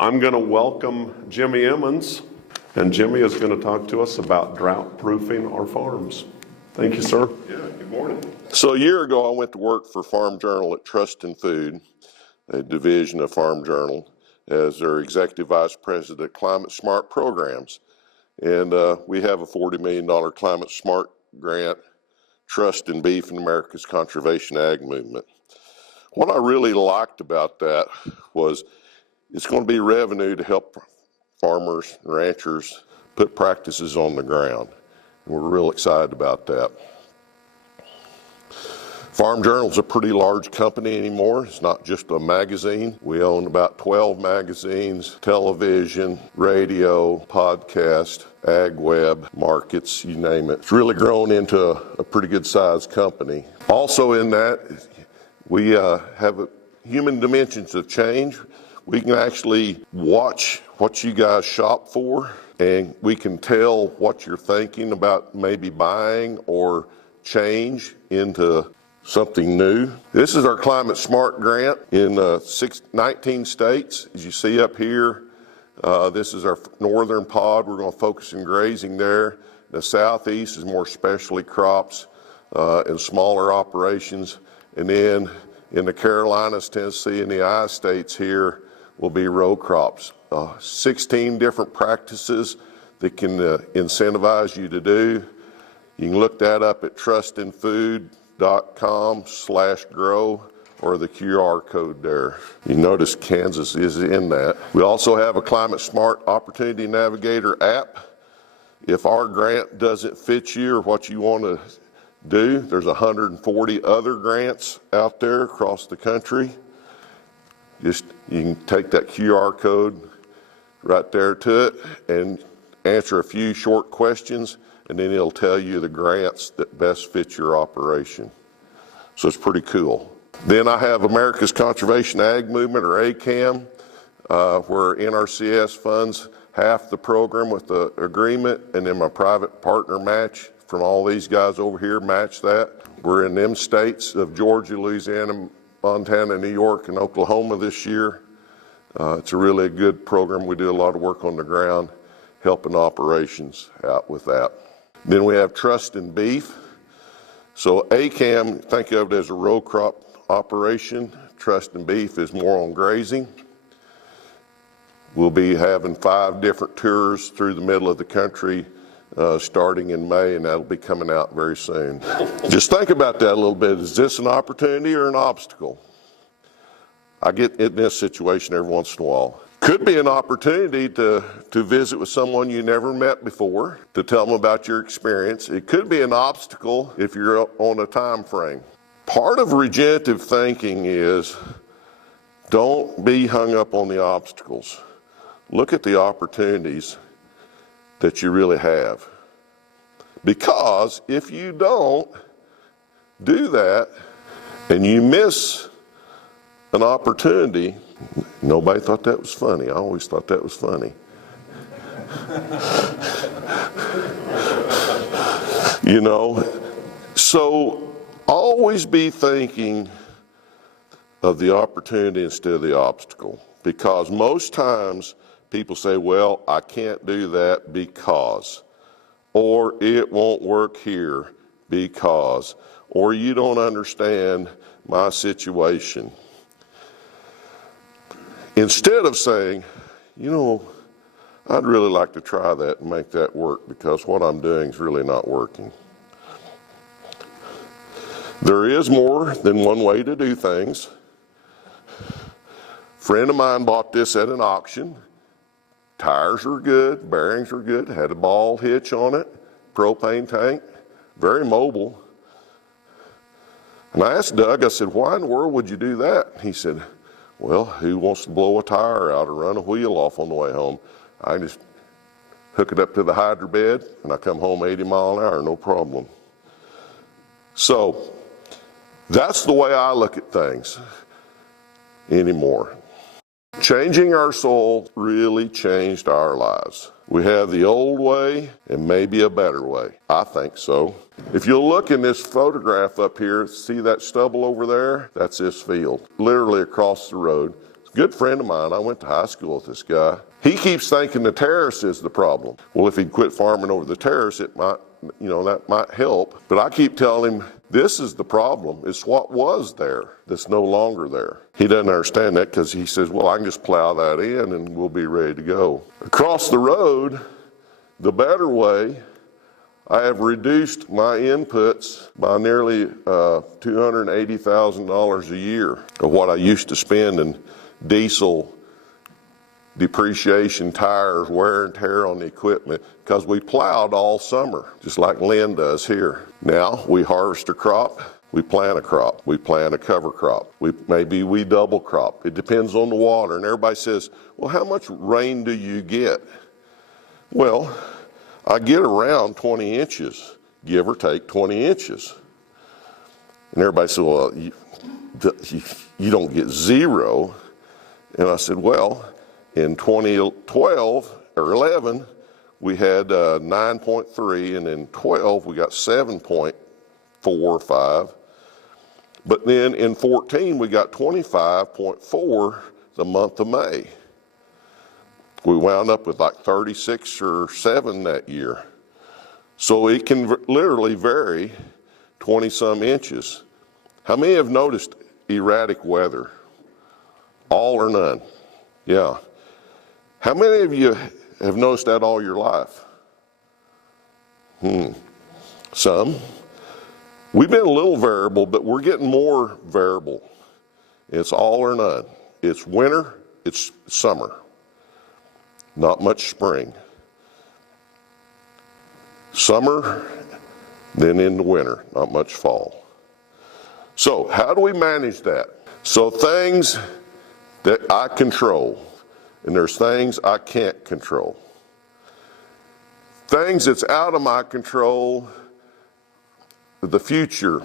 I'm going to welcome Jimmy Emmons, and Jimmy is going to talk to us about drought-proofing our farms. Thank you, sir. Yeah, good morning. So a year ago, I went to work for Farm Journal at Trust and Food, a division of Farm Journal, as their Executive Vice President of Climate Smart Programs. And we have a $40 million Climate Smart grant, Trust in Beef and America's Conservation Ag Movement. What I really liked about that was it's going to be revenue to help farmers and ranchers put practices on the ground. And we're real excited about that. Farm Journal is a pretty large company anymore. It's not just a magazine. We own about 12 magazines, television, radio, podcast, ag web, markets, you name it. It's really grown into a pretty good sized company. Also in that, we have human dimensions of change. We can actually watch what you guys shop for, and we can tell what you're thinking about maybe buying or change into something new. This is our Climate Smart grant in 19 states. As you see up here, this is our northern pod. We're going to focus on grazing there. The southeast is more specialty crops and smaller operations. And then in the Carolinas, Tennessee, and the I-states here will be row crops. 16 different practices that can incentivize you to do. You can look that up at trustandfood.com/grow or the QR code there. You notice Kansas is in that. We also have a Climate Smart Opportunity Navigator app. If our grant doesn't fit you or what you want to do, there's 140 other grants out there across the country. Just you can take that QR code right there to it and answer a few short questions, and then it'll tell you the grants that best fit your operation. So it's pretty cool. Then I have America's Conservation Ag Movement, or ACAM, where NRCS funds half the program with the agreement, and then my private partner match from all these guys over here match that. We're in them states of Georgia, Louisiana, Montana, New York, and Oklahoma this year. It's a really good program. We do a lot of work on the ground, helping operations out with that. Then we have Trust in Beef. So ACAM, think of it as a row crop operation. Trust in Beef is more on grazing. We'll be having 5 different tours through the middle of the country starting in May, and that'll be coming out very soon. Just think about that a little bit. Is this an opportunity or an obstacle? I get in this situation every once in a while. Could be an opportunity to visit with someone you never met before, to tell them about your experience. It could be an obstacle if you're on a time frame. Part of regenerative thinking is don't be hung up on the obstacles. Look at the opportunities that you really have. Because if you don't do that and you miss an opportunity, nobody thought that was funny. I always thought that was funny. You know, so always be thinking of the opportunity instead of the obstacle. Because most times people say, well, I can't do that because, or it won't work here because, or you don't understand my situation. Instead of saying, you know, I'd really like to try that and make that work because what I'm doing is really not working. There is more than one way to do things. A friend of mine bought this at an auction. Tires are good, bearings are good, had a ball hitch on it, propane tank, very mobile. And I asked Doug, I said, why in the world would you do that? He said, well, who wants to blow a tire out or run a wheel off on the way home? I just hook it up to the hydro bed and I come home 80 miles an hour, no problem. So that's the way I look at things anymore. Changing our soul really changed our lives. We have the old way and maybe a better way. I think so. If you'll look in this photograph up here, see that stubble over there? That's this field, literally across the road. It's Good friend of mine, I went to high school with this guy. He keeps thinking the terrace is the problem. Well, if he'd quit farming over the terrace, it might, that might help. But I keep telling him, this is the problem. It's what was there that's no longer there. He doesn't understand that because he says, well, I can just plow that in and we'll be ready to go. Across the road, the better way, I have reduced my inputs by nearly $280,000 a year of what I used to spend in diesel, depreciation, tires, wear and tear on the equipment, because we plowed all summer, just like Lynn does here. Now we harvest a crop, we plant a crop, we plant a cover crop, maybe we double crop. It depends on the water. And everybody says, well, how much rain do you get? Well, I get around 20 inches, give or take 20 inches. And everybody said, well, you don't get zero. And I said, well, in 2012 or 11, we had 9.3, and in 12 we got 7.4 or 5. But then in 14 we got 25.4 the month of May. We wound up with like 36 or 7 that year. So it can literally vary 20 some inches. How many have noticed erratic weather? All or none? Yeah. How many of you have noticed that all your life? Some. We've been a little variable, but we're getting more variable. It's all or none. It's winter, it's summer. Not much spring. Summer, then into winter, not much fall. So how do we manage that? So things that I control, and there's things I can't control. Things that's out of my control, the future,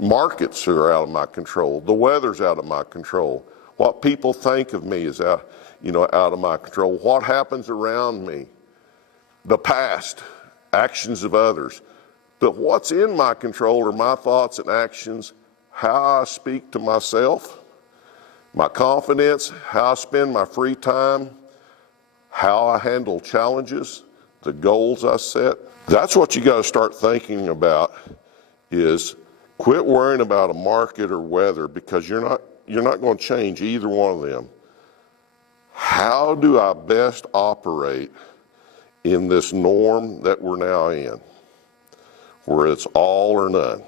markets are out of my control, the weather's out of my control, what people think of me is out of my control, what happens around me, the past, actions of others. But what's in my control are my thoughts and actions, how I speak to myself, my confidence, how I spend my free time, how I handle challenges, the goals I set. That's what you got to start thinking about, is quit worrying about a market or weather, because you're not going to change either one of them. How do I best operate in this norm that we're now in, where it's all or none?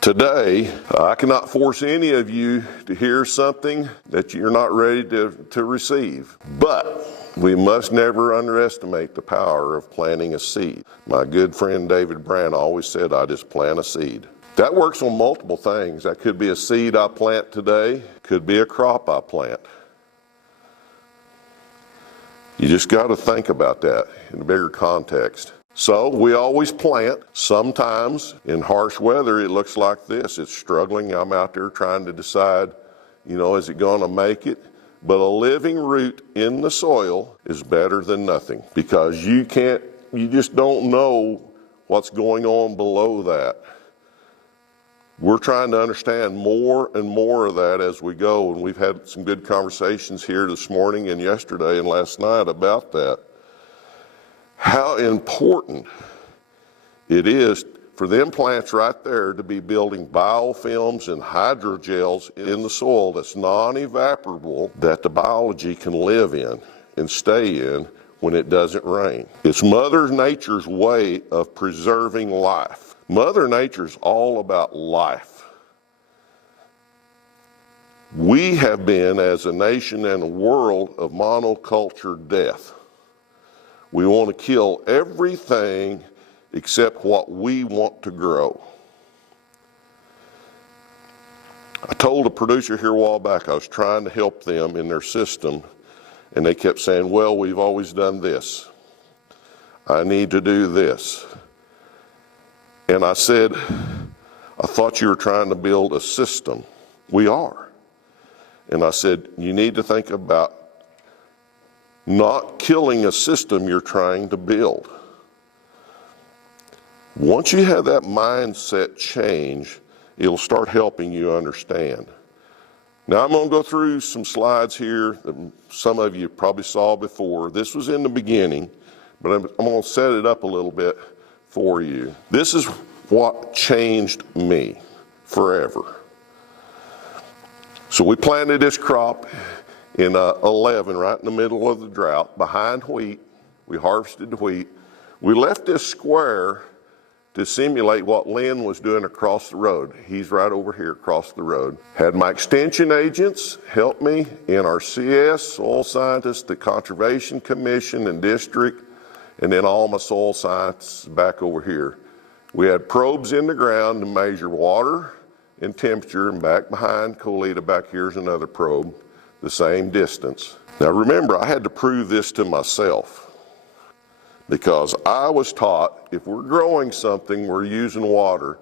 Today, I cannot force any of you to hear something that you're not ready to receive. But we must never underestimate the power of planting a seed. My good friend David Brand always said, I just plant a seed. That works on multiple things. That could be a seed I plant today, could be a crop I plant. You just got to think about that in a bigger context. So we always plant. Sometimes in harsh weather it looks like this. It's struggling. I'm out there trying to decide, is it going to make it? But a living root in the soil is better than nothing, because you just don't know what's going on below that. We're trying to understand more and more of that as we go, and we've had some good conversations here this morning and yesterday and last night about that. How important it is for them plants right there to be building biofilms and hydrogels in the soil that's non-evaporable, that the biology can live in and stay in when it doesn't rain. It's Mother Nature's way of preserving life. Mother Nature's all about life. We have been, as a nation and a world, of monoculture death. We want to kill everything except what we want to grow. I told a producer here a while back, I was trying to help them in their system, and they kept saying, well, we've always done this. I need to do this. And I said, I thought you were trying to build a system. We are. And I said, you need to think about not killing a system you're trying to build. Once you have that mindset change, it'll start helping you understand. Now I'm going to go through some slides here that some of you probably saw before. This was in the beginning, but I'm going to set it up a little bit for you. This is what changed me forever. So we planted this crop in 11, right in the middle of the drought, behind wheat. We harvested the wheat. We left this square to simulate what Lynn was doing across the road. He's right over here across the road. Had my extension agents help me, NRCS, soil scientists, the Conservation Commission and district, and then all my soil scientists back over here. We had probes in the ground to measure water and temperature, and back behind Colita, back here's another probe, the same distance. Now remember, I had to prove this to myself, because I was taught if we're growing something, we're using water,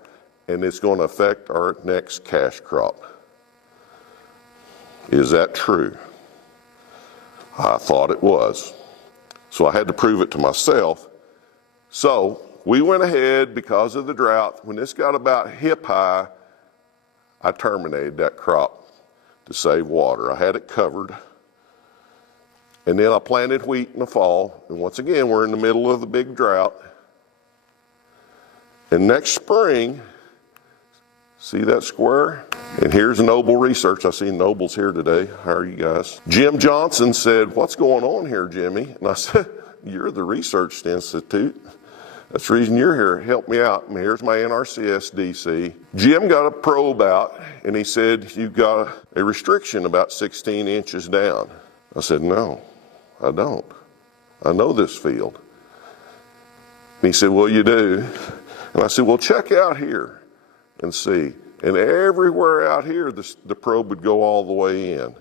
and it's going to affect our next cash crop. Is that true? I thought it was. So I had to prove it to myself. So we went ahead, because of the drought, when this got about hip high, I terminated that crop to save water. I had it covered. And then I planted wheat in the fall, and once again, we're in the middle of the big drought. And next spring, see that square? And here's Noble Research. I see Noble's here today. How are you guys? Jim Johnson said, "What's going on here, Jimmy?" And I said, "You're the Research Institute. That's the reason you're here. Help me out." And here's my NRCS DC. Jim got a probe out, and he said, "You've got a restriction about 16 inches down." I said, "No, I don't. I know this field." And he said, "Well, you do." And I said, "Well, check out here and see." And everywhere out here, the probe would go all the way in. And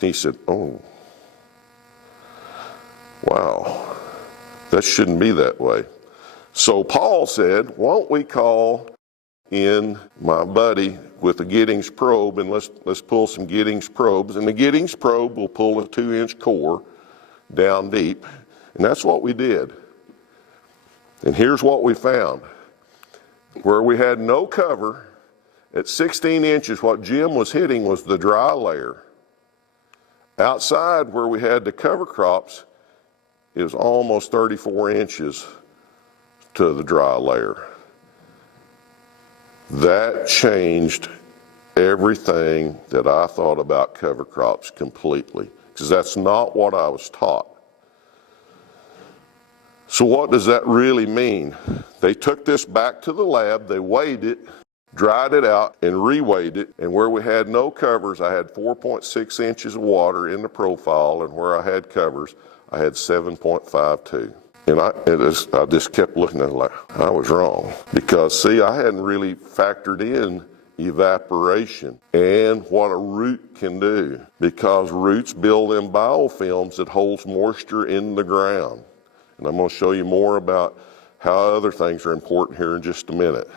he said, "Oh, wow, that shouldn't be that way." So Paul said, "Why don't we call in my buddy with the Giddings probe, and let's pull some Giddings probes." And the Giddings probe will pull a 2-inch core down deep. And that's what we did. And here's what we found. Where we had no cover, at 16 inches, what Jim was hitting was the dry layer. Outside where we had the cover crops, it was almost 34 inches to the dry layer. That changed everything that I thought about cover crops completely, because that's not what I was taught. So what does that really mean? They took this back to the lab, they weighed it, dried it out, and re-weighed it, and where we had no covers, I had 4.6 inches of water in the profile, and where I had covers, I had 7.52. And I just kept looking at it like I was wrong, because see, I hadn't really factored in evaporation and what a root can do, because roots build them biofilms that holds moisture in the ground. And I'm going to show you more about how other things are important here in just a minute.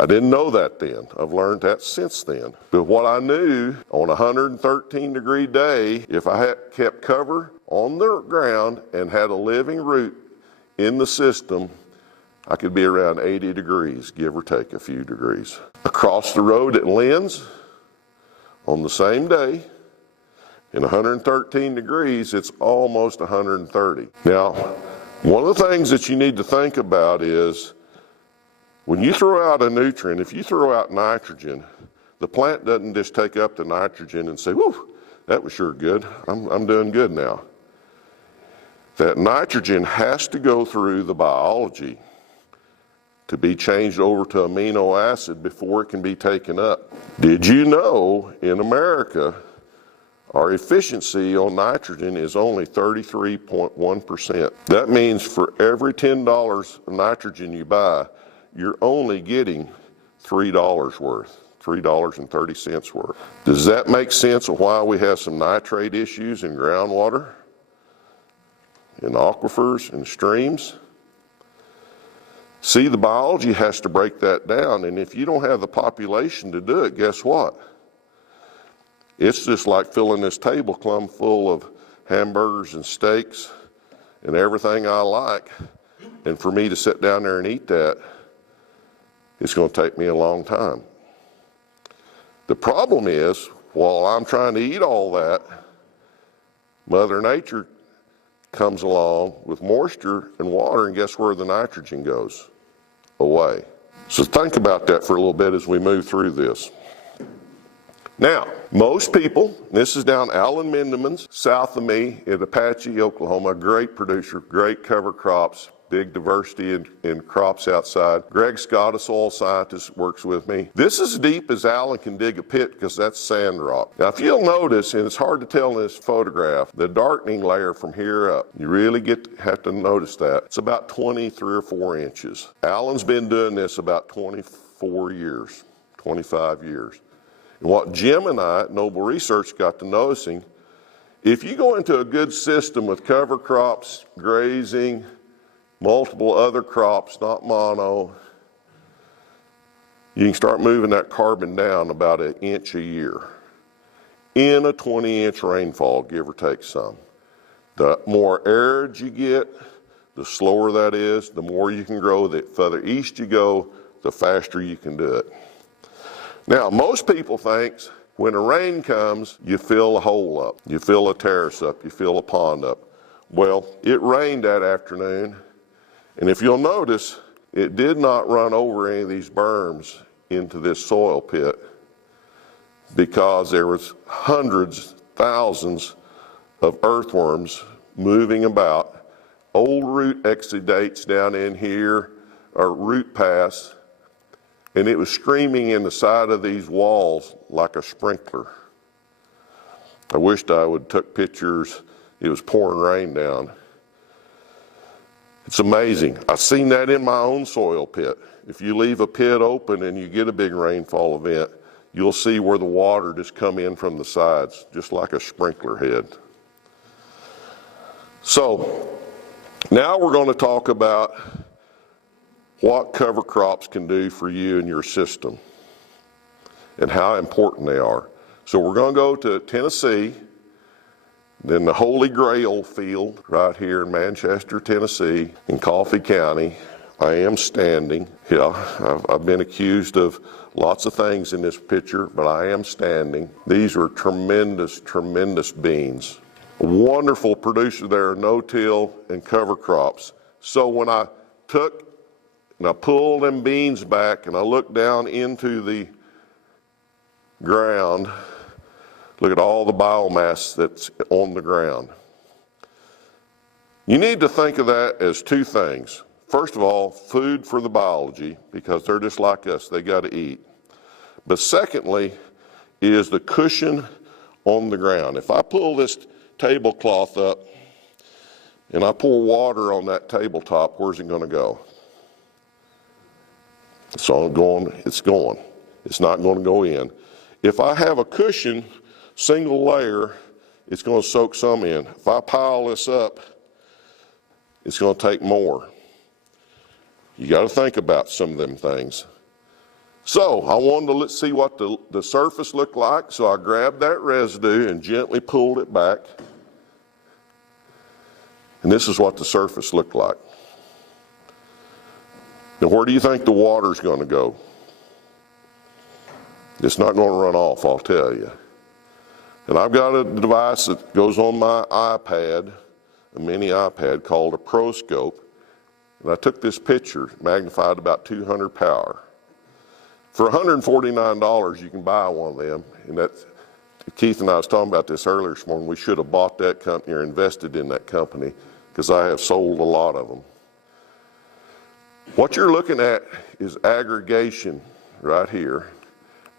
I didn't know that then. I've learned that since then. But what I knew, on a 113-degree day, if I had kept cover on the ground and had a living root in the system, I could be around 80 degrees, give or take a few degrees. Across the road at Lynn's, on the same day, in 113 degrees, it's almost 130. Now, one of the things that you need to think about is, when you throw out a nutrient, if you throw out nitrogen, the plant doesn't just take up the nitrogen and say, "Whew, that was sure good. I'm doing good now." That nitrogen has to go through the biology to be changed over to amino acid before it can be taken up. Did you know in America, our efficiency on nitrogen is only 33.1%. That means for every $10 of nitrogen you buy, you're only getting $3 worth, $3.30 worth. Does that make sense of why we have some nitrate issues in groundwater, in aquifers, and streams? See, the biology has to break that down, and if you don't have the population to do it, guess what? It's just like filling this table plumb full of hamburgers and steaks and everything I like, and for me to sit down there and eat that, it's going to take me a long time. The problem is, while I'm trying to eat all that, Mother Nature comes along with moisture and water, and guess where the nitrogen goes? Away. So think about that for a little bit as we move through this. Now, most people, this is down Alan Mindemann's, south of me in Apache, Oklahoma, great producer, great cover crops, big diversity in crops outside. Greg Scott, a soil scientist, works with me. This is as deep as Alan can dig a pit because that's sand rock. Now, if you'll notice, and it's hard to tell in this photograph, the darkening layer from here up, you really have to notice that. It's about 23 or 4 inches. Alan's been doing this about 24 years, 25 years. And what Jim and I at Noble Research got to noticing, if you go into a good system with cover crops, grazing, multiple other crops, not mono, you can start moving that carbon down about 1 inch a year in a 20-inch rainfall, give or take some. The more arid you get, the slower that is, the more you can grow. The further east you go, the faster you can do it. Now, most people think when a rain comes, you fill a hole up, you fill a terrace up, you fill a pond up. Well, it rained that afternoon, and if you'll notice, it did not run over any of these berms into this soil pit because there was hundreds, thousands of earthworms moving about. Old root exudates down in here, or root paths, and it was screaming in the side of these walls like a sprinkler. I wished I would took pictures. It was pouring rain down. It's amazing. I've seen that in my own soil pit. If you leave a pit open and you get a big rainfall event, you'll see where the water just come in from the sides, just like a sprinkler head. So now we're going to talk about what cover crops can do for you and your system and how important they are. So we're going to go to Tennessee, then the Holy Grail field right here in Manchester, Tennessee, in Coffee County. I am standing. Yeah, I've been accused of lots of things in this picture, but I am standing. These are tremendous, tremendous beans. A wonderful producer there, no-till and cover crops. So when I took and I pulled them beans back and I looked down into the ground, look at all the biomass that's on the ground. You need to think of that as 2 things. First of all, food for the biology, because they're just like us, they got to eat. But secondly, is the cushion on the ground. If I pull this tablecloth up and I pour water on that tabletop, where's it going to go? It's going. It's not going to go in. If I have a cushion, single layer, it's going to soak some in. If I pile this up, it's going to take more. You got to think about some of them things. So I wanted to see what the surface looked like, so I grabbed that residue and gently pulled it back. And this is what the surface looked like. Now, where do you think the water's going to go? It's not going to run off, I'll tell you. And I've got a device that goes on my iPad, a mini iPad called a ProScope. And I took this picture, magnified about 200 power. For $149, you can buy one of them. And that's, Keith and I was talking about this earlier this morning. We should have bought that company or invested in that company because I have sold a lot of them. What you're looking at is aggregation right here,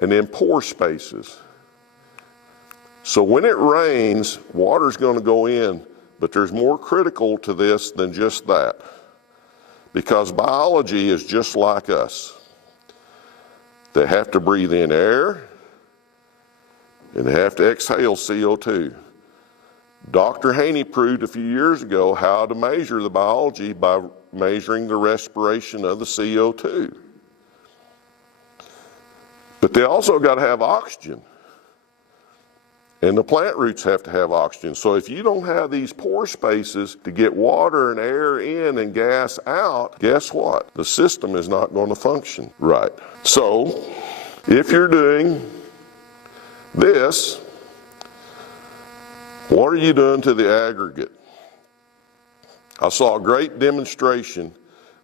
and then pore spaces. So when it rains, water's going to go in, but there's more critical to this than just that, because biology is just like us. They have to breathe in air, and they have to exhale CO2. Dr. Haney proved a few years ago how to measure the biology by measuring the respiration of the CO2. But they also got to have oxygen. And the plant roots have to have oxygen. So if you don't have these pore spaces to get water and air in and gas out, guess what? The system is not going to function right. So if you're doing This, what are you doing to the aggregate? I saw a great demonstration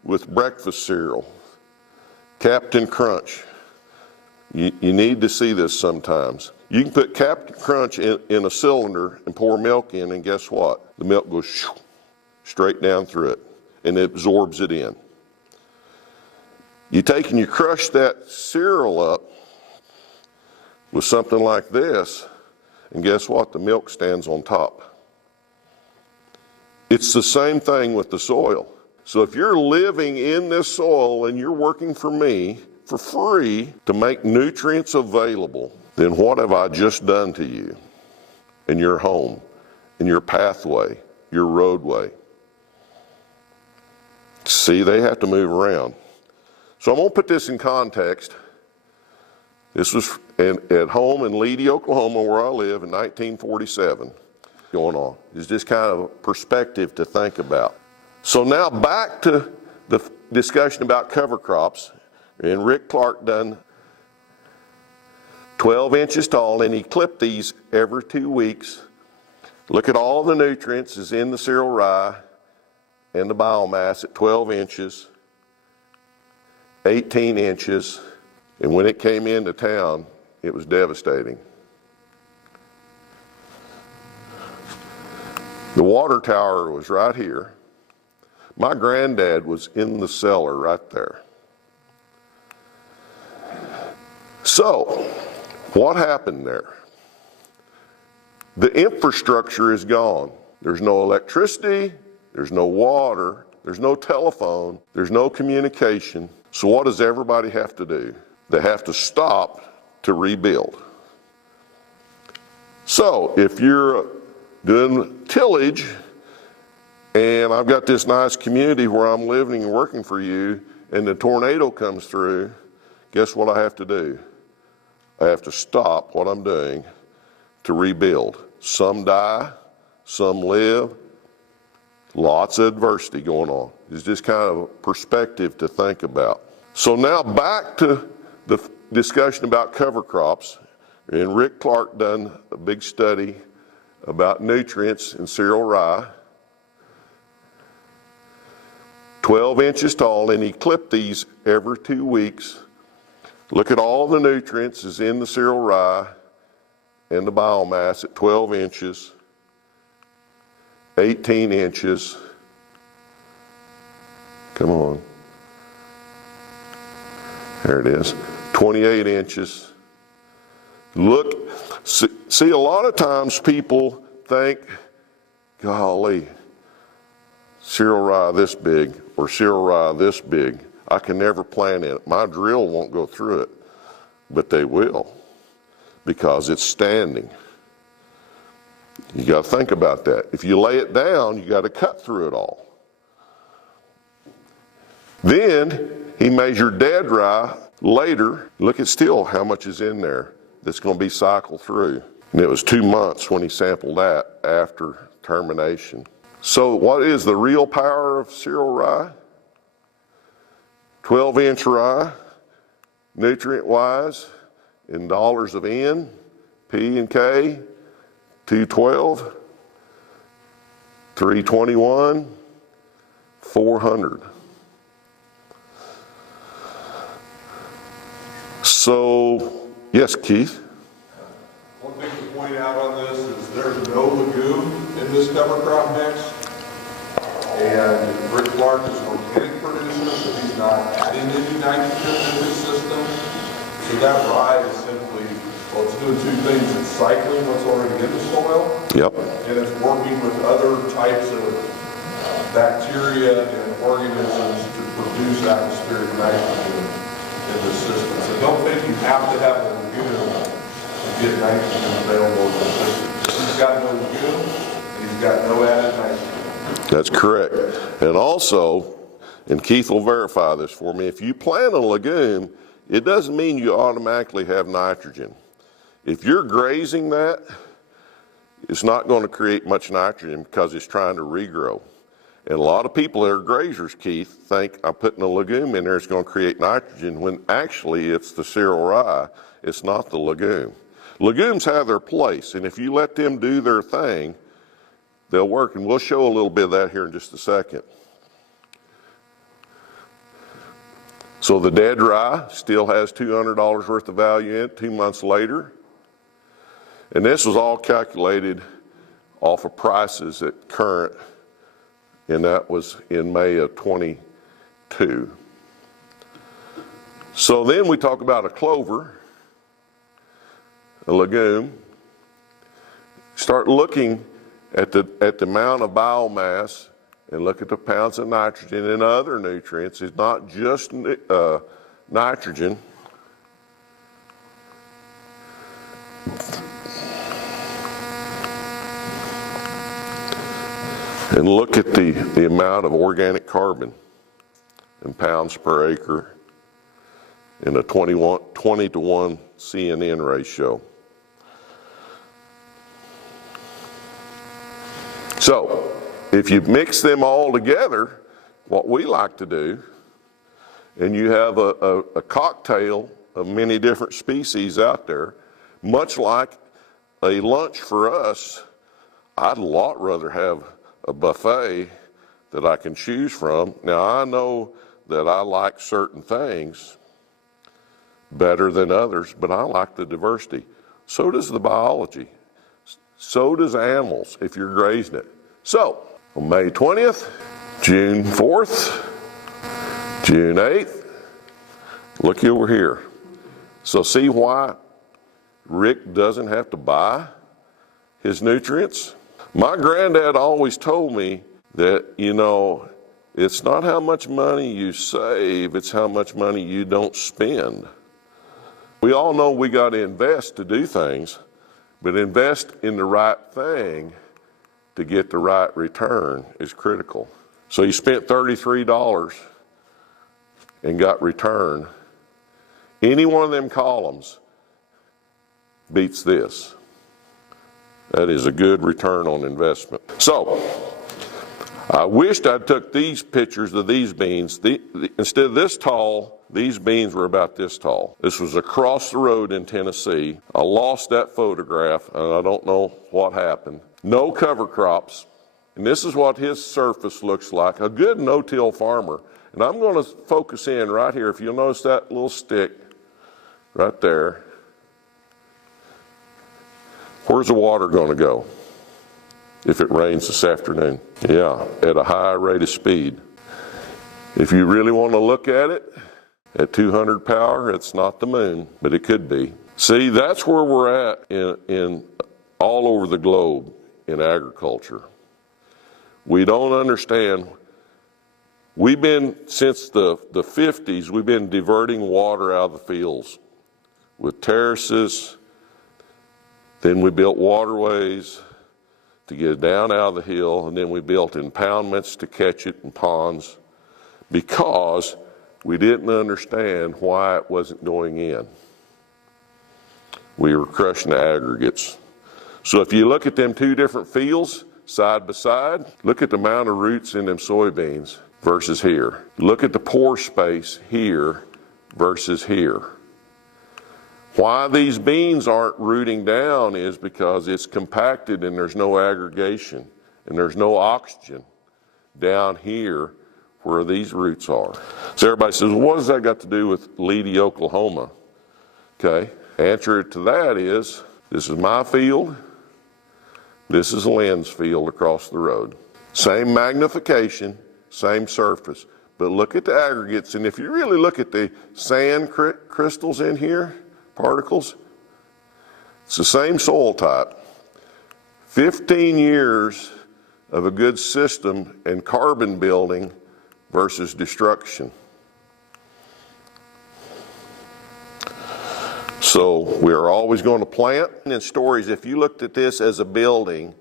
with breakfast cereal, Captain Crunch. You need to see this sometimes. You can put Captain Crunch in a cylinder and pour milk in, and guess what? The milk goes straight down through it, and it absorbs it in. You take and you crush that cereal up with something like this, and guess what? The milk stands on top. It's the same thing with the soil. So if you're living in this soil and you're working for me for free to make nutrients available, then what have I just done to you in your home, in your pathway, your roadway? See, they have to move around. So I'm going to put this in context. This was at home in Leedy, Oklahoma, where I live in 1947. Going on. It's just kind of a perspective to think about. So now back to the discussion about cover crops. And Rick Clark done 12 inches tall, and he clipped these every 2 weeks. Look at all the nutrients is in the cereal rye and the biomass at 12 inches, 18 inches, and when it came into town, it was devastating. The water tower was right here. My granddad was in the cellar right there. So, what happened there? The infrastructure is gone. There's no electricity, there's no water, there's no telephone, there's no communication. So what does everybody have to do? They have to stop to rebuild. So if you're doing tillage, and I've got this nice community where I'm living and working for you, and the tornado comes through, guess what I have to do? I have to stop what I'm doing to rebuild. Some die, some live, lots of adversity going on. It's just kind of a perspective to think about. So now back to the discussion about cover crops. And Rick Clark done a big study about nutrients in cereal rye. 12 inches tall, and he clipped these every 2 weeks. Look at all the nutrients is in the cereal rye and the biomass at 12 inches, 18 inches. Come on. There it is. 28 inches. Look, see, a lot of times people think, golly, cereal rye this big or cereal rye this big. I can never plant in it. My drill won't go through it, but they will because it's standing. You got to think about that. If you lay it down, you got to cut through it all. Then he measured dead rye later. Look at still how much is in there that's going to be cycled through. And it was 2 months when he sampled that after termination. So what is the real power of cereal rye? 12-inch rye, nutrient-wise, in dollars of N, P and K, 212, 321, 400. So, yes, Keith? One thing to point out on this is there's no legume in this cover crop mix. And Rick Clark is an organic producer, so he's not adding any nitrogen to his system. So that rye is simply, well, it's doing two things. It's cycling what's already in the soil. Yep. And it's working with other types of bacteria and organisms to produce atmospheric nitrogen in the system. So don't think you have to have a legume to get nitrogen available in the system. He's got no legume, and he's got no added nitrogen. That's correct. And also, and Keith will verify this for me, if you plant a legume, it doesn't mean you automatically have nitrogen. If you're grazing that, it's not going to create much nitrogen because it's trying to regrow. And a lot of people that are grazers, Keith, think I'm putting a legume in there, it's going to create nitrogen, when actually it's the cereal rye, it's not the legume. Legumes have their place, and if you let them do their thing, they'll work, and we'll show a little bit of that here in just a second. So the dead rye still has $200 worth of value in it 2 months later. And this was all calculated off of prices at current, and that was in May of 22. So then we talk about a clover, a legume. Start looking at the amount of biomass and look at the pounds of nitrogen and other nutrients. It's not just nitrogen. And look at the amount of organic carbon in pounds per acre in a 20 to 1 CNN ratio. So, if you mix them all together, what we like to do, and you have a cocktail of many different species out there, much like a lunch for us, I'd a lot rather have a buffet that I can choose from. Now, I know that I like certain things better than others, but I like the diversity. So does the biology. So does animals if you're grazing it. So, on May 20th, June 4th, June 8th, look over here. So see why Rick doesn't have to buy his nutrients? My granddad always told me that, it's not how much money you save, it's how much money you don't spend. We all know we got to invest to do things, but invest in the right thing to get the right return is critical. So you spent $33 and got return. Any one of them columns beats this. That is a good return on investment. So, I wished I'd took these pictures of these beans. Instead of this tall, these beans were about this tall. This was across the road in Tennessee. I lost that photograph, and I don't know what happened. No cover crops, and this is what his surface looks like. A good no-till farmer. And I'm going to focus in right here. If you'll notice that little stick right there. Where's the water going to go if it rains this afternoon? Yeah, at a high rate of speed. If you really want to look at it, at 200 power, it's not the moon, but it could be. See, that's where we're at in all over the globe in agriculture. We don't understand. We've been, since the 50s, we've been diverting water out of the fields with terraces. Then we built waterways to get it down out of the hill, and then we built impoundments to catch it in ponds because we didn't understand why it wasn't going in. We were crushing the aggregates. So if you look at them two different fields side by side, look at the amount of roots in them soybeans versus here. Look at the pore space here versus here. Why these beans aren't rooting down is because it's compacted and there's no aggregation and there's no oxygen down here where these roots are. So everybody says, well, what does that got to do with Leedy, Oklahoma? Okay, answer to that is, this is my field, this is Lynn's field across the road. Same magnification, same surface, but look at the aggregates, and if you really look at the sand crystals in here, particles, it's the same soil type. 15 years of a good system and carbon building versus destruction. So we are always going to plant. In stories, if you looked at this as a building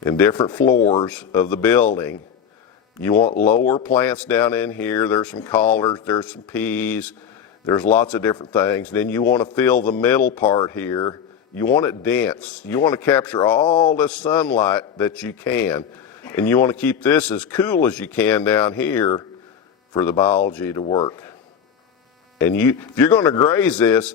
and different floors of the building, you want lower plants down in here. There's some collards, there's some peas, there's lots of different things. Then you want to fill the middle part here. You want it dense. You want to capture all the sunlight that you can. And you want to keep this as cool as you can down here for the biology to work. And if you're going to graze this,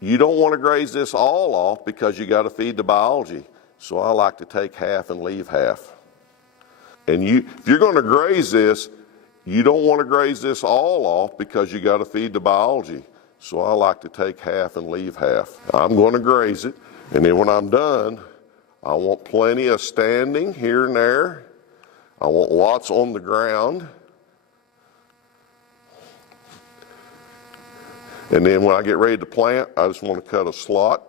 you don't want to graze this all off because you got to feed the biology. So I like to take half and leave half. And if you're going to graze this, you don't want to graze this all off because you got to feed the biology. So I like to take half and leave half. I'm going to graze it, and then when I'm done, I want plenty of standing here and there. I want lots on the ground. And then when I get ready to plant, I just want to cut a slot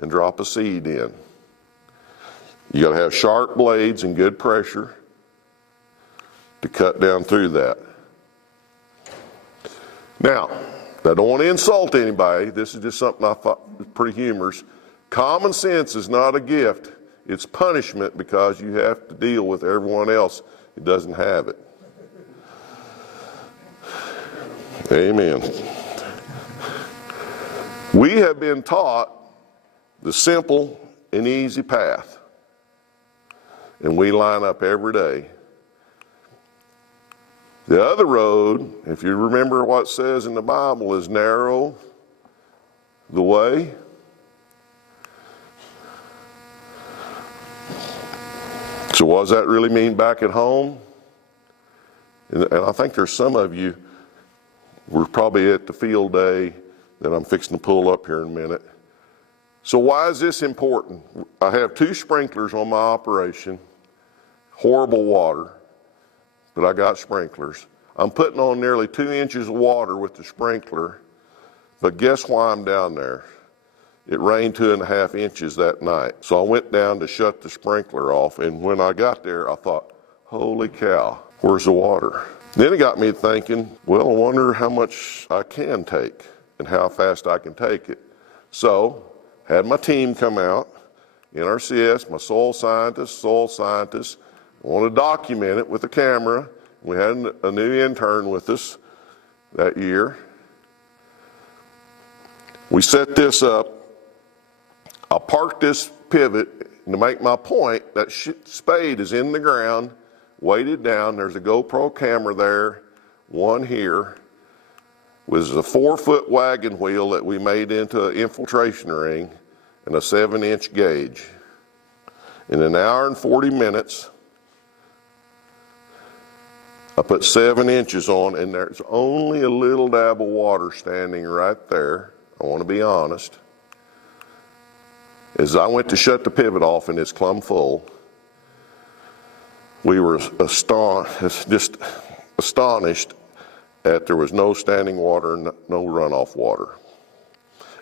and drop a seed in. You got to have sharp blades and good pressure to cut down through that. Now, I don't want to insult anybody. This is just something I thought was pretty humorous. Common sense is not a gift. It's punishment because you have to deal with everyone else who doesn't have it. Amen. We have been taught the simple and easy path, and we line up every day. The other road, if you remember what it says in the Bible, is narrow the way. So what does that really mean back at home? And I think there's some of you, we're probably at the field day that I'm fixing to pull up here in a minute. So why is this important? I have 2 sprinklers on my operation, horrible water, but I got sprinklers. I'm putting on nearly 2 inches of water with the sprinkler, but guess why I'm down there? It rained 2.5 inches that night. So I went down to shut the sprinkler off, and when I got there, I thought, holy cow, where's the water? Then it got me thinking, well, I wonder how much I can take and how fast I can take it. So had my team come out, NRCS, my soil scientists, want to document it with a camera. We had a new intern with us that year. We set this up. I parked this pivot to make my point. That spade is in the ground, weighted down. There's a GoPro camera there, one here. With a 4-foot wagon wheel that we made into an infiltration ring and a 7-inch gauge. In an hour and 40 minutes, I put 7 inches on, and there's only a little dab of water standing right there. I want to be honest. As I went to shut the pivot off and it's plumb full, we were just astonished that there was no standing water, no runoff water.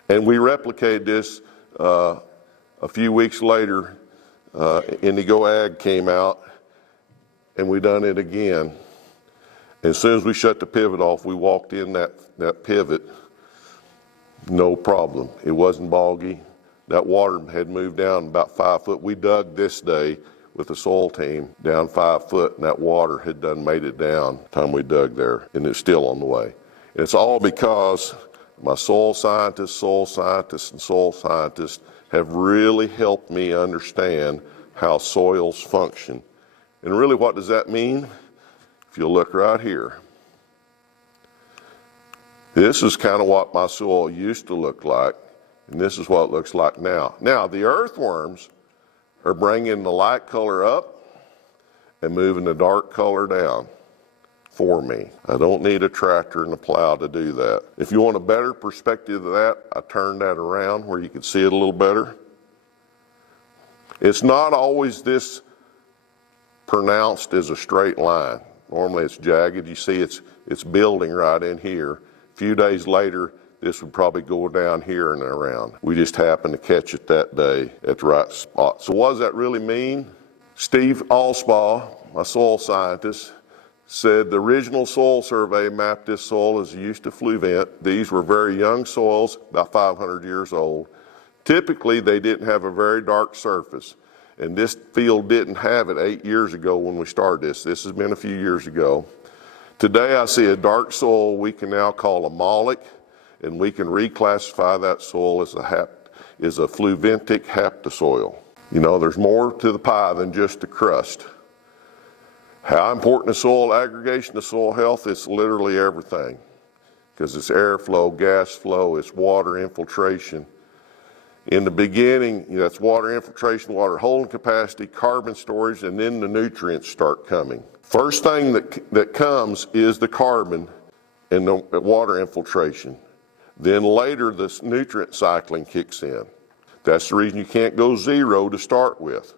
And we replicated this a few weeks later. Indigo Ag came out, and we done it again. As soon as we shut the pivot off, we walked in that pivot, no problem. It wasn't boggy. That water had moved down about 5 foot. We dug this day with the soil team down 5 foot, and that water had done made it down the time we dug there, and it's still on the way. And it's all because my soil scientists have really helped me understand how soils function. And really, what does that mean? If you look right here, this is kind of what my soil used to look like, and this is what it looks like now. Now, the earthworms are bringing the light color up and moving the dark color down for me. I don't need a tractor and a plow to do that. If you want a better perspective of that, I turned that around where you can see it a little better. It's not always this pronounced as a straight line. Normally it's jagged. You see it's building right in here. A few days later, this would probably go down here and around. We just happened to catch it that day at the right spot. So what does that really mean? Steve Allspaw, my soil scientist, said the original soil survey mapped this soil as used to fluvent. These were very young soils, about 500 years old. Typically, they didn't have a very dark surface. And this field didn't have it 8 years ago when we started this. This has been a few years ago. Today, I see a dark soil we can now call a molic, and we can reclassify that soil as a fluventic haptosoil. You know, there's more to the pie than just the crust. How important is soil aggregation to soil health? It's literally everything. because it's airflow, gas flow, it's water infiltration. In the beginning, that's water infiltration, water holding capacity, carbon storage, and then the nutrients start coming. First thing that comes is the carbon and the water infiltration. Then later, this nutrient cycling kicks in. That's the reason you can't go zero to start with.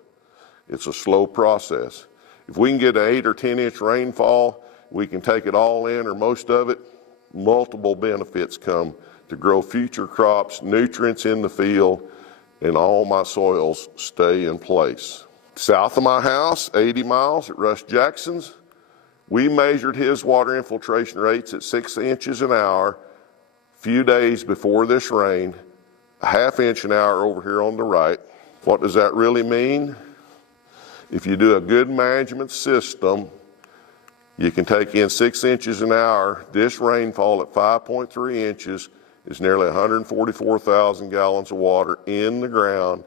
It's a slow process. If we can get an 8 or 10 inch rainfall, we can take it all in or most of it, multiple benefits come to grow future crops, nutrients in the field, and all my soils stay in place. South of my house, 80 miles at Russ Jackson's, we measured his water infiltration rates at 6 inches an hour a few days before this rain, a ½ inch an hour over here on the right. What does that really mean? If you do a good management system, you can take in 6 inches an hour. This rainfall at 5.3 inches is nearly 144,000 gallons of water in the ground.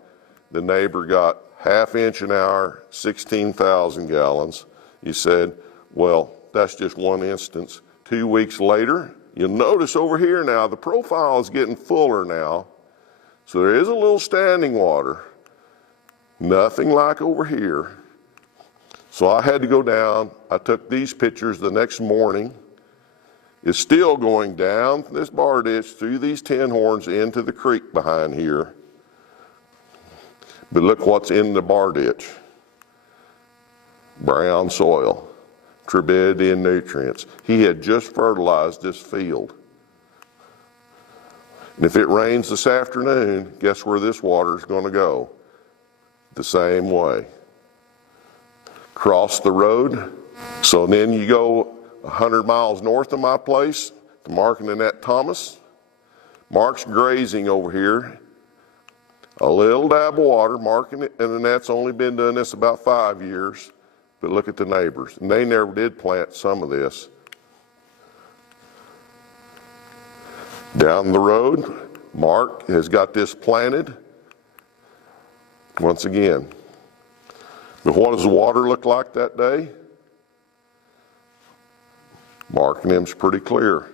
The neighbor got ½ inch an hour, 16,000 gallons. You said, well, that's just one instance. 2 weeks later, you'll notice over here now, the profile is getting fuller now. So there is a little standing water. Nothing like over here. So I had to go down. I took these pictures the next morning. It's still going down this bar ditch through these tin horns into the creek behind here. But look what's in the bar ditch. Brown soil, turbidity and nutrients. He had just fertilized this field. And if it rains this afternoon, guess where this water is going to go? The same way. Cross the road. So then you go 100 miles north of my place to Mark and Annette Thomas. Mark's grazing over here. A little dab of water. Mark and Annette's only been doing this about 5 years. But look at the neighbors. And they never did plant some of this. Down the road, Mark has got this planted. Once again. But what does the water look like that day? Mark and them's pretty clear.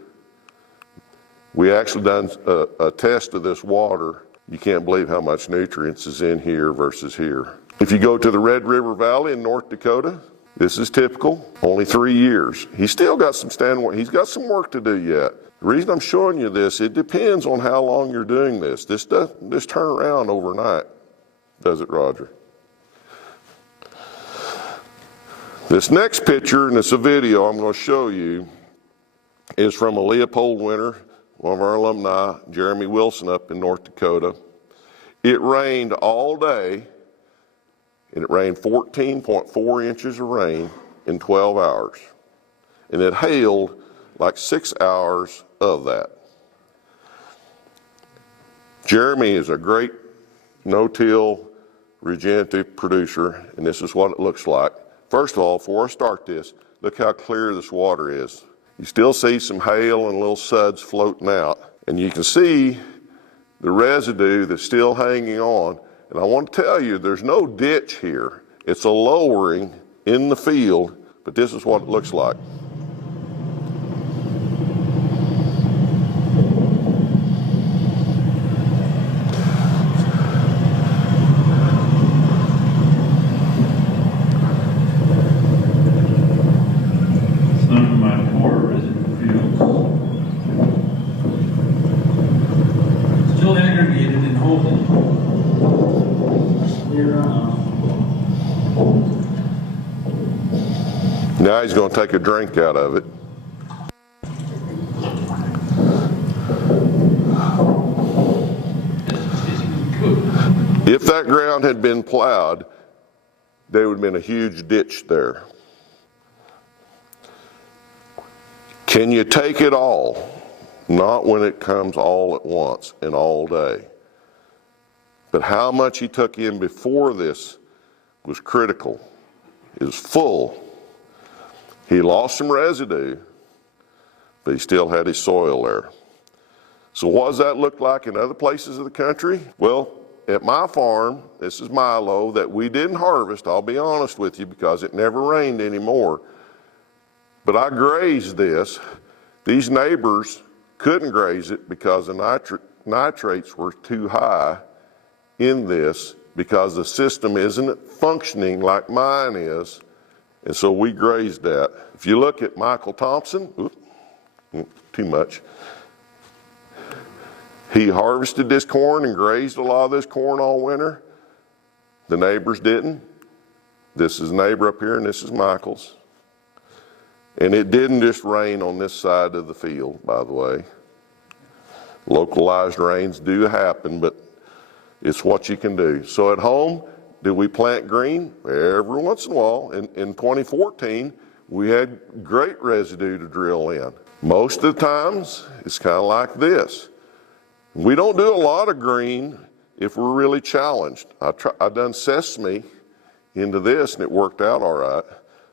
We actually done a test of this water. You can't believe how much nutrients is in here versus here. If you go to the Red River Valley in North Dakota, this is typical, only 3 years. He's still got some he's got some work to do yet. The reason I'm showing you this, it depends on how long you're doing this. This doesn't just turn around overnight, does it, Roger? This next picture, and it's a video I'm going to show you, is from a Leopold winter, one of our alumni, Jeremy Wilson up in North Dakota. It rained all day, and it rained 14.4 inches of rain in 12 hours. And it hailed like 6 hours of that. Jeremy is a great no-till regenerative producer, and this is what it looks like. First of all, before I start this, look how clear this water is. You still see some hail and little suds floating out. And you can see the residue that's still hanging on. And I want to tell you, there's no ditch here. It's a lowering in the field, but this is what it looks like. Now he's going to take a drink out of it. If that ground had been plowed, there would have been a huge ditch there. Can you take it all? Not when it comes all at once and all day. But how much he took in before this was critical. It was full. He lost some residue, but he still had his soil there. So what does that look like in other places of the country? Well, at my farm, this is Milo, that we didn't harvest, I'll be honest with you, because it never rained anymore. But I grazed this. These neighbors couldn't graze it because the nitrates were too high in this because the system isn't functioning like mine is, and so we grazed that. If you look at Michael Thompson, too much. He harvested this corn and grazed a lot of this corn all winter. The neighbors didn't. This is a neighbor up here and this is Michael's. And it didn't just rain on this side of the field, by the way. Localized rains do happen, but it's what you can do. So at home, did we plant green? Every once in a while. In 2014, we had great residue to drill in. Most of the times, it's kind of like this. We don't do a lot of green if we're really challenged. I've done sesame into this and it worked out all right.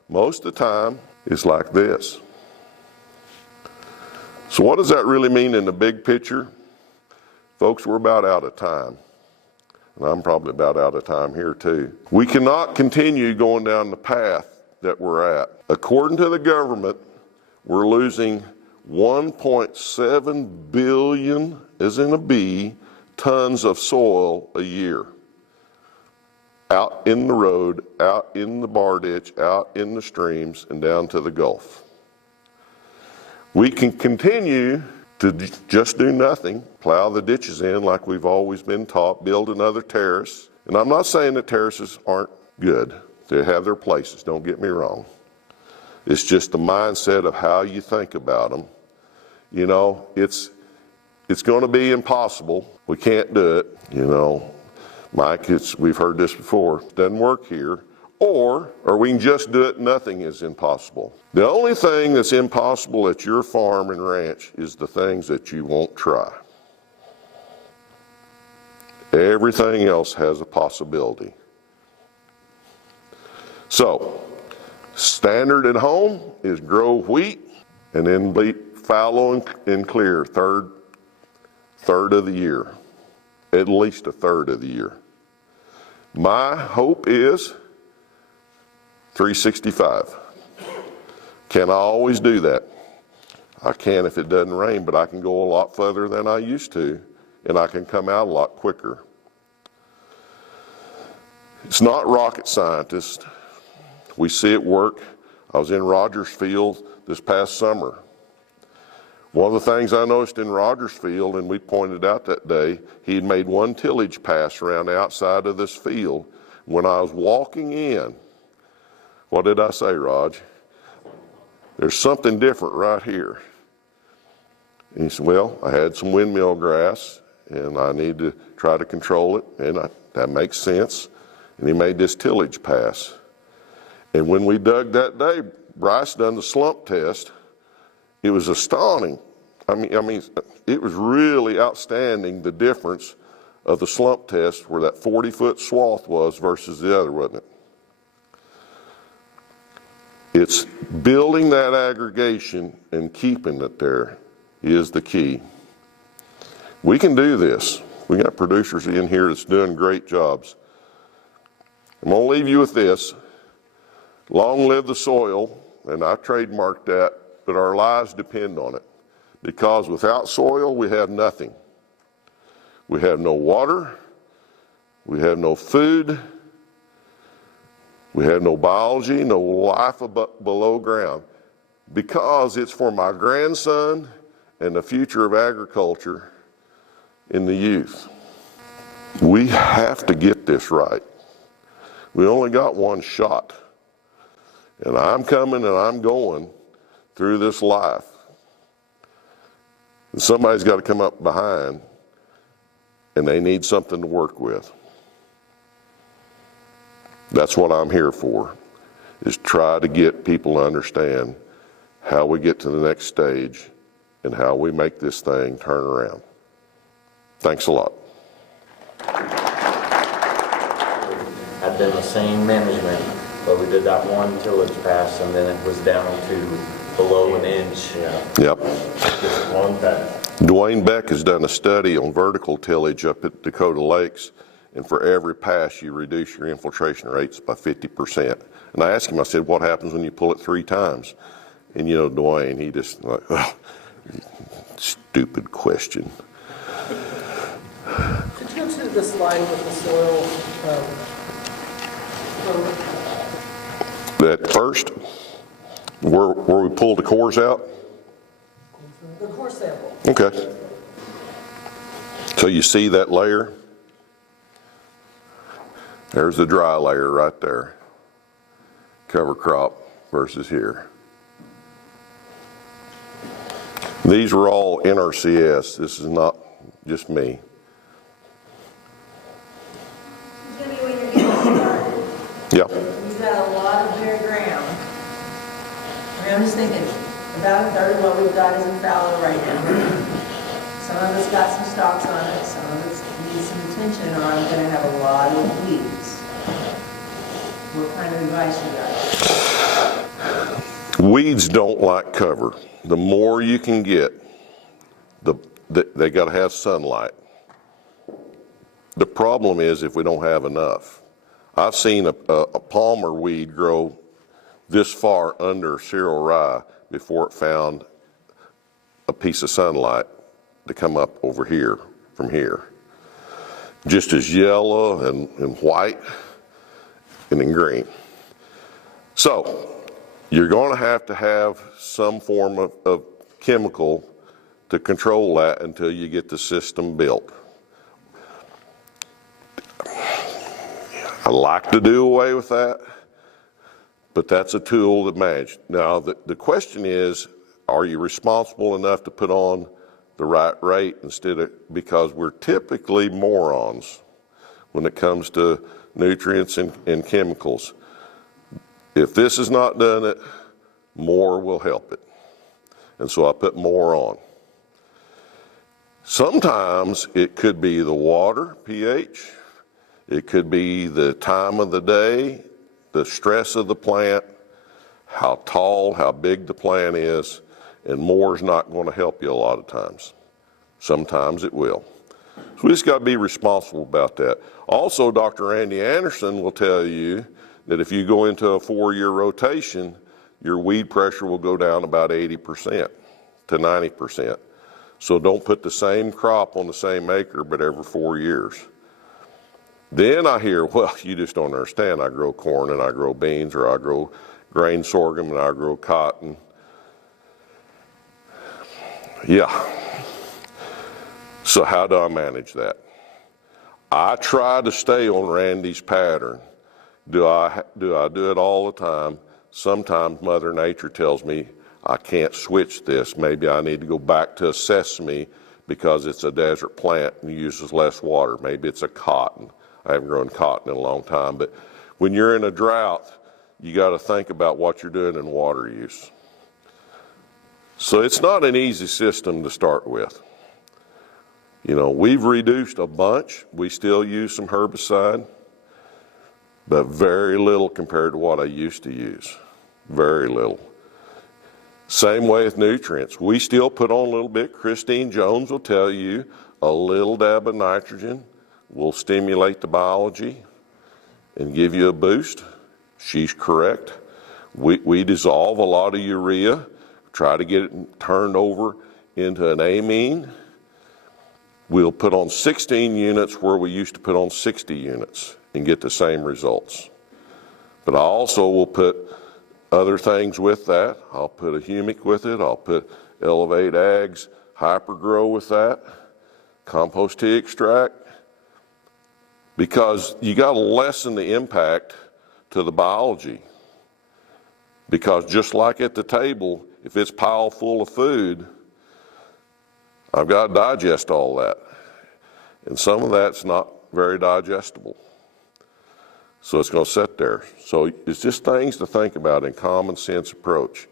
Most of the time, it's like this. So what does that really mean in the big picture? Folks, we're about out of time. And I'm probably about out of time here too. We cannot continue going down the path that we're at. According to the government, we're losing 1.7 billion, as in a B, tons of soil a year. Out in the road, out in the bar ditch, out in the streams, and down to the Gulf. We can continue to just do nothing, plow the ditches in like we've always been taught, build another terrace. And I'm not saying that terraces aren't good. They have their places, don't get me wrong. It's just the mindset of how you think about them. You know, it's going to be impossible. We can't do it, you know. Mike, we've heard this before, it doesn't work here. Or we can just do it, nothing is impossible. The only thing that's impossible at your farm and ranch is the things that you won't try. Everything else has a possibility. So, standard at home is grow wheat and then be fallow and clear third of the year. At least a third of the year. My hope is 365. Can I always do that? I can if it doesn't rain, but I can go a lot further than I used to, and I can come out a lot quicker. It's not rocket scientist. We see it work. I was in Rogers Field this past summer. One of the things I noticed in Rogers Field, and we pointed out that day, he had made one tillage pass around the outside of this field. When I was walking in, what did I say, Raj? There's something different right here. And he said, well, I had some windmill grass, and I need to try to control it, and that makes sense. And he made this tillage pass. And when we dug that day, Bryce done the slump test. It was astounding. I mean, it was really outstanding, the difference of the slump test where that 40-foot swath was versus the other, wasn't it? It's building that aggregation and keeping it there is the key. We can do this. We got producers in here that's doing great jobs. I'm going to leave you with this. Long live the soil, and I trademarked that. But our lives depend on it. Because without soil, we have nothing. We have no water. We have no food. We have no biology, no life below ground. Because it's for my grandson and the future of agriculture in the youth. We have to get this right. We only got one shot. And I'm coming and I'm going through this life. And somebody's got to come up behind, and they need something to work with. That's what I'm here for, is try to get people to understand how we get to the next stage and how we make this thing turn around. Thanks a lot. I've done the same management, but we did that one tillage pass, and then it was down to below an inch. Yep. Just one pass. Dwayne Beck has done a study on vertical tillage up at Dakota Lakes, and for every pass you reduce your infiltration rates by 50%. And I asked him, I said, what happens when you pull it 3 times? And you know, Dwayne, he just like, Stupid question. Could you go to the slide with the soil? That first, where we pulled the cores out? The core sample. Okay. So you see that layer? There's the dry layer right there. Cover crop versus here. These were all NRCS. This is not just me. Jimmy, when you're getting started, Yeah. you've got a lot of bare ground. I mean, I'm just thinking, about a third of what we've got is in fallow right now. Some of it's got some stalks on it, some of it needs some attention, or I'm gonna have a lot of weeds. What kind of advice you got? Weeds don't like cover. The more you can get, they got to have sunlight. The problem is if we don't have enough. I've seen a palmer weed grow this far under cereal rye before it found a piece of sunlight to come up over here from here. Just as yellow and white and in green. So you're going to have some form of chemical to control that until you get the system built. I like to do away with that, but that's a tool to manage. Now, the question is, are you responsible enough to put on the right rate because we're typically morons when it comes to nutrients and chemicals. If this is not done it, more will help it. And so I put more on. Sometimes it could be the water, pH. It could be the time of the day, the stress of the plant, how tall, how big the plant is, and more is not going to help you a lot of times. Sometimes it will. So we just got to be responsible about that. Also, Dr. Randy Anderson will tell you that if you go into a 4-year rotation, your weed pressure will go down about 80% to 90%. So don't put the same crop on the same acre, but every 4 years. Then I hear, well, you just don't understand. I grow corn and I grow beans, or I grow grain sorghum and I grow cotton. Yeah. So how do I manage that? I try to stay on Randy's pattern. Do I do it all the time? Sometimes Mother Nature tells me I can't switch this. Maybe I need to go back to a sesame because it's a desert plant and uses less water. Maybe it's a cotton. I haven't grown cotton in a long time, but when you're in a drought, you got to think about what you're doing in water use. So it's not an easy system to start with. You know, we've reduced a bunch. We still use some herbicide, but very little compared to what I used to use. Very little. Same way with nutrients. We still put on a little bit. Christine Jones will tell you a little dab of nitrogen will stimulate the biology and give you a boost. She's correct. We dissolve a lot of urea, try to get it turned over into an amine. We'll put on 16 units where we used to put on 60 units and get the same results. But I also will put other things with that. I'll put a humic with it. I'll put Elevate Ags, Hypergrow with that, compost tea extract, because you got to lessen the impact to the biology. Because just like at the table, if it's piled full of food, I've got to digest all that. And some of that's not very digestible. So it's going to sit there. So it's just things to think about in common sense approach.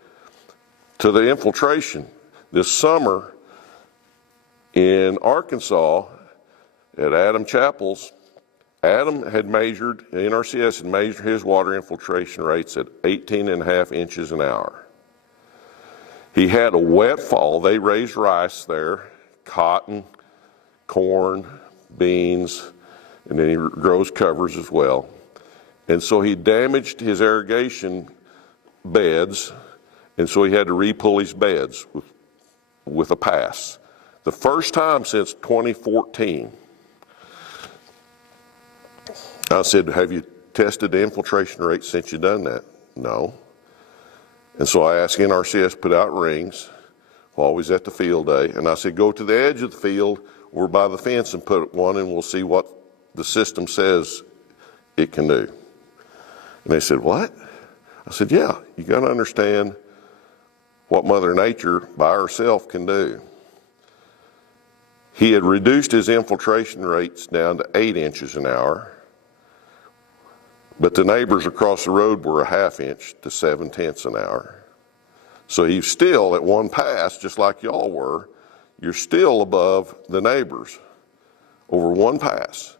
To the infiltration, this summer in Arkansas at Adam Chappell's, Adam had measured, NRCS had measured his water infiltration rates at 18.5 inches an hour. He had a wet fall. They raised rice there, cotton, corn, beans, and then he grows covers as well. And so he damaged his irrigation beds, and so he had to re-pull his beds with with a pass. The first time since 2014. I said, have you tested the infiltration rate since you've done that? No. And so I asked NRCS put out rings while I was at the field day, and I said, go to the edge of the field or by the fence and put one, and we'll see what the system says it can do. And they said, what? I said, yeah, you got to understand what Mother Nature by herself can do. He had reduced his infiltration rates down to 8 inches an hour, but the neighbors across the road were a ½ inch to 7/10 an hour. So he's still at one pass, just like y'all were, you're still above the neighbors over one pass.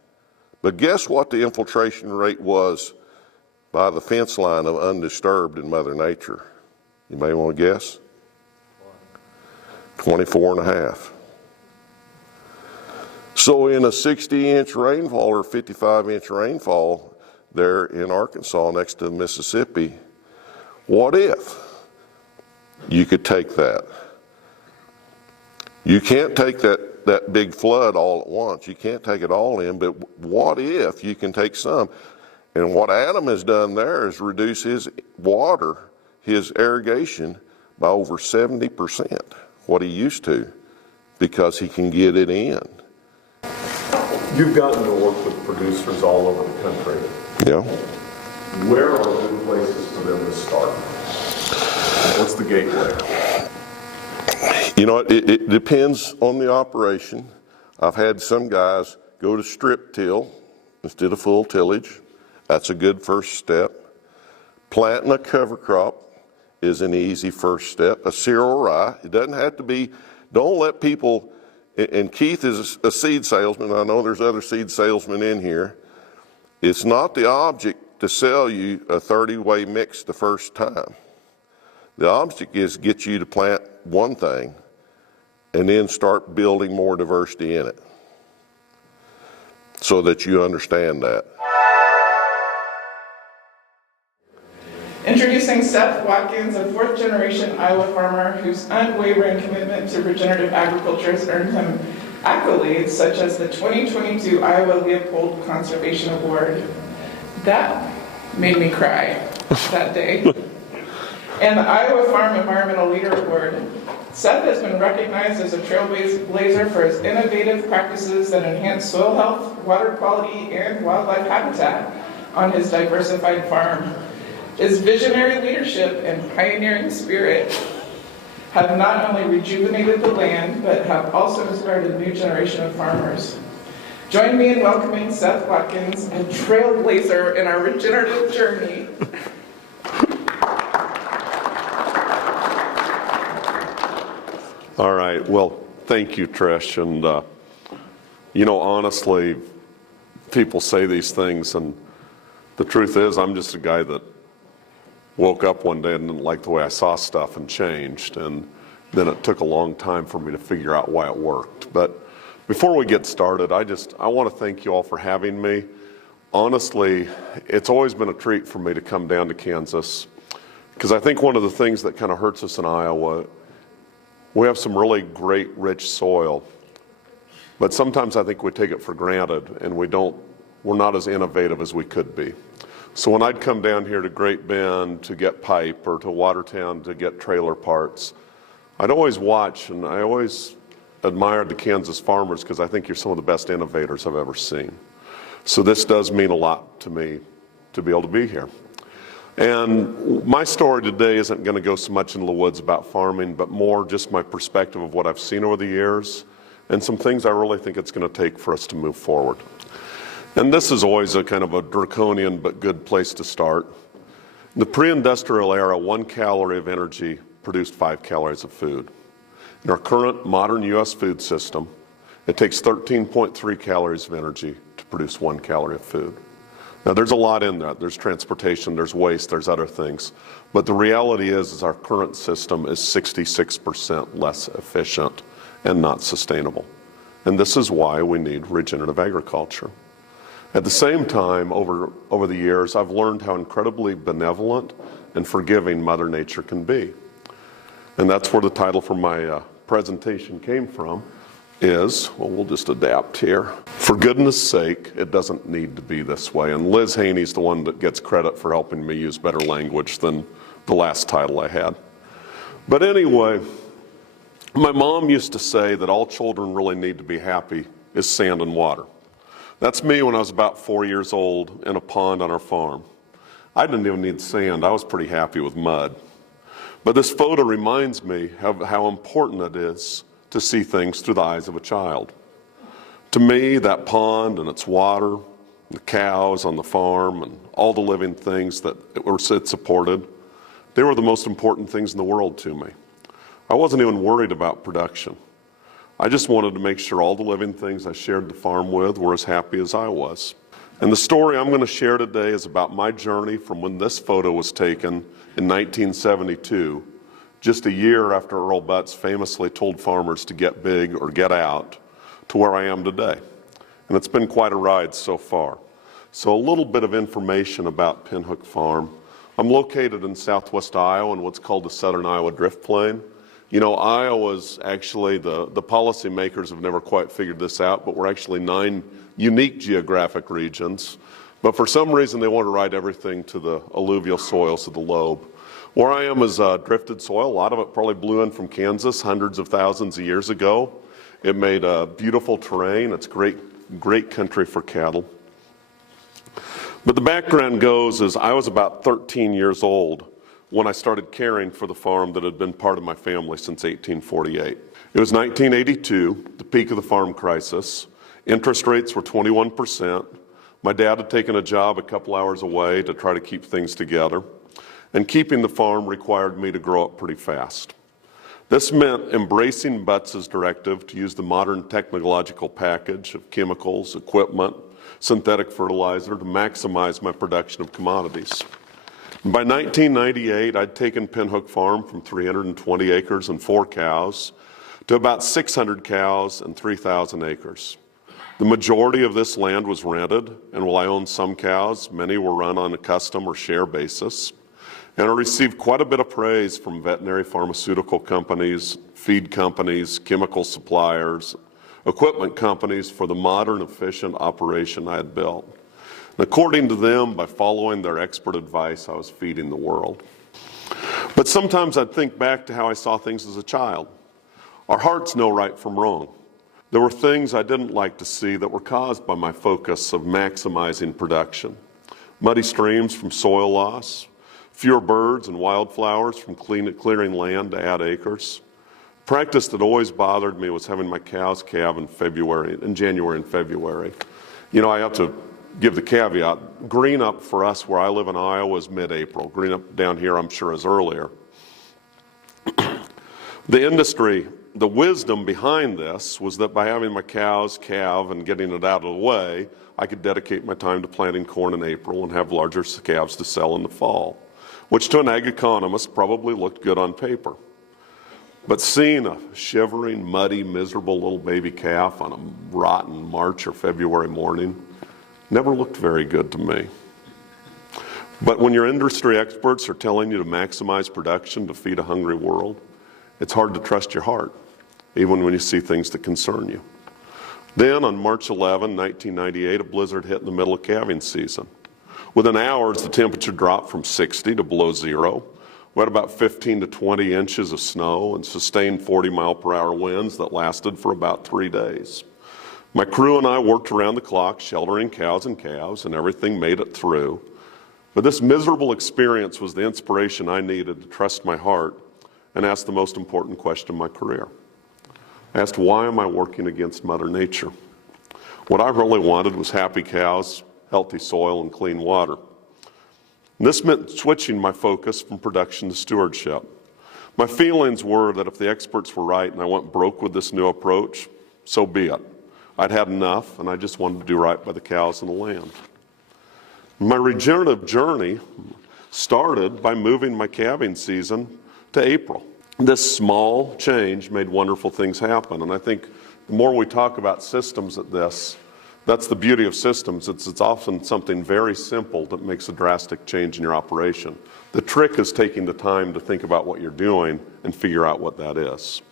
But guess what the infiltration rate was by the fence line of undisturbed in Mother Nature? Anybody want to guess? 24.5. So in a 60-inch rainfall or 55-inch rainfall there in Arkansas next to the Mississippi, what if you could take that? You can't take that big flood all at once. You can't take it all in, but what if you can take some? And what Adam has done there is reduce his water, his irrigation, by over 70%, what he used to, because he can get it in. You've gotten to work with producers all over the country. Yeah. Where are good places for them to start? What's the gateway? You know, it depends on the operation. I've had some guys go to strip till instead of full tillage. That's a good first step. Planting a cover crop is an easy first step. A cereal rye, it doesn't have to be, don't let people, and Keith is a seed salesman. I know there's other seed salesmen in here. It's not the object to sell you a 30-way mix the first time. The object is get you to plant one thing and then start building more diversity in it so that you understand that. Introducing Seth Watkins, a fourth-generation Iowa farmer whose unwavering commitment to regenerative agriculture has earned him accolades such as the 2022 Iowa Leopold Conservation Award. That made me cry that day. And the Iowa Farm Environmental Leader Award. Seth has been recognized as a trailblazer for his innovative practices that enhance soil health, water quality, and wildlife habitat on his diversified farm. His visionary leadership and pioneering spirit have not only rejuvenated the land, but have also inspired a new generation of farmers. Join me in welcoming Seth Watkins, a trailblazer in our regenerative journey. All right, well, thank you, Trish. And, you know, honestly, people say these things, and the truth is I'm just a guy that woke up one day and didn't like the way I saw stuff and changed. And then it took a long time for me to figure out why it worked. But before we get started, I want to thank you all for having me. Honestly, it's always been a treat for me to come down to Kansas, because I think one of the things that kind of hurts us in Iowa, we have some really great, rich soil, but sometimes I think we take it for granted and we're not as innovative as we could be. So when I'd come down here to Great Bend to get pipe or to Watertown to get trailer parts, I'd always watch, and I always admired the Kansas farmers because I think you're some of the best innovators I've ever seen. So this does mean a lot to me to be able to be here. And my story today isn't going to go so much into the woods about farming, but more just my perspective of what I've seen over the years and some things I really think it's going to take for us to move forward. And this is always a kind of a draconian but good place to start. In the pre-industrial era, 1 calorie of energy produced 5 calories of food. In our current modern U.S. food system, it takes 13.3 calories of energy to produce 1 calorie of food. Now, there's a lot in that. There's transportation, there's waste, there's other things. But the reality is our current system is 66% less efficient and not sustainable. And this is why we need regenerative agriculture. At the same time, over the years, I've learned how incredibly benevolent and forgiving Mother Nature can be. And that's where the title for my presentation came from is, well, we'll just adapt here. For goodness sake, it doesn't need to be this way. And Liz Haney's the one that gets credit for helping me use better language than the last title I had. But anyway, my mom used to say that all children really need to be happy is sand and water. That's me when I was about 4 years old in a pond on our farm. I didn't even need sand. I was pretty happy with mud. But this photo reminds me of how important it is to see things through the eyes of a child. To me, that pond and its water, the cows on the farm, and all the living things that it supported, they were the most important things in the world to me. I wasn't even worried about production. I just wanted to make sure all the living things I shared the farm with were as happy as I was. And the story I'm going to share today is about my journey from when this photo was taken in 1972, just a year after Earl Butz famously told farmers to get big or get out, to where I am today. And it's been quite a ride so far. So a little bit of information about Pinhook Farm. I'm located in southwest Iowa in what's called the Southern Iowa Drift Plain. You know, Iowa's actually, the policymakers have never quite figured this out, but we're actually 9 unique geographic regions. But for some reason, they want to write everything to the alluvial soils of the lobe. Where I am is drifted soil. A lot of it probably blew in from Kansas hundreds of thousands of years ago. It made a beautiful terrain. It's great country for cattle. But the background goes is I was about 13 years old when I started caring for the farm that had been part of my family since 1848. It was 1982, the peak of the farm crisis. Interest rates were 21%. My dad had taken a job a couple hours away to try to keep things together. And keeping the farm required me to grow up pretty fast. This meant embracing Butz's directive to use the modern technological package of chemicals, equipment, synthetic fertilizer to maximize my production of commodities. And by 1998, I'd taken Pinhook Farm from 320 acres and 4 cows to about 600 cows and 3,000 acres. The majority of this land was rented, and while I owned some cows, many were run on a custom or share basis. And I received quite a bit of praise from veterinary pharmaceutical companies, feed companies, chemical suppliers, equipment companies for the modern, efficient operation I had built. And according to them, by following their expert advice, I was feeding the world. But sometimes I'd think back to how I saw things as a child. Our hearts know right from wrong. There were things I didn't like to see that were caused by my focus of maximizing production. Muddy streams from soil loss, fewer birds and wildflowers from clearing land to add acres. Practice that always bothered me was having my cows calve in January and February. You know, I have to give the caveat, green up for us where I live in Iowa is mid-April. Green up down here I'm sure is earlier. The wisdom behind this was that by having my cows calve and getting it out of the way, I could dedicate my time to planting corn in April and have larger calves to sell in the fall, which to an ag economist probably looked good on paper. But seeing a shivering, muddy, miserable little baby calf on a rotten March or February morning never looked very good to me. But when your industry experts are telling you to maximize production to feed a hungry world, it's hard to trust your heart, even when you see things that concern you. Then on March 11, 1998, a blizzard hit in the middle of calving season. Within hours, the temperature dropped from 60 to below zero. We had about 15 to 20 inches of snow and sustained 40-mile-per-hour winds that lasted for about 3 days. My crew and I worked around the clock, sheltering cows and calves, and everything made it through. But this miserable experience was the inspiration I needed to trust my heart and ask the most important question in my career. I asked, why am I working against Mother Nature? What I really wanted was happy cows, healthy soil, and clean water. And this meant switching my focus from production to stewardship. My feelings were that if the experts were right and I went broke with this new approach, so be it. I'd had enough, and I just wanted to do right by the cows and the land. My regenerative journey started by moving my calving season to April. This small change made wonderful things happen, and I think the more we talk about systems at this, that's the beauty of systems. It's often something very simple that makes a drastic change in your operation. The trick is taking the time to think about what you're doing and figure out what that is.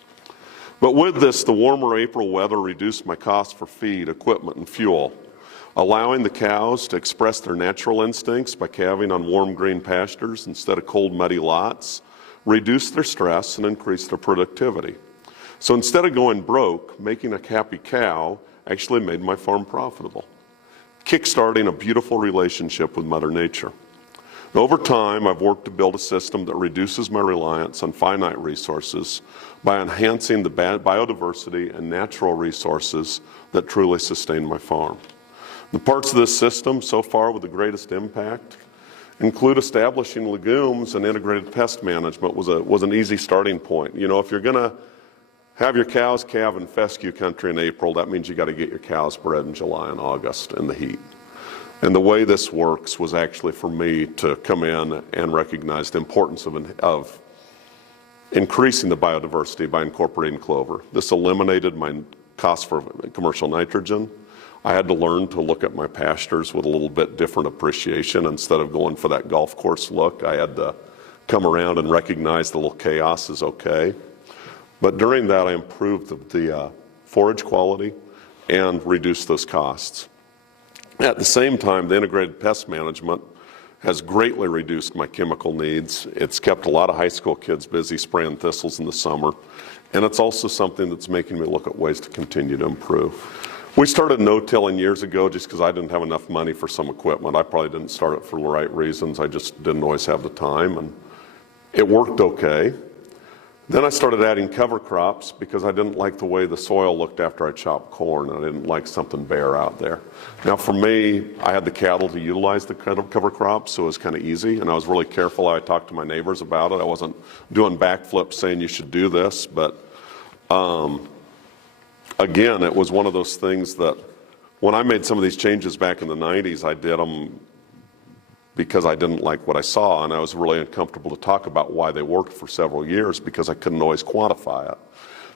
But with this, the warmer April weather reduced my cost for feed, equipment, and fuel, allowing the cows to express their natural instincts by calving on warm green pastures instead of cold muddy lots, reduced their stress, and increased their productivity. So instead of going broke, making a happy cow actually made my farm profitable, kickstarting a beautiful relationship with Mother Nature. Over time, I've worked to build a system that reduces my reliance on finite resources by enhancing the biodiversity and natural resources that truly sustain my farm. The parts of this system so far with the greatest impact include establishing legumes and integrated pest management was an easy starting point. You know, if you're going to have your cows calve in fescue country in April, that means you got to get your cows bred in July and August in the heat. And the way this works was actually for me to come in and recognize the importance of increasing the biodiversity by incorporating clover. This eliminated my cost for commercial nitrogen. I had to learn to look at my pastures with a little bit different appreciation. Instead of going for that golf course look, I had to come around and recognize the little chaos is okay. But during that, I improved the forage quality and reduced those costs. At the same time, the integrated pest management has greatly reduced my chemical needs. It's kept a lot of high school kids busy spraying thistles in the summer. And it's also something that's making me look at ways to continue to improve. We started no-tilling years ago just because I didn't have enough money for some equipment. I probably didn't start it for the right reasons. I just didn't always have the time. And it worked okay. Then I started adding cover crops because I didn't like the way the soil looked after I chopped corn, and I didn't like something bare out there. Now for me, I had the cattle to utilize the cover crops, so it was kind of easy, and I was really careful how I talked to my neighbors about it. I wasn't doing backflips saying you should do this, but again, it was one of those things that when I made some of these changes back in the 90s, I did them because I didn't like what I saw, and I was really uncomfortable to talk about why they worked for several years because I couldn't always quantify it.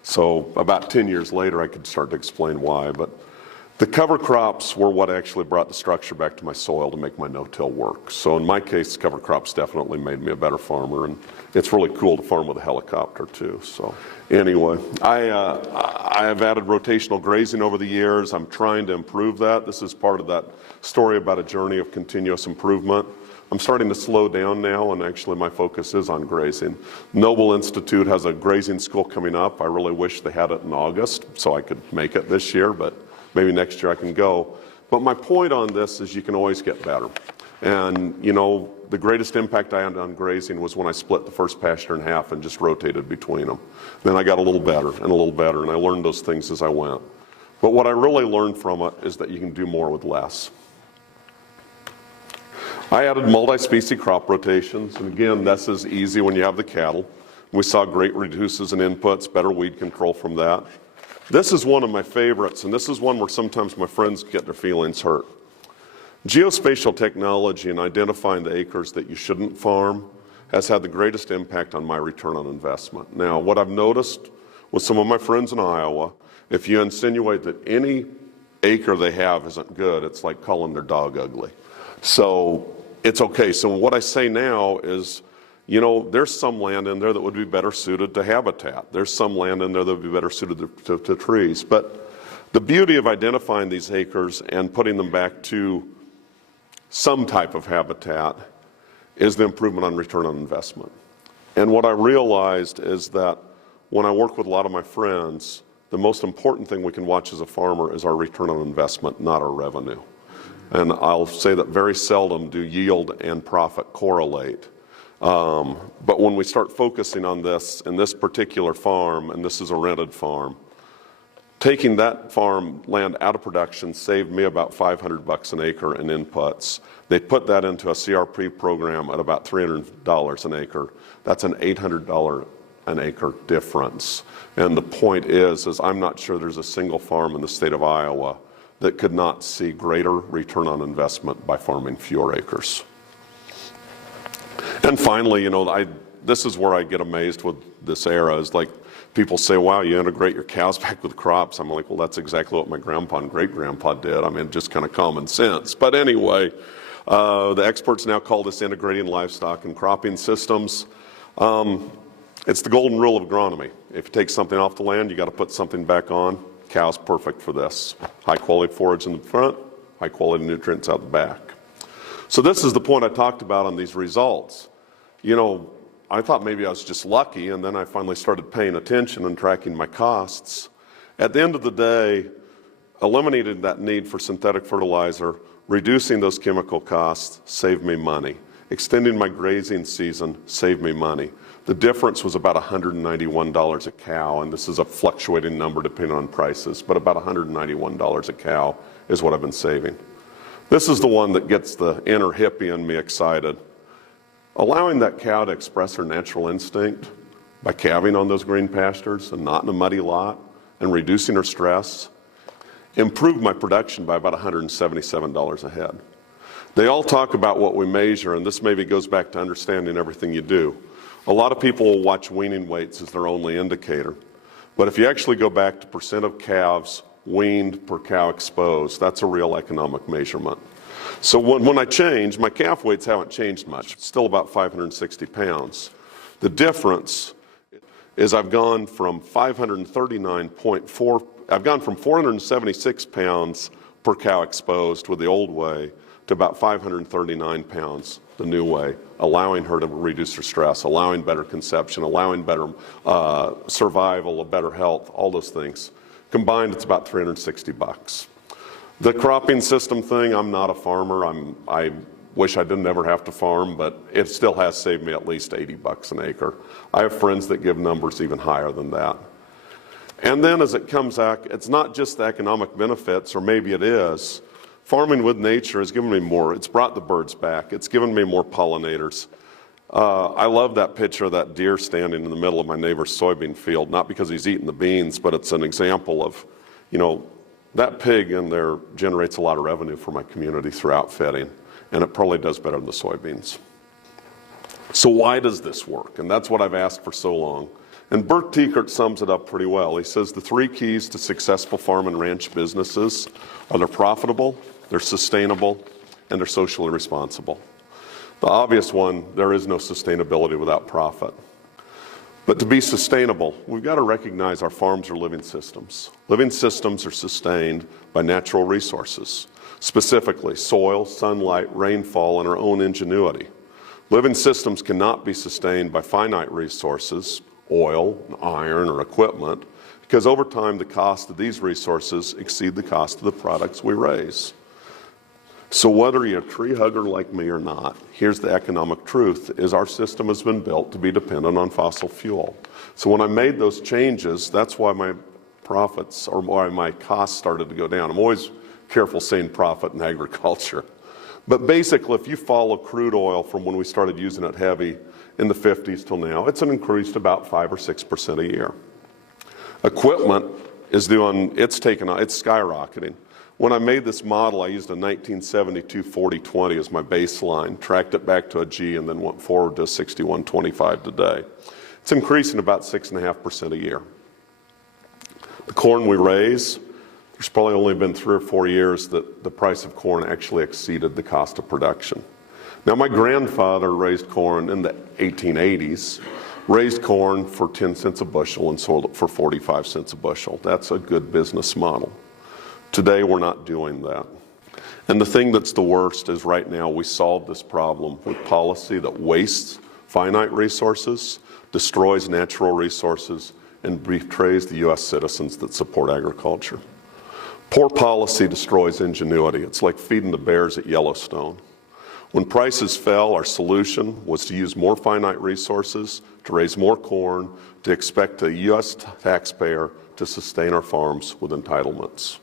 So about 10 years later, I could start to explain why. But the cover crops were what actually brought the structure back to my soil to make my no-till work. So in my case, cover crops definitely made me a better farmer, and it's really cool to farm with a helicopter too. So anyway, I have added rotational grazing over the years. I'm trying to improve that. This is part of that story about a journey of continuous improvement. I'm starting to slow down now, and actually my focus is on grazing. Noble Institute has a grazing school coming up. I really wish they had it in August so I could make it this year, but maybe next year I can go. But my point on this is you can always get better. And, you know, the greatest impact I had on grazing was when I split the first pasture in half and just rotated between them. Then I got a little better and a little better, and I learned those things as I went. But what I really learned from it is that you can do more with less. I added multi-species crop rotations, and again, this is easy when you have the cattle. We saw great reduces in inputs, better weed control from that. This is one of my favorites, and this is one where sometimes my friends get their feelings hurt. Geospatial technology and identifying the acres that you shouldn't farm has had the greatest impact on my return on investment. Now, what I've noticed with some of my friends in Iowa, if you insinuate that any acre they have isn't good, it's like calling their dog ugly. So it's okay. So what I say now is, you know, there's some land in there that would be better suited to habitat. There's some land in there that would be better suited to trees. But the beauty of identifying these acres and putting them back to some type of habitat is the improvement on return on investment. And what I realized is that when I work with a lot of my friends, the most important thing we can watch as a farmer is our return on investment, not our revenue. And I'll say that very seldom do yield and profit correlate. But when we start focusing on this in this particular farm, and this is a rented farm, taking that farm land out of production saved me about $500 an acre in inputs. They put that into a CRP program at about $300 an acre. That's an $800 an acre difference. And the point is I'm not sure there's a single farm in the state of Iowa that could not see greater return on investment by farming fewer acres. And finally, you know, this is where I get amazed with this era is like people say, wow, you integrate your cows back with crops. I'm like, well, that's exactly what my grandpa and great-grandpa did. I mean, just kind of common sense. But anyway, the experts now call this integrating livestock and cropping systems. And It's the golden rule of agronomy. If you take something off the land, you got to put something back on. Cow's perfect for this. High quality forage in the front, high quality nutrients out the back. So this is the point I talked about on these results. You know, I thought maybe I was just lucky, and then I finally started paying attention and tracking my costs. At the end of the day, eliminating that need for synthetic fertilizer, reducing those chemical costs saved me money. Extending my grazing season saved me money. The difference was about $191 a cow, and this is a fluctuating number depending on prices, but about $191 a cow is what I've been saving. This is the one that gets the inner hippie in me excited. Allowing that cow to express her natural instinct by calving on those green pastures and not in a muddy lot and reducing her stress improved my production by about $177 a head. They all talk about what we measure, and this maybe goes back to understanding everything you do. A lot of people will watch weaning weights as their only indicator. But if you actually go back to percent of calves weaned per cow exposed, that's a real economic measurement. So when I change, my calf weights haven't changed much. It's still about 560 pounds. The difference is I've gone from 476 pounds per cow exposed with the old way to about 539 pounds the new way, allowing her to reduce her stress, allowing better conception, allowing better survival, better health, all those things. Combined, it's about $360. The cropping system thing, I'm not a farmer. I wish I didn't ever have to farm, but it still has saved me at least $80 an acre. I have friends that give numbers even higher than that. And then as it comes back, it's not just the economic benefits, or maybe it is. Farming with nature has given me more. It's brought the birds back. It's given me more pollinators. I love that picture of that deer standing in the middle of my neighbor's soybean field, not because he's eating the beans, but it's an example of, you know, that pig in there generates a lot of revenue for my community through outfitting, and it probably does better than the soybeans. So why does this work? And that's what I've asked for so long. And Bert Tiekert sums it up pretty well. He says the three keys to successful farm and ranch businesses are they're profitable, they're sustainable, and they're socially responsible. The obvious one, there is no sustainability without profit. But to be sustainable, we've got to recognize our farms are living systems. Living systems are sustained by natural resources, specifically soil, sunlight, rainfall, and our own ingenuity. Living systems cannot be sustained by finite resources, oil, iron, or equipment, because over time the cost of these resources exceed the cost of the products we raise. So whether you're a tree hugger like me or not, here's the economic truth, is our system has been built to be dependent on fossil fuel. So when I made those changes, that's why my profits or why my costs started to go down. I'm always careful saying profit in agriculture. But basically, if you follow crude oil from when we started using it heavy in the 50s till now, it's increased about 5 or 6% a year. Equipment is it's skyrocketing. When I made this model, I used a 1972 40-20 as my baseline, tracked it back to a G, and then went forward to 6125 today. It's increasing about 6.5% a year. The corn we raise, there's probably only been 3 or 4 years that the price of corn actually exceeded the cost of production. Now, my grandfather raised corn in the 1880s, raised corn for 10 cents a bushel and sold it for 45 cents a bushel. That's a good business model. Today, we're not doing that. And the thing that's the worst is right now we solve this problem with policy that wastes finite resources, destroys natural resources, and betrays the U.S. citizens that support agriculture. Poor policy destroys ingenuity. It's like feeding the bears at Yellowstone. When prices fell, our solution was to use more finite resources, to raise more corn, to expect a U.S. taxpayer to sustain our farms with entitlements.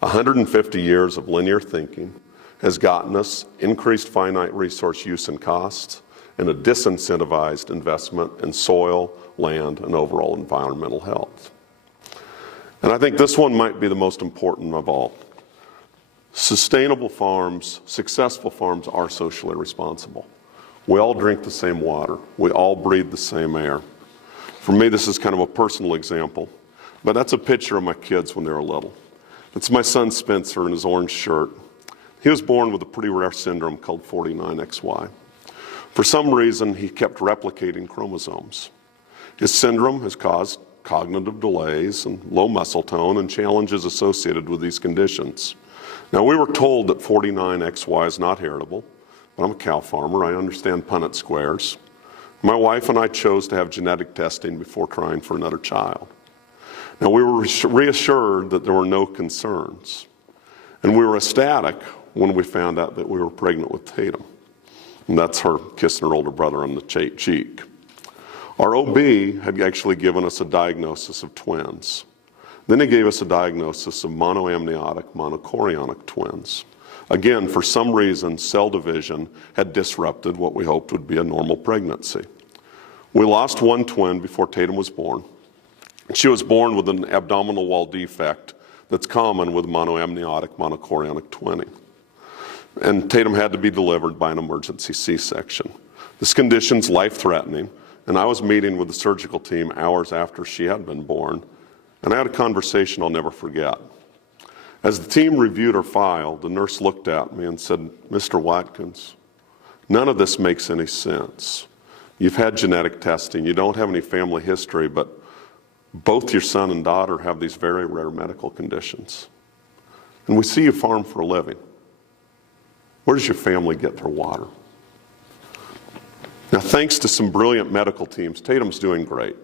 150 years of linear thinking has gotten us increased finite resource use and costs and a disincentivized investment in soil, land, and overall environmental health. And I think this one might be the most important of all. Sustainable farms, successful farms are socially responsible. We all drink the same water. We all breathe the same air. For me, this is kind of a personal example, but that's a picture of my kids when they were little. It's my son Spencer in his orange shirt. He was born with a pretty rare syndrome called 49XY. For some reason, he kept replicating chromosomes. His syndrome has caused cognitive delays and low muscle tone and challenges associated with these conditions. Now, we were told that 49XY is not heritable, but I'm a cow farmer. I understand Punnett squares. My wife and I chose to have genetic testing before trying for another child. Now, we were reassured that there were no concerns, and we were ecstatic when we found out that we were pregnant with Tatum. And that's her kissing her older brother on the cheek. Our OB had actually given us a diagnosis of twins. Then he gave us a diagnosis of monoamniotic monochorionic twins. Again, for some reason, cell division had disrupted what we hoped would be a normal pregnancy. We lost one twin before Tatum was born. She was born with an abdominal wall defect that's common with monoamniotic monochorionic twinning. And Tatum had to be delivered by an emergency C-section. This condition's life-threatening, and I was meeting with the surgical team hours after she had been born, and I had a conversation I'll never forget. As the team reviewed her file, the nurse looked at me and said, "Mr. Watkins, none of this makes any sense. You've had genetic testing, you don't have any family history, but both your son and daughter have these very rare medical conditions. And we see you farm for a living. Where does your family get their water?" Now, thanks to some brilliant medical teams, Tatum's doing great.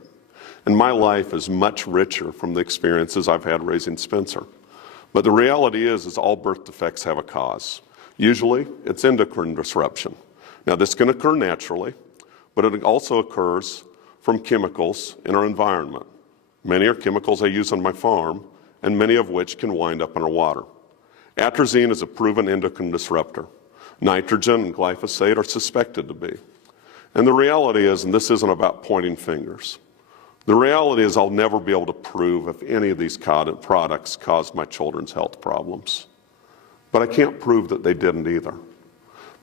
And my life is much richer from the experiences I've had raising Spencer. But the reality is all birth defects have a cause. Usually, it's endocrine disruption. Now, this can occur naturally, but it also occurs from chemicals in our environment. Many are chemicals I use on my farm, and many of which can wind up in our water. Atrazine is a proven endocrine disruptor. Nitrogen and glyphosate are suspected to be. And the reality is, and this isn't about pointing fingers, the reality is I'll never be able to prove if any of these products caused my children's health problems. But I can't prove that they didn't either.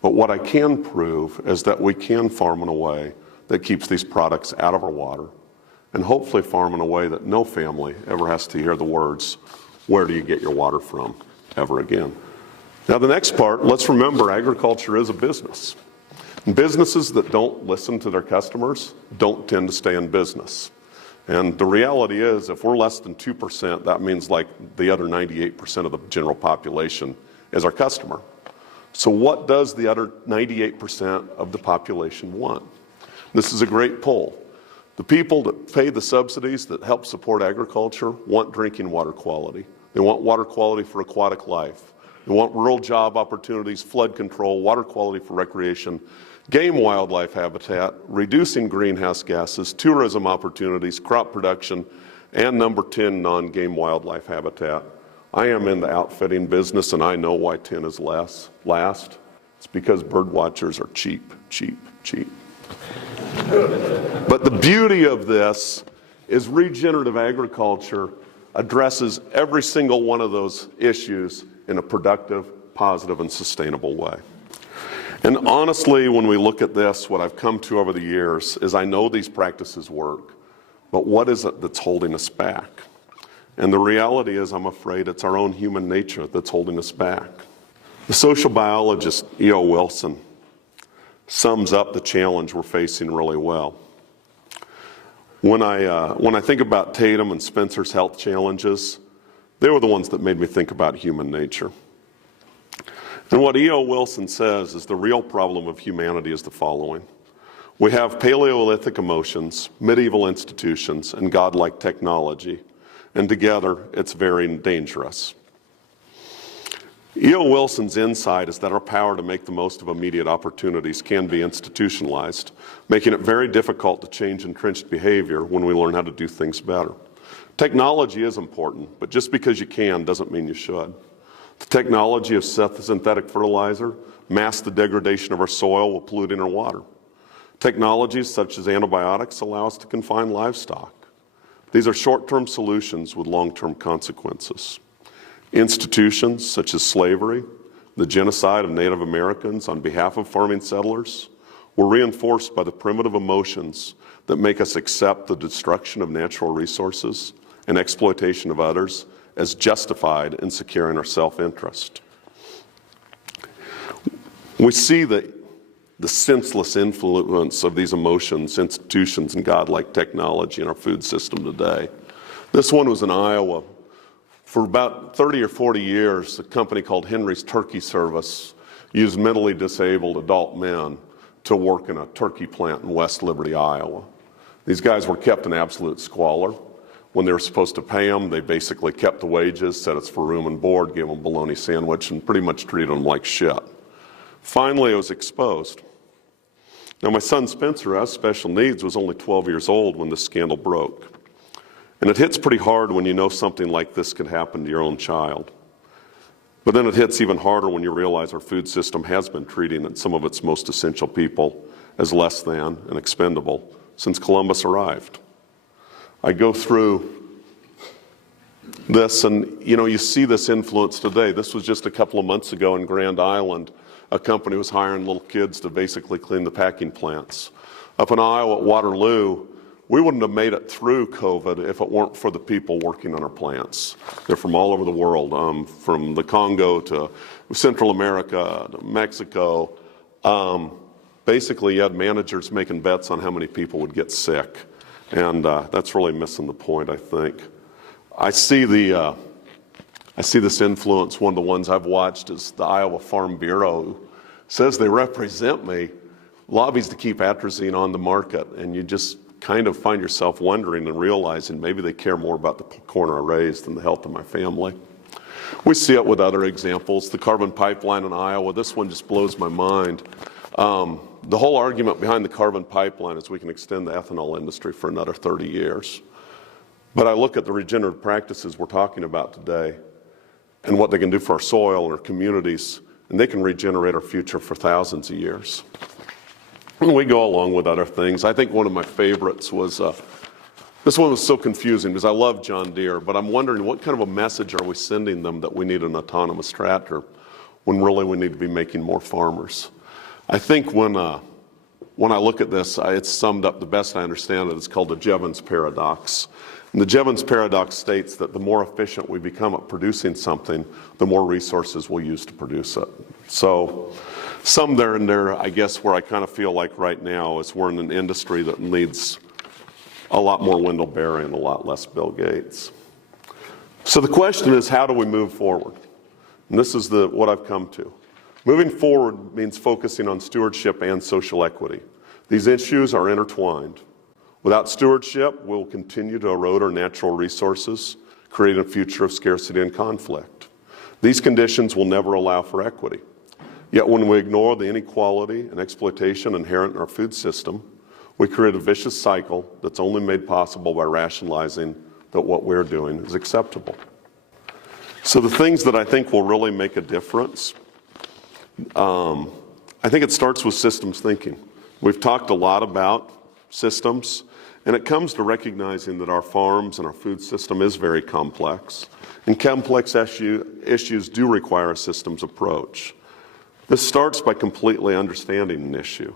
But what I can prove is that we can farm in a way that keeps these products out of our water, and hopefully farm in a way that no family ever has to hear the words, "Where do you get your water from?" ever again. Now, the next part, let's remember agriculture is a business. And businesses that don't listen to their customers don't tend to stay in business. And the reality is, if we're less than 2%, that means like the other 98% of the general population is our customer. So what does the other 98% of the population want? This is a great poll. The people that pay the subsidies that help support agriculture want drinking water quality. They want water quality for aquatic life. They want rural job opportunities, flood control, water quality for recreation, game wildlife habitat, reducing greenhouse gases, tourism opportunities, crop production, and number 10, non-game wildlife habitat. I am in the outfitting business, and I know why 10 is last. It's because bird watchers are cheap, cheap, cheap. But the beauty of this is regenerative agriculture addresses every single one of those issues in a productive, positive, and sustainable way. And honestly, when we look at this, what I've come to over the years is I know these practices work, but what is it that's holding us back? And the reality is, I'm afraid it's our own human nature that's holding us back. The social biologist E.O. Wilson sums up the challenge we're facing really well. When I think about Tatum and Spencer's health challenges, they were the ones that made me think about human nature. And what E.O. Wilson says is the real problem of humanity is the following. We have Paleolithic emotions, medieval institutions, and godlike technology, and together it's very dangerous. E.O. Wilson's insight is that our power to make the most of immediate opportunities can be institutionalized, making it very difficult to change entrenched behavior when we learn how to do things better. Technology is important, but just because you can doesn't mean you should. The technology of synthetic fertilizer masks the degradation of our soil while polluting our water. Technologies such as antibiotics allow us to confine livestock. These are short-term solutions with long-term consequences. Institutions such as slavery, the genocide of Native Americans on behalf of farming settlers, were reinforced by the primitive emotions that make us accept the destruction of natural resources and exploitation of others as justified in securing our self-interest. We see the the senseless influence of these emotions, institutions, and godlike technology in our food system today. This one was in Iowa. For about 30 or 40 years, a company called Henry's Turkey Service used mentally disabled adult men to work in a turkey plant in West Liberty, Iowa. These guys were kept in absolute squalor. When they were supposed to pay them, they basically kept the wages, said it's for room and board, gave them a bologna sandwich, and pretty much treated them like shit. Finally, it was exposed. Now, my son Spencer, who has special needs, was only 12 years old when this scandal broke. And it hits pretty hard when you know something like this could happen to your own child. But then it hits even harder when you realize our food system has been treating some of its most essential people as less than and expendable since Columbus arrived. I go through this and, you see this influence today. This was just a couple of months ago in Grand Island. A company was hiring little kids to basically clean the packing plants. Up in Iowa at Waterloo, we wouldn't have made it through COVID if it weren't for the people working on our plants. They're from all over the world, from the Congo to Central America to Mexico. Basically, you had managers making bets on how many people would get sick. And that's really missing the point, I think. I see this influence. One of the ones I've watched is the Iowa Farm Bureau, who says they represent me, lobbies to keep atrazine on the market. And you just kind of find yourself wondering and realizing maybe they care more about the corn I raised than the health of my family. We see it with other examples. The carbon pipeline in Iowa, this one just blows my mind. The whole argument behind the carbon pipeline is we can extend the ethanol industry for another 30 years. But I look at the regenerative practices we're talking about today and what they can do for our soil and our communities, and they can regenerate our future for thousands of years. And we go along with other things. I think one of my favorites was, this one was so confusing because I love John Deere, but I'm wondering what kind of a message are we sending them that we need an autonomous tractor when really we need to be making more farmers. I think when I look at this, it's summed up the best I understand it. It's called the Jevons paradox. And the Jevons paradox states that the more efficient we become at producing something, the more resources we'll use to produce it. So some there and there, I guess, where I kind of feel like right now is we're in an industry that needs a lot more Wendell Berry and a lot less Bill Gates. So the question is, how do we move forward? And this is what I've come to. Moving forward means focusing on stewardship and social equity. These issues are intertwined. Without stewardship, we'll continue to erode our natural resources, creating a future of scarcity and conflict. These conditions will never allow for equity. Yet when we ignore the inequality and exploitation inherent in our food system, we create a vicious cycle that's only made possible by rationalizing that what we're doing is acceptable. So the things that I think will really make a difference, I think it starts with systems thinking. We've talked a lot about systems, and it comes to recognizing that our farms and our food system is very complex, and complex issues do require a systems approach. This starts by completely understanding an issue.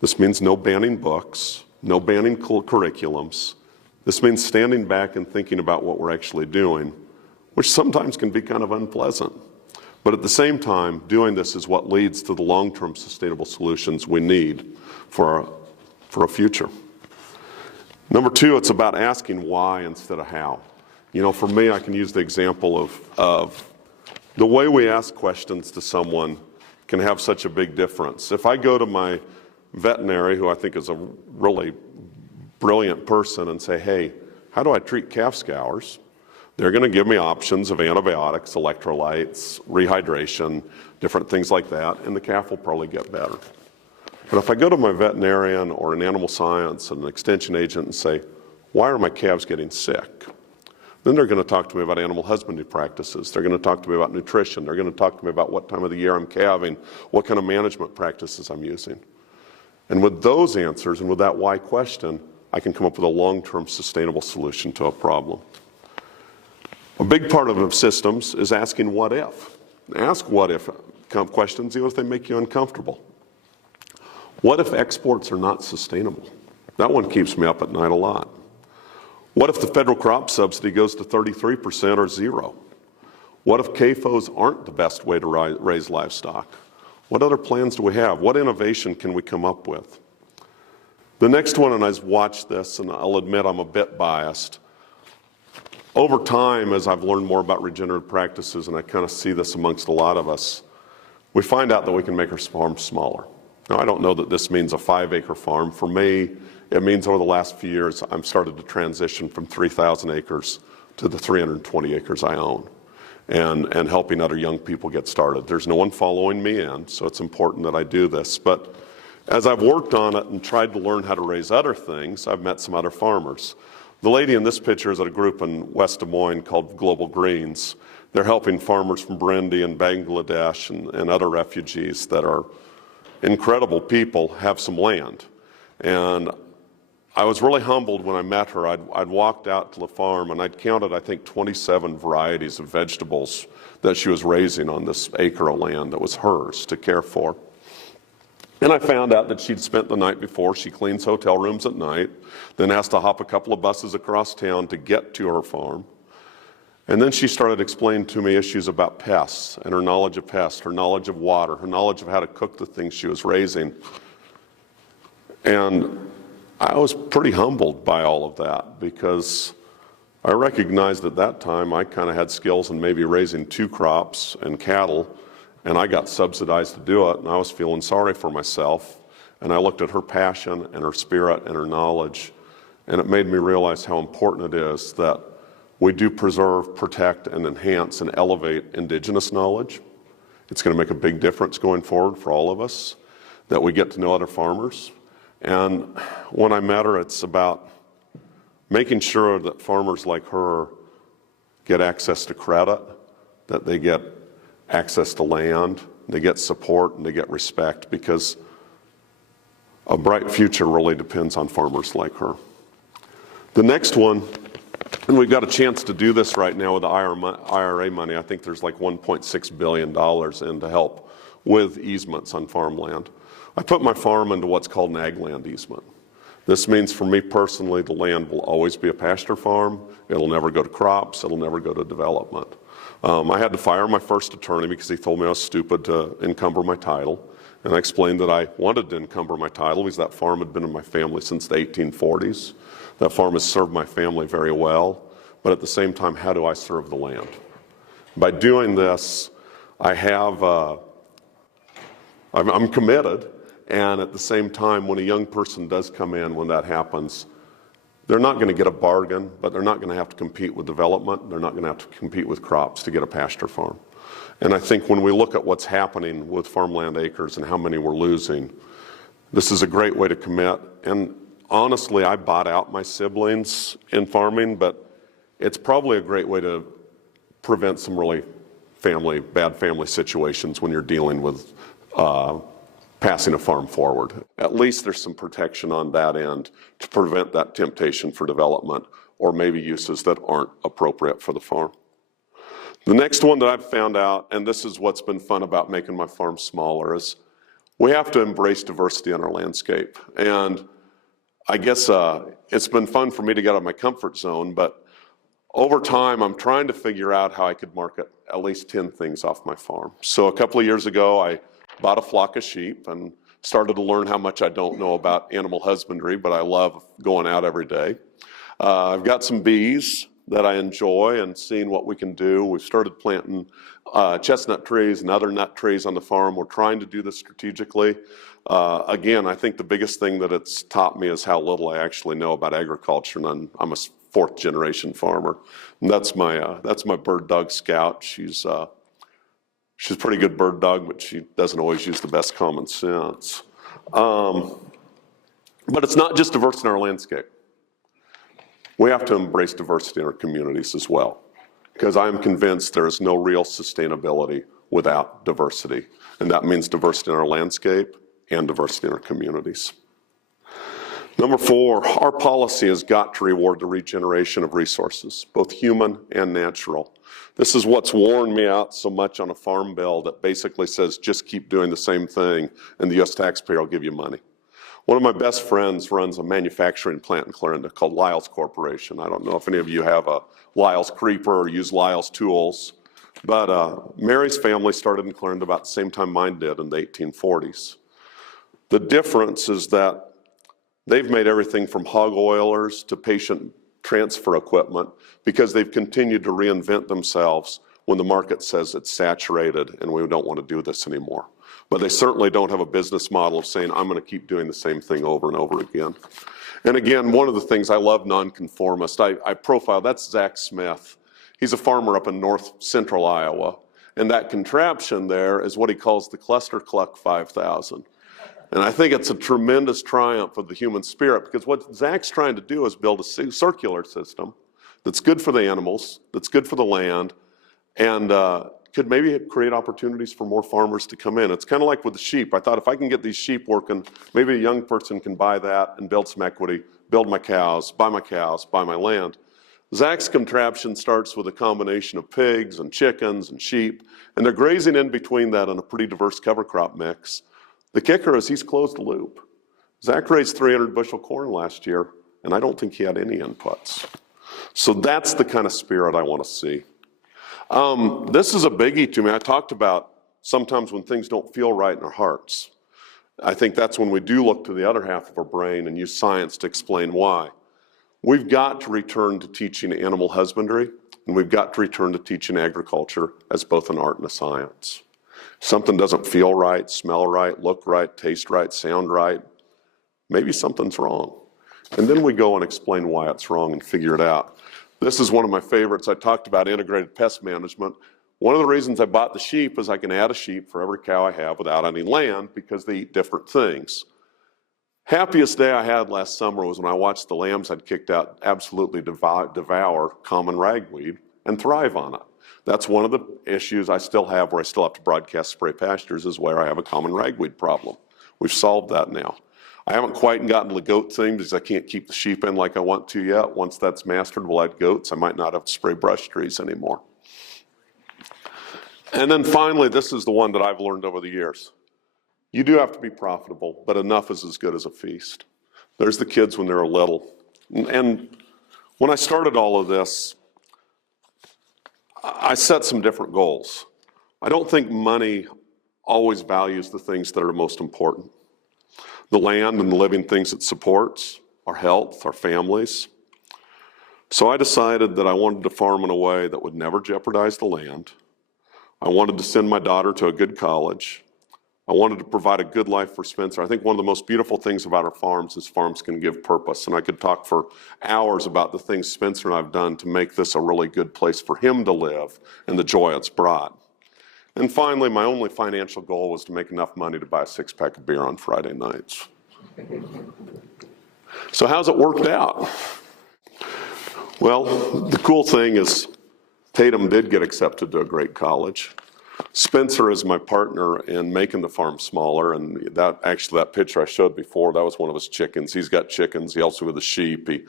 This means no banning books, no banning curriculums. This means standing back and thinking about what we're actually doing, which sometimes can be kind of unpleasant. But at the same time, doing this is what leads to the long-term sustainable solutions we need for a future. Number two, it's about asking why instead of how. For me, I can use the example of the way we ask questions to someone can have such a big difference. If I go to my veterinary, who I think is a really brilliant person, and say, hey, how do I treat calf scours? They're going to give me options of antibiotics, electrolytes, rehydration, different things like that, and the calf will probably get better. But if I go to my veterinarian or an animal science and an extension agent and say, why are my calves getting sick? Then they're going to talk to me about animal husbandry practices. They're going to talk to me about nutrition. They're going to talk to me about what time of the year I'm calving, what kind of management practices I'm using. And with those answers and with that why question, I can come up with a long-term sustainable solution to a problem. A big part of systems is asking what if. Ask what if questions, even if they make you uncomfortable. What if exports are not sustainable? That one keeps me up at night a lot. What if the federal crop subsidy goes to 33% or zero? What if CAFOs aren't the best way to raise livestock? What other plans do we have? What innovation can we come up with? The next one, and I've watched this, and I'll admit I'm a bit biased. Over time, as I've learned more about regenerative practices, and I kind of see this amongst a lot of us, we find out that we can make our farms smaller. Now, I don't know that this means a 5-acre farm. For me, it means over the last few years, I've started to transition from 3,000 acres to the 320 acres I own, and helping other young people get started. There's no one following me in, so it's important that I do this. But as I've worked on it and tried to learn how to raise other things, I've met some other farmers. The lady in this picture is at a group in West Des Moines called Global Greens. They're helping farmers from Burundi and Bangladesh and other refugees that are incredible people have some land. And I was really humbled when I met her. I'd walked out to the farm and I'd counted, I think, 27 varieties of vegetables that she was raising on this acre of land that was hers to care for. And I found out that she'd spent the night before. She cleans hotel rooms at night, then has to hop a couple of buses across town to get to her farm. And then she started explaining to me issues about pests and her knowledge of pests, her knowledge of water, her knowledge of how to cook the things she was raising. And I was pretty humbled by all of that because I recognized at that time I kind of had skills in maybe raising 2 crops and cattle, and I got subsidized to do it, and I was feeling sorry for myself. And I looked at her passion and her spirit and her knowledge, and it made me realize how important it is that we do preserve, protect, and enhance and elevate indigenous knowledge. It's going to make a big difference going forward for all of us, that we get to know other farmers. And when I met her, it's about making sure that farmers like her get access to credit, that they get access to land, they get support, and they get respect, because a bright future really depends on farmers like her. The next one, and we've got a chance to do this right now with the IRA money. I think there's like $1.6 billion in to help with easements on farmland. I put my farm into what's called an ag land easement. This means for me personally, the land will always be a pasture farm. It'll never go to crops. It'll never go to development. I had to fire my first attorney because he told me I was stupid to encumber my title. And I explained that I wanted to encumber my title because that farm had been in my family since the 1840s. That farm has served my family very well. But at the same time, how do I serve the land? By doing this, I'm committed. And at the same time, when a young person does come in, when that happens, they're not going to get a bargain, but they're not going to have to compete with development. They're not going to have to compete with crops to get a pasture farm. And I think when we look at what's happening with farmland acres and how many we're losing, this is a great way to commit. And honestly, I bought out my siblings in farming, but it's probably a great way to prevent some really bad family situations when you're dealing with passing a farm forward. At least there's some protection on that end to prevent that temptation for development or maybe uses that aren't appropriate for the farm. The next one that I've found out, and this is what's been fun about making my farm smaller, is we have to embrace diversity in our landscape. And I guess it's been fun for me to get out of my comfort zone, but over time I'm trying to figure out how I could market at least 10 things off my farm. So a couple of years ago, I bought a flock of sheep and started to learn how much I don't know about animal husbandry, but I love going out every day. I've got some bees that I enjoy and seeing what we can do. We've started planting chestnut trees and other nut trees on the farm. We're trying to do this strategically. Again, I think the biggest thing that it's taught me is how little I actually know about agriculture, and I'm a 4th generation farmer. And that's my bird dog Scout. She's a pretty good bird dog, but she doesn't always use the best common sense. But it's not just diversity in our landscape. We have to embrace diversity in our communities as well, because I am convinced there is no real sustainability without diversity. And that means diversity in our landscape and diversity in our communities. Number 4, our policy has got to reward the regeneration of resources, both human and natural. This is what's worn me out so much on a farm bill that basically says just keep doing the same thing and the U.S. taxpayer will give you money. One of my best friends runs a manufacturing plant in Clarinda called Lyle's Corporation. I don't know if any of you have a Lyle's creeper or use Lyle's tools, But Mary's family started in Clarendon about the same time mine did in the 1840s. The difference is that they've made everything from hog oilers to patient transfer equipment because they've continued to reinvent themselves when the market says it's saturated and we don't want to do this anymore. But they certainly don't have a business model of saying, I'm going to keep doing the same thing over and over again. And again, one of the things I love nonconformist, I profile, that's Zach Smith. He's a farmer up in north central Iowa. And that contraption there is what he calls the Cluster Cluck 5000. And I think it's a tremendous triumph of the human spirit because what Zach's trying to do is build a circular system that's good for the animals, that's good for the land, and could maybe create opportunities for more farmers to come in. It's kind of like with the sheep. I thought if I can get these sheep working, maybe a young person can buy that and build some equity, build my cows, buy my land. Zach's contraption starts with a combination of pigs and chickens and sheep, and they're grazing in between that in a pretty diverse cover crop mix. The kicker is he's closed the loop. Zach raised 300 bushel corn last year, and I don't think he had any inputs. So that's the kind of spirit I want to see. This is a biggie to me. I talked about sometimes when things don't feel right in our hearts. I think that's when we do look to the other half of our brain and use science to explain why. We've got to return to teaching animal husbandry, and we've got to return to teaching agriculture as both an art and a science. Something doesn't feel right, smell right, look right, taste right, sound right, maybe something's wrong. And then we go and explain why it's wrong and figure it out. This is one of my favorites. I talked about integrated pest management. One of the reasons I bought the sheep is I can add a sheep for every cow I have without any land because they eat different things. Happiest day I had last summer was when I watched the lambs I'd kicked out absolutely devour common ragweed and thrive on it. That's one of the issues I still have where I still have to broadcast spray pastures is where I have a common ragweed problem. We've solved that now. I haven't quite gotten to the goat thing because I can't keep the sheep in like I want to yet. Once that's mastered, we'll add goats. I might not have to spray brush trees anymore. And then finally, this is the one that I've learned over the years. You do have to be profitable, but enough is as good as a feast. There's the kids when they're little. And when I started all of this, I set some different goals. I don't think money always values the things that are most important. The land and the living things it supports, our health, our families. So I decided that I wanted to farm in a way that would never jeopardize the land. I wanted to send my daughter to a good college. I wanted to provide a good life for Spencer. I think one of the most beautiful things about our farms is farms can give purpose. And I could talk for hours about the things Spencer and I have done to make this a really good place for him to live and the joy it's brought. And finally, my only financial goal was to make enough money to buy a six-pack of beer on Friday nights. So how's it worked out? Well, the cool thing is Tatum did get accepted to a great college. Spencer is my partner in making the farm smaller, and that picture I showed before, that was one of his chickens. He's got chickens. He helps me with the sheep. He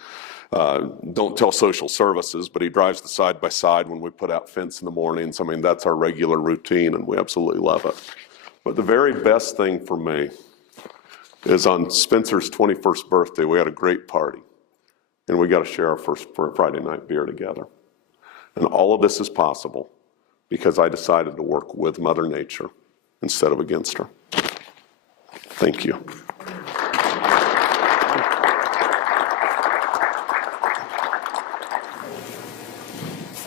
don't tell social services, but he drives the side-by-side when we put out fence in the mornings. I mean, that's our regular routine, and we absolutely love it. But the very best thing for me is on Spencer's 21st birthday, we had a great party, and we got to share our first Friday night beer together. And all of this is possible because I decided to work with Mother Nature instead of against her. Thank you.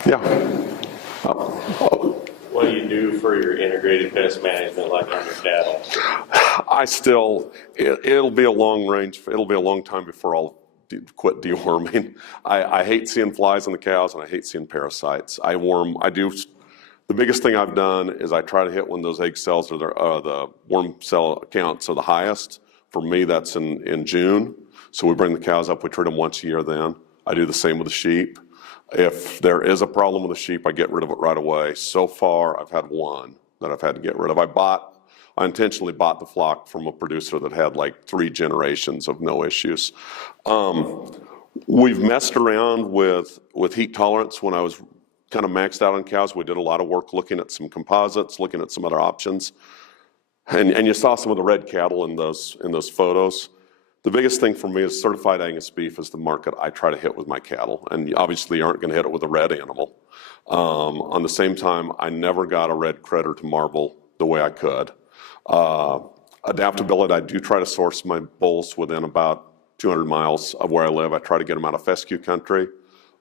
Yeah. What do you do for your integrated pest management like on your cattle? It'll be a long time before I'll quit deworming. I hate seeing flies on the cows and I hate seeing parasites. The biggest thing I've done is I try to hit when those egg cells or the worm cell counts are the highest. For me, that's in June. So we bring the cows up, we treat them once a year then. I do the same with the sheep. If there is a problem with the sheep, I get rid of it right away. So far, I've had one that I've had to get rid of. I intentionally bought the flock from a producer that had like 3 generations of no issues. We've messed around with heat tolerance when I was kind of maxed out on cows. We did a lot of work looking at some composites, looking at some other options. And you saw some of the red cattle in those photos. the biggest thing for me is certified Angus beef is the market I try to hit with my cattle. And you obviously aren't going to hit it with a red animal. On the same time, I never got a red critter to marble the way I could. Adaptability, I do try to source my bulls within about 200 miles of where I live. I try to get them out of fescue country.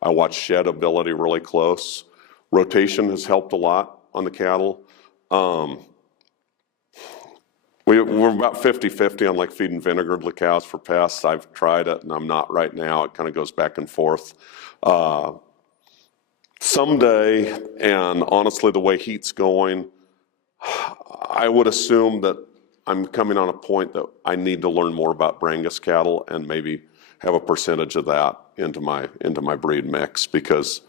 I watch shed ability really close. Rotation has helped a lot on the cattle. We're about 50-50 on like feeding vinegar to the cows for pests. I've tried it and I'm not right now. It kind of goes back and forth. Someday, and honestly the way heat's going, I would assume that I'm coming on a point that I need to learn more about Brangus cattle and maybe have a percentage of that into my breed mix, because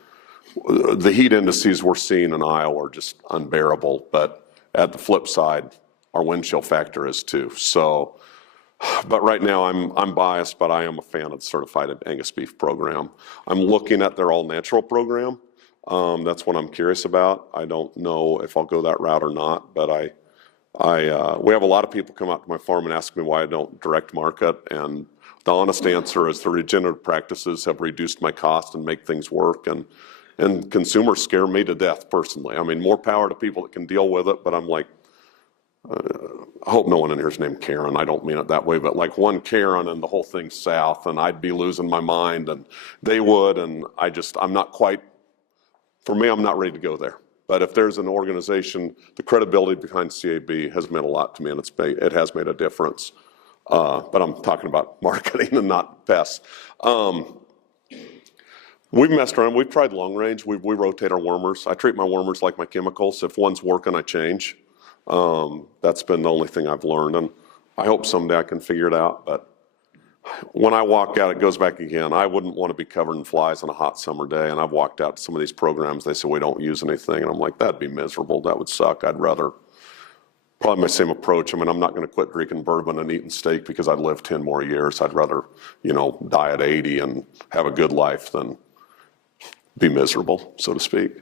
the heat indices we're seeing in Iowa are just unbearable. But at the flip side, our wind chill factor is too. So, but right now I'm biased, but I am a fan of the certified Angus beef program. I'm looking at their all natural program. That's what I'm curious about. I don't know if I'll go that route or not, but we have a lot of people come out to my farm and ask me why I don't direct market, and the honest answer is the regenerative practices have reduced my cost and make things work, and consumers scare me to death personally. I mean, more power to people that can deal with it, but I'm like, I hope no one in here is named Karen. I don't mean it that way, but like one Karen and the whole thing's south, and I'd be losing my mind, and they would, and I'm not quite, for me, I'm not ready to go there. But if there's an organization, the credibility behind CAB has meant a lot to me, and it has made a difference. But I'm talking about marketing and not pests. We've messed around. We've tried long range. We rotate our wormers. I treat my wormers like my chemicals. If one's working, I change. That's been the only thing I've learned, and I hope someday I can figure it out. But when I walk out, it goes back again. I wouldn't want to be covered in flies on a hot summer day, and I've walked out to some of these programs. They say we don't use anything, and I'm like, that'd be miserable. That would suck. I'd rather probably my same approach. I mean, I'm not going to quit drinking bourbon and eating steak because I'd live 10 more years. I'd rather, die at 80 and have a good life than be miserable, so to speak.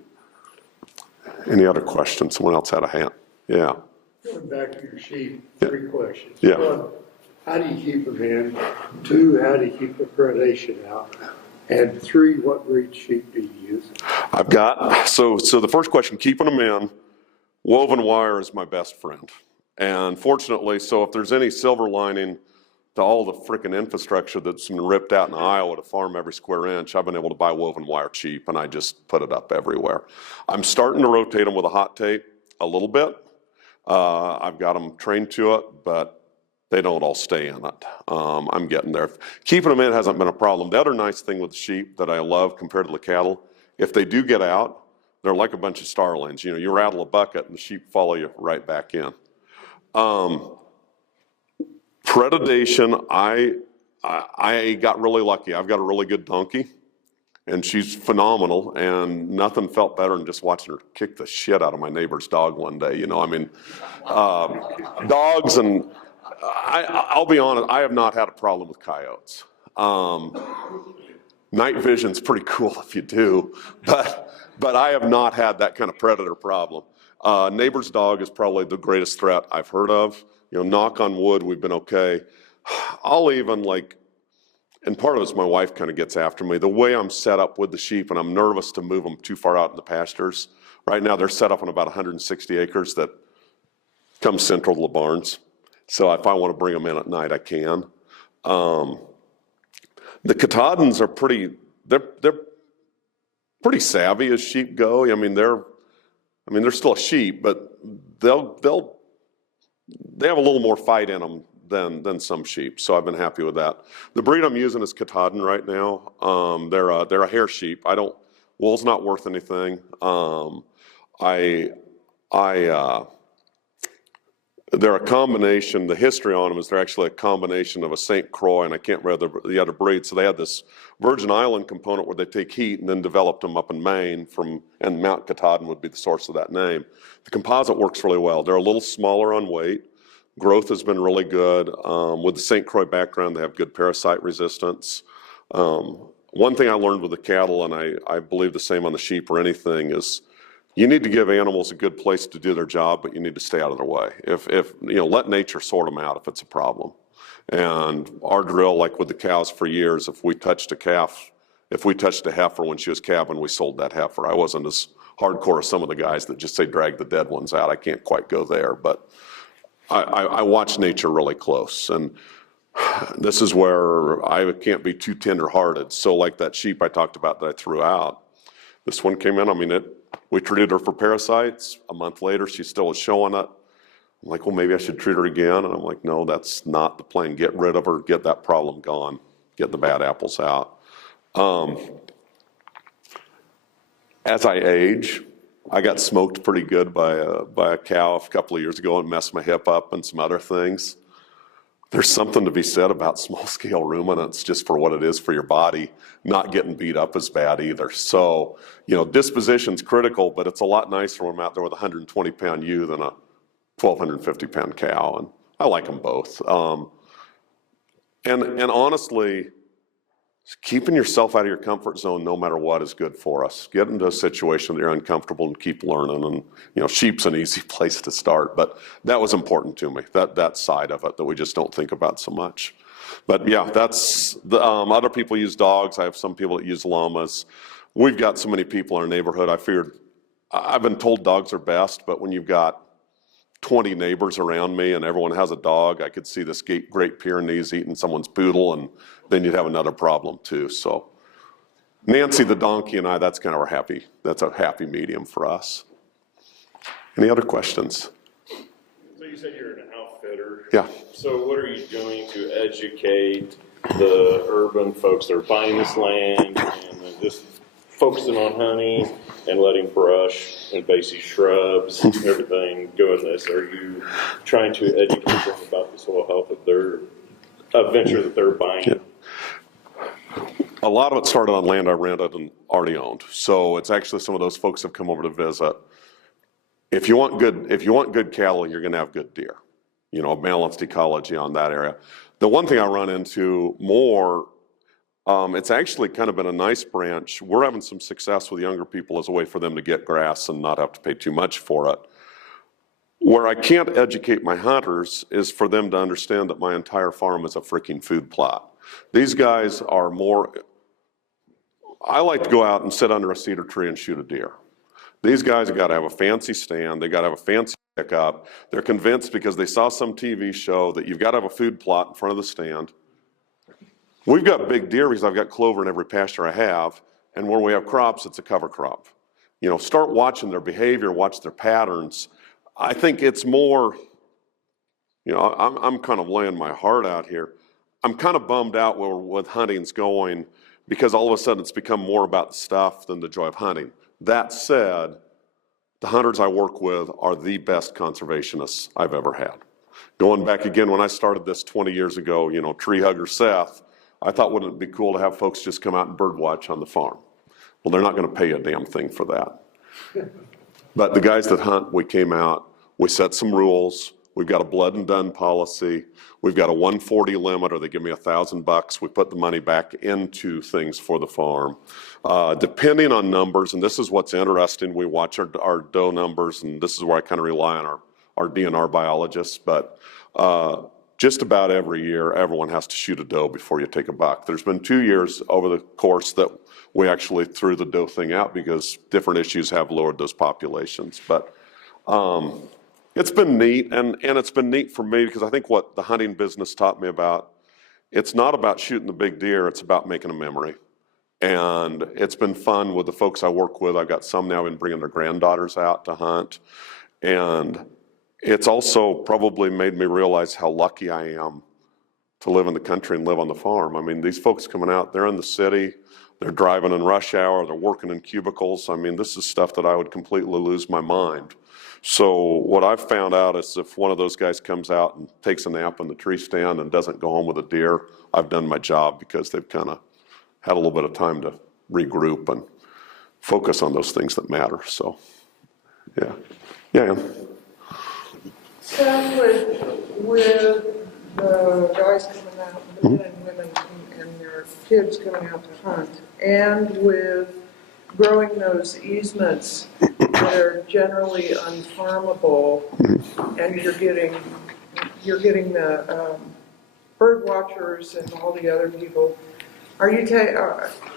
Any other questions? Someone else had a hand. Yeah. Going back to your sheep, 3 questions. Yeah. 1, how do you keep them in? 2, how do you keep the predation out? And 3, what breed sheep do you use? I've got, so the first question, keeping them in, woven wire is my best friend. And fortunately, so if there's any silver lining to all the freaking infrastructure that's been ripped out in Iowa to farm every square inch, I've been able to buy woven wire cheap, and I just put it up everywhere. I'm starting to rotate them with a hot tape a little bit. I've got them trained to it, but they don't all stay in it. I'm getting there. Keeping them in hasn't been a problem. The other nice thing with the sheep that I love compared to the cattle, if they do get out, they're like a bunch of starlings. You rattle a bucket and the sheep follow you right back in. Predation, I got really lucky. I've got a really good donkey, and she's phenomenal, and nothing felt better than just watching her kick the shit out of my neighbor's dog one day. Dogs, and I'll be honest, I have not had a problem with coyotes. Night vision's pretty cool if you do, but I have not had that kind of predator problem. Neighbor's dog is probably the greatest threat I've heard of. Knock on wood, we've been okay. I'll even and part of it's my wife kind of gets after me. The way I'm set up with the sheep, and I'm nervous to move them too far out in the pastures. Right now they're set up on about 160 acres that come central to the barns. So if I want to bring them in at night, I can. The Katahdins are they're pretty savvy as sheep go. They're still a sheep, but they have a little more fight in them than some sheep. So I've been happy with that. The breed I'm using is Katahdin right now. They're a hair sheep. Wool's not worth anything. They're a combination. The history on them is they're actually a combination of a St. Croix, and I can't remember the other breed. So they had this Virgin Island component where they take heat and then developed them up in Maine and Mount Katahdin would be the source of that name. The composite works really well. They're a little smaller on weight. Growth has been really good. With the St. Croix background, they have good parasite resistance. One thing I learned with the cattle, and I believe the same on the sheep or anything, is you need to give animals a good place to do their job, but you need to stay out of their way. Let nature sort them out if it's a problem. And our drill, like with the cows for years, if we touched a heifer when she was calving, we sold that heifer. I wasn't as hardcore as some of the guys that just say drag the dead ones out. I can't quite go there, but I watch nature really close. And this is where I can't be too tender-hearted. So like that sheep I talked about that I threw out, this one came in, I mean, we treated her for parasites. A month later, she still was showing it. I'm like, well, maybe I should treat her again. And I'm like, no, that's not the plan. Get rid of her, get that problem gone, get the bad apples out. As I age, I got smoked pretty good by a cow a couple of years ago and messed my hip up and some other things. There's something to be said about small-scale ruminants just for what it is for your body, not getting beat up as bad either. So, disposition's critical, but it's a lot nicer when I'm out there with a 120-pound ewe than a 1,250-pound cow, and I like them both. And honestly, keeping yourself out of your comfort zone no matter what is good for us. Get into a situation that you're uncomfortable and keep learning. And, sheep's an easy place to start, but that was important to me, that side of it that we just don't think about so much. But yeah, that's, other people use dogs. I have some people that use llamas. We've got so many people in our neighborhood. I've been told dogs are best, but when you've got 20 neighbors around me and everyone has a dog, I could see this Great Pyrenees eating someone's poodle, and then you'd have another problem too. So Nancy the donkey and I, that's a happy medium for us. Any other questions? So you said you're an outfitter. Yeah. So what are you doing to educate the urban folks that are buying this land and just focusing on hunting and letting brush and basically shrubs, everything go in this? Are you trying to educate them about the soil health of their venture that they're buying? Yeah. A lot of it started on land I rented and already owned. So it's actually some of those folks have come over to visit. If you want good cattle, you're going to have good deer. A balanced ecology on that area. The one thing I run into more, it's actually kind of been a nice branch. We're having some success with younger people as a way for them to get grass and not have to pay too much for it. Where I can't educate my hunters is for them to understand that my entire farm is a freaking food plot. These guys are more, I like to go out and sit under a cedar tree and shoot a deer. These guys have got to have a fancy stand. They got to have a fancy pickup. They're convinced because they saw some TV show that you've got to have a food plot in front of the stand. We've got big deer because I've got clover in every pasture I have, and where we have crops, it's a cover crop. Start watching their behavior, watch their patterns. I think it's more, I'm kind of laying my heart out here. I'm kind of bummed out where hunting's going because all of a sudden it's become more about the stuff than the joy of hunting. That said, the hunters I work with are the best conservationists I've ever had. Going back again, when I started this 20 years ago, tree hugger Seth, I thought, wouldn't it be cool to have folks just come out and bird watch on the farm? Well, they're not going to pay a damn thing for that. But the guys that hunt, we came out, we set some rules. We've got a blood and done policy. We've got a 140 limit, or they give me $1,000. We put the money back into things for the farm. Depending on numbers, and this is what's interesting, we watch our doe numbers, and this is where I kind of rely on our DNR biologists, but just about every year, everyone has to shoot a doe before you take a buck. There's been 2 years over the course that we actually threw the doe thing out because different issues have lowered those populations. But it's been neat, and it's been neat for me because I think what the hunting business taught me about, it's not about shooting the big deer, it's about making a memory. And it's been fun with the folks I work with. I've got some now been bringing their granddaughters out to hunt. And it's also probably made me realize how lucky I am to live in the country and live on the farm. I mean, these folks coming out, they're in the city, they're driving in rush hour, they're working in cubicles. I mean, this is stuff that I would completely lose my mind. So what I've found out is if one of those guys comes out and takes a nap in the tree stand and doesn't go home with a deer, I've done my job because they've kind of had a little bit of time to regroup and focus on those things that matter. So, yeah. Yeah. So with the guys coming out, the men and women and their kids coming out to hunt, and with growing those easements that are generally unfarmable, and you're getting the bird watchers and all the other people,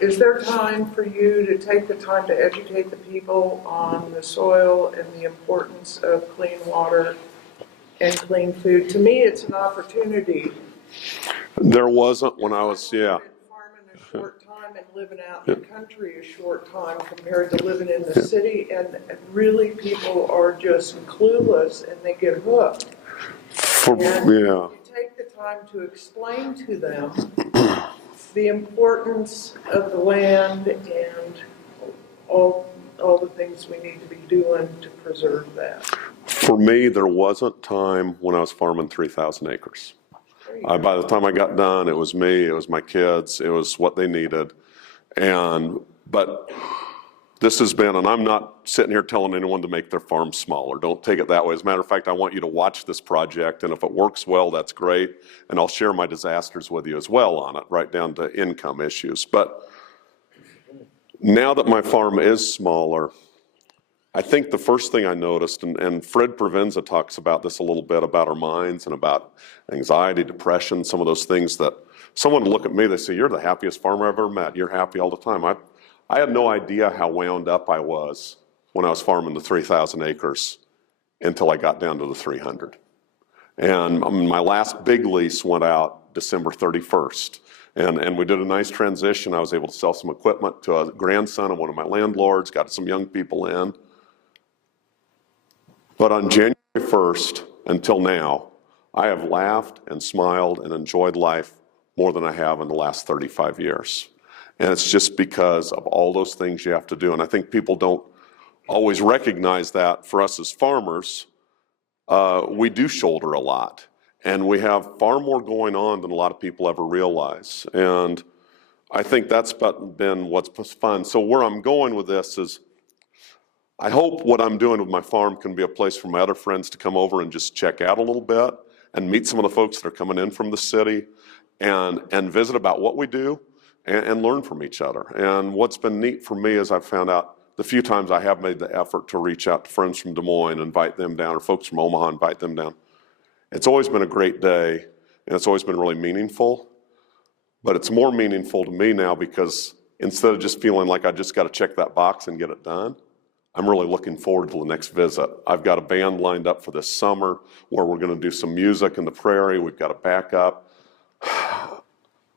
is there time for you to take the time to educate the people on the soil and the importance of clean water and clean food? To me, it's an opportunity. There wasn't when I was, yeah. Farming a short time and living out in the country a short time compared to living in the city, and really people are just clueless and they get hooked. You take the time to explain to them the importance of the land and all the things we need to be doing to preserve that. For me, there wasn't time when I was farming 3,000 acres. By the time I got done, it was me, it was my kids, it was what they needed. But this has been, and I'm not sitting here telling anyone to make their farm smaller. Don't take it that way. As a matter of fact, I want you to watch this project, and if it works well, that's great. And I'll share my disasters with you as well on it, right down to income issues. But now that my farm is smaller, I think the first thing I noticed, and Fred Provenza talks about this a little bit, about our minds and about anxiety, depression, some of those things that someone would look at me, they say, you're the happiest farmer I've ever met. You're happy all the time. I had no idea how wound up I was when I was farming the 3,000 acres until I got down to the 300. And my last big lease went out December 31st. And we did a nice transition. I was able to sell some equipment to a grandson of one of my landlords, got some young people in. But on January 1st until now, I have laughed and smiled and enjoyed life more than I have in the last 35 years. And it's just because of all those things you have to do. And I think people don't always recognize that. For us as farmers, we do shoulder a lot. And we have far more going on than a lot of people ever realize. And I think that's been what's fun. So where I'm going with this is, I hope what I'm doing with my farm can be a place for my other friends to come over and just check out a little bit and meet some of the folks that are coming in from the city and visit about what we do and learn from each other. And what's been neat for me is I've found out the few times I have made the effort to reach out to friends from Des Moines, invite them down, or folks from Omaha, invite them down. It's always been a great day, and it's always been really meaningful. But it's more meaningful to me now because instead of just feeling like I just got to check that box and get it done, I'm really looking forward to the next visit. I've got a band lined up for this summer where we're going to do some music in the prairie. We've got a backup.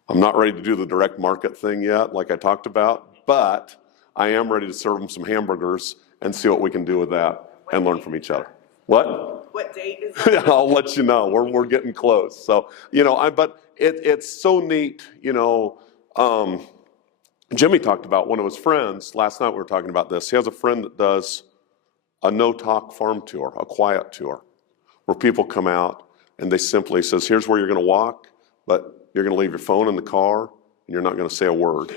I'm not ready to do the direct market thing yet, like I talked about, but I am ready to serve them some hamburgers and see what we can do with that and learn from each other. What? What date is that? I'll let you know. We're getting close. So, but it's so neat, Jimmy talked about one of his friends. Last night we were talking about this. He has a friend that does a no-talk farm tour, a quiet tour, where people come out and they simply says, here's where you're going to walk, but you're going to leave your phone in the car and you're not going to say a word.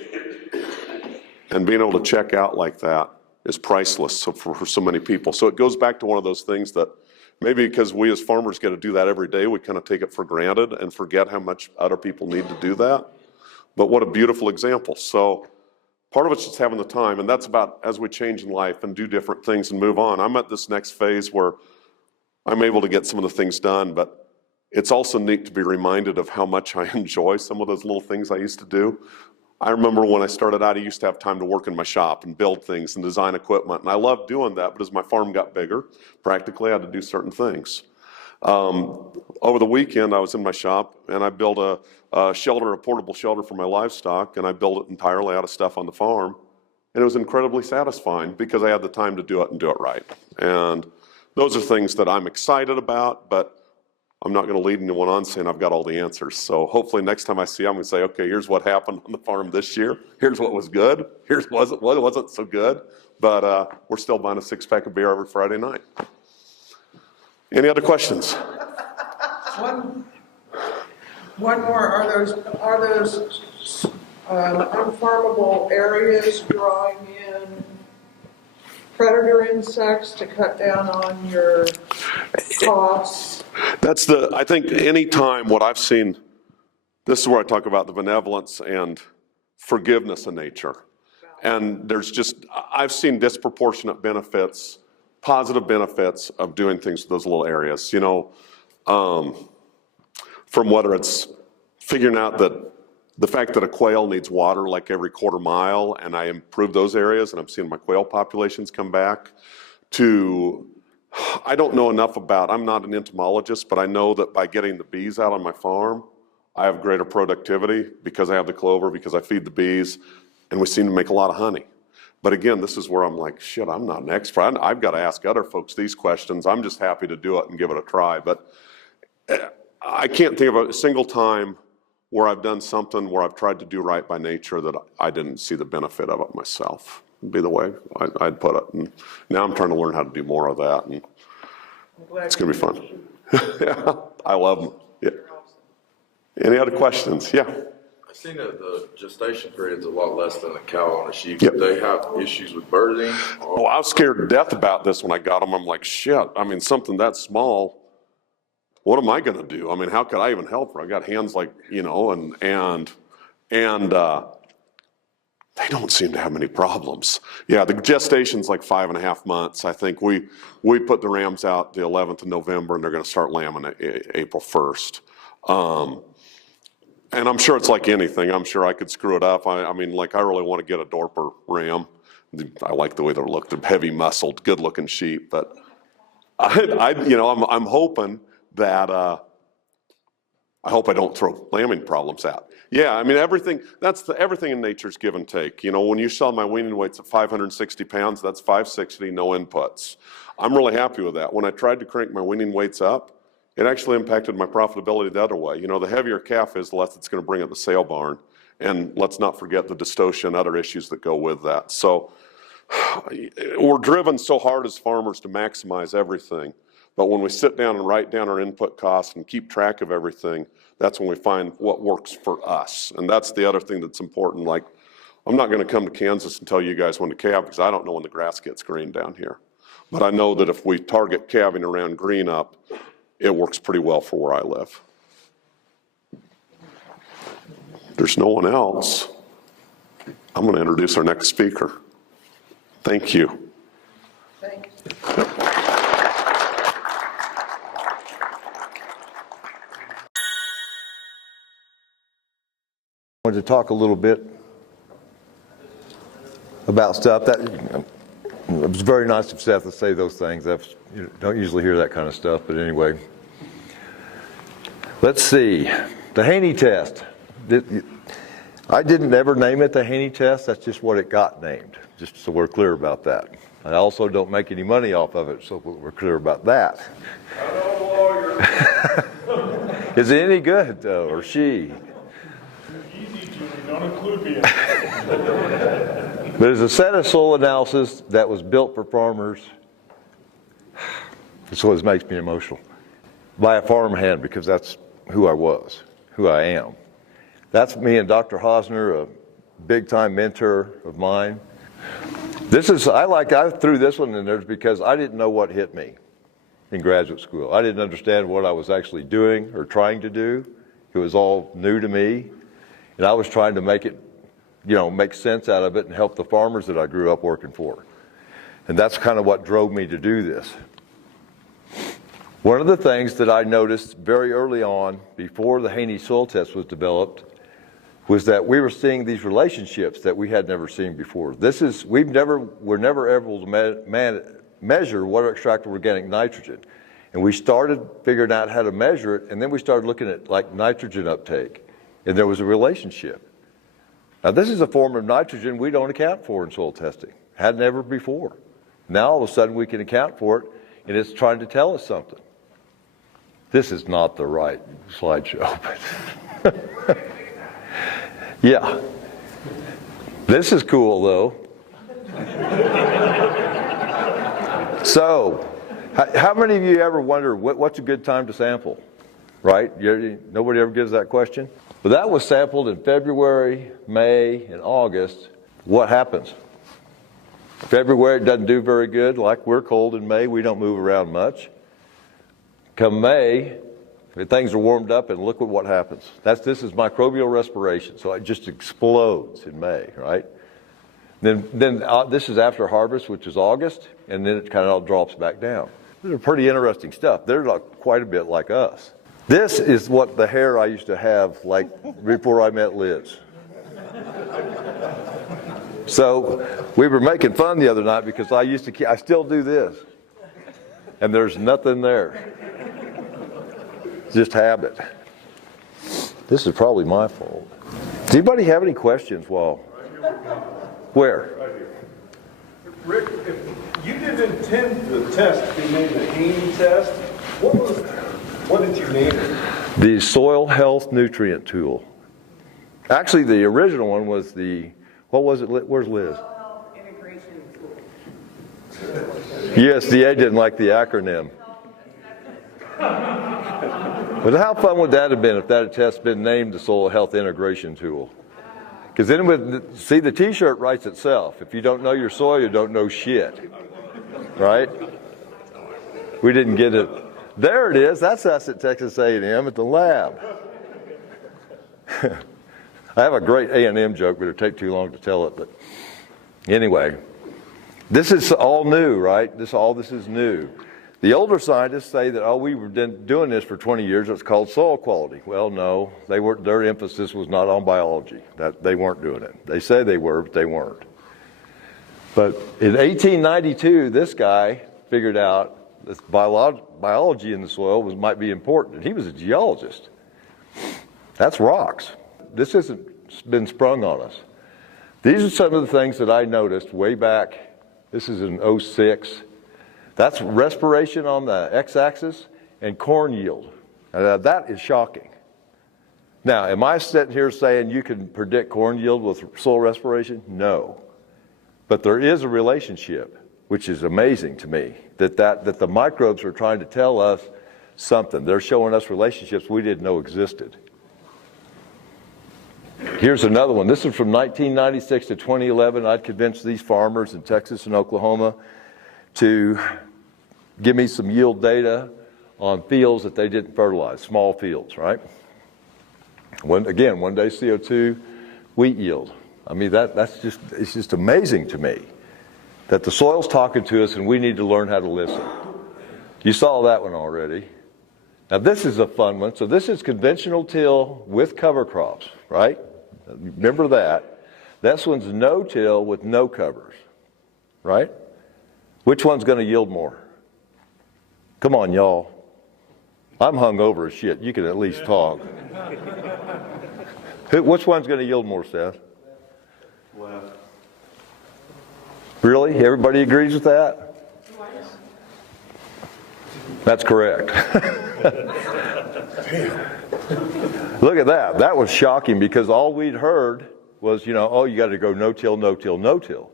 And being able to check out like that is priceless for so many people. So it goes back to one of those things that maybe because we as farmers get to do that every day, we kind of take it for granted and forget how much other people need to do that. But what a beautiful example. So part of it's just having the time, and that's about as we change in life and do different things and move on. I'm at this next phase where I'm able to get some of the things done, but it's also neat to be reminded of how much I enjoy some of those little things I used to do. I remember when I started out, I used to have time to work in my shop and build things and design equipment, and I loved doing that, but as my farm got bigger, practically I had to do certain things. Over the weekend, I was in my shop and I built a portable shelter for my livestock, and I built it entirely out of stuff on the farm. And it was incredibly satisfying because I had the time to do it and do it right. And those are things that I'm excited about, but I'm not going to lead anyone on saying I've got all the answers. So hopefully next time I see you, I'm going to say, okay, here's what happened on the farm this year. Here's what was good. Here's what wasn't so good. But we're still buying a 6-pack of beer every Friday night. Any other questions? One more. Are those unfarmable areas drawing in predator insects to cut down on your costs? I think any time what I've seen, this is where I talk about the benevolence and forgiveness in nature. And I've seen disproportionate benefits, positive benefits of doing things with those little areas, from whether it's figuring out that the fact that a quail needs water like every quarter mile, and I improve those areas, and I'm seeing my quail populations come back, to, I don't know enough about, I'm not an entomologist, but I know that by getting the bees out on my farm, I have greater productivity because I have the clover, because I feed the bees, and we seem to make a lot of honey. But again, this is where I'm like, shit, I'm not an expert. I've got to ask other folks these questions. I'm just happy to do it and give it a try. But I can't think of a single time where I've done something where I've tried to do right by nature that I didn't see the benefit of it myself, would be the way I'd put it. And now I'm trying to learn how to do more of that, and it's going to be fun. Yeah, I love them. Yeah. Any other questions? Yeah. I've seen that the gestation period's a lot less than a cow and a sheep. Yep. Do they have issues with birthing? Oh, I was scared to death about this when I got them. I'm like, shit, I mean, something that small, what am I going to do? I mean, how could I even help her? I got hands like, you know, and they don't seem to have many problems. Yeah, the gestation's like 5.5 months. I think we put the rams out the 11th of November, and they're going to start lambing April 1st. And I'm sure it's like anything. I'm sure I could screw it up. I mean, like, I really want to get a Dorper ram. I like the way they look. They're heavy muscled, good looking sheep. But I'm hoping that, I hope I don't throw lambing problems out. Yeah, I mean, everything in nature's give and take. You know, when you saw my weaning weights at 560 pounds, that's 560, no inputs. I'm really happy with that. When I tried to crank my weaning weights up, it actually impacted my profitability the other way. You know, the heavier a calf is, the less it's going to bring at the sale barn. And let's not forget the dystocia and other issues that go with that. So we're driven so hard as farmers to maximize everything. But when we sit down and write down our input costs and keep track of everything, that's when we find what works for us. And that's the other thing that's important. Like, I'm not going to come to Kansas and tell you guys when to calve, because I don't know when the grass gets green down here. But I know that if we target calving around green up, it works pretty well for where I live. There's no one else. I'm going to introduce our next speaker. Thank you. Thank you. I wanted to talk a little bit about stuff that it was very nice of Seth to say those things. You don't usually hear that kind of stuff, but anyway. Let's see, the Haney test. I didn't ever name it the Haney test. That's just what it got named, just so we're clear about that. I also don't make any money off of it, so we're clear about that. I know a lawyer. Is it any good, though, or she? Easy, Jimmy, don't include me in it. There's a set of soil analysis that was built for farmers. This always makes me emotional. By a farmhand, because that's who I was, who I am. That's me and Dr. Hosner, a big-time mentor of mine. I threw this one in there because I didn't know what hit me in graduate school. I didn't understand what I was actually doing or trying to do. It was all new to me, and I was trying to make it, make sense out of it and help the farmers that I grew up working for. And that's kind of what drove me to do this. One of the things that I noticed very early on, before the Haney soil test was developed, was that we were seeing these relationships that we had never seen before. We're never able to measure water extracted organic nitrogen. And we started figuring out how to measure it, and then we started looking at like nitrogen uptake, and there was a relationship. Now this is a form of nitrogen we don't account for in soil testing. Had never before. Now all of a sudden we can account for it, and it's trying to tell us something. This is not the right slideshow, but yeah. This is cool though. So, how many of you ever wonder what's a good time to sample? Right? Nobody ever gives that question? But that was sampled in February, May, and August. What happens? February it doesn't do very good. Like we're cold in May, we don't move around much. Come May, things are warmed up, and look at what happens. This is microbial respiration, so it just explodes in May, right? Then this is after harvest, which is August, and then it kind of all drops back down. They're pretty interesting stuff. They're like quite a bit like us. This is what the hair I used to have like before I met Liz. So we were making fun the other night because I still do this. And there's nothing there. Just habit. This is probably my fault. Does anybody have any questions? Where? Right here. Rick, if you didn't intend the test to be named the Haney test, what did you name it? The Soil Health Nutrient Tool. Actually, the original one was what was it? Where's Liz? Soil Health Integration Tool. USDA didn't like the acronym. But how fun would that have been if that test had been named the Soil Health Integration Tool? Because then the T-shirt writes itself. If you don't know your soil, you don't know shit. Right? We didn't get it. There it is. That's us at Texas A&M at the lab. I have a great A&M joke, but it'll take too long to tell it. But anyway, this is all new, right? This is new. The older scientists say that, we were doing this for 20 years. It's called soil quality. Well, no, they weren't. Their emphasis was not on biology. That they weren't doing it. They said they were, but they weren't. But in 1892, this guy figured out that biology in the soil might be important. He was a geologist. That's rocks. This hasn't been sprung on us. These are some of the things that I noticed way back. This is in 06. That's respiration on the x-axis and corn yield. That is shocking. Now, am I sitting here saying you can predict corn yield with soil respiration? No. But there is a relationship, which is amazing to me, that the microbes are trying to tell us something. They're showing us relationships we didn't know existed. Here's another one. This is from 1996 to 2011. I'd convinced these farmers in Texas and Oklahoma to give me some yield data on fields that they didn't fertilize, small fields, right? One day CO2, wheat yield. I mean, it's just amazing to me that the soil's talking to us and we need to learn how to listen. You saw that one already. Now this is a fun one. So this is conventional till with cover crops, right? Remember that. This one's no-till with no covers, right? Which one's going to yield more? Come on, y'all. I'm hungover as shit. You can at least talk. Which one's going to yield more, Seth? Left. Really? Everybody agrees with that? That's correct. Look at that. That was shocking because all we'd heard was, you got to go no-till, no-till, no-till.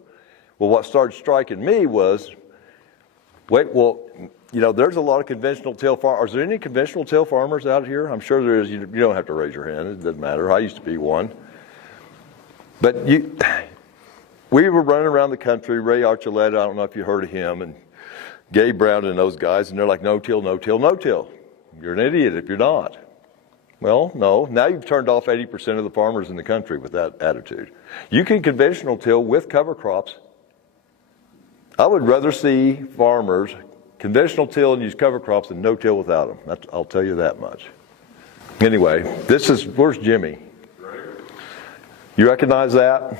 Well, what started striking me was, there's a lot of conventional till farmers. Are there any conventional till farmers out here? I'm sure there is. You don't have to raise your hand. It doesn't matter. I used to be one. But we were running around the country. Ray Archuleta, I don't know if you heard of him, and Gabe Brown and those guys, and they're like, no-till, no-till, no-till. You're an idiot if you're not. Well, no. Now you've turned off 80% of the farmers in the country with that attitude. You can conventional till with cover crops. I would rather see farmers conventional till and use cover crops than no-till without them. I'll tell you that much. Anyway, where's Jimmy? You recognize that?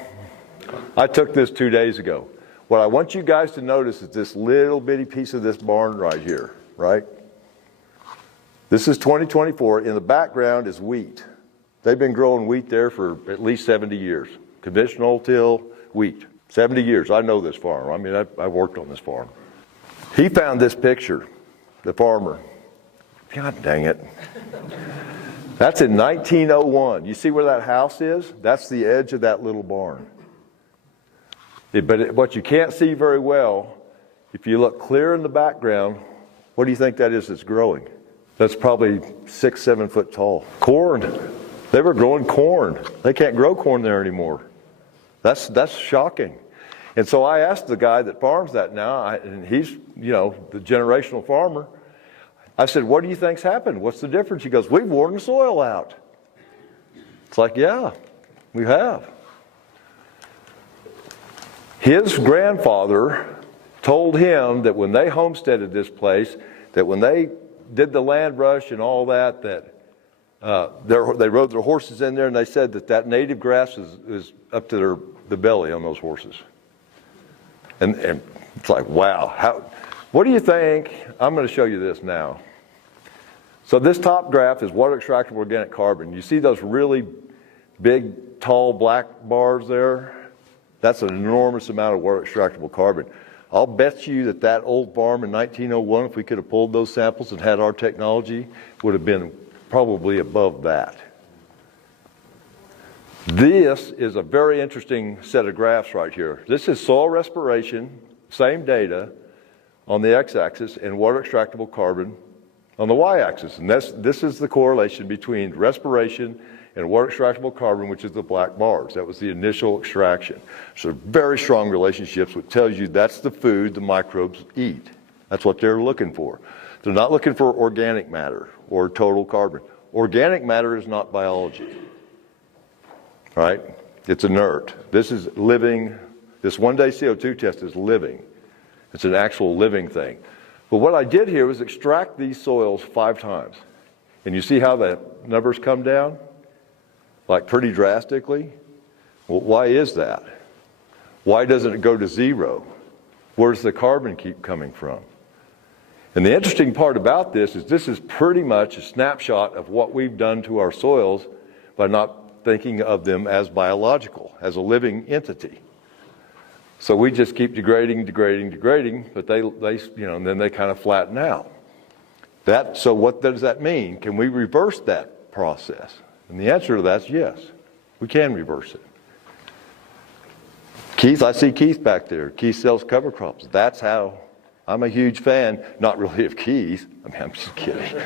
I took this 2 days ago. What I want you guys to notice is this little bitty piece of this barn right here, right? This is 2024. In the background is wheat. They've been growing wheat there for at least 70 years. Conventional till wheat. 70 years. I know this farm. I mean, I've worked on this farm. He found this picture, the farmer. God dang it. That's in 1901. You see where that house is? That's the edge of that little barn. But what you can't see very well, if you look clear in the background, what do you think that is that's growing? That's probably 6-7 foot tall. Corn. They were growing corn. They can't grow corn there anymore. That's shocking. And so I asked the guy that farms that now, and he's, the generational farmer. I said, what do you think's happened? What's the difference? He goes, we've worn the soil out. It's like, yeah, we have. His grandfather told him that when they homesteaded this place, that when they did the land rush and all that, they rode their horses in there, and they said that native grass is up to the belly on those horses. And it's like, wow, what do you think? I'm going to show you this now. So this top graph is water extractable organic carbon. You see those really big, tall black bars there? That's an enormous amount of water extractable carbon. I'll bet you that old farm in 1901, if we could have pulled those samples and had our technology, would have been probably above that. This is a very interesting set of graphs right here. This is soil respiration, same data on the x-axis, and water extractable carbon on the y-axis. And this is the correlation between respiration and water extractable carbon, which is the black bars. That was the initial extraction. So very strong relationships, which tells you that's the food the microbes eat. That's what they're looking for. They're not looking for organic matter or total carbon. Organic matter is not biology, right? It's inert. This is living. This one-day CO2 test is living. It's an actual living thing. But what I did here was extract these soils 5 times. And you see how the numbers come down? Like pretty drastically? Well, why is that? Why doesn't it go to 0? Where does the carbon keep coming from? And the interesting part about this is pretty much a snapshot of what we've done to our soils by not thinking of them as biological, as a living entity. So we just keep degrading, but they and then they kind of flatten out. So what does that mean? Can we reverse that process? And the answer to that is yes, we can reverse it. Keith, I see Keith back there. Keith sells cover crops. That's how. I'm a huge fan, not really of Keith, I'm just kidding,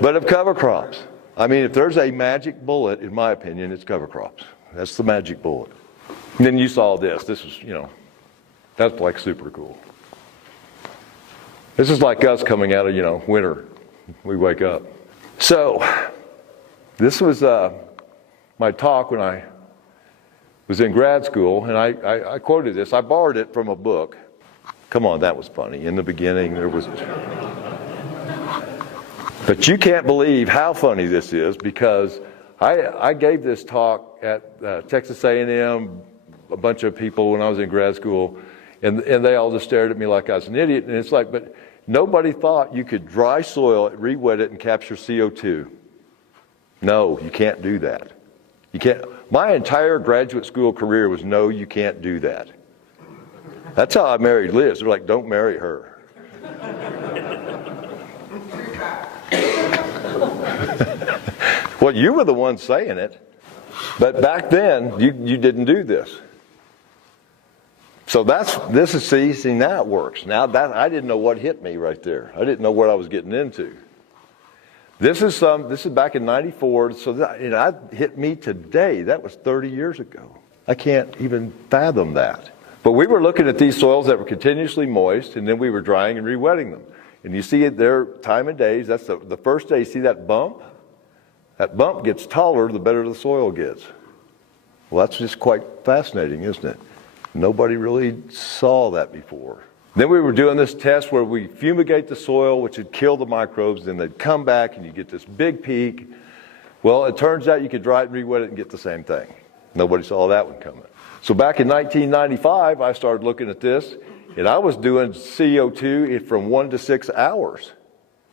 but of cover crops. I mean, if there's a magic bullet, in my opinion, it's cover crops. That's the magic bullet. And then you saw this. This was, that's like super cool. This is like us coming out of, winter. We wake up. So, this was my talk when I was in grad school, and I quoted this. I borrowed it from a book. Come on, that was funny. In the beginning, there was... But you can't believe how funny this is, because I gave this talk at Texas A&M, a bunch of people when I was in grad school, and they all just stared at me like I was an idiot. And it's like, but nobody thought you could dry soil, re-wet it, and capture CO2. No, you can't do that. You can't. My entire graduate school career was no, you can't do that. That's how I married Liz. They're like, don't marry her. Well, you were the one saying it. But back then, you didn't do this. So see, now it works. Now I didn't know what hit me right there. I didn't know what I was getting into. This is back in '94. So that hit me today. That was 30 years ago. I can't even fathom that. But we were looking at these soils that were continuously moist, and then we were drying and re-wetting them. And you see it there, time of days. That's the first day. You see that bump? That bump gets taller the better the soil gets. Well, that's just quite fascinating, isn't it? Nobody really saw that before. Then we were doing this test where we fumigate the soil, which would kill the microbes. Then they'd come back, and you get this big peak. Well, it turns out you could dry it and re-wet it and get the same thing. Nobody saw that one coming. So back in 1995, I started looking at this, and I was doing CO2 from 1 to 6 hours.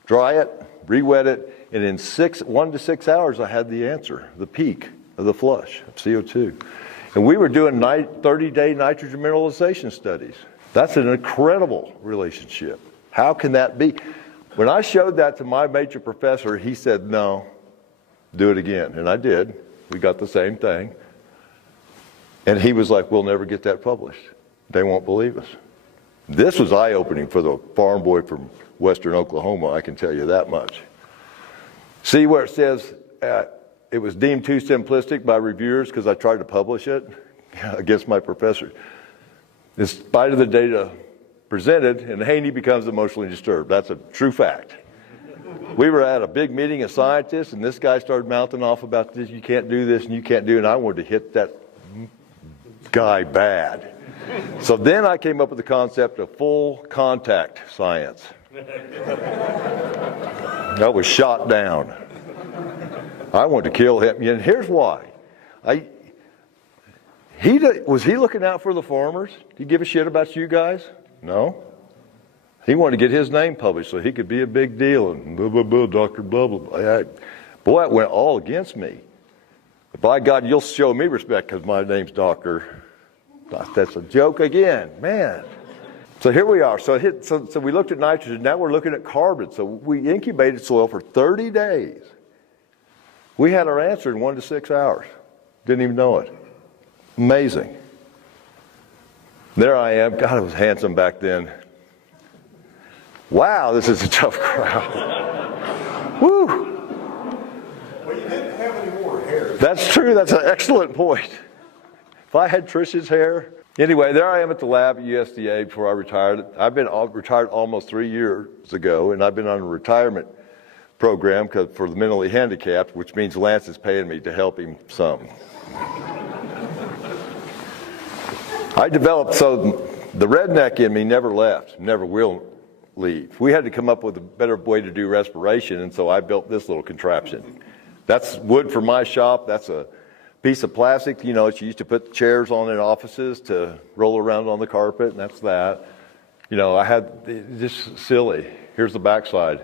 Dry it, re-wet it, and in 1 to 6 hours, I had the answer, the peak of the flush of CO2. And we were doing 30-day nitrogen mineralization studies. That's an incredible relationship. How can that be? When I showed that to my major professor, he said, no, do it again. And I did. We got the same thing. And he was like, we'll never get that published. They won't believe us. This was eye-opening for the farm boy from western Oklahoma, I can tell you that much. See where it says it was deemed too simplistic by reviewers because I tried to publish it against my professor. In spite of the data presented, and Haney becomes emotionally disturbed. That's a true fact. We were at a big meeting of scientists, and this guy started mouthing off about this. You can't do this, and you can't do it. And I wanted to hit that guy bad. So then I came up with the concept of full contact science. I was shot down. I wanted to kill him, and here's why. Was he looking out for the farmers? Did he give a shit about you guys? No. He wanted to get his name published so he could be a big deal and blah, blah, blah, Dr. blah, blah, blah. Boy, it went all against me. By God, you'll show me respect because my name's Doctor. That's a joke again, man. So here we are. So we looked at nitrogen. Now we're looking at carbon. So we incubated soil for 30 days. We had our answer in 1 to 6 hours. Didn't even know it. Amazing. There I am. God, I was handsome back then. Wow, this is a tough crowd. Woo! Well, you didn't have any more hair. That's true. That's an excellent point. If I had Trish's hair. Anyway, there I am at the lab at USDA before I retired. I've been retired almost 3 years ago, and I've been on a retirement program for the mentally handicapped, which means Lance is paying me to help him some. I developed, so the redneck in me never left, never will leave. We had to come up with a better way to do respiration, and so I built this little contraption. That's wood for my shop. That's a piece of plastic, you know, it's used to put chairs on in offices to roll around on the carpet, and that's that. You know, I had, just silly. Here's the backside.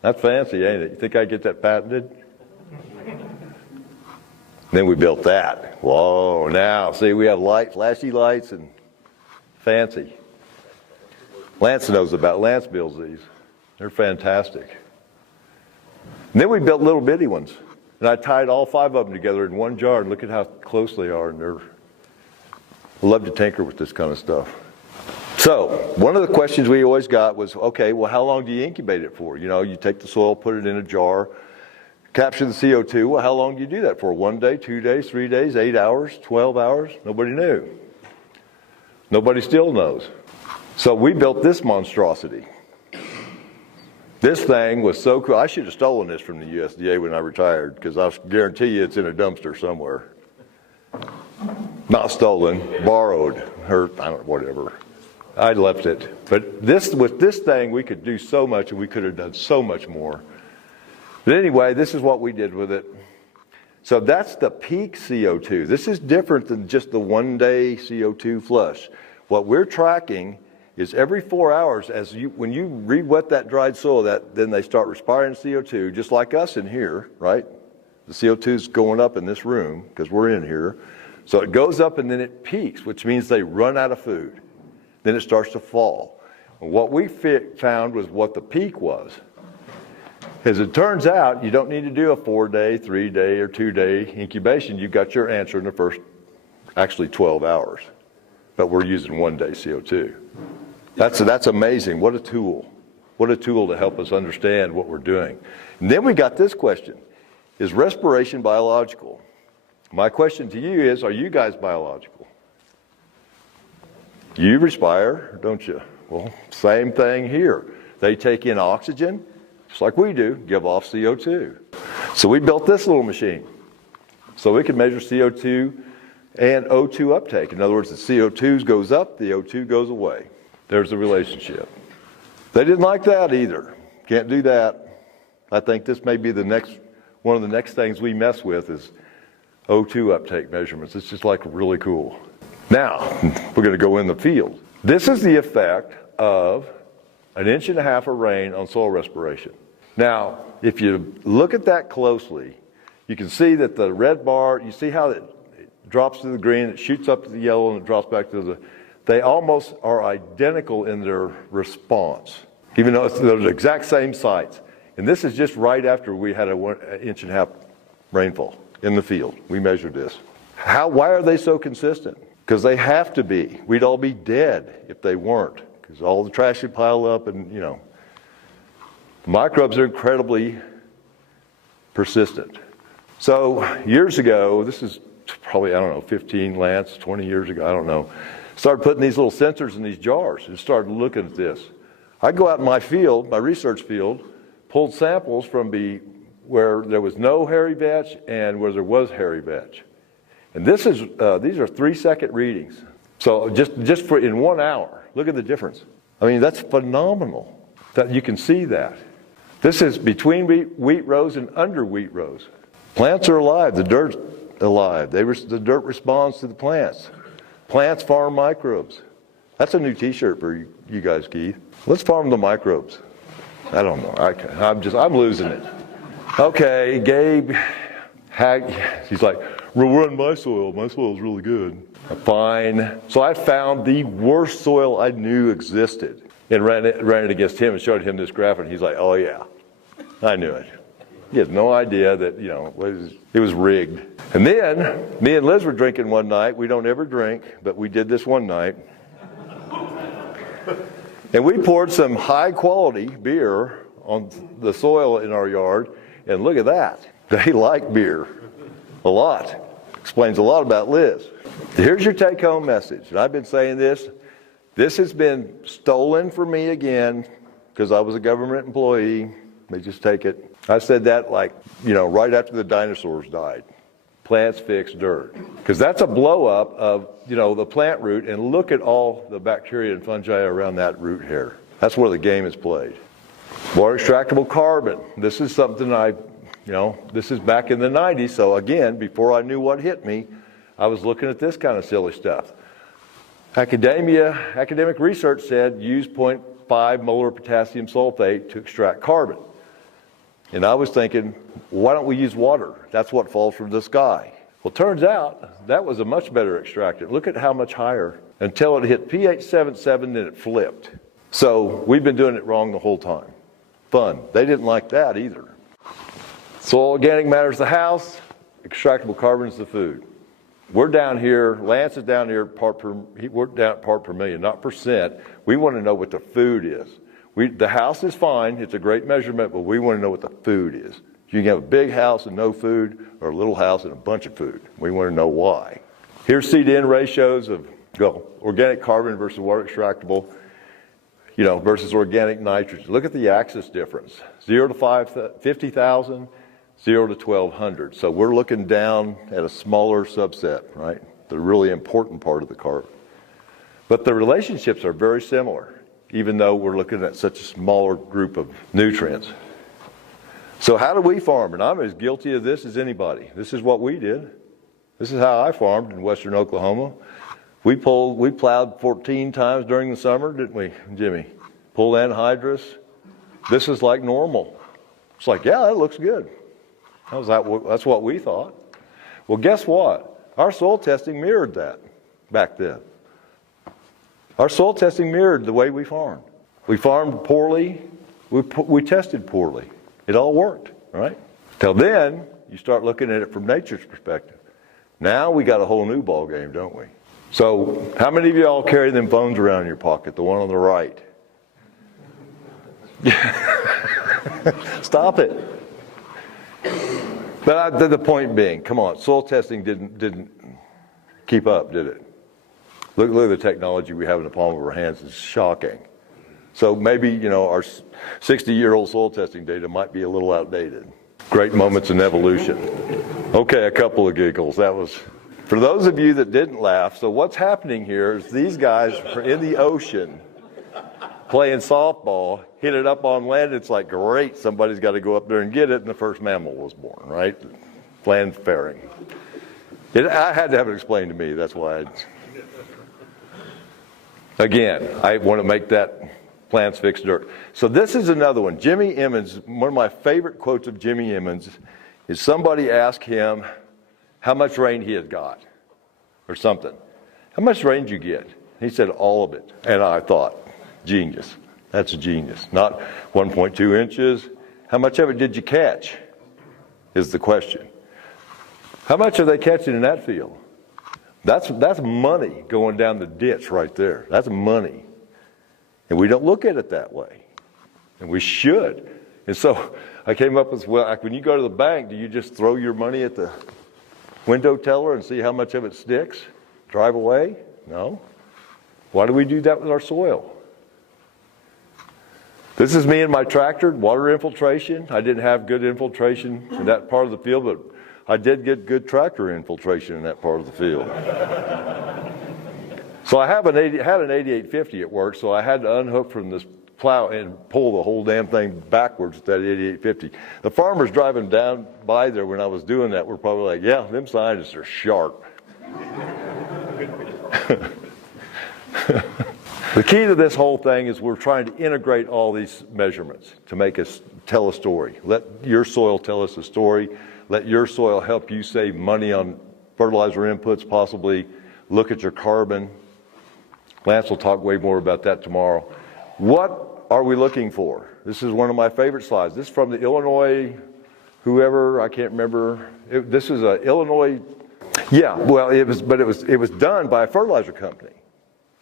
That's fancy, ain't it? You think I'd get that patented? Then we built that. Whoa, now, see, we have flashy lights and fancy. Lance builds these. They're fantastic. And then we built little bitty ones. And I tied all 5 of them together in one jar, and look at how close they are. And I love to tinker with this kind of stuff. So one of the questions we always got was, okay, well, how long do you incubate it for? You know, you take the soil, put it in a jar, capture the CO2. Well, how long do you do that for? 1 day, 2 days, 3 days, 8 hours, 12 hours? Nobody knew. Nobody still knows. So we built this monstrosity. This thing was so cool. I should have stolen this from the USDA when I retired, because I guarantee you it's in a dumpster somewhere. Not stolen, borrowed, or I don't know, whatever. I left it. But with this thing, we could do so much, and we could have done so much more. But anyway, this is what we did with it. So that's the peak CO2. This is different than just the 1 day CO2 flush. What we're tracking is every 4 hours, when you re-wet that dried soil, then they start respiring CO2, just like us in here, right? The CO2 is going up in this room because we're in here. So it goes up and then it peaks, which means they run out of food. Then it starts to fall. And what we found was what the peak was. As it turns out, you don't need to do a 4 day, 3 day, or 2 day incubation. You've got your answer in the first, actually 12 hours. But we're using 1 day CO2. That's amazing. What a tool. What a tool to help us understand what we're doing. And then we got this question. Is respiration biological? My question to you is, are you guys biological? You respire, don't you? Well, same thing here. They take in oxygen, just like we do, give off CO2. So we built this little machine so we can measure CO2 and O2 uptake. In other words, the CO2 goes up, the O2 goes away. There's the relationship. They didn't like that either. Can't do that. I think this may be one of the next things we mess with is O2 uptake measurements. It's just like really cool. Now, we're going to go in the field. This is the effect of 1.5 inches of rain on soil respiration. Now, if you look at that closely, you can see that the red bar, you see how it drops to the green, it shoots up to the yellow, and it drops back to the... They almost are identical in their response, even though they're the exact same sites. And this is just right after we had 1.5 inches rainfall in the field. We measured this. Why are they so consistent? Because they have to be. We'd all be dead if they weren't, because all the trash would pile up and, you know. The microbes are incredibly persistent. So years ago, this is probably, 15, Lance, 20 years ago, I don't know. Started putting these little sensors in these jars and started looking at this. I'd go out in my field, my research field, pulled samples from where there was no hairy vetch and where there was hairy vetch. And these are 3-second readings. So just for in 1 hour, look at the difference. I mean, that's phenomenal that you can see that. This is between wheat rows and under wheat rows. Plants are alive. The dirt's alive. The dirt responds to the plants. Plants farm microbes. That's a new T-shirt for you guys, Keith. Let's farm the microbes. I don't know. I'm losing it. Okay, Gabe. He's like, run my soil. My soil's really good. Fine. So I found the worst soil I knew existed and ran it against him and showed him this graph, and he's like, oh yeah, I knew it. He had no idea that, it was rigged. And then me and Liz were drinking one night. We don't ever drink, but we did this one night. And we poured some high quality beer on the soil in our yard, and look at that. They like beer a lot. Explains a lot about Liz. Here's your take-home message. And I've been saying this. This has been stolen from me again because I was a government employee. They just take it. I said that right after the dinosaurs died. Plants fix dirt. Because that's a blow-up of, the plant root, and look at all the bacteria and fungi around that root hair. That's where the game is played. Water extractable carbon. This is something this is back in the 90s, so again, before I knew what hit me, I was looking at this kind of silly stuff. Academic research said use 0.5 molar potassium sulfate to extract carbon. And I was thinking, why don't we use water? That's what falls from the sky. Well, turns out that was a much better extractant. Look at how much higher. Until it hit pH 7.7, then it flipped. So we've been doing it wrong the whole time. Fun. They didn't like that either. Soil organic matter is the house, extractable carbon is the food. We're down here, Lance is down here, we're down at part per million, not percent. We want to know what the food is. The house is fine, it's a great measurement, but we want to know what the food is. You can have a big house and no food, or a little house and a bunch of food. We want to know why. Here's C/N ratios of organic carbon versus water extractable, versus organic nitrogen. Look at the axis difference. 0 to 50,000, 0 to 1,200. So we're looking down at a smaller subset, right? The really important part of the carbon. But the relationships are very similar, even though we're looking at such a smaller group of nutrients. So how do we farm? And I'm as guilty of this as anybody. This is what we did. This is how I farmed in western Oklahoma. We plowed 14 times during the summer, didn't we, Jimmy? Pulled anhydrous. This is like normal. It's like, yeah, that looks good. That's what we thought. Well, guess what? Our soil testing mirrored that back then. Our soil testing mirrored the way we farmed. We farmed poorly. We tested poorly. It all worked, right? Till then, you start looking at it from nature's perspective. Now we got a whole new ball game, don't we? So, how many of y'all carry them phones around in your pocket? The one on the right. Stop it. But the point being, come on, soil testing didn't keep up, did it? Look at the technology we have in the palm of our hands. It's shocking. So maybe, our 60-year-old soil testing data might be a little outdated. Great moments in evolution. Okay, a couple of giggles. That was, for those of you that didn't laugh, so what's happening here is these guys are in the ocean playing softball, hit it up on land. It's like, great, somebody's got to go up there and get it, and the first mammal was born, right? Land faring. I had to have it explained to me, that's why Again, I want to make that plants fix dirt. So this is another one. Jimmy Emmons, one of my favorite quotes of Jimmy Emmons is somebody asked him how much rain he had got or something. How much rain did you get? He said, all of it. And I thought, genius. That's a genius. Not 1.2 inches. How much of it did you catch is the question. How much are they catching in that field? That's money going down the ditch right there. That's money. And we don't look at it that way. And we should. And so I came up with, well, when you go to the bank, do you just throw your money at the window teller and see how much of it sticks? Drive away? No. Why do we do that with our soil? This is me and my tractor, water infiltration. I didn't have good infiltration in that part of the field, but I did get good tractor infiltration in that part of the field. So I had an 8850 at work, so I had to unhook from this plow and pull the whole damn thing backwards with that 8850. The farmers driving down by there when I was doing that were probably like, yeah, them scientists are sharp. The key to this whole thing is we're trying to integrate all these measurements to make us tell a story. Let your soil tell us a story. Let your soil help you save money on fertilizer inputs, possibly look at your carbon. Lance will talk way more about that tomorrow. What are we looking for? This is one of my favorite slides. This is from the Illinois, whoever, I can't remember. This is a Illinois, yeah, well, it was done by a fertilizer company.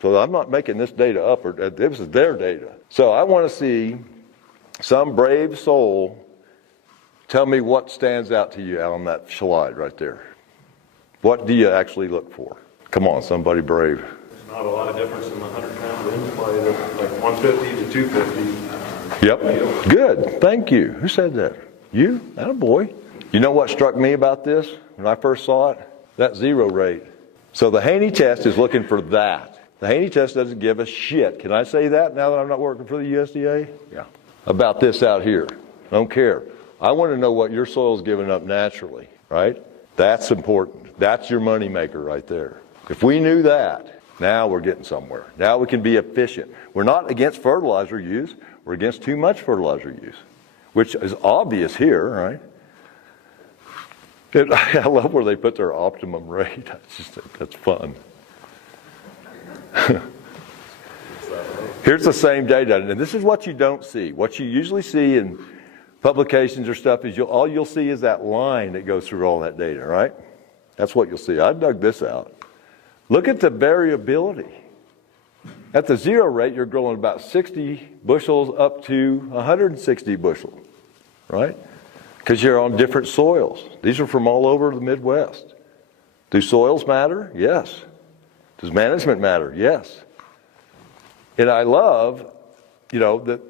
So I'm not making this data up, this is their data. So I want to see some brave soul tell me what stands out to you on that slide right there. What do you actually look for? Come on, somebody brave. There's not a lot of difference in the 100-pound wind play, like 150 to 250. Yep, good, thank you. Who said that? You? Attaboy. You know what struck me about this when I first saw it? That zero rate. So the Haney test is looking for that. The Haney test doesn't give a shit. Can I say that now that I'm not working for the USDA? Yeah. About this out here. I don't care. I want to know what your soil's giving up naturally, right? That's important. That's your money maker right there. If we knew that, now we're getting somewhere. Now we can be efficient. We're not against fertilizer use. We're against too much fertilizer use, which is obvious here, right? I love where they put their optimum rate. That's fun. Here's the same data, and this is what you don't see. What you usually see in publications or stuff is all you'll see is that line that goes through all that data, right? That's what you'll see. I dug this out. Look at the variability. At the zero rate, you're growing about 60 bushels up to 160 bushels, right? Because you're on different soils. These are from all over the Midwest. Do soils matter? Yes. Does management matter? Yes. And I love, that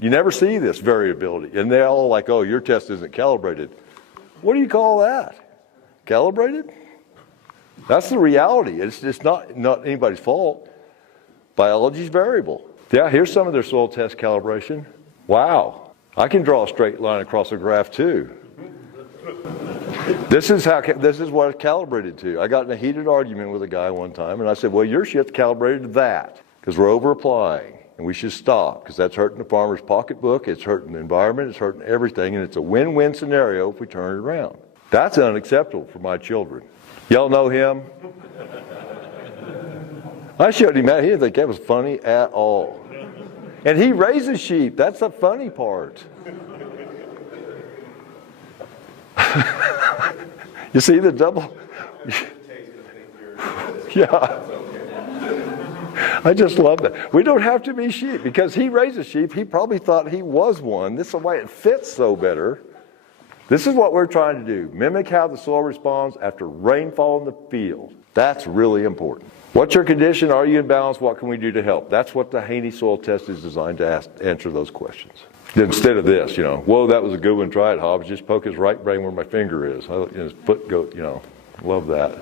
you never see this variability. And they're all like, oh, your test isn't calibrated. What do you call that? Calibrated? That's the reality. It's not anybody's fault. Biology's variable. Yeah, here's some of their soil test calibration. Wow. I can draw a straight line across a graph too. This is what it's calibrated to. I got in a heated argument with a guy one time, and I said, well, your shit's calibrated to that, because we're over-applying, and we should stop, because that's hurting the farmer's pocketbook, it's hurting the environment, it's hurting everything, and it's a win-win scenario if we turn it around. That's unacceptable for my children. Y'all know him? I showed him that. He didn't think that was funny at all. And he raises sheep. That's the funny part. You see the double? Yeah. I just love that. We don't have to be sheep because he raises sheep. He probably thought he was one. This is the way it fits so better. This is what we're trying to do. Mimic how the soil responds after rainfall in the field. That's really important. What's your condition? Are you in balance? What can we do to help? That's what the Haney soil test is designed to answer those questions. Instead of this, whoa, that was a good one. Try it, Hobbs. Just poke his right brain where my finger is. His foot go, love that.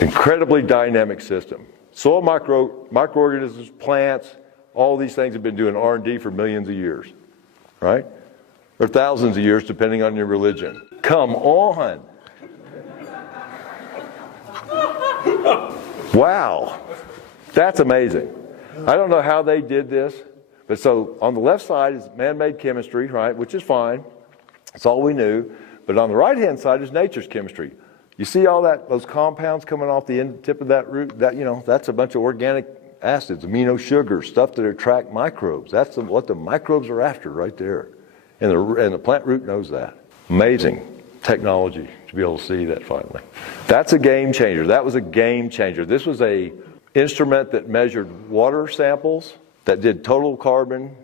Incredibly dynamic system. Soil microorganisms, plants, all these things have been doing R&D for millions of years, right? Or thousands of years, depending on your religion. Come on. Wow. That's amazing. I don't know how they did this. But so on the left side is man-made chemistry, right, which is fine. That's all we knew. But on the right-hand side is nature's chemistry. You see all those compounds coming off the end tip of that root? That's a bunch of organic acids, amino sugars, stuff that attract microbes. That's what the microbes are after right there. And the plant root knows that. Amazing technology to be able to see that finally. That's a game changer. That was a game changer. This was a instrument that measured water samples that did total carbon,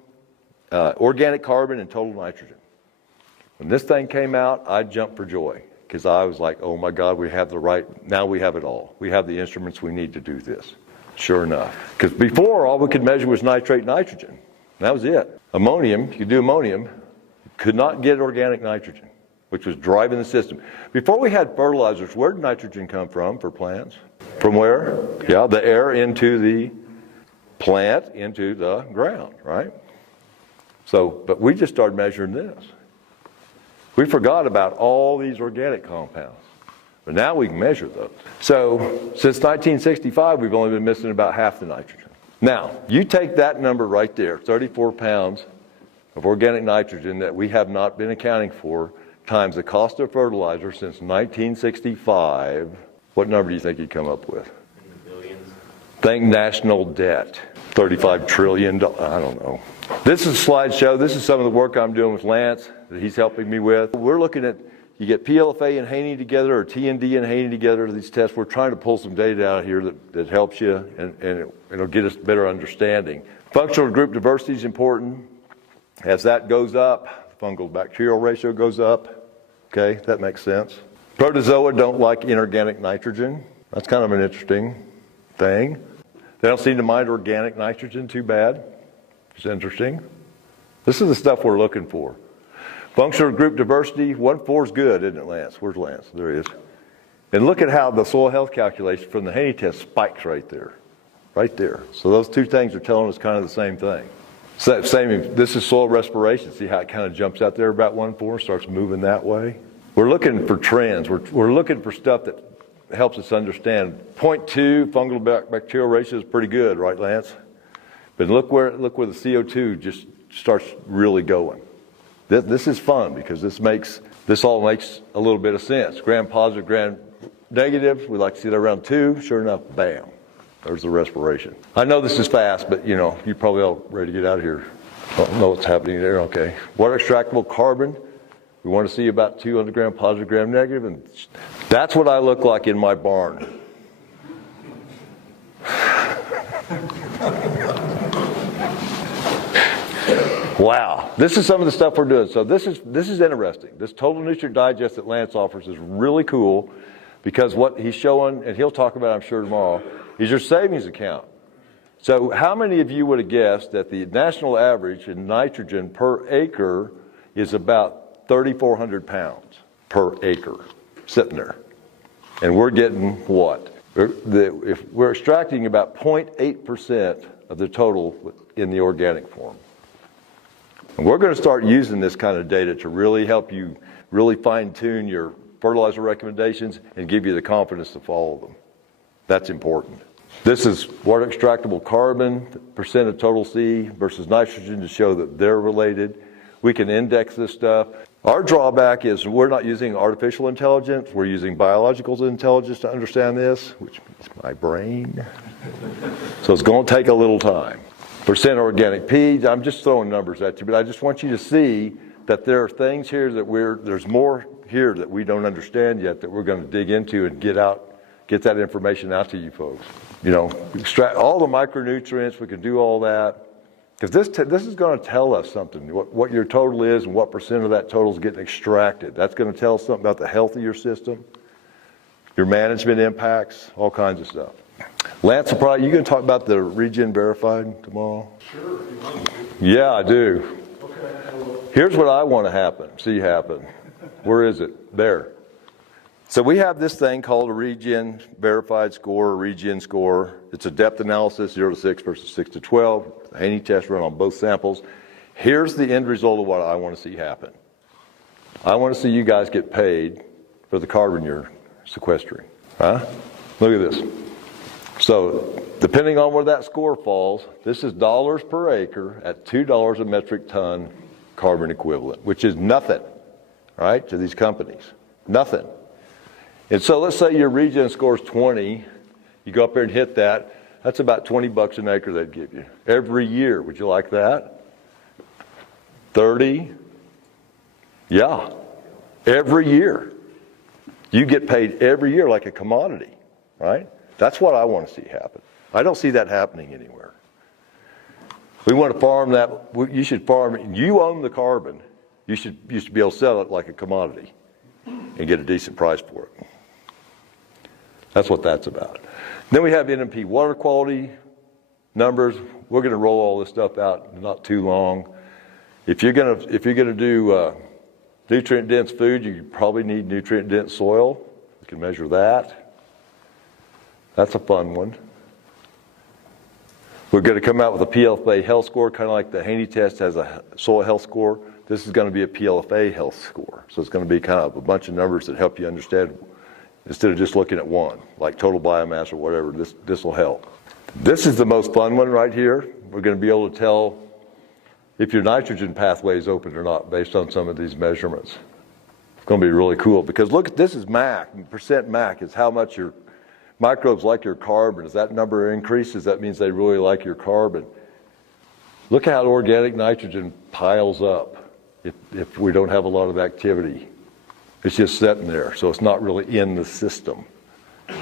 organic carbon and total nitrogen. When this thing came out, I jumped for joy because I was like, oh my God, we have now we have it all. We have the instruments we need to do this. Sure enough. Because before, all we could measure was nitrate nitrogen. That was it. Ammonium, you could do ammonium, could not get organic nitrogen, which was driving the system. Before we had fertilizers, where did nitrogen come from for plants? From where? Yeah, the air into the plant, into the ground, right? So, but we just started measuring this. We forgot about all these organic compounds, but now we can measure those. So since 1965, we've only been missing about half the nitrogen. Now, you take that number right there, 34 pounds of organic nitrogen that we have not been accounting for, times the cost of fertilizer since 1965, what number do you think you'd come up with? In the billions. Think national debt, $35 trillion, I don't know. This is a slideshow. This is some of the work I'm doing with Lance that he's helping me with. We're looking at, you get PLFA and Haney together or TND and Haney together, these tests. We're trying to pull some data out here that helps you and it'll get us better understanding. Functional group diversity is important. As that goes up, fungal bacterial ratio goes up. Okay, that makes sense. Protozoa don't like inorganic nitrogen. That's kind of an interesting thing. They don't seem to mind organic nitrogen too bad. It's interesting. This is the stuff we're looking for. Functional group diversity, 1,4 is good, isn't it, Lance? Where's Lance? There he is. And look at how the soil health calculation from the Haney test spikes right there. Right there. So those two things are telling us kind of the same thing. So this is soil respiration. See how it kind of jumps out there about 1,4, starts moving that way? We're looking for trends. We're looking for stuff that helps us understand. 0.2 fungal bacterial ratio is pretty good, right, Lance? But look where the CO2 just starts really going. This is fun because this all makes a little bit of sense. Gram positive, gram negative, we like to see that around 2. Sure enough, bam, there's the respiration. I know this is fast, but you're probably all ready to get out of here. Don't know what's happening there, okay. Water extractable carbon, we want to see about 200 gram positive, gram negative, and that's what I look like in my barn. Wow, this is some of the stuff we're doing. So this is interesting. This total nutrient digest that Lance offers is really cool because what he's showing, and he'll talk about it, I'm sure, tomorrow, is your savings account. So how many of you would have guessed that the national average in nitrogen per acre is about 3,400 pounds per acre sitting there? And we're getting what? If we're extracting about 0.8% of the total in the organic form. And we're going to start using this kind of data to really help you really fine-tune your fertilizer recommendations and give you the confidence to follow them. That's important. This is water extractable carbon, percent of total C versus nitrogen to show that they're related. We can index this stuff. Our drawback is we're not using artificial intelligence. We're using biological intelligence to understand this, which is my brain. So it's going to take a little time. Percent organic P, I'm just throwing numbers at you, but I just want you to see that there are things here there's more here that we don't understand yet that we're going to dig into and get that information out to you folks. Extract all the micronutrients, we can do all that. Because this is going to tell us something, what your total is and what percent of that total is getting extracted. That's going to tell us something about the health of your system, your management impacts, all kinds of stuff. Lance, you going to talk about the Regen Verified tomorrow? Sure. Yeah, I do. Okay. Here's what I want to see happen. Where is it? There. So we have this thing called a Regen Verified score, a Regen score. It's a depth analysis, 0 to 6 versus 6 to 12. The Haney test run on both samples. Here's the end result of what I want to see happen. I want to see you guys get paid for the carbon you're sequestering. Huh? Look at this. So depending on where that score falls, this is dollars per acre at $2 a metric ton carbon equivalent, which is nothing, right, to these companies. Nothing. And so let's say your regen score is 20. You go up there and hit that. That's about $20 an acre they'd give you. Every year. Would you like that? 30? Yeah. Every year. You get paid every year like a commodity, right? That's what I want to see happen. I don't see that happening anywhere. We want to farm that. You should farm it. You own the carbon. You should be able to sell it like a commodity and get a decent price for it. That's what that's about. Then we have NMP water quality numbers. We're going to roll all this stuff out in not too long. If you're going to do nutrient dense food, you probably need nutrient dense soil. You can measure that. That's a fun one. We're going to come out with a PLFA health score, kind of like the Haney test has a soil health score. This is going to be a PLFA health score. So it's going to be kind of a bunch of numbers that help you understand instead of just looking at one, like total biomass or whatever. This will help. This is the most fun one right here. We're going to be able to tell if your nitrogen pathway is open or not based on some of these measurements. It's going to be really cool because look, this is MAC. Percent MAC is how much your microbes like your carbon. As that number increases, that means they really like your carbon. Look how organic nitrogen piles up if we don't have a lot of activity. It's just sitting there, so it's not really in the system.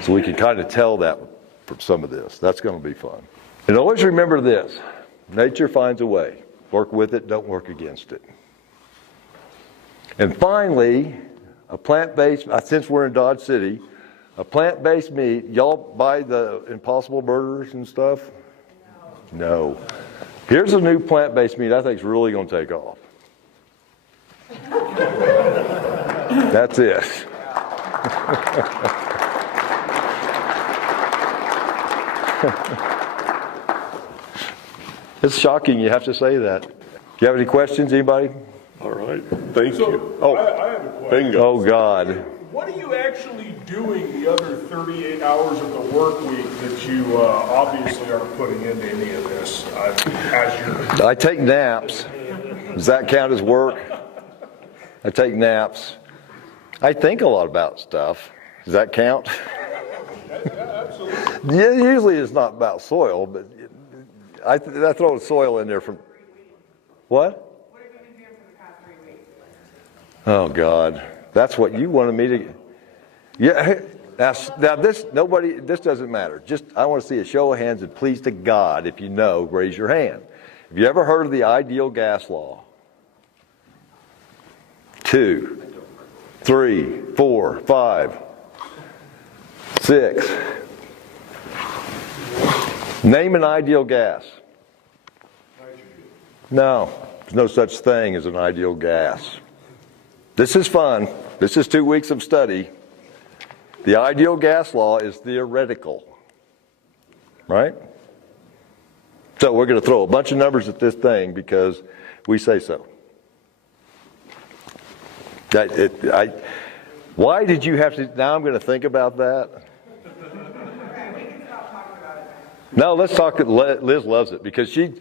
So we can kind of tell that from some of this. That's going to be fun. And always remember this, nature finds a way. Work with it, don't work against it. And finally, a plant-based, since we're in Dodge City, a plant-based meat. Y'all buy the Impossible Burgers and stuff? No. Here's a new plant-based meat I think is really going to take off. That's it. It's shocking you have to say that. Do you have any questions, anybody? All right, thank you. I have a question. Bingo. Oh, God. What are you actually doing the other 38 hours of the work week that you obviously aren't putting into any of this? I take naps. Does that count as work? I take naps. I think a lot about stuff. Does that count? Yeah, absolutely. Yeah, usually it's not about soil, but I throw soil in there from... What? What have you been doing for the past 3 weeks? Oh, God. That's what you wanted me to... Yeah. Now this doesn't matter. Just, I want to see a show of hands, and please to God, if you know, raise your hand. Have you ever heard of the ideal gas law? 2, 3, 4, 5, 6. Name an ideal gas. No, there's no such thing as an ideal gas. This is fun. This is 2 weeks of study. The ideal gas law is theoretical, right? So we're going to throw a bunch of numbers at this thing because we say so. Why did you have to? Now I'm going to think about that. No, let's talk. Liz loves it because she,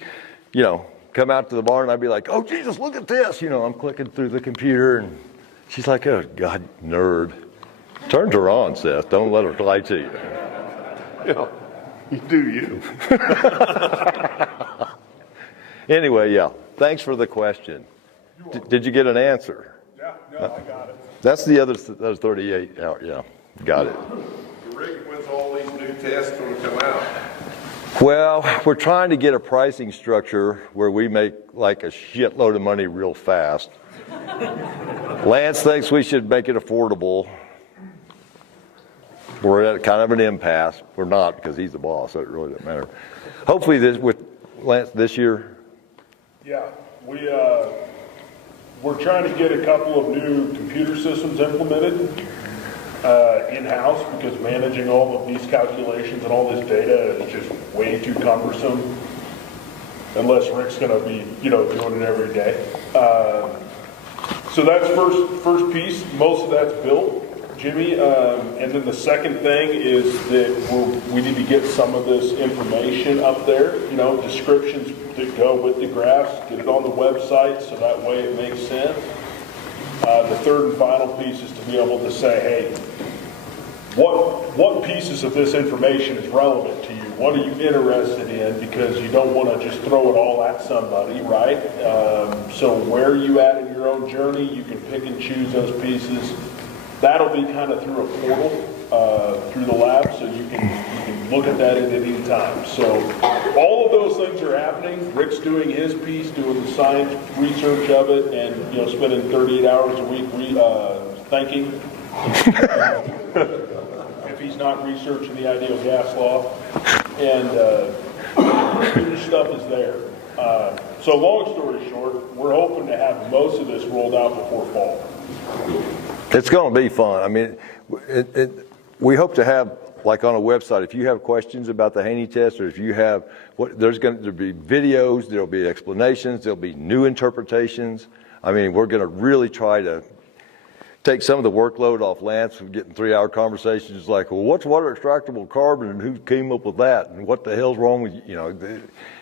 come out to the barn and I'd be like, oh, Jesus, look at this. I'm clicking through the computer and she's like, oh, God, nerd. Turn her on, Seth. Don't let her lie to you. You do you. Anyway, yeah. Thanks for the question. Did you get an answer? Yeah, no, I got it. That's the other 38 out. Yeah, got it. Rick, when's all these new tests going to come out? Well, we're trying to get a pricing structure where we make like a shitload of money real fast. Lance thinks we should make it affordable. We're at kind of an impasse. We're not because he's the boss, so it really doesn't matter. Hopefully with Lance this year. Yeah, we're trying to get a couple of new computer systems implemented in-house because managing all of these calculations and all this data is just way too cumbersome unless Rick's going to be, doing it every day. So that's first piece. Most of that's built, Jimmy. And then the second thing is that we need to get some of this information up there, descriptions that go with the graphs, get it on the website so that way it makes sense. The third and final piece is to be able to say, hey, what pieces of this information is relevant to you? What are you interested in? Because you don't want to just throw it all at somebody, right? So where are you at in your own journey? You can pick and choose those pieces. That'll be kind of through a portal, through the lab, so you can look at that at any time. So all of those things are happening. Rick's doing his piece, doing the science research of it, and spending 38 hours a week thinking. If he's not researching the ideal gas law, and the stuff is there. So long story short, we're hoping to have most of this rolled out before fall. It's going to be fun. I mean, we hope to have like on a website, if you have questions about the Haney test, or if you have, there'll be videos, there'll be explanations, there'll be new interpretations. I mean, we're going to really try to take some of the workload off Lance from getting 3-hour conversations like, well, what's water extractable carbon and who came up with that and what the hell's wrong with, you know,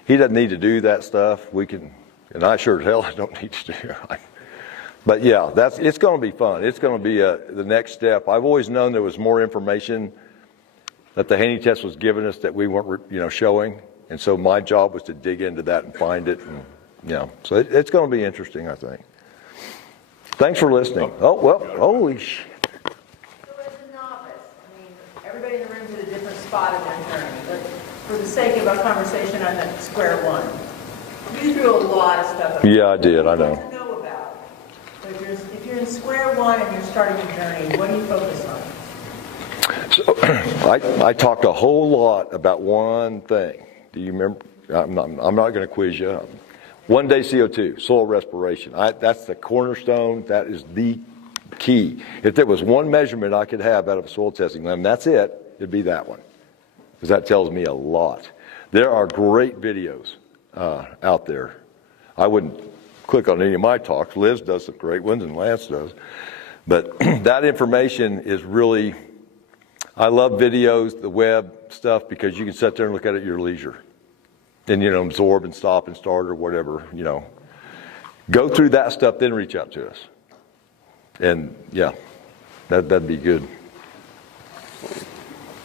he doesn't need to do that stuff. We can, and I sure as hell I don't need to do it. But yeah, it's going to be fun. It's going to be the next step. I've always known there was more information that the Haney test was giving us that we weren't, showing. And so my job was to dig into that and find it. And, so it's going to be interesting, I think. Thanks for listening. Oh, well, holy shit. So as a novice, everybody in the room's at a different spot in their journey, but for the sake of our conversation on that square one, you threw a lot of stuff up. Yeah, I did, I know. To know about. So if you're in square one and you're starting a journey, what do you focus on? So, I talked a whole lot about one thing. Do you remember? I'm not going to quiz you. 1 day CO2, soil respiration. That's the cornerstone. That is the key. If there was one measurement I could have out of a soil testing lab, and that's it, it'd be that one. Because that tells me a lot. There are great videos out there. I wouldn't click on any of my talks. Liz does some great ones, and Lance does. But that information is really, I love videos, the web stuff, because you can sit there and look at it at your leisure. And, absorb and stop and start or whatever, Go through that stuff, then reach out to us. And, yeah, that'd be good.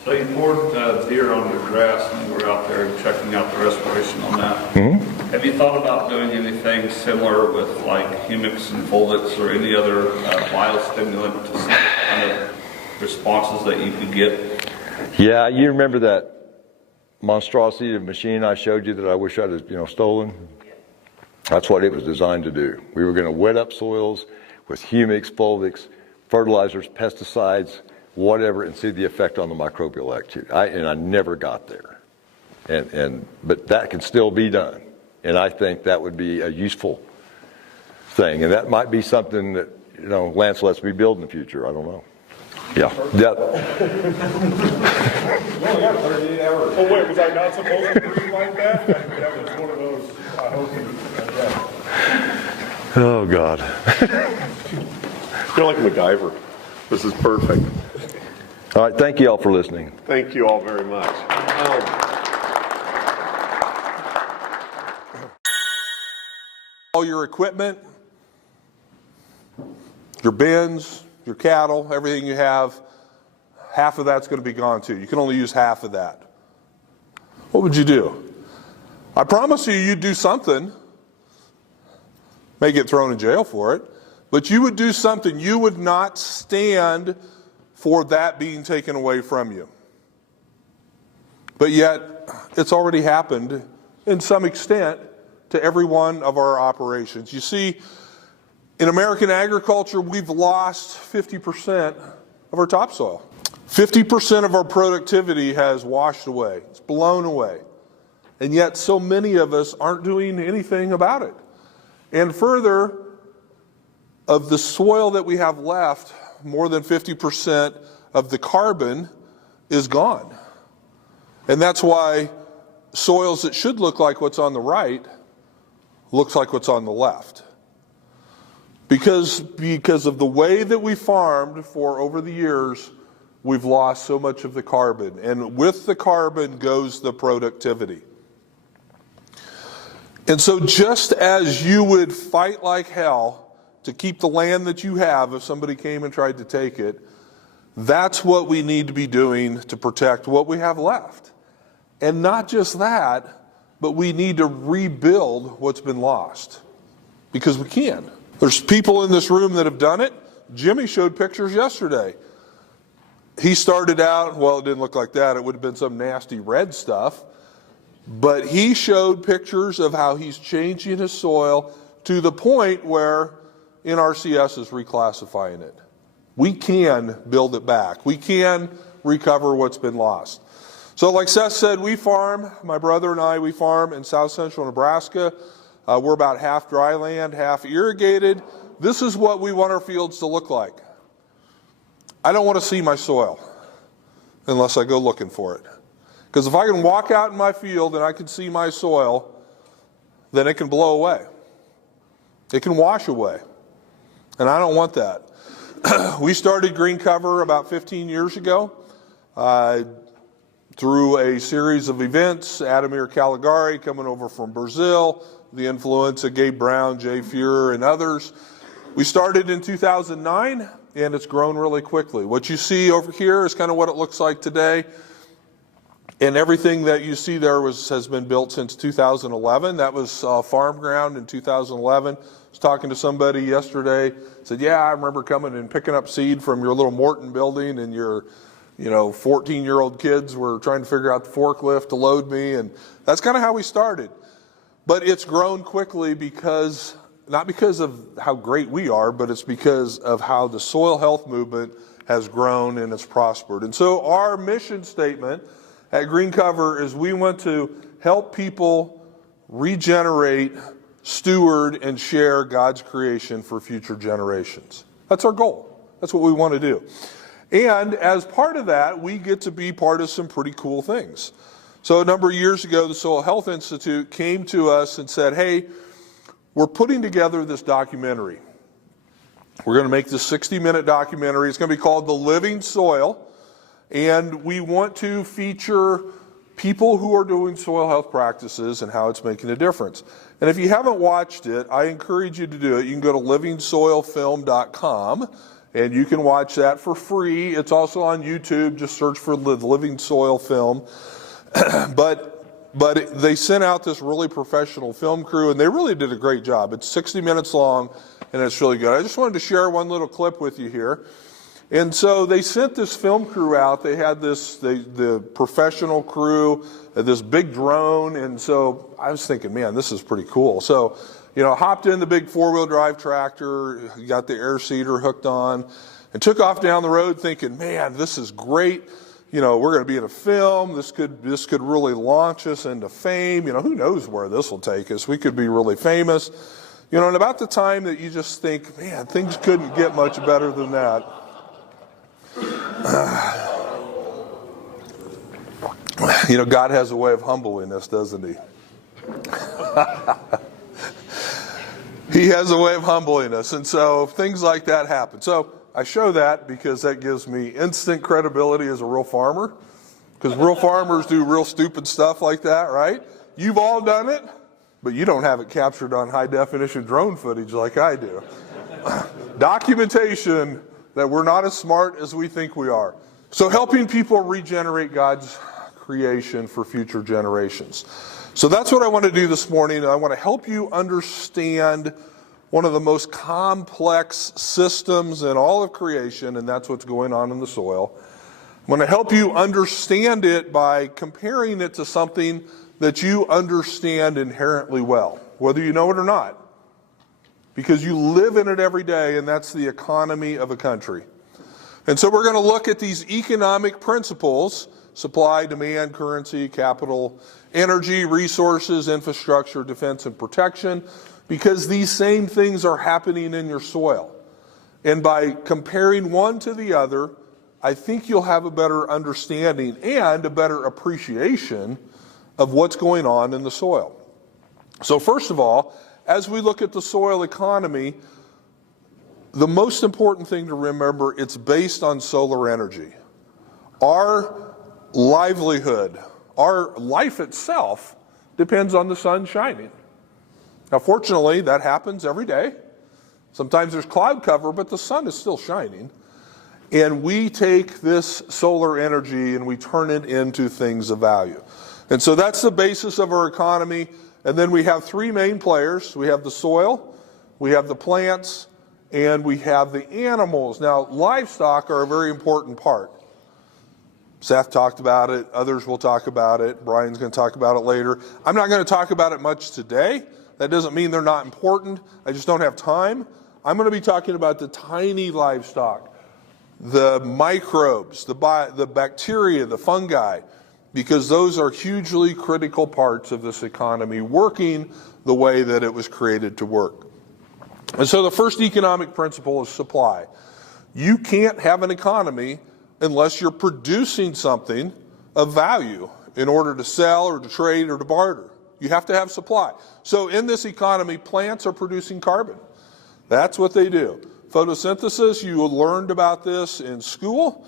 So you poured beer on your grass and you were out there checking out the respiration on that. Mm-hmm. Have you thought about doing anything similar with like humics and folates or any other biostimulant to see the kind of responses that you could get? Yeah, you remember that monstrosity of machine I showed you that I wish I'd have, stolen? That's what it was designed to do. We were going to wet up soils with humics, fulvics, fertilizers, pesticides, whatever, and see the effect on the microbial activity. I never got there. But that can still be done. And I think that would be a useful thing. And that might be something that, Lance lets me build in the future. I don't know. Yeah. Oh wait, was I not supposed to breathe like that? That was one of those, I hope, yeah. Oh, God. You're like MacGyver. This is perfect. All right, thank you all for listening. Thank you all very much. All your equipment, your bins, your cattle, everything you have, half of that's going to be gone too. You can only use half of that. What would you do? I promise you'd do something. May get thrown in jail for it, but you would do something. You would not stand for that being taken away from you. But yet, it's already happened in some extent to every one of our operations. You see, in American agriculture, we've lost 50% of our topsoil. 50% of our productivity has washed away. It's blown away. And yet so many of us aren't doing anything about it. And further, of the soil that we have left, more than 50% of the carbon is gone. And that's why soils that should look like what's on the right looks like what's on the left. Because of the way that we farmed for over the years, we've lost so much of the carbon. And with the carbon goes the productivity. And so just as you would fight like hell to keep the land that you have if somebody came and tried to take it, that's what we need to be doing to protect what we have left. And not just that, but we need to rebuild what's been lost. Because we can. There's people in this room that have done it. Jimmy showed pictures yesterday. He started out, well, it didn't look like that. It would have been some nasty red stuff. But he showed pictures of how he's changing his soil to the point where NRCS is reclassifying it. We can build it back. We can recover what's been lost. So like Seth said, we farm, my brother and I, we farm in south central Nebraska. We're about half dry land, half irrigated. This is what we want our fields to look like. I don't want to see my soil. unless I go looking for it. Because if I can walk out in my field and I can see my soil, then it can blow away. It can wash away. And I don't want that. We started Green Cover about 15 years ago through a series of events. Adamir Caligari coming over from Brazil, the influence of Gabe Brown, Jay Fuhrer, and others. We started in 2009, and it's grown really quickly. What you see over here is kind of what it looks like today. And everything that you see there has been built since 2011. That was farm ground in 2011. I was talking to somebody yesterday, said, yeah, I remember coming and picking up seed from your little Morton building, and your 14-year-old kids were trying to figure out the forklift to load me. And that's kind of how we started. But it's grown quickly because, not because of how great we are, but it's because of how the soil health movement has grown and it's prospered. And so our mission statement at Green Cover is we want to help people regenerate, steward, and share God's creation for future generations. That's our goal. That's what we want to do. And as part of that, we get to be part of some pretty cool things. So a number of years ago, the Soil Health Institute came to us and said, hey, we're putting together this documentary. We're going to make this 60-minute documentary. It's going to be called The Living Soil. And we want to feature people who are doing soil health practices and how it's making a difference. And if you haven't watched it, I encourage you to do it. You can go to livingsoilfilm.com and you can watch that for free. It's also on YouTube. Just search for the Living Soil Film. But they sent out this really professional film crew, and they really did a great job. It's 60 minutes long, and it's really good. I just wanted to share one little clip with you here. And so they sent this film crew out. They had the professional crew, this big drone. And so I was thinking, man, this is pretty cool. So, hopped in the big 4-wheel drive tractor, got the air seeder hooked on, and took off down the road thinking, man, this is great. We're going to be in a film. This could really launch us into fame. Who knows where this will take us? We could be really famous. And about the time that you just think, man, things couldn't get much better than that. God has a way of humbling us, doesn't he? He has a way of humbling us. And so things like that happen. So I show that because that gives me instant credibility as a real farmer. Because real farmers do real stupid stuff like that, right? You've all done it, but you don't have it captured on high definition drone footage like I do. Documentation that we're not as smart as we think we are. So helping people regenerate God's creation for future generations. So that's what I want to do this morning. I want to help you understand one of the most complex systems in all of creation, and that's what's going on in the soil. I want to help you understand it by comparing it to something that you understand inherently well, whether you know it or not. Because you live in it every day, and that's the economy of a country. And so we're going to look at these economic principles: supply, demand, currency, capital, energy, resources, infrastructure, defense, and protection, because these same things are happening in your soil. And by comparing one to the other, I think you'll have a better understanding and a better appreciation of what's going on in the soil. So first of all, as we look at the soil economy, the most important thing to remember, it's based on solar energy. Our livelihood, our life itself, depends on the sun shining. Now, fortunately, that happens every day. Sometimes there's cloud cover, but the sun is still shining. And we take this solar energy and we turn it into things of value. And so that's the basis of our economy. And then we have three main players. We have the soil, we have the plants, and we have the animals. Now, livestock are a very important part. Seth talked about it. Others will talk about it. Brian's going to talk about it later. I'm not going to talk about it much today. That doesn't mean they're not important. I just don't have time. I'm going to be talking about the tiny livestock, the microbes, the bacteria, the fungi, because those are hugely critical parts of this economy working the way that it was created to work. And so the first economic principle is supply. You can't have an economy unless you're producing something of value in order to sell or to trade or to barter. You have to have supply. So in this economy, plants are producing carbon. That's what they do. Photosynthesis, you learned about this in school.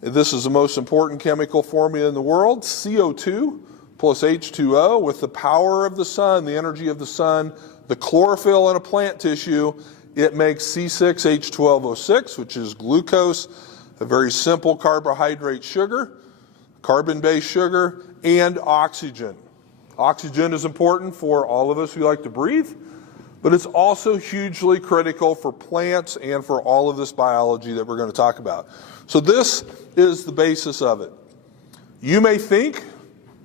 This is the most important chemical formula in the world, CO2 plus H2O. With the power of the sun, the energy of the sun, the chlorophyll in a plant tissue, it makes C6H12O6, which is glucose, a very simple carbohydrate sugar, carbon-based sugar, and oxygen. Oxygen is important for all of us who like to breathe, but it's also hugely critical for plants and for all of this biology that we're going to talk about. So this is the basis of it. You may think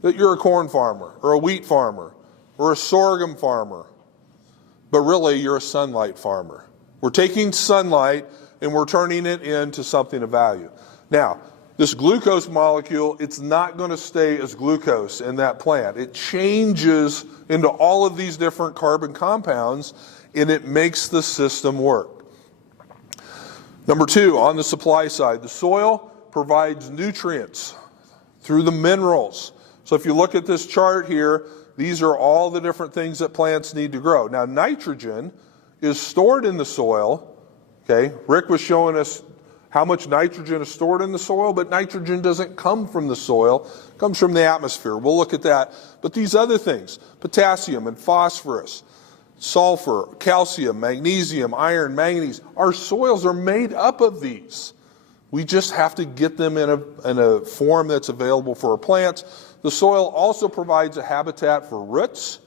that you're a corn farmer or a wheat farmer or a sorghum farmer, but really you're a sunlight farmer. We're taking sunlight and we're turning it into something of value. Now, this glucose molecule, it's not going to stay as glucose in that plant. It changes into all of these different carbon compounds, and it makes the system work. Number two, on the supply side, the soil provides nutrients through the minerals. So if you look at this chart here, these are all the different things that plants need to grow. Now, nitrogen is stored in the soil. Okay, Rick was showing us how much nitrogen is stored in the soil, but nitrogen doesn't come from the soil, it comes from the atmosphere. We'll look at that. But these other things, potassium and phosphorus, sulfur, calcium, magnesium, iron, manganese, our soils are made up of these. We just have to get them in a form that's available for our plants. The soil also provides a habitat for roots,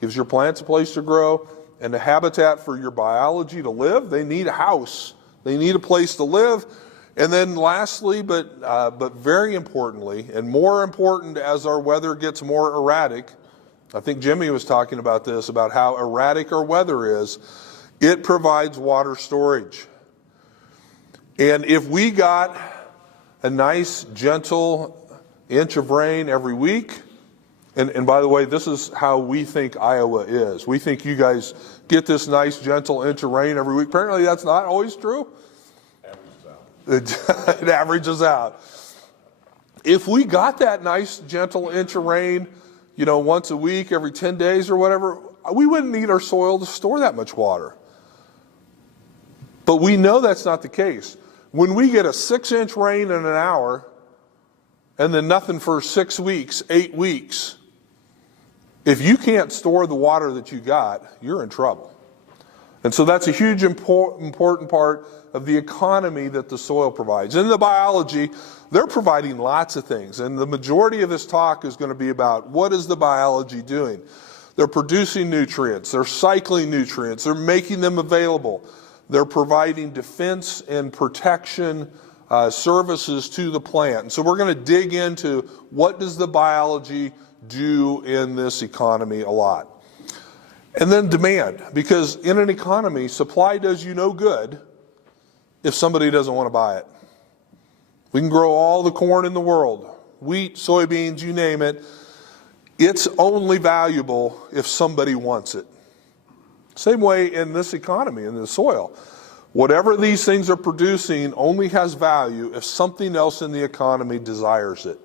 gives your plants a place to grow, and a habitat for your biology to live. They need a house. They need a place to live. And then lastly, but very importantly, and more important as our weather gets more erratic, I think Jimmy was talking about this, about how erratic our weather is, it provides water storage. And if we got a nice, gentle inch of rain every week, and by the way, this is how we think Iowa is. We think you guys get this nice, gentle inch of rain every week. Apparently that's not always true. It averages out. If we got that nice, gentle inch of rain, once a week, every 10 days or whatever, we wouldn't need our soil to store that much water. But we know that's not the case. When we get a 6-inch rain in an hour, and then nothing for 6 weeks, 8 weeks, if you can't store the water that you got, you're in trouble. And so that's a huge important part of the economy that the soil provides. In the biology, they're providing lots of things. And the majority of this talk is going to be about what is the biology doing. They're producing nutrients. They're cycling nutrients. They're making them available. They're providing defense and protection services to the plant. And so we're going to dig into what does the biology do in this economy a lot. And then demand, because in an economy, supply does you no good if somebody doesn't want to buy it. We can grow all the corn in the world, wheat, soybeans, you name it. It's only valuable if somebody wants it. Same way in this economy, in the soil. Whatever these things are producing only has value if something else in the economy desires it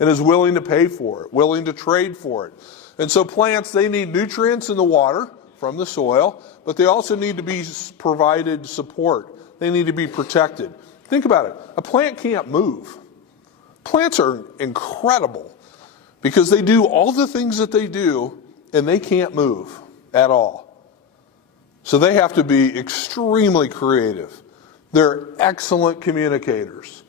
and is willing to pay for it, willing to trade for it. And so plants, they need nutrients in the water from the soil, but they also need to be provided support. They need to be protected. Think about it. A plant can't move. Plants are incredible because they do all the things that they do and they can't move at all. So they have to be extremely creative. They're excellent communicators.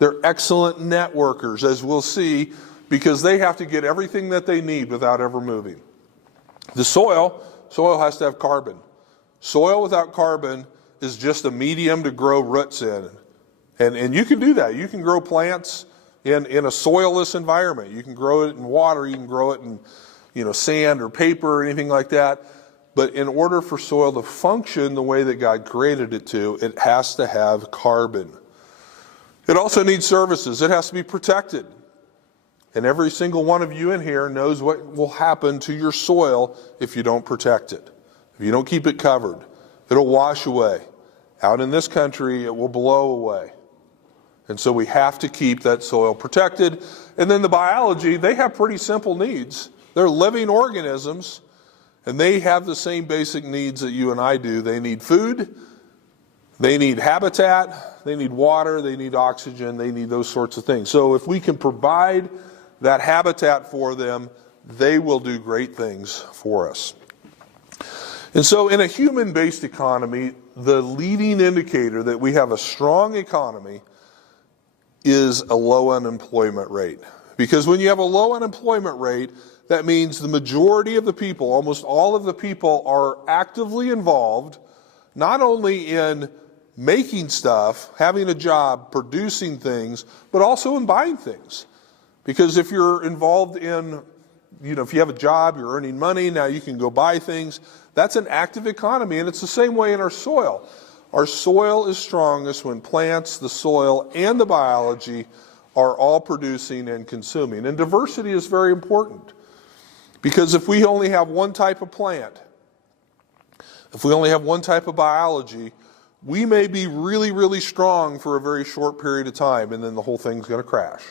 They're excellent networkers, as we'll see, because they have to get everything that they need without ever moving. The soil has to have carbon. Soil without carbon is just a medium to grow roots in. And you can do that. You can grow plants in a soilless environment. You can grow it in water. You can grow it in sand or paper or anything like that. But in order for soil to function the way that God created it to, it has to have carbon. It also needs services. It has to be protected. And every single one of you in here knows what will happen to your soil if you don't protect it. If you don't keep it covered, it'll wash away. Out in this country, it will blow away. And so we have to keep that soil protected. And then the biology, they have pretty simple needs. They're living organisms, and they have the same basic needs that you and I do. They need food, they need habitat, they need water, they need oxygen, they need those sorts of things. So if we can provide that habitat for them, they will do great things for us. And so in a human-based economy, the leading indicator that we have a strong economy is a low unemployment rate. Because when you have a low unemployment rate, that means the majority of the people, almost all of the people, are actively involved, not only in making stuff, having a job, producing things, but also in buying things. Because if you're involved in, if you have a job, you're earning money, now you can go buy things. That's an active economy, and it's the same way in our soil. Our soil is strongest when plants, the soil, and the biology are all producing and consuming. And diversity is very important. Because if we only have one type of plant, if we only have one type of biology, we may be really, really strong for a very short period of time, and then the whole thing's going to crash.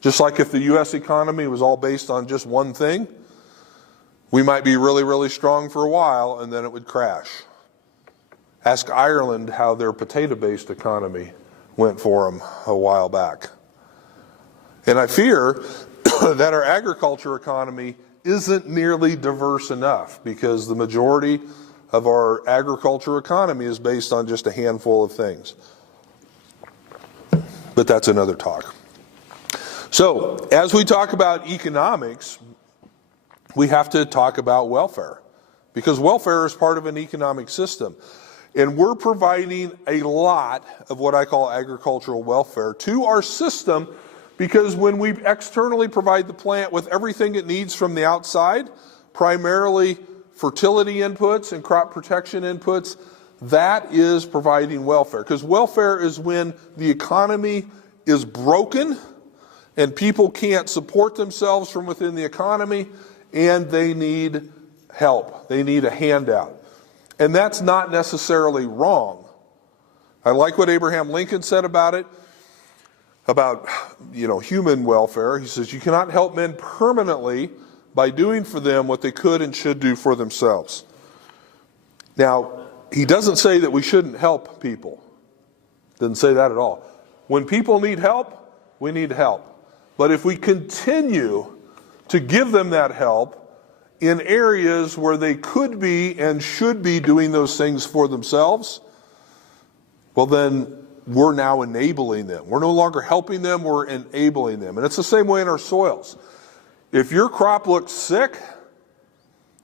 Just like if the U.S. economy was all based on just one thing, we might be really, really strong for a while, and then it would crash. Ask Ireland how their potato-based economy went for them a while back. And I fear that our agriculture economy isn't nearly diverse enough, because the majority of our agriculture economy is based on just a handful of things. But that's another talk. So, as we talk about economics, we have to talk about welfare, because welfare is part of an economic system. And we're providing a lot of what I call agricultural welfare to our system, because when we externally provide the plant with everything it needs from the outside, primarily fertility inputs and crop protection inputs, that is providing welfare. Because welfare is when the economy is broken and people can't support themselves from within the economy, and they need help. They need a handout. And that's not necessarily wrong. I like what Abraham Lincoln said about it, about human welfare. He says, you cannot help men permanently by doing for them what they could and should do for themselves. Now, he doesn't say that we shouldn't help people. Doesn't say that at all. When people need help, we need help. But if we continue to give them that help in areas where they could be and should be doing those things for themselves, well then we're now enabling them. We're no longer helping them, we're enabling them. And it's the same way in our soils. If your crop looks sick,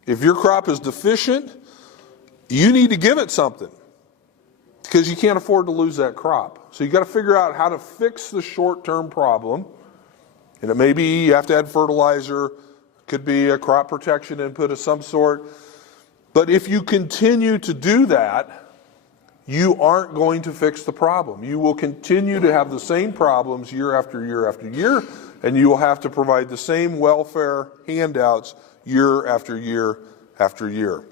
if your crop is deficient, you need to give it something, because you can't afford to lose that crop. So you got to figure out how to fix the short-term problem. And it may be you have to add fertilizer, could be a crop protection input of some sort. But if you continue to do that, you aren't going to fix the problem. You will continue to have the same problems year after year after year, and you will have to provide the same welfare handouts year after year after year.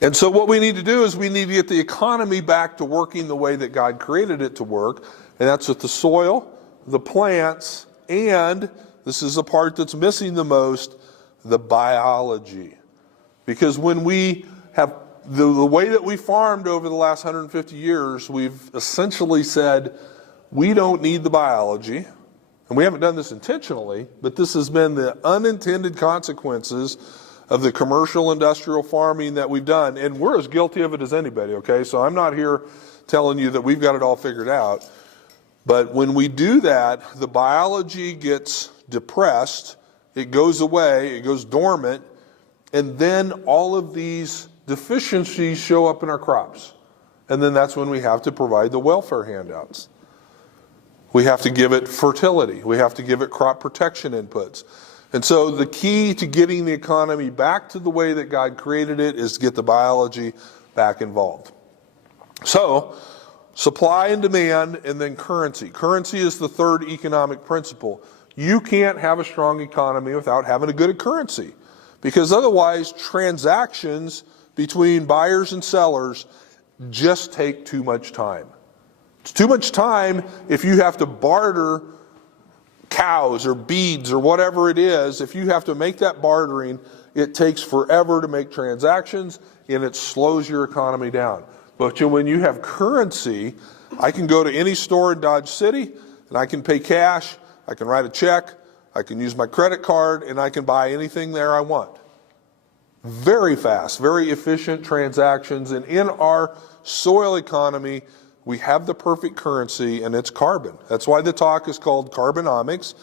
And so what we need to do is we need to get the economy back to working the way that God created it to work, and that's with the soil, the plants, and this is the part that's missing the most, the biology. Because when we have the way that we farmed over the last 150 years, we've essentially said we don't need the biology. And we haven't done this intentionally, but this has been the unintended consequences of the commercial industrial farming that we've done. And we're as guilty of it as anybody, okay? So I'm not here telling you that we've got it all figured out. But when we do that, the biology gets depressed, it goes away, it goes dormant, and then all of these deficiencies show up in our crops. And then that's when we have to provide the welfare handouts. We have to give it fertility. We have to give it crop protection inputs. And so the key to getting the economy back to the way that God created it is to get the biology back involved. So, supply and demand, and then currency. Currency is the third economic principle. You can't have a strong economy without having a good currency, because otherwise transactions between buyers and sellers just take too much time. It's too much time if you have to barter cows or beads or whatever it is. If you have to make that bartering, it takes forever to make transactions and it slows your economy down. But when you have currency, I can go to any store in Dodge City and I can pay cash, I can write a check, I can use my credit card, and I can buy anything there I want. Very fast, very efficient transactions. And in our soil economy, we have the perfect currency, and it's carbon. That's why the talk is called carbonomics.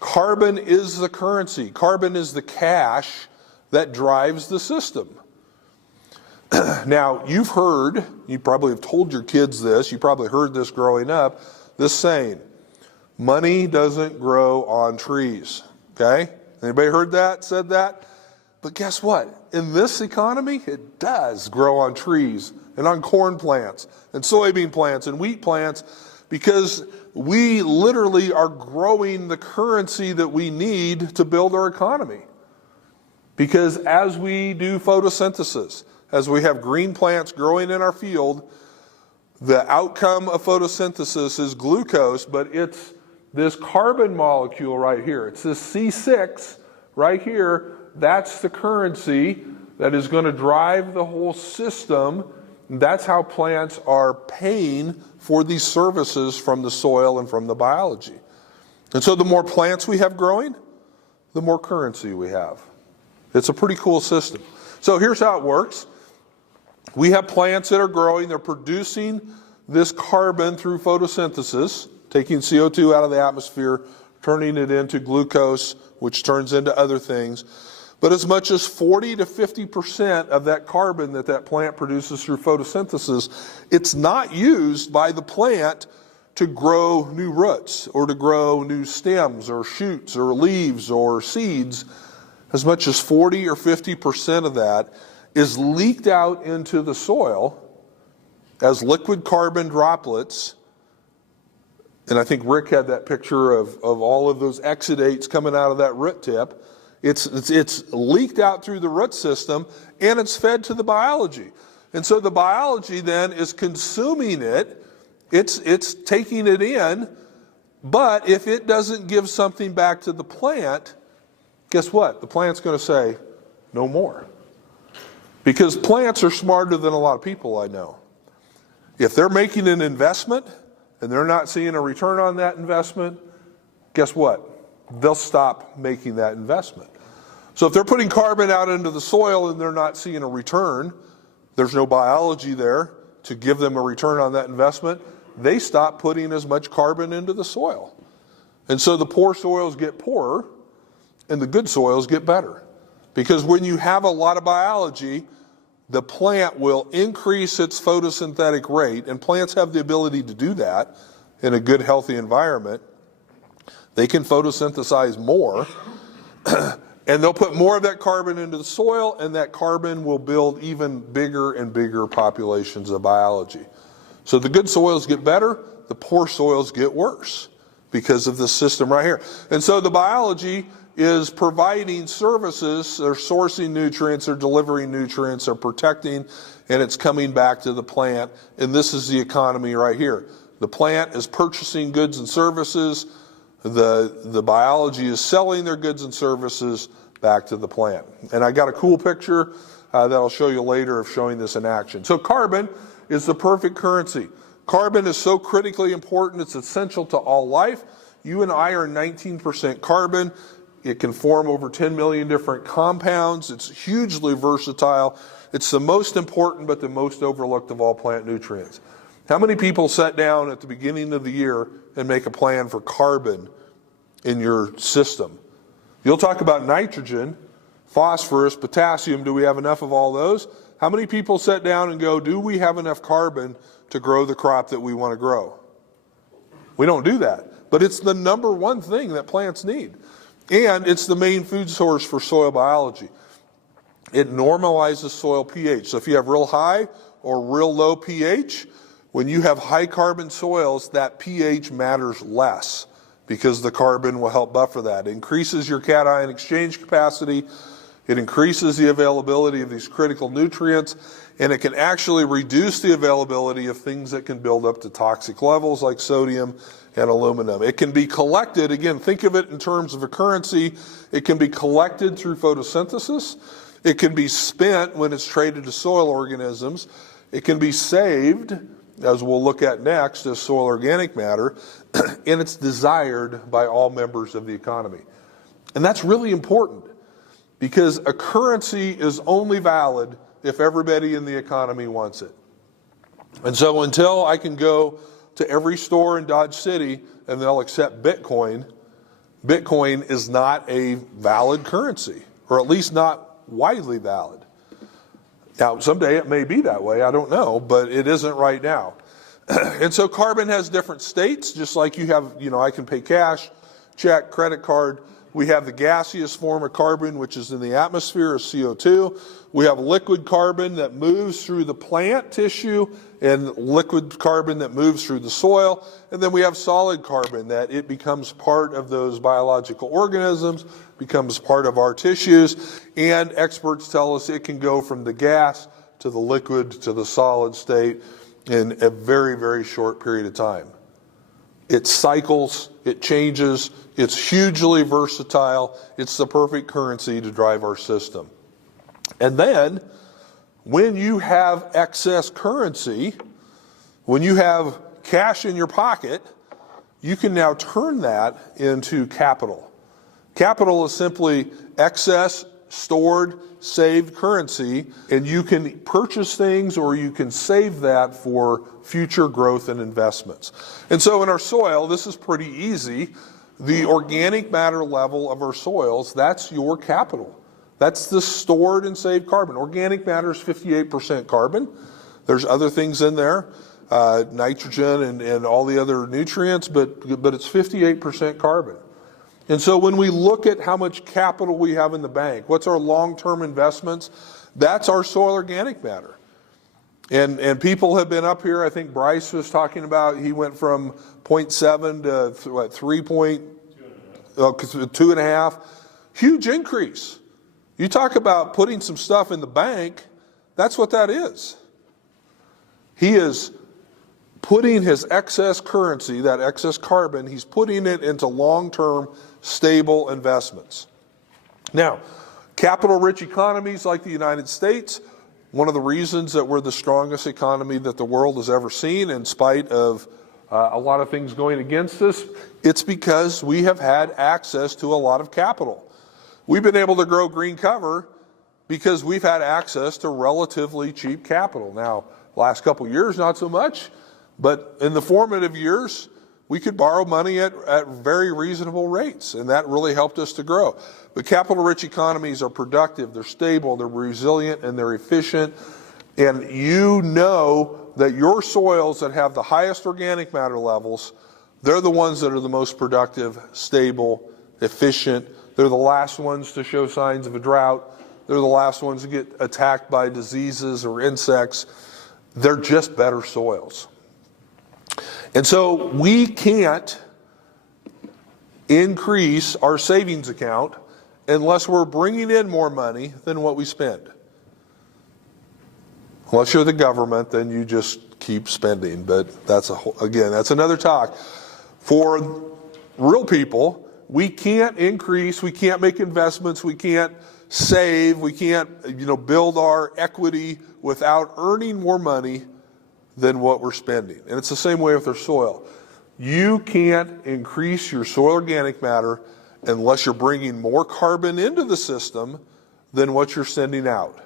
Carbon is the currency. Carbon is the cash that drives the system. Now, you've heard, you probably have told your kids this, you probably heard this growing up, this saying, money doesn't grow on trees. Okay? Anybody heard that, said that? But guess what? In this economy, it does grow on trees and on corn plants and soybean plants and wheat plants, because we literally are growing the currency that we need to build our economy. Because as we do photosynthesis, as we have green plants growing in our field, the outcome of photosynthesis is glucose, but it's this carbon molecule right here. It's this C6 right here. That's the currency that is going to drive the whole system. That's how plants are paying for these services from the soil and from the biology. And so the more plants we have growing, the more currency we have. It's a pretty cool system. So here's how it works. We have plants that are growing. They're producing this carbon through photosynthesis, taking CO2 out of the atmosphere, turning it into glucose, which turns into other things. But as much as 40 to 50% of that carbon that plant produces through photosynthesis, it's not used by the plant to grow new roots or to grow new stems or shoots or leaves or seeds. As much as 40 or 50% of that is leaked out into the soil as liquid carbon droplets. And I think Rick had that picture of all of those exudates coming out of that root tip. It's leaked out through the root system, and it's fed to the biology. And so the biology then is consuming it. It's taking it in. But if it doesn't give something back to the plant, guess what? The plant's going to say, no more. Because plants are smarter than a lot of people I know. If they're making an investment and they're not seeing a return on that investment, guess what? They'll stop making that investment. So if they're putting carbon out into the soil and they're not seeing a return, there's no biology there to give them a return on that investment, they stop putting as much carbon into the soil. And so the poor soils get poorer and the good soils get better. Because when you have a lot of biology, the plant will increase its photosynthetic rate, and plants have the ability to do that in a good, healthy environment. They can photosynthesize more, and they'll put more of that carbon into the soil, and that carbon will build even bigger and bigger populations of biology. So the good soils get better, the poor soils get worse because of this system right here. And so the biology is providing services, they're sourcing nutrients, they're delivering nutrients, they're protecting, and it's coming back to the plant. And this is the economy right here. The plant is purchasing goods and services. The biology is selling their goods and services back to the plant. And I got a cool picture that I'll show you later of showing this in action. So carbon is the perfect currency. Carbon is so critically important, it's essential to all life. You and I are 19% carbon. It can form over 10 million different compounds. It's hugely versatile. It's the most important but the most overlooked of all plant nutrients. How many people sat down at the beginning of the year and make a plan for carbon in your system? You'll talk about nitrogen, phosphorus, potassium. Do we have enough of all those? How many people sat down and go, do we have enough carbon to grow the crop that we want to grow? We don't do that. But it's the number one thing that plants need. And it's the main food source for soil biology. It normalizes soil pH. So if you have real high or real low pH, when you have high carbon soils, that pH matters less because the carbon will help buffer that. It increases your cation exchange capacity. It increases the availability of these critical nutrients, and it can actually reduce the availability of things that can build up to toxic levels like sodium and aluminum. It can be collected, again, think of it in terms of a currency. It can be collected through photosynthesis. It can be spent when it's traded to soil organisms. It can be saved, as we'll look at next, as soil organic matter, and it's desired by all members of the economy. And that's really important, because a currency is only valid if everybody in the economy wants it. And so until I can go to every store in Dodge City and they'll accept Bitcoin, Bitcoin is not a valid currency, or at least not widely valid. Now, someday it may be that way, I don't know, but it isn't right now. And so carbon has different states, just like you have, I can pay cash, check, credit card. We have the gaseous form of carbon, which is in the atmosphere, as CO2. We have liquid carbon that moves through the plant tissue, and liquid carbon that moves through the soil. And then we have solid carbon, that it becomes part of those biological organisms, becomes part of our tissues. And experts tell us it can go from the gas to the liquid to the solid state in a very, very short period of time. It cycles, it changes, it's hugely versatile, it's the perfect currency to drive our system. And then, when you have excess currency, when you have cash in your pocket, you can now turn that into capital. Capital is simply excess, stored, saved currency, and you can purchase things or you can save that for future growth and investments. And so in our soil, this is pretty easy. The organic matter level of our soils, that's your capital. That's the stored and saved carbon. Organic matter is 58% carbon. There's other things in there, nitrogen and all the other nutrients, but it's 58% carbon. And so when we look at how much capital we have in the bank, what's our long-term investments, that's our soil organic matter. And people have been up here, I think Bryce was talking about, he went from 0.7 to what, 2.5. Huge increase. You talk about putting some stuff in the bank, that's what that is. He is putting his excess currency, that excess carbon, he's putting it into long-term stable investments. Now, capital-rich economies like the United States, one of the reasons that we're the strongest economy that the world has ever seen, in spite of a lot of things going against us, it's because we have had access to a lot of capital. We've been able to grow green cover because we've had access to relatively cheap capital. Now, last couple of years, not so much, but in the formative years, we could borrow money at very reasonable rates, and that really helped us to grow. But capital-rich economies are productive, they're stable, they're resilient, and they're efficient. And you know that your soils that have the highest organic matter levels, they're the ones that are the most productive, stable, efficient. They're the last ones to show signs of a drought. They're the last ones to get attacked by diseases or insects. They're just better soils. And so we can't increase our savings account unless we're bringing in more money than what we spend. Unless you're the government, then you just keep spending. But that's that's another talk. For real people, we can't increase, we can't make investments, we can't save, we can't build our equity without earning more money than what we're spending. And it's the same way with our soil. You can't increase your soil organic matter unless you're bringing more carbon into the system than what you're sending out.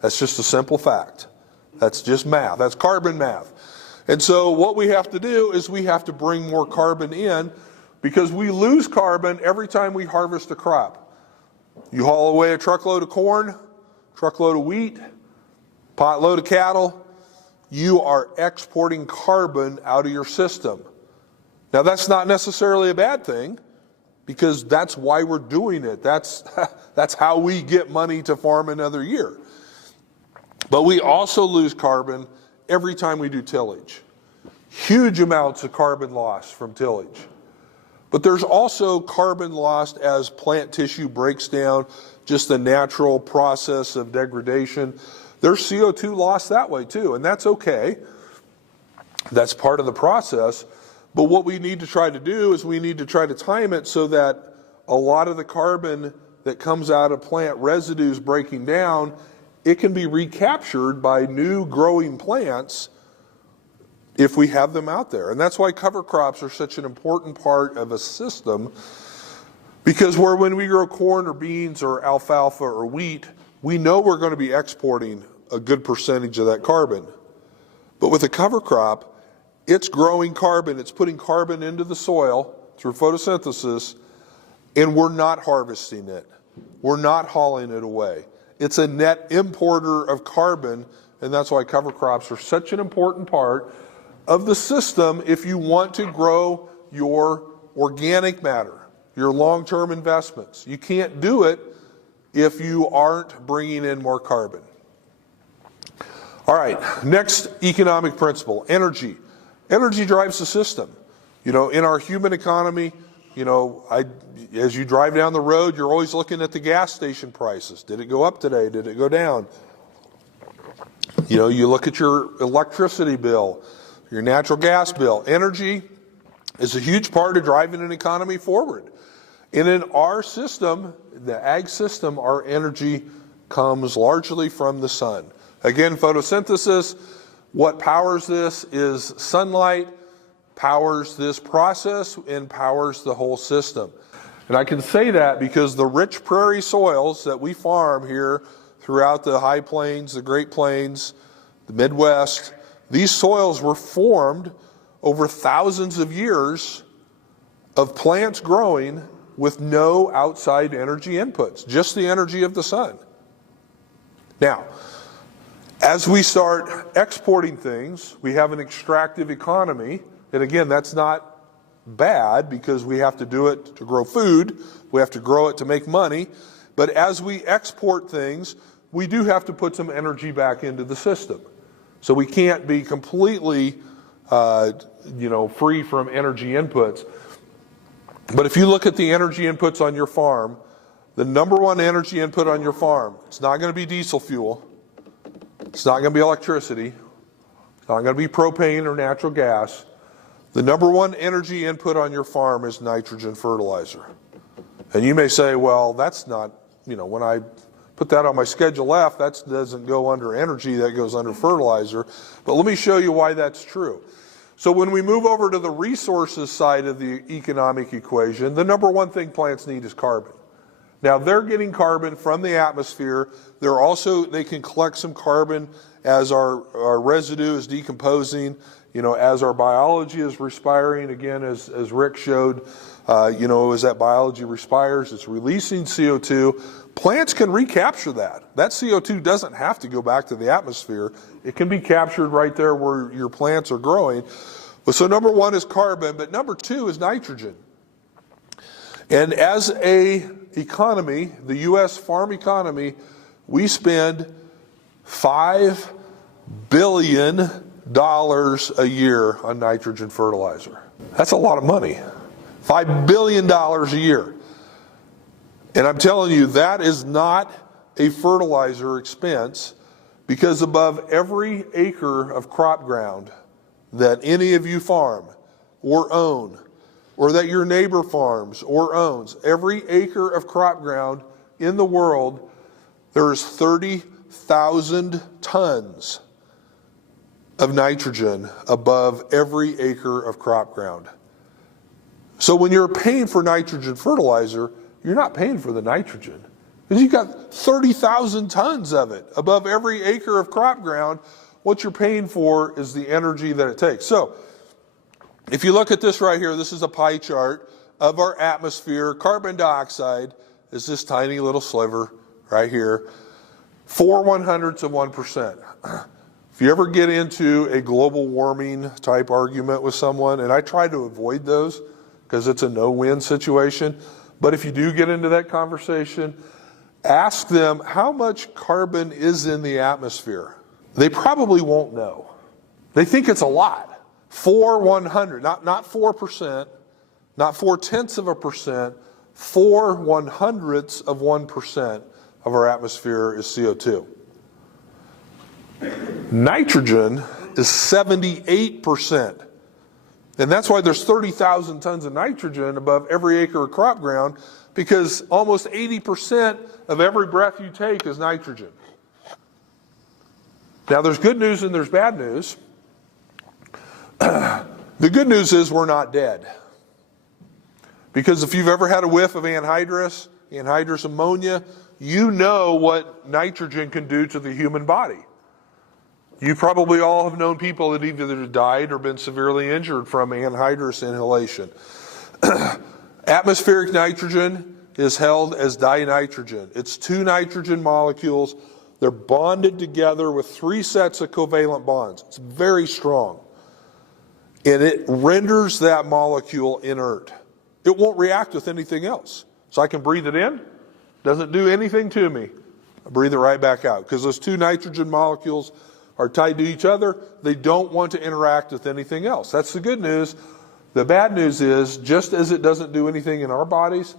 That's just a simple fact. That's just math. That's carbon math. And so what we have to do is we have to bring more carbon in, because we lose carbon every time we harvest a crop. You haul away a truckload of corn, truckload of wheat, potload of cattle, you are exporting carbon out of your system. Now, that's not necessarily a bad thing, because that's why we're doing it. That's how we get money to farm another year. But we also lose carbon every time we do tillage. Huge amounts of carbon loss from tillage. But there's also carbon lost as plant tissue breaks down just the natural process of degradation. There's CO2 loss that way too, and that's okay. That's part of the process. But what we need to try to do is we need to try to time it so that a lot of the carbon that comes out of plant residues breaking down, it can be recaptured by new growing plants if we have them out there. And that's why cover crops are such an important part of a system, because when we grow corn or beans or alfalfa or wheat, we know we're going to be exporting a good percentage of that carbon. But with a cover crop, it's growing carbon, it's putting carbon into the soil through photosynthesis, and we're not harvesting it. We're not hauling it away. It's a net importer of carbon, and that's why cover crops are such an important part of the system if you want to grow your organic matter, your long-term investments. You can't do it if you aren't bringing in more carbon. All right, next economic principle, energy. Energy drives the system. You know, in our human economy, you know, as you drive down the road, you're always looking at the gas station prices. Did it go up today? Did it go down? You know, you look at your electricity bill, your natural gas bill. Energy is a huge part of driving an economy forward. And in our system, the ag system, our energy comes largely from the sun. Again, photosynthesis, what powers this is sunlight, powers this process, and powers the whole system. And I can say that because the rich prairie soils that we farm here throughout the high plains, the Great Plains, the Midwest, these soils were formed over thousands of years of plants growing with no outside energy inputs, just the energy of the sun. Now, as we start exporting things, we have an extractive economy. And again, that's not bad because we have to do it to grow food. We have to grow it to make money. But as we export things, we do have to put some energy back into the system. So we can't be completely, free from energy inputs. But if you look at the energy inputs on your farm, the number one energy input on your farm, it's not going to be diesel fuel. It's not going to be electricity. It's not going to be propane or natural gas. The number one energy input on your farm is nitrogen fertilizer. And you may say, well, that's not, when I put that on my Schedule F, that doesn't go under energy, that goes under fertilizer. But let me show you why that's true. So when we move over to the resources side of the economic equation, the number one thing plants need is carbon. Now, they're getting carbon from the atmosphere. They can collect some carbon as our residue is decomposing, as our biology is respiring. Again, as Rick showed, as that biology respires, it's releasing CO2. Plants can recapture that. That CO2 doesn't have to go back to the atmosphere. It can be captured right there where your plants are growing. So number one is carbon, but number two is nitrogen. And as a economy, the U.S. farm economy, we spend $5 billion a year on nitrogen fertilizer. That's a lot of money. $5 billion a year. And I'm telling you, that is not a fertilizer expense, because above every acre of crop ground that any of you farm or own, or that your neighbor farms or owns, every acre of crop ground in the world, there's 30,000 tons of nitrogen above every acre of crop ground. So when you're paying for nitrogen fertilizer, you're not paying for the nitrogen, because you've got 30,000 tons of it above every acre of crop ground. What you're paying for is the energy that it takes. So if you look at this right here, this is a pie chart of our atmosphere. Carbon dioxide is this tiny little sliver right here, 0.04%. If you ever get into a global warming type argument with someone, and I try to avoid those because it's a no-win situation, but if you do get into that conversation, ask them how much carbon is in the atmosphere. They probably won't know. They think it's a lot. 4/100, not 4%, not 0.4%, 4/100 of 1%. of our atmosphere is CO2. Nitrogen is 78%. And that's why there's 30,000 tons of nitrogen above every acre of crop ground, because almost 80% of every breath you take is nitrogen. Now, there's good news and there's bad news. The good news is we're not dead. Because if you've ever had a whiff of anhydrous ammonia, you know what nitrogen can do to the human body. You probably all have known people that either died or been severely injured from anhydrous inhalation. Atmospheric nitrogen is held as dinitrogen. It's two nitrogen molecules. They're bonded together with 3 sets of covalent bonds. It's very strong. And it renders that molecule inert. It won't react with anything else. So I can breathe it in, doesn't do anything to me. I breathe it right back out, because those two nitrogen molecules are tied to each other. They don't want to interact with anything else. That's the good news. The bad news is, just as it doesn't do anything in our bodies,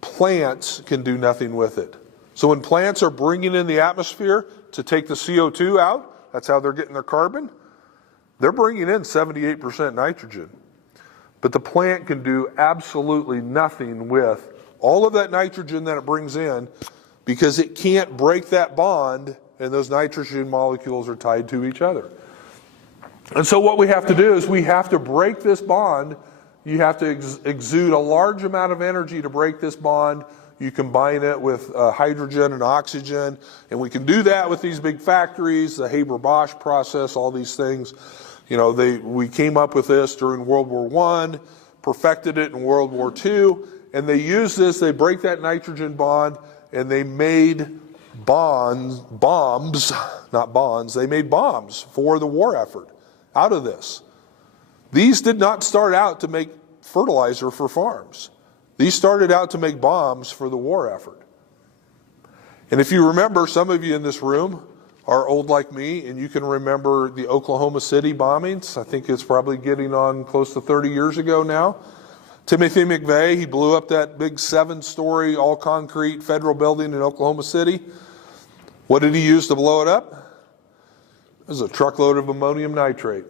plants can do nothing with it. So when plants are bringing in the atmosphere to take the CO2 out, that's how they're getting their carbon, they're bringing in 78% nitrogen. But the plant can do absolutely nothing with all of that nitrogen that it brings in, because it can't break that bond, and those nitrogen molecules are tied to each other. And so what we have to do is we have to break this bond. You have to exude a large amount of energy to break this bond. You combine it with hydrogen and oxygen, and we can do that with these big factories, the Haber-Bosch process, all these things. You know, we came up with this during World War I, perfected it in World War II, and they used this, they break that nitrogen bond, and they made bombs, not bonds, they made bombs for the war effort out of this. These did not start out to make fertilizer for farms. These started out to make bombs for the war effort. And if you remember, some of you in this room are old like me, and you can remember the Oklahoma City bombings. I think it's probably getting on close to 30 years ago now. Timothy McVeigh, he blew up that big 7-story all-concrete federal building in Oklahoma City. What did he use to blow it up? It was a truckload of ammonium nitrate,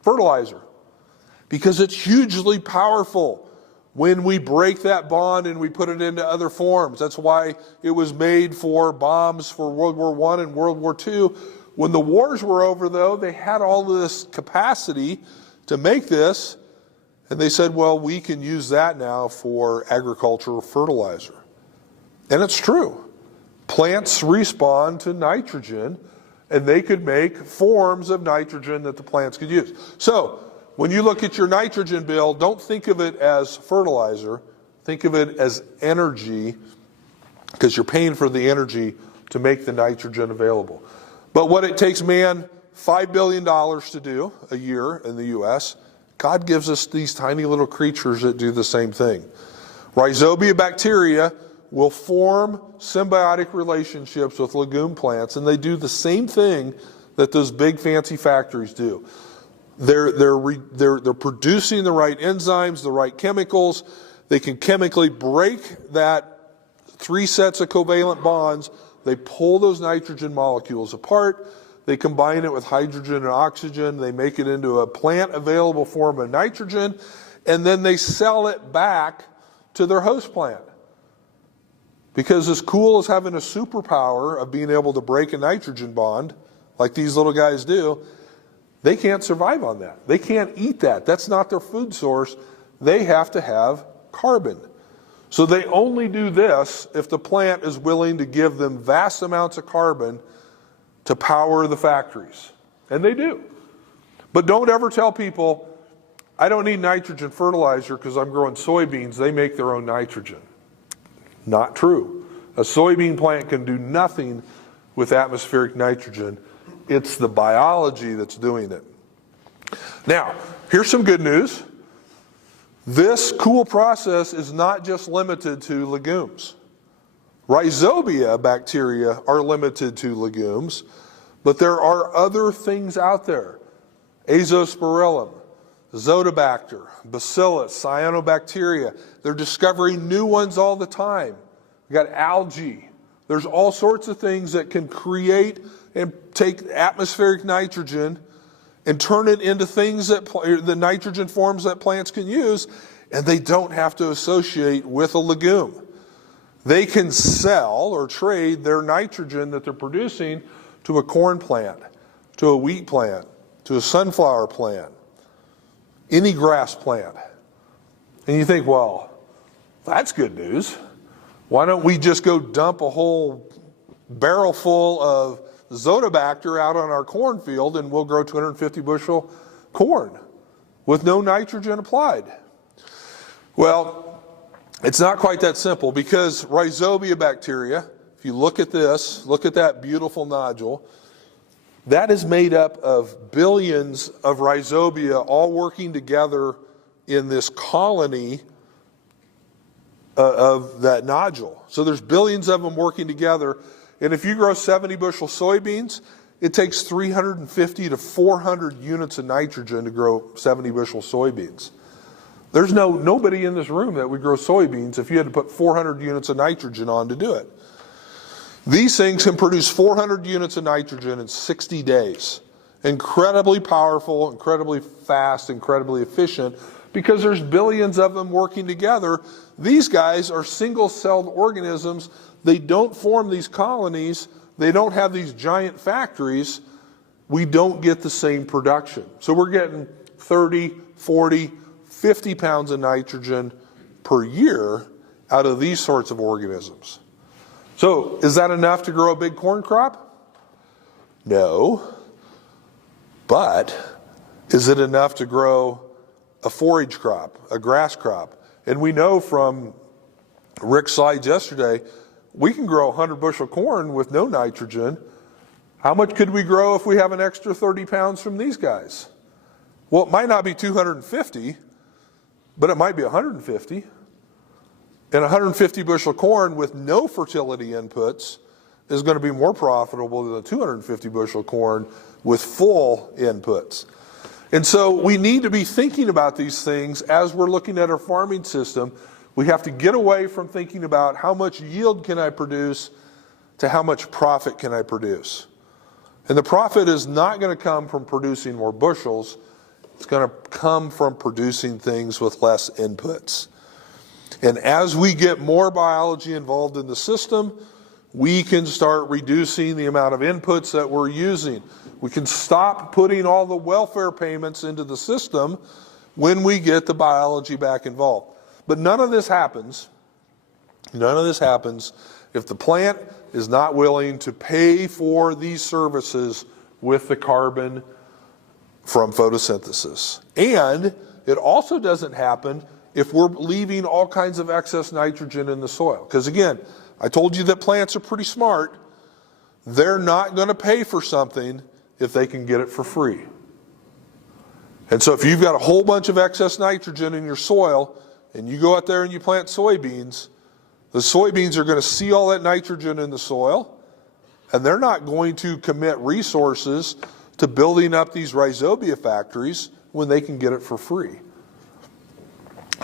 fertilizer, because it's hugely powerful when we break that bond and we put it into other forms. That's why it was made for bombs for World War I and World War II. When the wars were over, though, they had all of this capacity to make this, and they said, well, we can use that now for agricultural fertilizer. And it's true. Plants respond to nitrogen, and they could make forms of nitrogen that the plants could use. So when you look at your nitrogen bill, don't think of it as fertilizer. Think of it as energy, because you're paying for the energy to make the nitrogen available. But what it takes man $5 billion to do a year in the U.S., God gives us these tiny little creatures that do the same thing. Rhizobia bacteria will form symbiotic relationships with legume plants, and they do the same thing that those big fancy factories do. They're producing the right enzymes, the right chemicals. They can chemically break that 3 sets of covalent bonds. They pull those nitrogen molecules apart. They combine it with hydrogen and oxygen. They make it into a plant available form of nitrogen, and then they sell it back to their host plant. Because as cool as having a superpower of being able to break a nitrogen bond, like these little guys do, they can't survive on that. They can't eat that. That's not their food source. They have to have carbon. So they only do this if the plant is willing to give them vast amounts of carbon to power the factories. And they do. But don't ever tell people, I don't need nitrogen fertilizer because I'm growing soybeans. They make their own nitrogen. Not true. A soybean plant can do nothing with atmospheric nitrogen. It's the biology that's doing it. Now, here's some good news. This cool process is not just limited to legumes. Rhizobia bacteria are limited to legumes, but there are other things out there. Azospirillum, Zotobacter, Bacillus, Cyanobacteria. They're discovering new ones all the time. We got algae, There's all sorts of things that can create and take atmospheric nitrogen and turn it into things that the nitrogen forms that plants can use, and they don't have to associate with a legume. They can sell or trade their nitrogen that they're producing to a corn plant, to a wheat plant, to a sunflower plant, any grass plant. And you think, well, that's good news. Why don't we just go dump a whole barrel full of Zotobacter out on our cornfield and we'll grow 250 bushel corn with no nitrogen applied? Well, it's not quite that simple, because rhizobia bacteria, if you look at this, look at that beautiful nodule, that is made up of billions of rhizobia all working together in this colony of that nodule. So there's billions of them working together. And if you grow 70 bushel soybeans, it takes 350 to 400 units of nitrogen to grow 70 bushel soybeans. There's nobody in this room that would grow soybeans if you had to put 400 units of nitrogen on to do it. These things can produce 400 units of nitrogen in 60 days. Incredibly powerful, incredibly fast, incredibly efficient, because there's billions of them working together. These guys are single-celled organisms. They don't form these colonies. They don't have these giant factories. We don't get the same production. So we're getting 30, 40, 50 pounds of nitrogen per year out of these sorts of organisms. So is that enough to grow a big corn crop? No. But is it enough to grow a forage crop, a grass crop? And we know from Rick's slides yesterday, we can grow 100 bushel corn with no nitrogen. How much could we grow if we have an extra 30 pounds from these guys? Well, it might not be 250, but it might be 150. And 150 bushel corn with no fertility inputs is going to be more profitable than 250 bushel corn with full inputs. And so we need to be thinking about these things as we're looking at our farming system. We have to get away from thinking about how much yield can I produce to how much profit can I produce. And the profit is not going to come from producing more bushels. It's going to come from producing things with less inputs. And as we get more biology involved in the system, we can start reducing the amount of inputs that we're using. We can stop putting all the welfare payments into the system when we get the biology back involved. But none of this happens if the plant is not willing to pay for these services with the carbon from photosynthesis. And it also doesn't happen if we're leaving all kinds of excess nitrogen in the soil. Because again, I told you that plants are pretty smart. They're not going to pay for something if they can get it for free. And so if you've got a whole bunch of excess nitrogen in your soil and you go out there and you plant soybeans, the soybeans are going to see all that nitrogen in the soil, and they're not going to commit resources to building up these rhizobia factories when they can get it for free.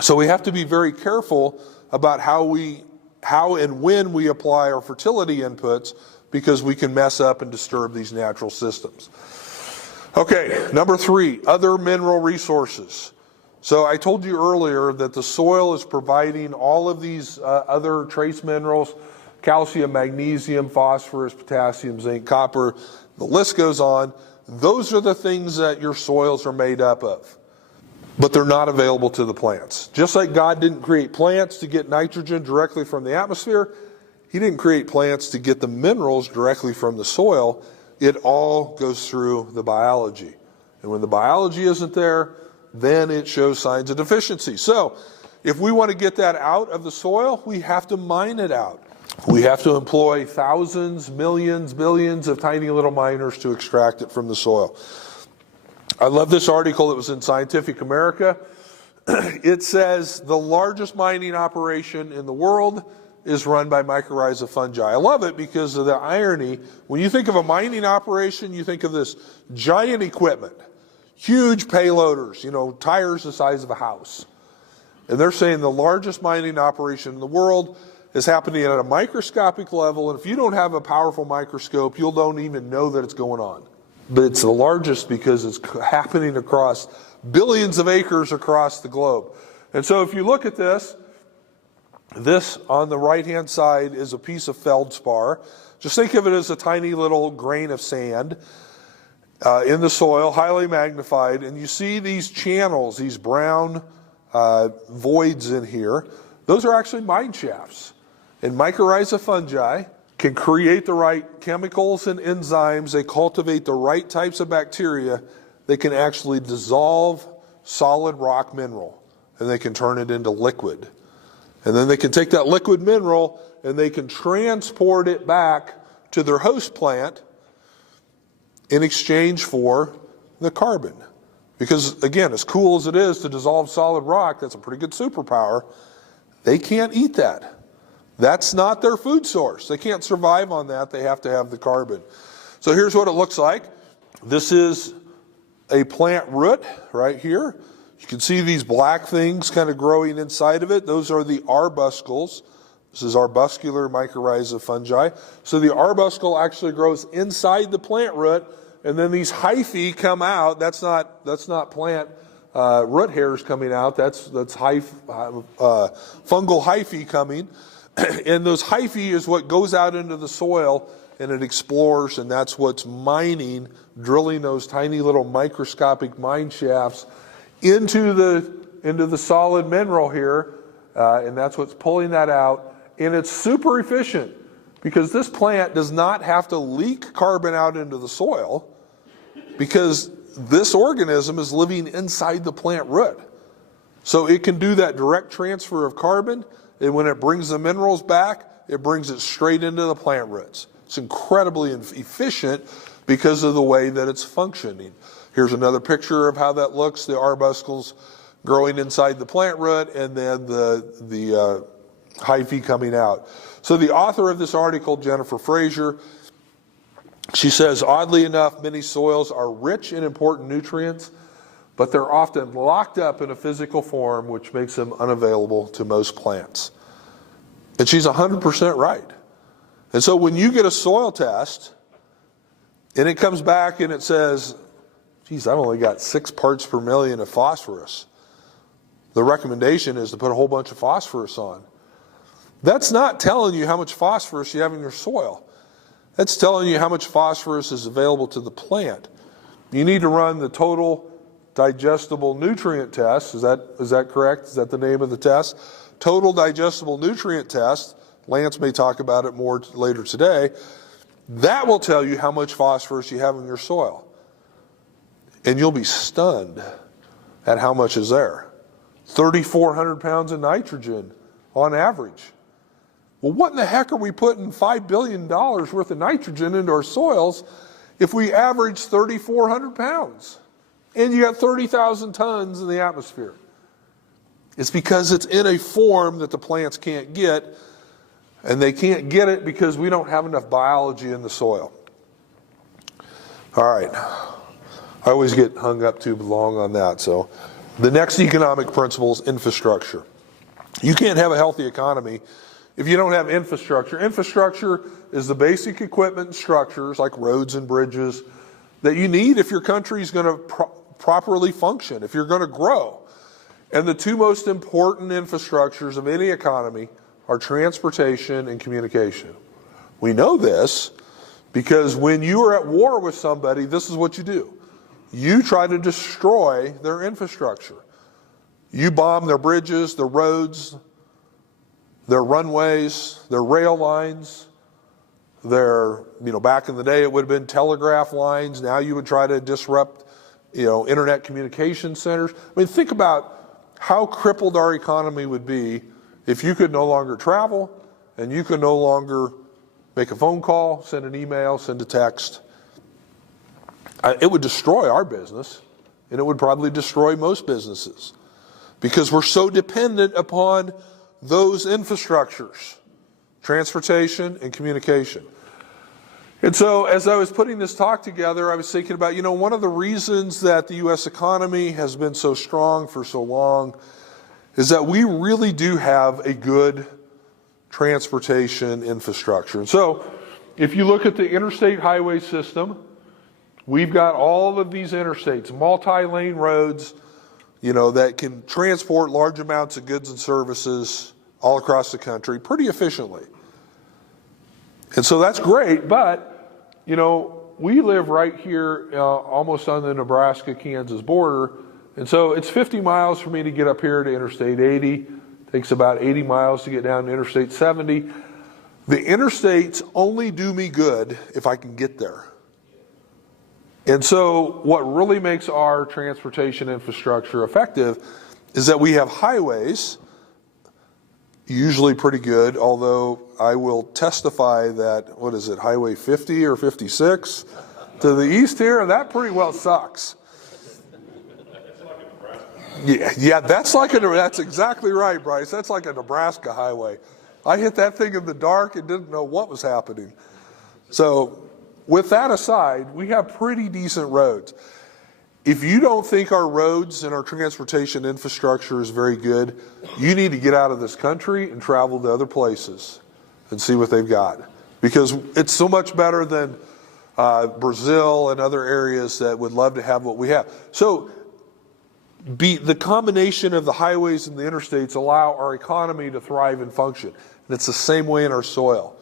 So we have to be very careful about how and when we apply our fertility inputs, because we can mess up and disturb these natural systems. Okay, number 3, other mineral resources. So I told you earlier that the soil is providing all of these other trace minerals: calcium, magnesium, phosphorus, potassium, zinc, copper. The list goes on. Those are the things that your soils are made up of. But they're not available to the plants. Just like God didn't create plants to get nitrogen directly from the atmosphere, He didn't create plants to get the minerals directly from the soil. It all goes through the biology. And when the biology isn't there, then it shows signs of deficiency. So if we want to get that out of the soil, we have to mine it out. We have to employ thousands, millions, billions of tiny little miners to extract it from the soil. I love this article that was in Scientific America. It says the largest mining operation in the world is run by mycorrhiza fungi. I love it because of the irony. When you think of a mining operation, you think of this giant equipment, huge payloaders, tires the size of a house. And they're saying the largest mining operation in the world is happening at a microscopic level, and if you don't have a powerful microscope, you don't even know that it's going on. But it's the largest because it's happening across billions of acres across the globe. And so if you look at this on the right-hand side is a piece of feldspar. Just think of it as a tiny little grain of sand in the soil, highly magnified, and you see these channels, these brown voids in here. Those are actually mine shafts. And mycorrhiza fungi can create the right chemicals and enzymes. They cultivate the right types of bacteria. They can actually dissolve solid rock mineral, and they can turn it into liquid. And then they can take that liquid mineral and they can transport it back to their host plant in exchange for the carbon. Because again, as cool as it is to dissolve solid rock, that's a pretty good superpower. They can't eat that. That's not their food source. They can't survive on that. They have to have the carbon. So here's what it looks like. This is a plant root right here. You can see these black things kind of growing inside of it. Those are the arbuscles. This is arbuscular mycorrhiza fungi. So the arbuscle actually grows inside the plant root, and then these hyphae come out. That's not plant root hairs coming out. That's fungal hyphae coming. And those hyphae is what goes out into the soil, and it explores, and that's what's mining, drilling those tiny little microscopic mine shafts into the solid mineral here, and that's what's pulling that out. And it's super efficient because this plant does not have to leak carbon out into the soil because this organism is living inside the plant root. So it can do that direct transfer of carbon, and when it brings the minerals back, it brings it straight into the plant roots. It's incredibly efficient because of the way that it's functioning. Here's another picture of how that looks, the arbuscles growing inside the plant root and then the hyphae coming out. So the author of this article, Jennifer Fraser, she says, oddly enough, many soils are rich in important nutrients, but they're often locked up in a physical form which makes them unavailable to most plants. And she's 100% right. And so when you get a soil test and it comes back and it says, geez, I've only got 6 parts per million of phosphorus. The recommendation is to put a whole bunch of phosphorus on. That's not telling you how much phosphorus you have in your soil. That's telling you how much phosphorus is available to the plant. You need to run the total digestible nutrient test. Is that correct? Is that the name of the test? Total digestible nutrient test. Lance may talk about it more later today. That will tell you how much phosphorus you have in your soil. And you'll be stunned at how much is there. 3,400 pounds of nitrogen on average. Well, what in the heck are we putting $5 billion worth of nitrogen into our soils if we average 3,400 pounds? And you got 30,000 tons in the atmosphere. It's because it's in a form that the plants can't get, and they can't get it because we don't have enough biology in the soil. All right. I always get hung up too long on that. So the next economic principle is infrastructure. You can't have a healthy economy if you don't have infrastructure. Infrastructure is the basic equipment and structures like roads and bridges that you need if your country is going to properly function, if you're going to grow. And the two most important infrastructures of any economy are transportation and communication. We know this because when you are at war with somebody, this is what you do. You try to destroy their infrastructure. You bomb their bridges, their roads, their runways, their rail lines, their, back in the day it would have been telegraph lines. Now you would try to disrupt, internet communication centers. I mean, think about how crippled our economy would be if you could no longer travel and you could no longer make a phone call, send an email, send a text. It would destroy our business, and it would probably destroy most businesses because we're so dependent upon those infrastructures, transportation and communication. And so as I was putting this talk together, I was thinking about, one of the reasons that the U.S. economy has been so strong for so long is that we really do have a good transportation infrastructure. And so if you look at the interstate highway system, we've got all of these interstates, multi-lane roads, that can transport large amounts of goods and services all across the country pretty efficiently. And so that's great, but, we live right here almost on the Nebraska-Kansas border, and so it's 50 miles for me to get up here to Interstate 80. Takes about 80 miles to get down to Interstate 70. The interstates only do me good if I can get there. And so what really makes our transportation infrastructure effective is that we have highways, usually pretty good, although I will testify that, Highway 50 or 56 to the east here, that pretty well sucks. Yeah, that's exactly right, Bryce. That's like a Nebraska highway. I hit that thing in the dark and didn't know what was happening. So with that aside, we have pretty decent roads. If you don't think our roads and our transportation infrastructure is very good, you need to get out of this country and travel to other places and see what they've got. Because it's so much better than Brazil and other areas that would love to have what we have. So the combination of the highways and the interstates allow our economy to thrive and function. And it's the same way in our soil.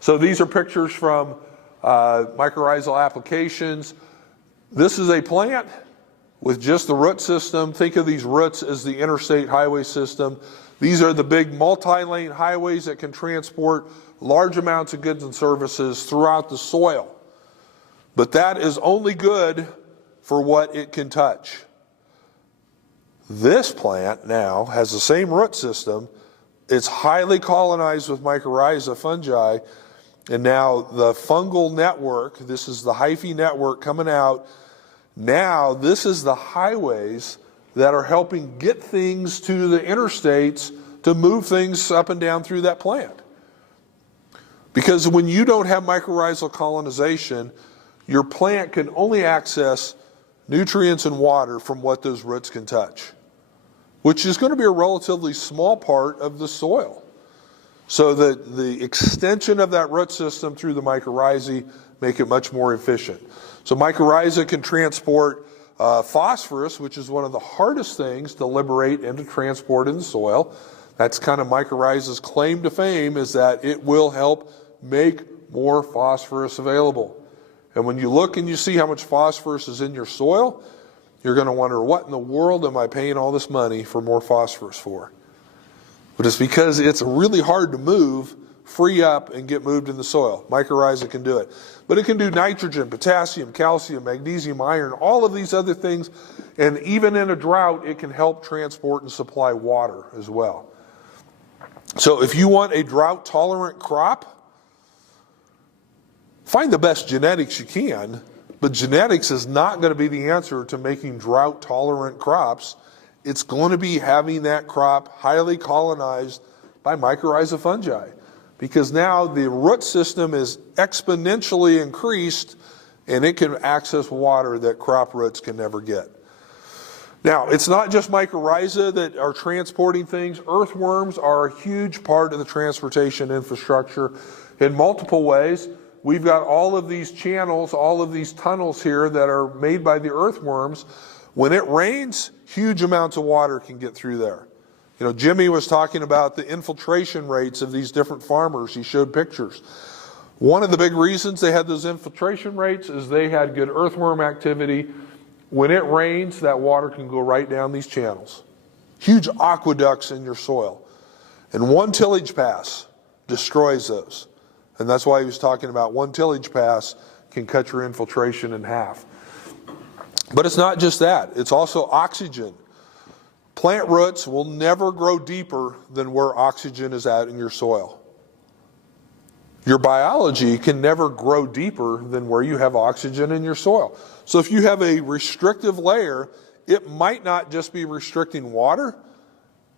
So these are pictures from mycorrhizal applications. This is a plant with just the root system. Think of these roots as the interstate highway system. These are the big multi-lane highways that can transport large amounts of goods and services throughout the soil. But that is only good for what it can touch. This plant now has the same root system. It's highly colonized with mycorrhiza fungi. And now the fungal network, this is the hyphae network coming out. Now this is the highways that are helping get things to the interstates to move things up and down through that plant. Because when you don't have mycorrhizal colonization, your plant can only access nutrients and water from what those roots can touch, which is going to be a relatively small part of the soil. So the extension of that root system through the mycorrhizae make it much more efficient. So mycorrhiza can transport phosphorus, which is one of the hardest things to liberate and to transport in the soil. That's kind of mycorrhiza's claim to fame, is that it will help make more phosphorus available. And when you look and you see how much phosphorus is in your soil, you're going to wonder, what in the world am I paying all this money for more phosphorus for? But it's because it's really hard to move, free up, and get moved in the soil. Mycorrhiza can do it. But it can do nitrogen, potassium, calcium, magnesium, iron, all of these other things. And even in a drought, it can help transport and supply water as well. So if you want a drought-tolerant crop, find the best genetics you can. But genetics is not going to be the answer to making drought-tolerant crops. It's going to be having that crop highly colonized by mycorrhiza fungi, because now the root system is exponentially increased and it can access water that crop roots can never get. Now, it's not just mycorrhiza that are transporting things. Earthworms are a huge part of the transportation infrastructure in multiple ways. We've got all of these channels, all of these tunnels here that are made by the earthworms. When it rains, huge amounts of water can get through there. You know, Jimmy was talking about the infiltration rates of these different farmers. He showed pictures. One of the big reasons they had those infiltration rates is they had good earthworm activity. When it rains, that water can go right down these channels. Huge aqueducts in your soil. And one tillage pass destroys those. And that's why he was talking about one tillage pass can cut your infiltration in half. But it's not just that. It's also oxygen. Plant roots will never grow deeper than where oxygen is at in your soil. Your biology can never grow deeper than where you have oxygen in your soil. So if you have a restrictive layer, it might not just be restricting water.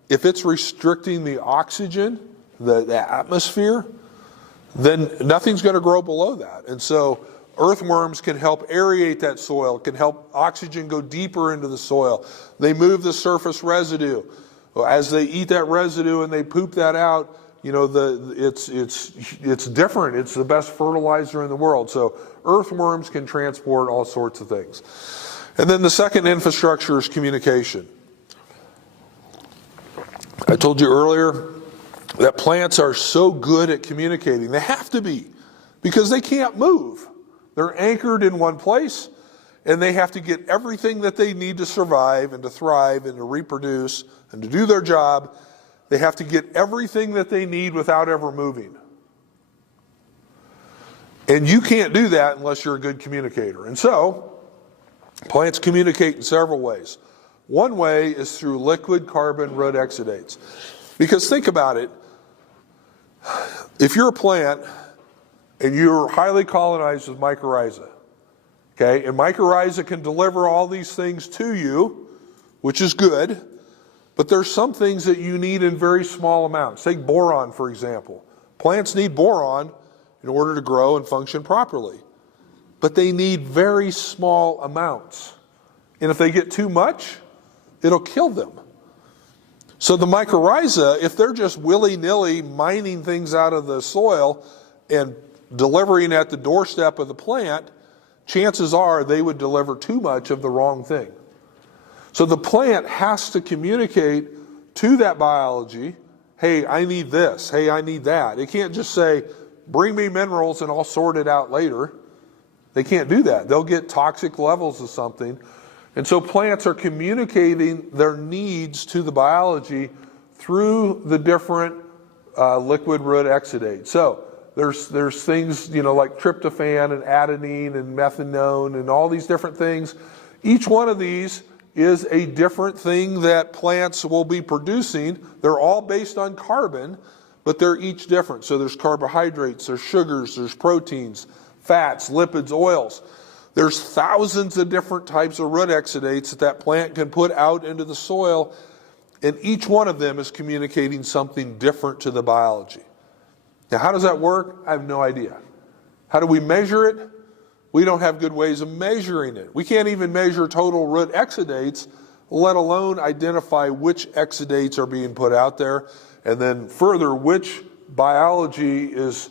If it's restricting the oxygen, the atmosphere, then nothing's going to grow below that. And so earthworms can help aerate that soil, can help oxygen go deeper into the soil. They move the surface residue. As they eat that residue and they poop that out, it's different. It's the best fertilizer in the world. So earthworms can transport all sorts of things. And then the second infrastructure is communication. I told you earlier that plants are so good at communicating. They have to be, because they can't move. They're anchored in one place, and they have to get everything that they need to survive and to thrive and to reproduce and to do their job. They have to get everything that they need without ever moving. And you can't do that unless you're a good communicator. And so, plants communicate in several ways. One way is through liquid carbon root exudates. Because think about it, if you're a plant and you're highly colonized with mycorrhiza, okay, and mycorrhiza can deliver all these things to you, which is good, but there's some things that you need in very small amounts. Take boron, for example. Plants need boron in order to grow and function properly, but they need very small amounts. And if they get too much, it'll kill them. So the mycorrhiza, if they're just willy-nilly mining things out of the soil and delivering at the doorstep of the plant, chances are they would deliver too much of the wrong thing. So the plant has to communicate to that biology, hey, I need this, hey, I need that. It can't just say, bring me minerals and I'll sort it out later. They can't do that. They'll get toxic levels of something. And so plants are communicating their needs to the biology through the different liquid root exudates. So there's things, like tryptophan and adenine and methanone and all these different things. Each one of these is a different thing that plants will be producing. They're all based on carbon, but they're each different. So there's carbohydrates, there's sugars, there's proteins, fats, lipids, oils. There's thousands of different types of root exudates that plant can put out into the soil, and each one of them is communicating something different to the biology. Now, how does that work? I have no idea. How do we measure it? We don't have good ways of measuring it. We can't even measure total root exudates, let alone identify which exudates are being put out there, and then further, which biology is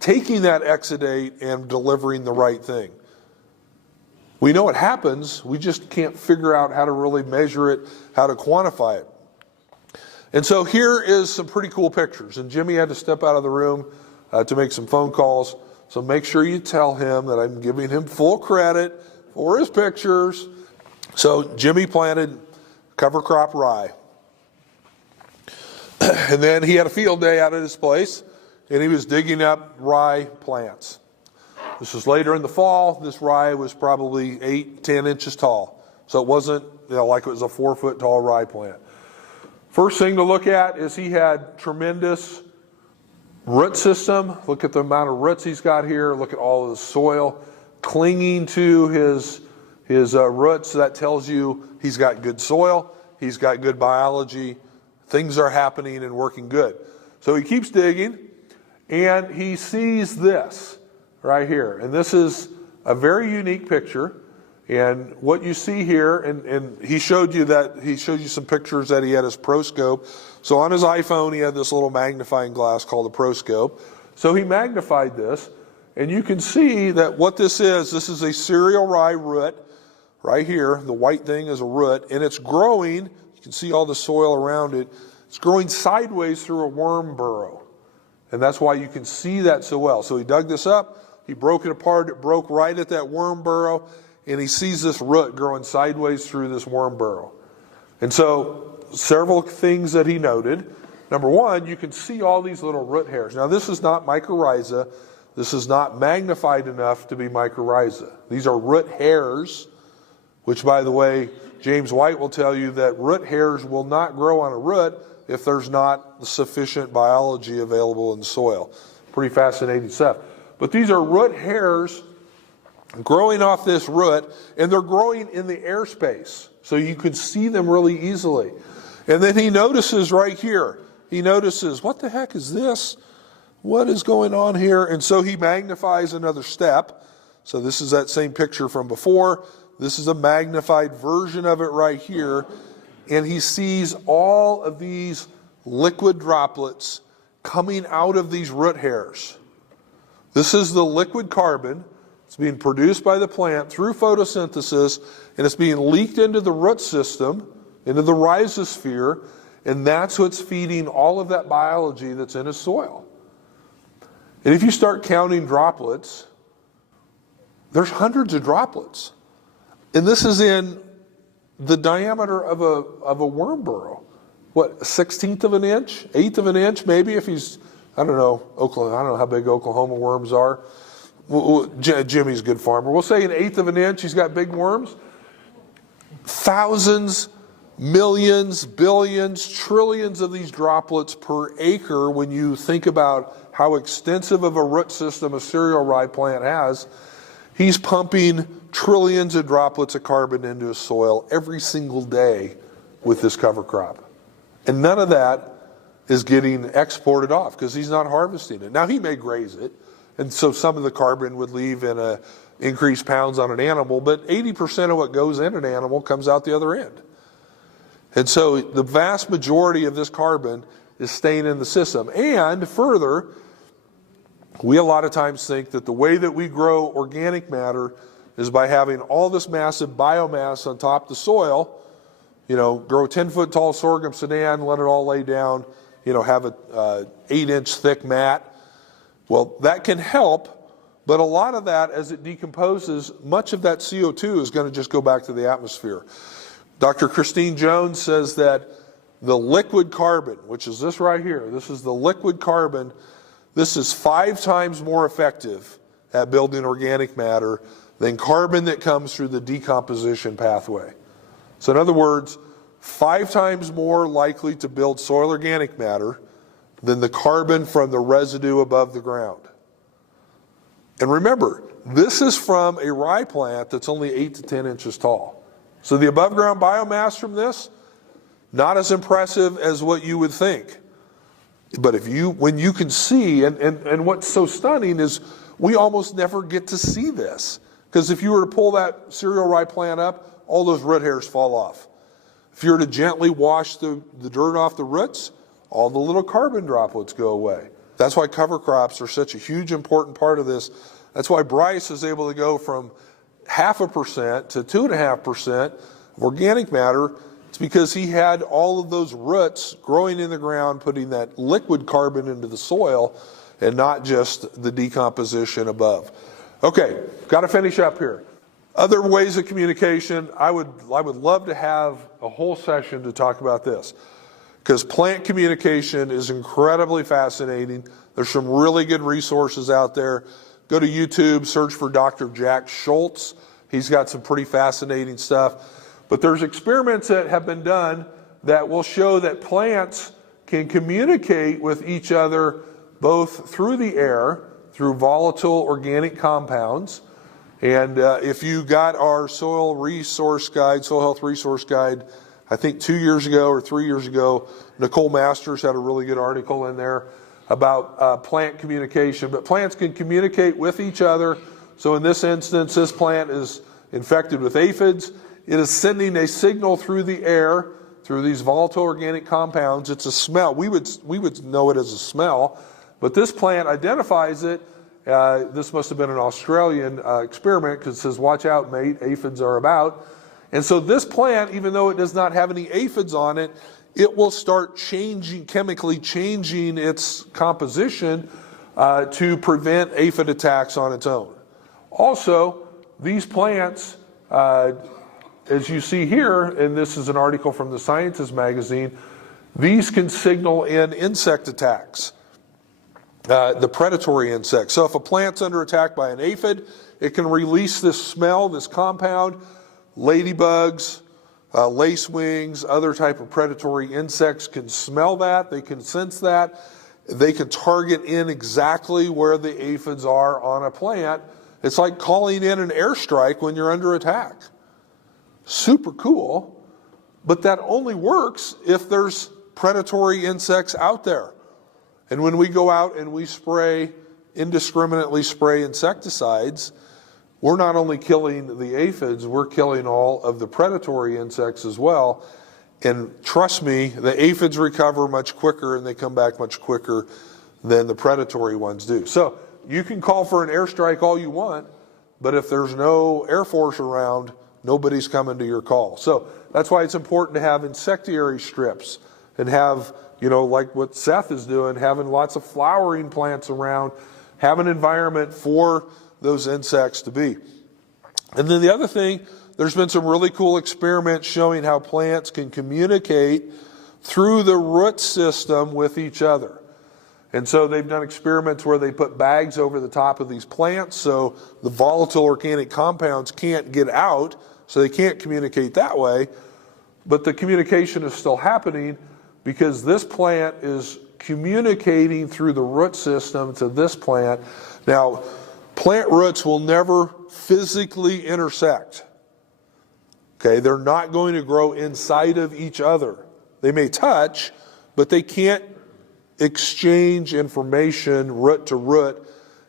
taking that exudate and delivering the right thing. We know it happens, we just can't figure out how to really measure it, how to quantify it. And so here is some pretty cool pictures. And Jimmy had to step out of the room to make some phone calls. So make sure you tell him that I'm giving him full credit for his pictures. So Jimmy planted cover crop rye. And then he had a field day out at his place, and he was digging up rye plants. This was later in the fall. This rye was probably 8-10 inches tall. So it wasn't like it was a 4-foot tall rye plant. First thing to look at is he had tremendous root system. Look at the amount of roots he's got here. Look at all of the soil clinging to his roots. That tells you he's got good soil. He's got good biology. Things are happening and working good. So he keeps digging, and he sees this right here. And this is a very unique picture. And what you see here, and he showed you some pictures that he had his ProScope. So on his iPhone, he had this little magnifying glass called the ProScope. So he magnified this, and you can see that what this is a cereal rye root right here. The white thing is a root, and it's growing. You can see all the soil around it. It's growing sideways through a worm burrow. And that's why you can see that so well. So he dug this up. He broke it apart. It broke right at that worm burrow. And he sees this root growing sideways through this worm burrow. And so several things that he noted. Number one, you can see all these little root hairs. Now this is not mycorrhiza. This is not magnified enough to be mycorrhiza. These are root hairs, which, by the way, James White will tell you that root hairs will not grow on a root if there's not sufficient biology available in the soil. Pretty fascinating stuff. But these are root hairs growing off this root, and they're growing in the airspace, so you can see them really easily. And then he notices right here, what the heck is this? What is going on here? And so he magnifies another step. So this is that same picture from before. This is a magnified version of it right here. And he sees all of these liquid droplets coming out of these root hairs. This is the liquid carbon. It's being produced by the plant through photosynthesis, and it's being leaked into the root system, into the rhizosphere, and that's what's feeding all of that biology that's in his soil. And if you start counting droplets, there's hundreds of droplets. And this is in the diameter of a worm burrow. What, a 1/16 of an inch, 1/8 of an inch, maybe if he's, I don't know how big Oklahoma worms are. Jimmy's a good farmer. We'll say 1/8 of an inch, he's got big worms. Thousands, millions, billions, trillions of these droplets per acre when you think about how extensive of a root system a cereal rye plant has. He's pumping trillions of droplets of carbon into his soil every single day with this cover crop. And none of that is getting exported off because he's not harvesting it. Now, he may graze it, and so some of the carbon would leave in increased pounds on an animal, but 80% of what goes in an animal comes out the other end. And so the vast majority of this carbon is staying in the system. And further, we a lot of times think that the way that we grow organic matter is by having all this massive biomass on top of the soil, grow a 10-foot tall sorghum sedan, let it all lay down, have a 8-inch thick mat. Well, that can help, but a lot of that, as it decomposes, much of that CO2 is going to just go back to the atmosphere. Dr. Christine Jones says that the liquid carbon, which is this right here, this is the liquid carbon, this is 5 times more effective at building organic matter than carbon that comes through the decomposition pathway. So in other words, 5 times more likely to build soil organic matter than the carbon from the residue above the ground. And remember, this is from a rye plant that's only 8 to 10 inches tall. So the above ground biomass from this, not as impressive as what you would think. But when you can see, and what's so stunning is we almost never get to see this. Because if you were to pull that cereal rye plant up, all those root hairs fall off. If you were to gently wash the dirt off the roots, all the little carbon droplets go away. That's why cover crops are such a huge important part of this. That's why Bryce is able to go from 0.5% to 2.5% of organic matter. It's because he had all of those roots growing in the ground, putting that liquid carbon into the soil, and not just the decomposition above. Okay, got to finish up here. Other ways of communication, I would love to have a whole session to talk about this, because plant communication is incredibly fascinating. There's some really good resources out there. Go to YouTube, search for Dr. Jack Schultz. He's got some pretty fascinating stuff. But there's experiments that have been done that will show that plants can communicate with each other both through the air, through volatile organic compounds. And if you got our soil health resource guide, I think 2 years ago or 3 years ago, Nicole Masters had a really good article in there about plant communication. But plants can communicate with each other. So in this instance, this plant is infected with aphids. It is sending a signal through the air, through these volatile organic compounds. It's a smell. We would know it as a smell, but this plant identifies it. This must have been an Australian experiment, because it says, "Watch out, mate, aphids are about." And so this plant, even though it does not have any aphids on it, it will start chemically changing its composition to prevent aphid attacks on its own. Also, these plants, as you see here, and this is an article from the Scientist magazine, these can signal in insect attacks, the predatory insects. So if a plant's under attack by an aphid, it can release this smell, this compound. Ladybugs, lacewings, other type of predatory insects can smell that, they can sense that. They can target in exactly where the aphids are on a plant. It's like calling in an airstrike when you're under attack. Super cool, but that only works if there's predatory insects out there. And when we go out and we indiscriminately spray insecticides, we're not only killing the aphids, we're killing all of the predatory insects as well. And trust me, the aphids recover much quicker and they come back much quicker than the predatory ones do. So you can call for an airstrike all you want, but if there's no Air Force around, nobody's coming to your call. So that's why it's important to have insectary strips and have, like what Seth is doing, having lots of flowering plants around, have an environment for those insects to be. And then the other thing, there's been some really cool experiments showing how plants can communicate through the root system with each other. And so they've done experiments where they put bags over the top of these plants so the volatile organic compounds can't get out, so they can't communicate that way. But the communication is still happening because this plant is communicating through the root system to this plant. Now, plant roots will never physically intersect. Okay, they're not going to grow inside of each other. They may touch, but they can't exchange information root to root.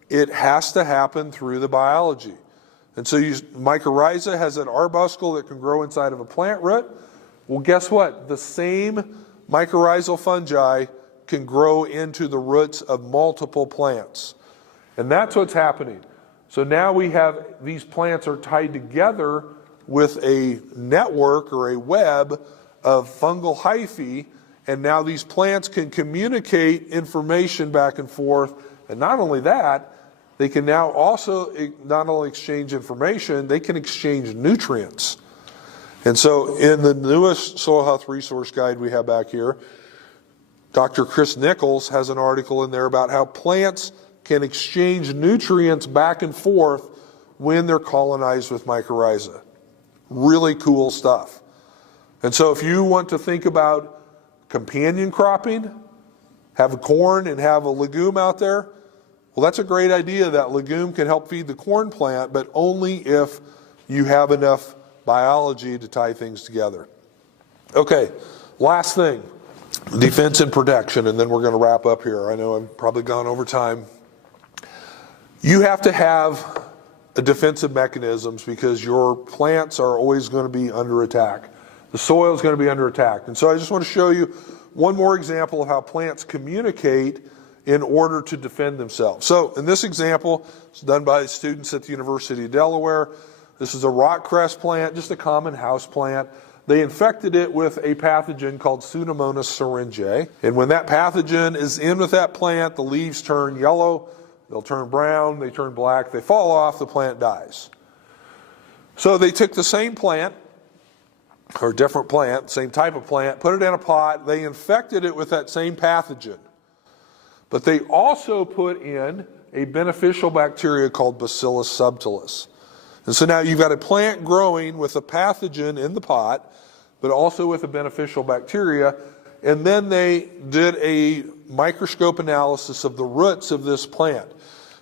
It has to happen through the biology. And so mycorrhiza has an arbuscle that can grow inside of a plant root. Well, guess what? The same mycorrhizal fungi can grow into the roots of multiple plants. And that's what's happening. So now we have these plants are tied together with a network or a web of fungal hyphae, and now these plants can communicate information back and forth. And not only that, they can now also not only exchange information, they can exchange nutrients. And so in the newest soil health resource guide we have back here, Dr. Chris Nichols has an article in there about how plants can exchange nutrients back and forth when they're colonized with mycorrhiza. Really cool stuff. And so if you want to think about companion cropping, have a corn and have a legume out there, well, that's a great idea. That legume can help feed the corn plant, but only if you have enough biology to tie things together. Okay, last thing, defense and protection, and then we're going to wrap up here. I know I've probably gone over time. You have to have defensive mechanisms because your plants are always going to be under attack. The soil is going to be under attack. And so I just want to show you one more example of how plants communicate in order to defend themselves. So in this example, it's done by students at the University of Delaware. This is a rockcress plant, just a common house plant. They infected it with a pathogen called Pseudomonas syringae. And when that pathogen is in with that plant, the leaves turn yellow, they'll turn brown, they turn black, they fall off, the plant dies. So they took the same plant, or a different plant, same type of plant, put it in a pot, they infected it with that same pathogen. But they also put in a beneficial bacteria called Bacillus subtilis. And so now you've got a plant growing with a pathogen in the pot, but also with a beneficial bacteria. And then they did a microscope analysis of the roots of this plant.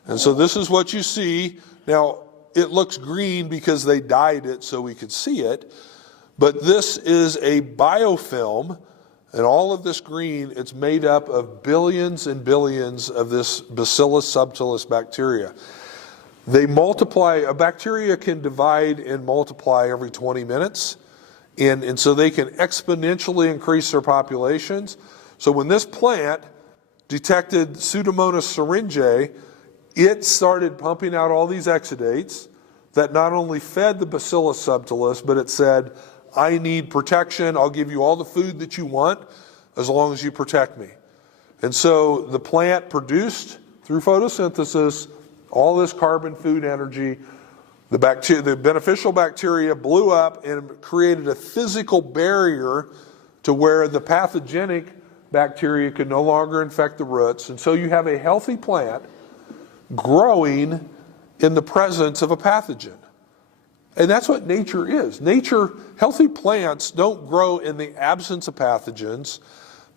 And so this is what you see. Now, it looks green because they dyed it so we could see it. But this is a biofilm, and all of this green, it's made up of billions and billions of this Bacillus subtilis bacteria. They multiply, a bacteria can divide and multiply every 20 minutes, and so they can exponentially increase their populations. So when this plant detected Pseudomonas syringae, it started pumping out all these exudates that not only fed the Bacillus subtilis, but it said, I need protection, I'll give you all the food that you want as long as you protect me. And so the plant produced, through photosynthesis, all this carbon food energy. The beneficial bacteria blew up and created a physical barrier to where the pathogenic bacteria could no longer infect the roots. And so you have a healthy plant growing in the presence of a pathogen. And that's what nature is. Healthy plants don't grow in the absence of pathogens.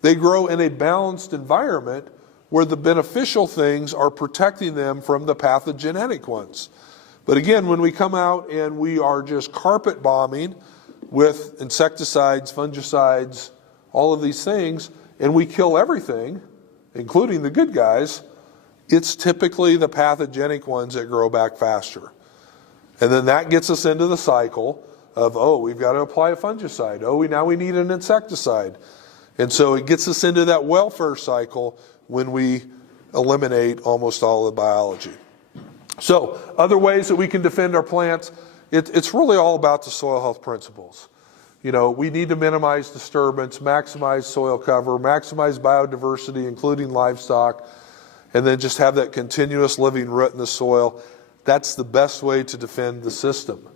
They grow in a balanced environment where the beneficial things are protecting them from the pathogenic ones. But again, when we come out and we are just carpet bombing with insecticides, fungicides, all of these things, and we kill everything, including the good guys, it's typically the pathogenic ones that grow back faster. And then that gets us into the cycle of, oh, we've got to apply a fungicide. Oh, now we need an insecticide. And so it gets us into that welfare cycle when we eliminate almost all the biology. So other ways that we can defend our plants, it's really all about the soil health principles. You know, we need to minimize disturbance, maximize soil cover, maximize biodiversity, including livestock, and then just have that continuous living root in the soil. That's the best way to defend the system,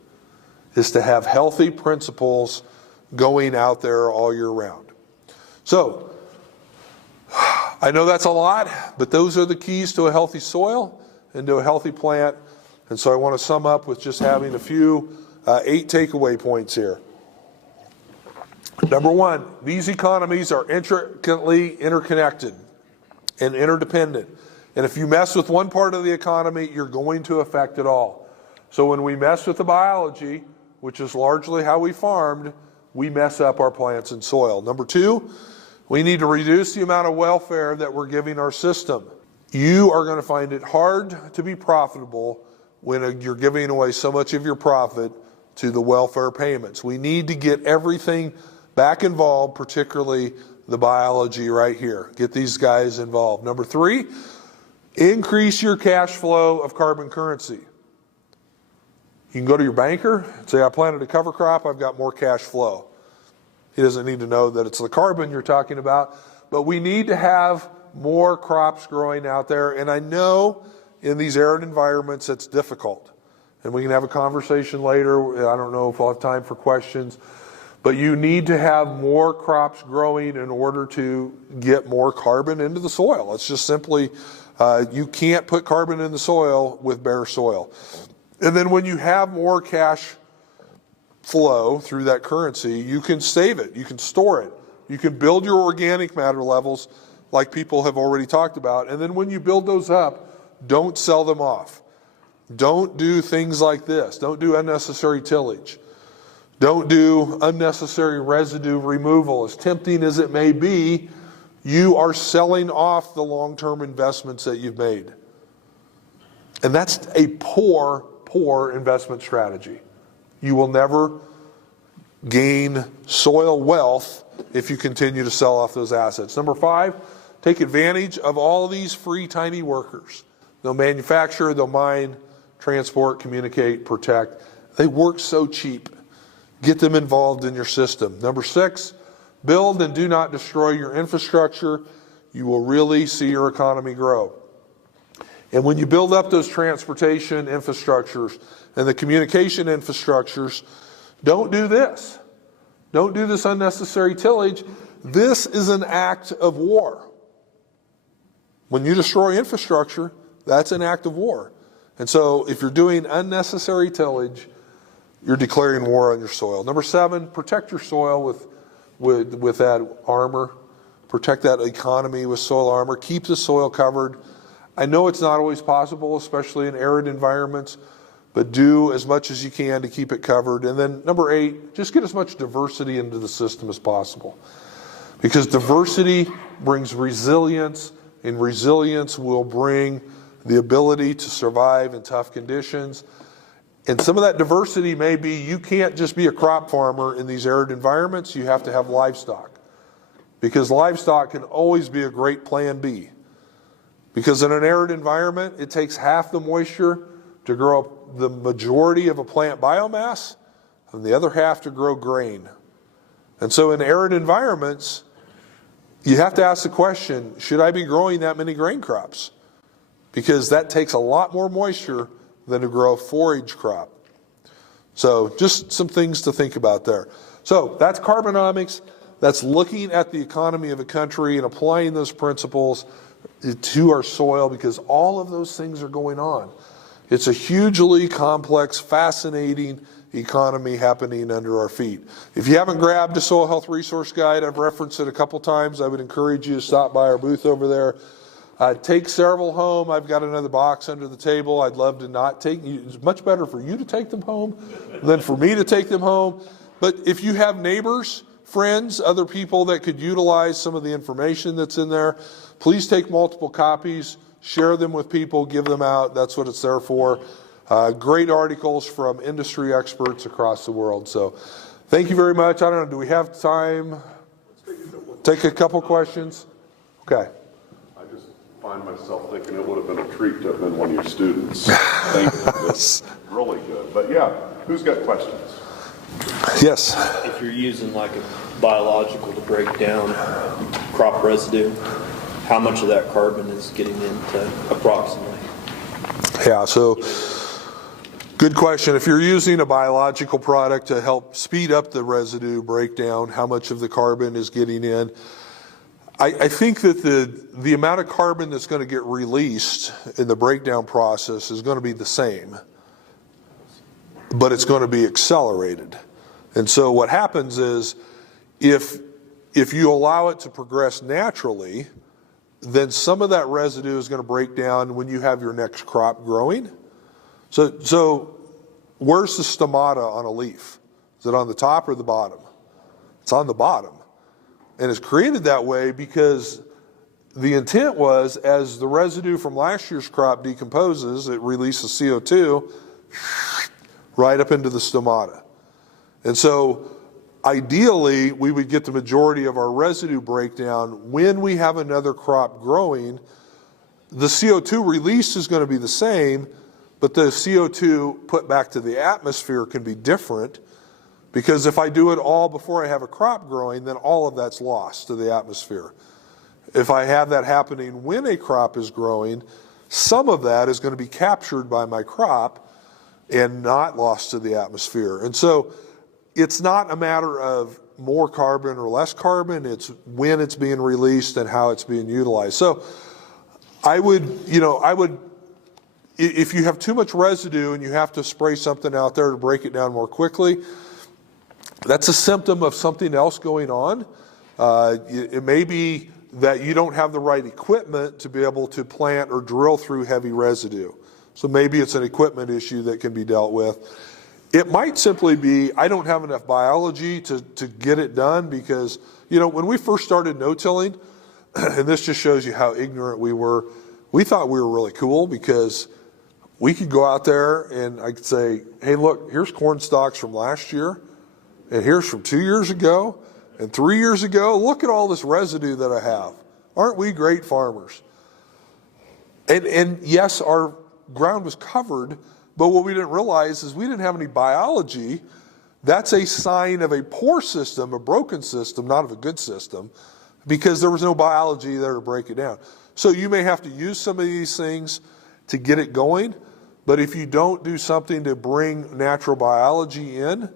is to have healthy principles going out there all year round. So, I know that's a lot, but those are the keys to a healthy soil and to a healthy plant. And so I want to sum up with just having a few 8 takeaway points here. Number one, these economies are intricately interconnected and interdependent. And if you mess with one part of the economy, you're going to affect it all. So when we mess with the biology, which is largely how we farmed, we mess up our plants and soil. Number two, we need to reduce the amount of welfare that we're giving our system. You are going to find it hard to be profitable when you're giving away so much of your profit to the welfare payments. We need to get everything back involved, particularly the biology right here. Get these guys involved. Number three, increase your cash flow of carbon currency. You can go to your banker and say, I planted a cover crop, I've got more cash flow. He doesn't need to know that it's the carbon you're talking about, but we need to have more crops growing out there. And I know in these arid environments it's difficult. And we can have a conversation later. I don't know if I'll have time for questions. But you need to have more crops growing in order to get more carbon into the soil. It's just simply, you can't put carbon in the soil with bare soil. And then when you have more cash flow through that currency, you can save it, you can store it, you can build your organic matter levels like people have already talked about. And then when you build those up, don't sell them off. Don't do things like this. Don't do unnecessary tillage. Don't do unnecessary residue removal. As tempting as it may be, you are selling off the long-term investments that you've made. And that's a poor investment strategy. You will never gain soil wealth if you continue to sell off those assets. Number five, take advantage of all these free tiny workers. They'll manufacture, they'll mine, transport, communicate, protect. They work so cheap. Get them involved in your system. Number six, build and do not destroy your infrastructure. You will really see your economy grow. And when you build up those transportation infrastructures and the communication infrastructures, don't do this. Don't do this unnecessary tillage. This is an act of war. When you destroy infrastructure, that's an act of war. And so if you're doing unnecessary tillage, you're declaring war on your soil. Number seven, protect your soil with that armor. Protect that economy with soil armor. Keep the soil covered. I know it's not always possible, especially in arid environments, but do as much as you can to keep it covered. And then number eight, just get as much diversity into the system as possible. Because diversity brings resilience, and resilience will bring the ability to survive in tough conditions. And some of that diversity may be you can't just be a crop farmer in these arid environments, you have to have livestock. Because livestock can always be a great plan B. Because in an arid environment, it takes half the moisture to grow up the majority of a plant biomass, and the other half to grow grain. And so in arid environments, you have to ask the question, should I be growing that many grain crops? Because that takes a lot more moisture than to grow a forage crop. So just some things to think about there. So that's carbonomics. That's looking at the economy of a country and applying those principles to our soil, because all of those things are going on. It's a hugely complex, fascinating economy happening under our feet. If you haven't grabbed a soil health resource guide, I've referenced it a couple times. I would encourage you to stop by our booth over there. Take several home. I've got another box under the table. I'd love to not take you. It's much better for you to take them home than for me to take them home. But if you have neighbors, friends, other people that could utilize some of the information that's in there, please take multiple copies, share them with people, give them out. That's what it's there for. Great articles from industry experts across the world. So thank you very much. I don't know, do we have time? Take a couple questions? Okay. I just find myself thinking it would have been a treat to have been one of your students. Thank you. That's really good. But yeah, who's got questions? Yes. If you're using like a biological to break down crop residue, how much of that carbon is getting into approximately? Yeah, so good question. If you're using a biological product to help speed up the residue breakdown, how much of the carbon is getting in? I think that the amount of carbon that's going to get released in the breakdown process is going to be the same, but it's going to be accelerated. And so what happens is if you allow it to progress naturally, then some of that residue is going to break down when you have your next crop growing. So where's the stomata on a leaf? Is it on the top or the bottom? It's on the bottom. And it's created that way because the intent was as the residue from last year's crop decomposes, it releases CO2 right up into the stomata. And so ideally, we would get the majority of our residue breakdown when we have another crop growing. The CO2 release is going to be the same, but the CO2 put back to the atmosphere can be different, because if I do it all before I have a crop growing, then all of that's lost to the atmosphere. If I have that happening when a crop is growing, some of that is going to be captured by my crop and not lost to the atmosphere. And so it's not a matter of more carbon or less carbon, it's when it's being released and how it's being utilized. So I would, if you have too much residue and you have to spray something out there to break it down more quickly, that's a symptom of something else going on. It may be that you don't have the right equipment to be able to plant or drill through heavy residue. So maybe it's an equipment issue that can be dealt with. It might simply be, I don't have enough biology to get it done, because, when we first started no-tilling, and this just shows you how ignorant we were, we thought we were really cool because we could go out there and I could say, hey, look, here's corn stalks from last year, and here's from 2 years ago, and 3 years ago. Look at all this residue that I have. Aren't we great farmers? And yes, our ground was covered, but what we didn't realize is we didn't have any biology. That's a sign of a poor system, a broken system, not of a good system, because there was no biology there to break it down. So you may have to use some of these things to get it going, but if you don't do something to bring natural biology in,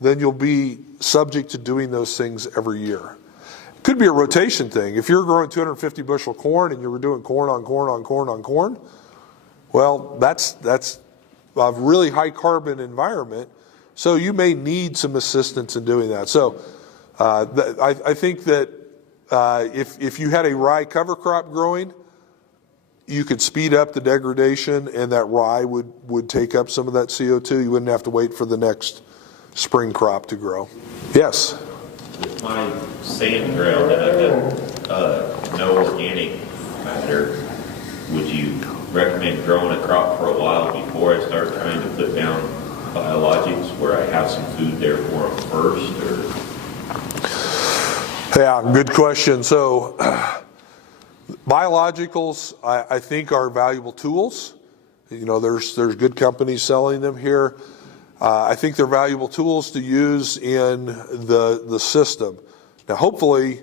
then you'll be subject to doing those things every year. It could be a rotation thing. If you're growing 250 bushel corn and you're doing corn on corn on corn on corn, well, that's a really high carbon environment, so you may need some assistance in doing that. So I think that if you had a rye cover crop growing, you could speed up the degradation, and that rye would take up some of that CO2. You wouldn't have to wait for the next spring crop to grow. Yes? With my sand ground that I've got no organic matter, would you recommend growing a crop for a while before I start trying to put down biologics, where I have some food there for them first? Or? Yeah, good question. So biologicals, I think, are valuable tools. There's good companies selling them here. I think they're valuable tools to use in the system. Now, hopefully,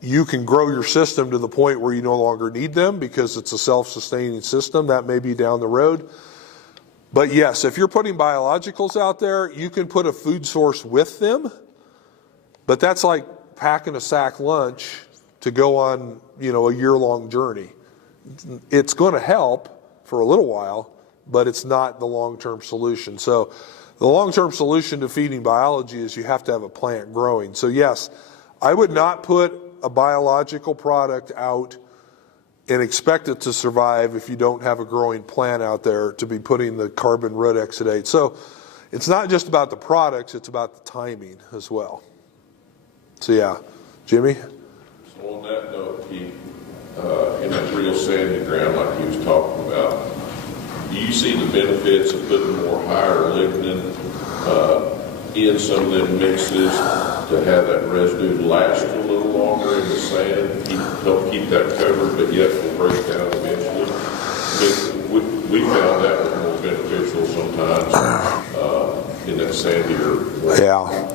you can grow your system to the point where you no longer need them because it's a self-sustaining system. That may be down the road. But yes, if you're putting biologicals out there, you can put a food source with them. But that's like packing a sack lunch to go on, a year-long journey. It's going to help for a little while, but it's not the long-term solution. So the long-term solution to feeding biology is you have to have a plant growing. So yes, I would not put a biological product out and expect it to survive if you don't have a growing plant out there to be putting the carbon root exudate. So it's not just about the products, it's about the timing as well. So yeah, Jimmy? So on that note, Keith, in that real sandy ground like he was talking about, do you see the benefits of putting more higher lignin in some of them mixes to have that residue last a little longer in the sand, help keep that covered, but yet will break down eventually? We found that was more beneficial sometimes in that sandier. Yeah.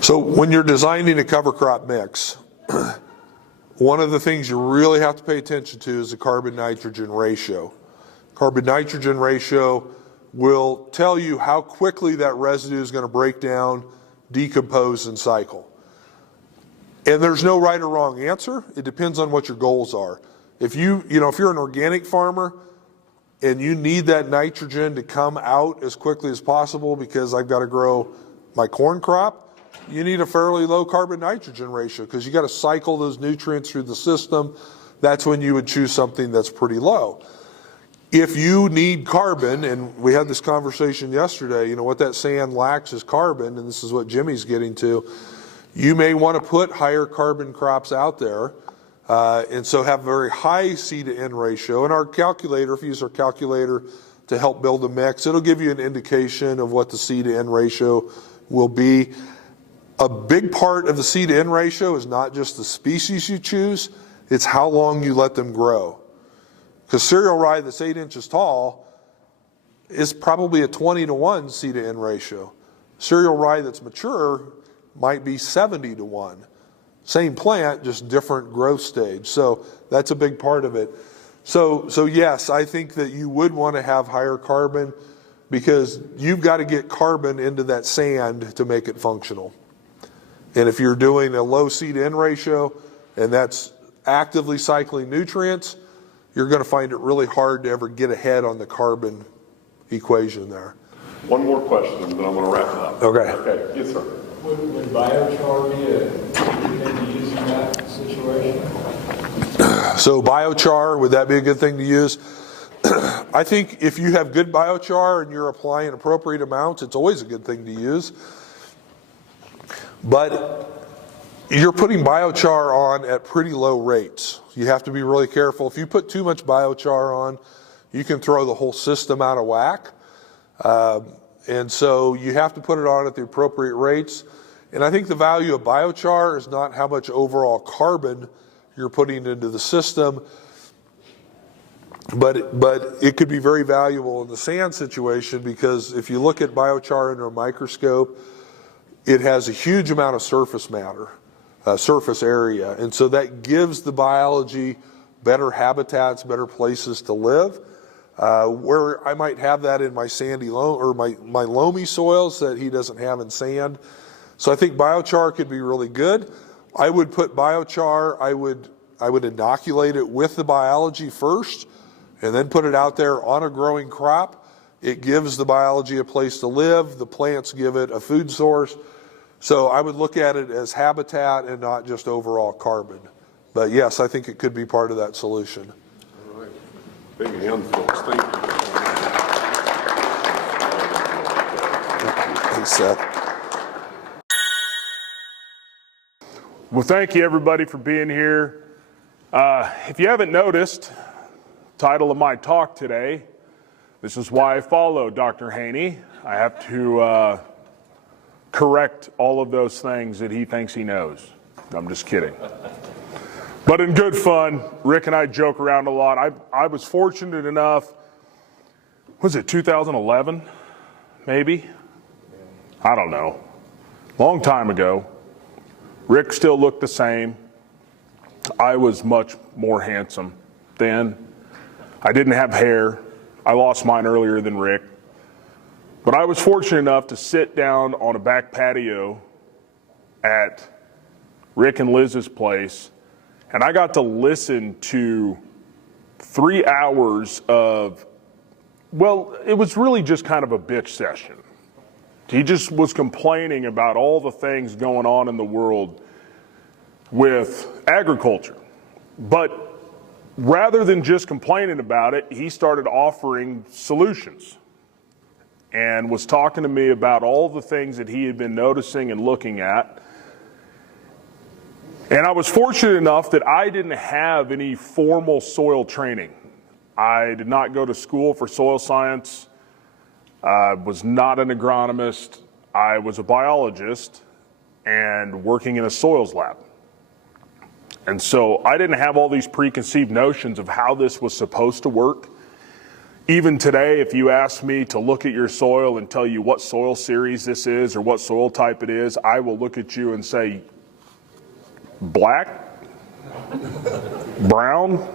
So when you're designing a cover crop mix, one of the things you really have to pay attention to is the carbon-nitrogen ratio. Carbon-nitrogen ratio will tell you how quickly that residue is going to break down, decompose, and cycle. And there's no right or wrong answer. It depends on what your goals are. If you're an organic farmer and you need that nitrogen to come out as quickly as possible because I've got to grow my corn crop, you need a fairly low carbon-nitrogen ratio because you got to cycle those nutrients through the system. That's when you would choose something that's pretty low. If you need carbon, and we had this conversation yesterday, what that sand lacks is carbon, and this is what Jimmy's getting to, you may want to put higher carbon crops out there, and so have a very high C to N ratio. And our calculator, if you use our calculator to help build a mix, it'll give you an indication of what the C to N ratio will be. A big part of the C to N ratio is not just the species you choose, it's how long you let them grow. Because cereal rye that's 8 inches tall is probably a 20-to-1 C to N ratio. Cereal rye that's mature might be 70-to-1. Same plant, just different growth stage. So that's a big part of it. So yes, I think that you would want to have higher carbon because you've got to get carbon into that sand to make it functional. And if you're doing a low C to N ratio and that's actively cycling nutrients, you're going to find it really hard to ever get ahead on the carbon equation there. One more question, and then I'm going to wrap it up. Okay. Yes, sir. Would biochar be a good thing to use in that situation? So biochar, would that be a good thing to use? I think if you have good biochar and you're applying appropriate amounts, it's always a good thing to use. But you're putting biochar on at pretty low rates. You have to be really careful. If you put too much biochar on, you can throw the whole system out of whack. And so you have to put it on at the appropriate rates. And I think the value of biochar is not how much overall carbon you're putting into the system, but it could be very valuable in the sand situation because if you look at biochar under a microscope, it has a huge amount of surface matter. Surface area, and so that gives the biology better habitats, better places to live. Where I might have that in my sandy loam or my loamy soils that he doesn't have in sand. So I think biochar could be really good. I would put biochar. I would inoculate it with the biology first, and then put it out there on a growing crop. It gives the biology a place to live. The plants give it a food source. So I would look at it as habitat and not just overall carbon. But yes, I think it could be part of that solution. All right. Big hand, folks. Thank you. Thanks, Seth. Well, thank you, everybody, for being here. If you haven't noticed, title of my talk today, this is why I follow Dr. Haney. I have to correct all of those things that he thinks he knows. I'm just kidding. But in good fun, Rick and I joke around a lot. I was fortunate enough, was it 2011, maybe? I don't know. Long time ago. Rick still looked the same. I was much more handsome then. I didn't have hair. I lost mine earlier than Rick. But I was fortunate enough to sit down on a back patio at Rick and Liz's place, and I got to listen to 3 hours of, well, it was really just kind of a bitch session. He just was complaining about all the things going on in the world with agriculture. But rather than just complaining about it, he started offering solutions and was talking to me about all the things that he had been noticing and looking at. And I was fortunate enough that I didn't have any formal soil training. I did not go to school for soil science. I was not an agronomist. I was a biologist and working in a soils lab. And so I didn't have all these preconceived notions of how this was supposed to work. Even today, if you ask me to look at your soil and tell you what soil series this is or what soil type it is, I will look at you and say, black? Brown?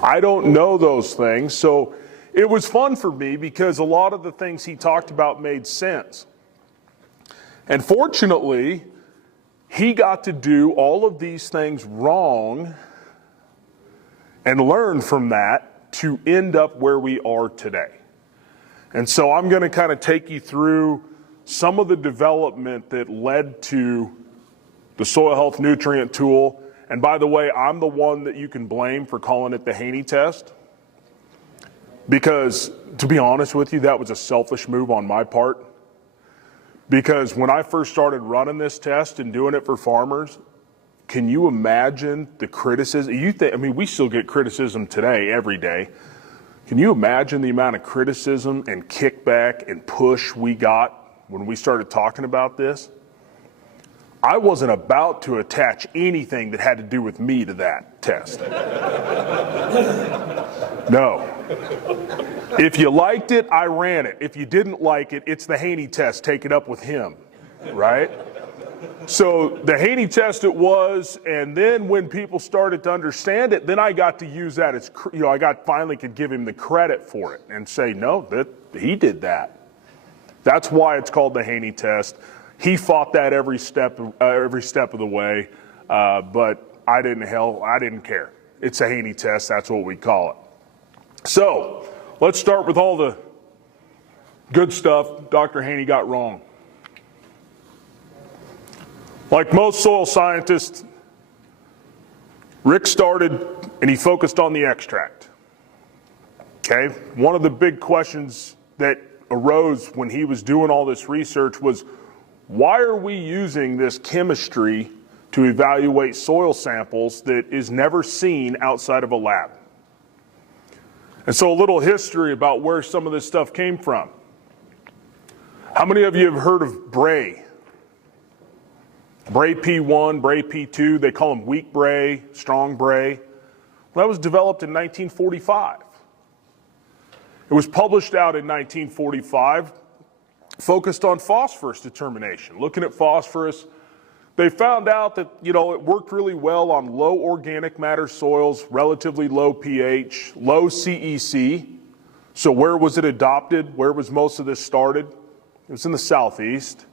I don't know those things. So it was fun for me because a lot of the things he talked about made sense. And fortunately, he got to do all of these things wrong and learn from that to end up where we are today. And so I'm going to kind of take you through some of the development that led to the soil health nutrient tool. And by the way, I'm the one that you can blame for calling it the Haney test. Because to be honest with you, that was a selfish move on my part. Because when I first started running this test and doing it for farmers, can you imagine the criticism? I mean, we still get criticism today, every day. Can you imagine the amount of criticism and kickback and push we got when we started talking about this? I wasn't about to attach anything that had to do with me to that test. No. If you liked it, I ran it. If you didn't like it, it's the Haney test. Take it up with him, right? So the Haney test it was, and then when people started to understand it, then I got to use that as, finally could give him the credit for it and say, no, that he did that. That's why it's called the Haney test. He fought that every step of the way, but I didn't care. It's a Haney test. That's what we call it. So let's start with all the good stuff Dr. Haney got wrong. Like most soil scientists, Rick started and he focused on the extract. Okay? One of the big questions that arose when he was doing all this research was, why are we using this chemistry to evaluate soil samples that is never seen outside of a lab? And so a little history about where some of this stuff came from. How many of you have heard of Bray? Bray P1, Bray P2, they call them weak Bray, strong Bray. Well, that was developed in 1945. It was published out in 1945, focused on phosphorus determination. Looking at phosphorus, they found out that, it worked really well on low organic matter soils, relatively low pH, low CEC. So where was it adopted? Where was most of this started? It was in the Southeast,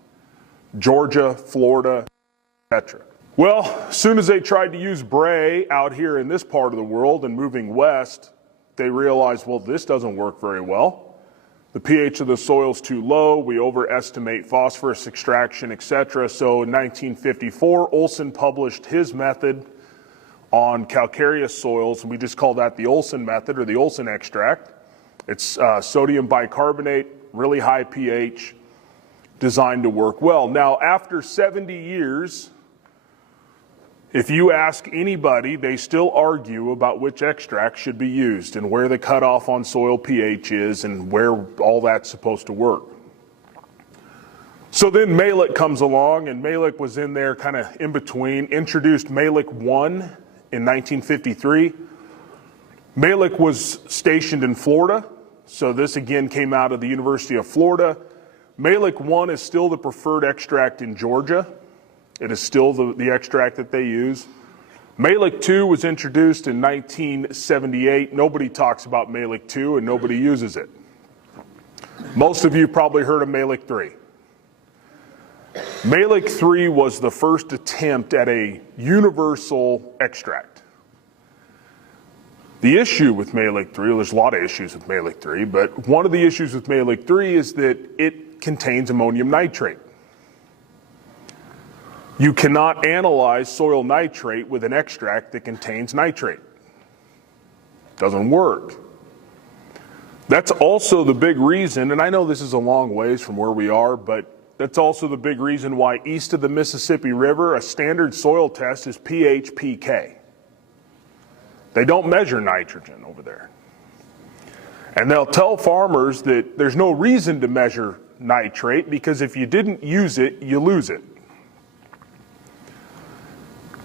Georgia, Florida, etc. Well, as soon as they tried to use Bray out here in this part of the world and moving west, they realized, well, this doesn't work very well. The pH of the soil's too low, we overestimate phosphorus extraction, etc. So in 1954, Olson published his method on calcareous soils, and we just call that the Olson method or the Olson extract. It's sodium bicarbonate, really high pH, designed to work well. Now, after 70 years, if you ask anybody, they still argue about which extract should be used and where the cutoff on soil pH is and where all that's supposed to work. So then Malick comes along, and Malick was in there kind of in between, introduced Malick 1 in 1953. Malick was stationed in Florida, so this again came out of the University of Florida. Malick 1 is still the preferred extract in Georgia. It is still the extract that they use. Malick 2 was introduced in 1978. Nobody talks about Malick 2 and nobody uses it. Most of you probably heard of Malick 3. Malick 3 was the first attempt at a universal extract. The issue with Malick 3, there's a lot of issues with Malick 3, but one of the issues with Malick 3 is that it contains ammonium nitrate. You cannot analyze soil nitrate with an extract that contains nitrate. Doesn't work. That's also the big reason, and I know this is a long ways from where we are, but that's also the big reason why east of the Mississippi River, a standard soil test is pH-PK. They don't measure nitrogen over there. And they'll tell farmers that there's no reason to measure nitrate because if you didn't use it, you lose it.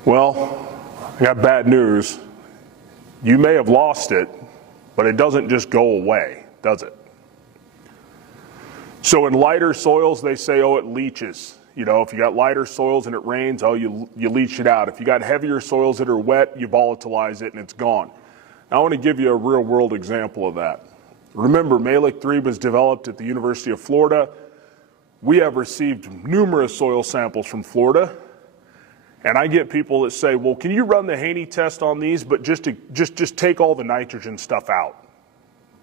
Well, I got bad news. You may have lost it, but it doesn't just go away, does it? So in lighter soils, they say, oh, it leaches. You know, if you got lighter soils and it rains, oh, you leach it out. If you got heavier soils that are wet, you volatilize it and it's gone. Now, I want to give you a real world example of that. Remember, Malik 3 was developed at the University of Florida. We have received numerous soil samples from Florida. And I get people that say, well, can you run the Haney test on these, but just take all the nitrogen stuff out?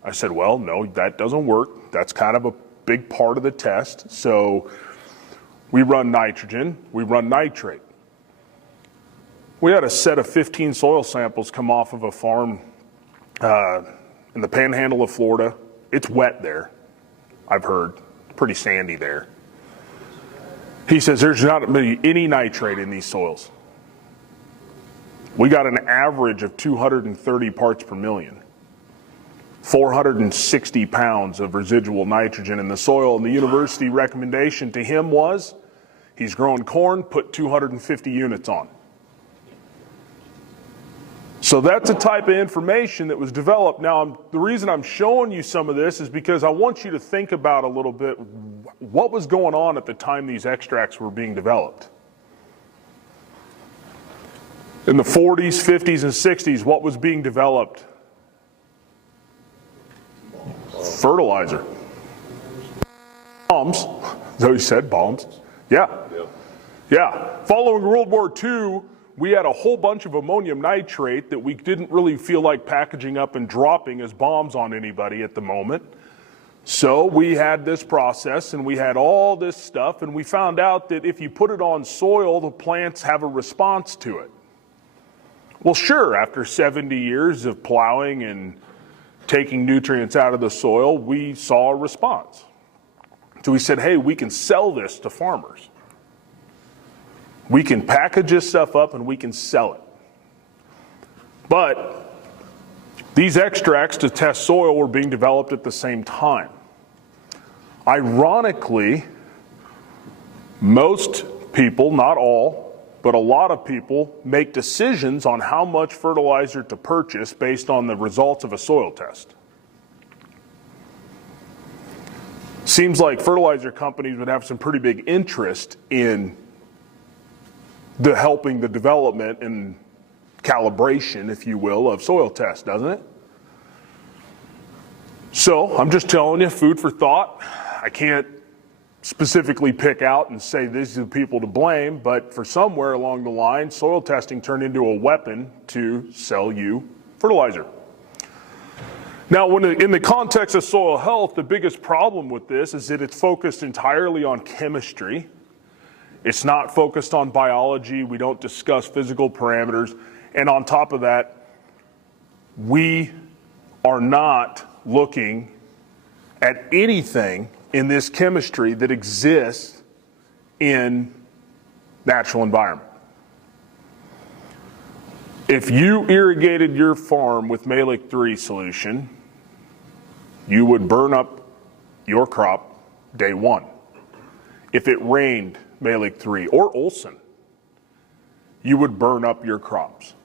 I said, well, no, that doesn't work. That's kind of a big part of the test. So we run nitrogen, we run nitrate. We had a set of 15 soil samples come off of a farm in the panhandle of Florida. It's wet there, I've heard. Pretty sandy there. He says there's not any nitrate in these soils. We got an average of 230 parts per million. 460 pounds of residual nitrogen in the soil, and the university recommendation to him was, he's growing corn, put 250 units on. So that's a type of information that was developed. Now, the reason I'm showing you some of this is because I want you to think about a little bit what was going on at the time these extracts were being developed. In the 40s, 50s, and 60s, what was being developed? Fertilizer. Bombs. So he said bombs. Yeah. Following World War II, we had a whole bunch of ammonium nitrate that we didn't really feel like packaging up and dropping as bombs on anybody at the moment. So we had this process and we had all this stuff, and we found out that if you put it on soil, the plants have a response to it. Well, sure, after 70 years of plowing and taking nutrients out of the soil, we saw a response. So we said, hey, we can sell this to farmers. We can package this stuff up and we can sell it. But these extracts to test soil were being developed at the same time. Ironically, most people, not all, but a lot of people make decisions on how much fertilizer to purchase based on the results of a soil test. Seems like fertilizer companies would have some pretty big interest in helping the development and calibration, if you will, of soil tests, doesn't it? So I'm just telling you, food for thought. I can't specifically pick out and say these are the people to blame, but for somewhere along the line, soil testing turned into a weapon to sell you fertilizer. Now, in the context of soil health, the biggest problem with this is that it's focused entirely on chemistry. It's not focused on biology. We don't discuss physical parameters. And on top of that, we are not looking at anything in this chemistry that exists in natural environment. If you irrigated your farm with Malik 3 solution, you would burn up your crop day one. If it rained Malik 3 or Olsen, you would burn up your crops.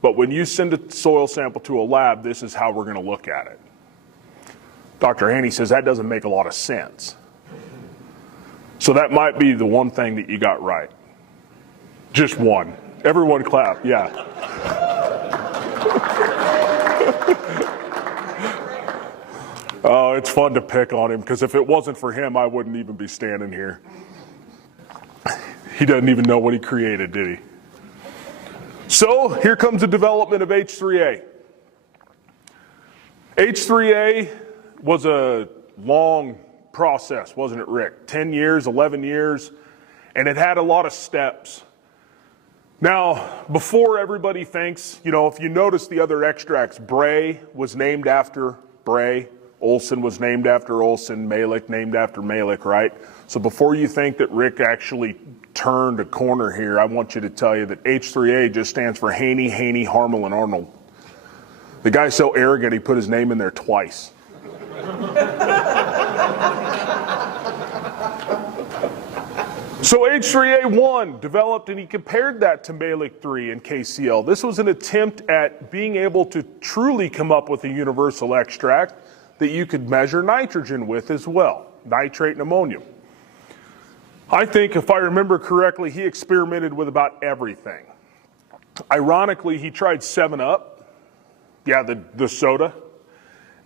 But when you send a soil sample to a lab, this is how we're going to look at it. Dr. Haney says that doesn't make a lot of sense. So that might be the one thing that you got right. Just one. Everyone clap, yeah. Oh, it's fun to pick on him, because if it wasn't for him, I wouldn't even be standing here. He doesn't even know what he created, did he? So here comes the development of H3A. H3A was a long process, wasn't it, Rick? 10 years, 11 years, and it had a lot of steps. Now, before everybody thinks, if you notice the other extracts, Bray was named after Bray, Olsen was named after Olsen, Malik named after Malik, right? So before you think that Rick actually turned a corner here, I want you to tell you that H3A just stands for Haney, Harmel, and Arnold. The guy's so arrogant he put his name in there twice. So H3A1 developed, and he compared that to Malic 3 and KCl. This was an attempt at being able to truly come up with a universal extract that you could measure nitrogen with as well, nitrate and ammonium. I think, if I remember correctly, he experimented with about everything. Ironically, he tried 7-Up, the soda,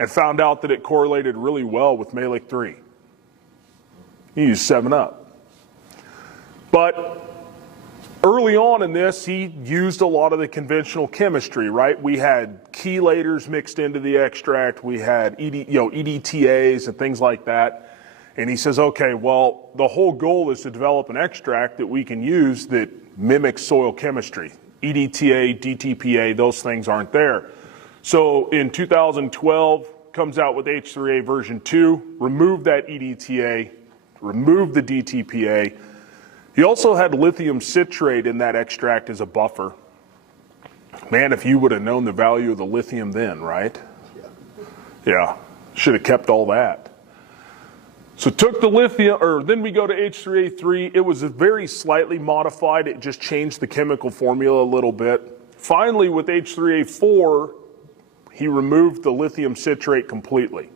and found out that it correlated really well with Malic 3. He used 7-Up. But early on in this, he used a lot of the conventional chemistry, right? We had chelators mixed into the extract. We had EDTAs and things like that. And he says, okay, well, the whole goal is to develop an extract that we can use that mimics soil chemistry. EDTA, DTPA, those things aren't there. So in 2012, comes out with H3A version 2, removed that EDTA, removed the DTPA. He also had lithium citrate in that extract as a buffer. Man, if you would have known the value of the lithium then, right? Yeah, should have kept all that. So took the lithium, or then we go to H3A3. It was very slightly modified. It just changed the chemical formula a little bit. Finally, with H3A4, he removed the lithium citrate completely.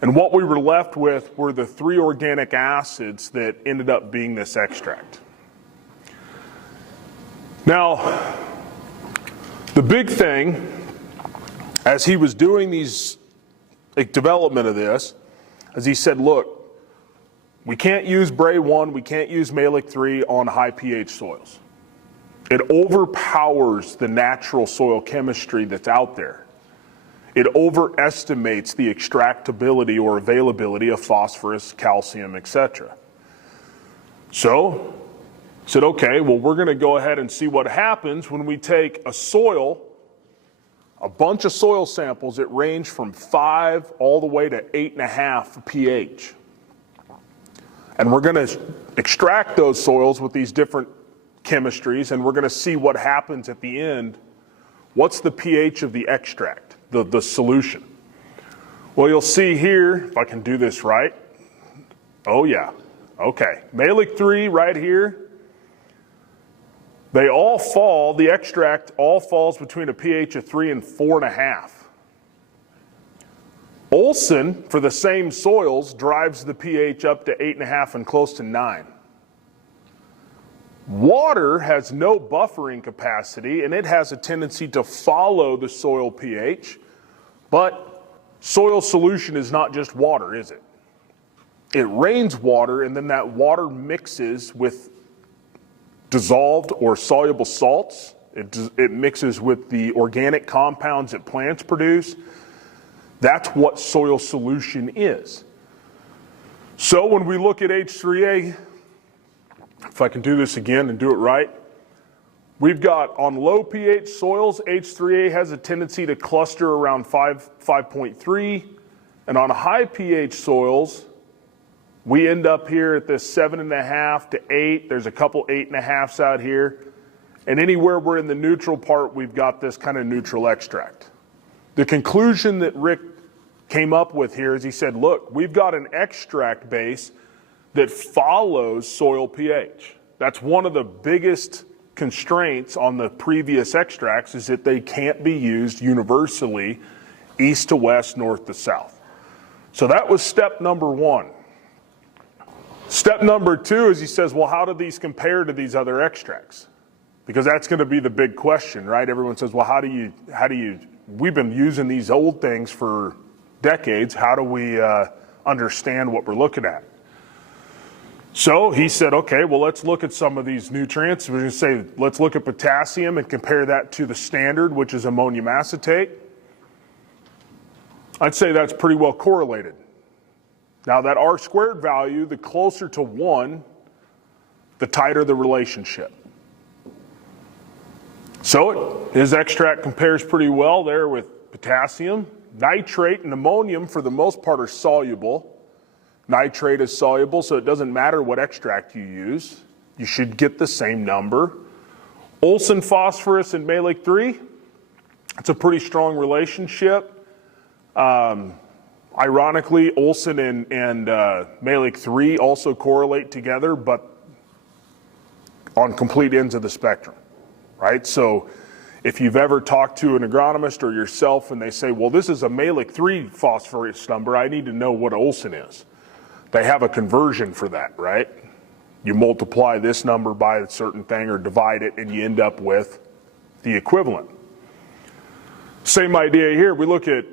And what we were left with were the 3 organic acids that ended up being this extract. Now, the big thing, as he was doing these development of this, as he said, look, we can't use Bray 1, we can't use Malic 3 on high pH soils. It overpowers the natural soil chemistry that's out there. It overestimates the extractability or availability of phosphorus, calcium, etc. So, said, okay, well, we're going to go ahead and see what happens when we take a soil, a bunch of soil samples that range from 5 all the way to 8.5 pH. And we're going to extract those soils with these different chemistries, and we're going to see what happens at the end. What's the pH of the extract? The solution. Well, you'll see here, if I can do this right. Oh yeah, okay. Malic 3 right here. They all fall, the extract all falls between a pH of 3 and 4.5. Olsen, for the same soils, drives the pH up to 8.5 and close to 9. Water has no buffering capacity, and it has a tendency to follow the soil pH, but soil solution is not just water, is it? It rains water, and then that water mixes with dissolved or soluble salts. It mixes with the organic compounds that plants produce. That's what soil solution is. So when we look at H3A, if I can do this again and do it right, we've got on low pH soils, H3A has a tendency to cluster around 5.3, and on high pH soils, we end up here at this 7.5 to 8. There's a couple 8.5s out here. And anywhere we're in the neutral part, we've got this kind of neutral extract. The conclusion that Rick came up with here is he said, look, we've got an extract base that follows soil pH. That's one of the biggest constraints on the previous extracts, is that they can't be used universally east to west, north to south. So that was step number 1. Step number 2 is he says, well, how do these compare to these other extracts? Because that's going to be the big question, right? Everyone says, well, how do you, we've been using these old things for decades. How do we understand what we're looking at? So he said, okay, well, let's look at some of these nutrients. We're going to say, let's look at potassium and compare that to the standard, which is ammonium acetate. I'd say that's pretty well correlated. Now that R squared value, the closer to 1, the tighter the relationship. So his extract compares pretty well there with potassium. Nitrate and ammonium, for the most part, are soluble. Nitrate is soluble, so it doesn't matter what extract you use. You should get the same number. Olsen phosphorus and Malic 3, it's a pretty strong relationship. Ironically, Olsen and Malic 3 also correlate together, but on complete ends of the spectrum, right? So if you've ever talked to an agronomist or yourself and they say, well, this is a Malic 3 phosphorus number, I need to know what Olsen is. They have a conversion for that, right? You multiply this number by a certain thing or divide it and you end up with the equivalent. Same idea here. We look at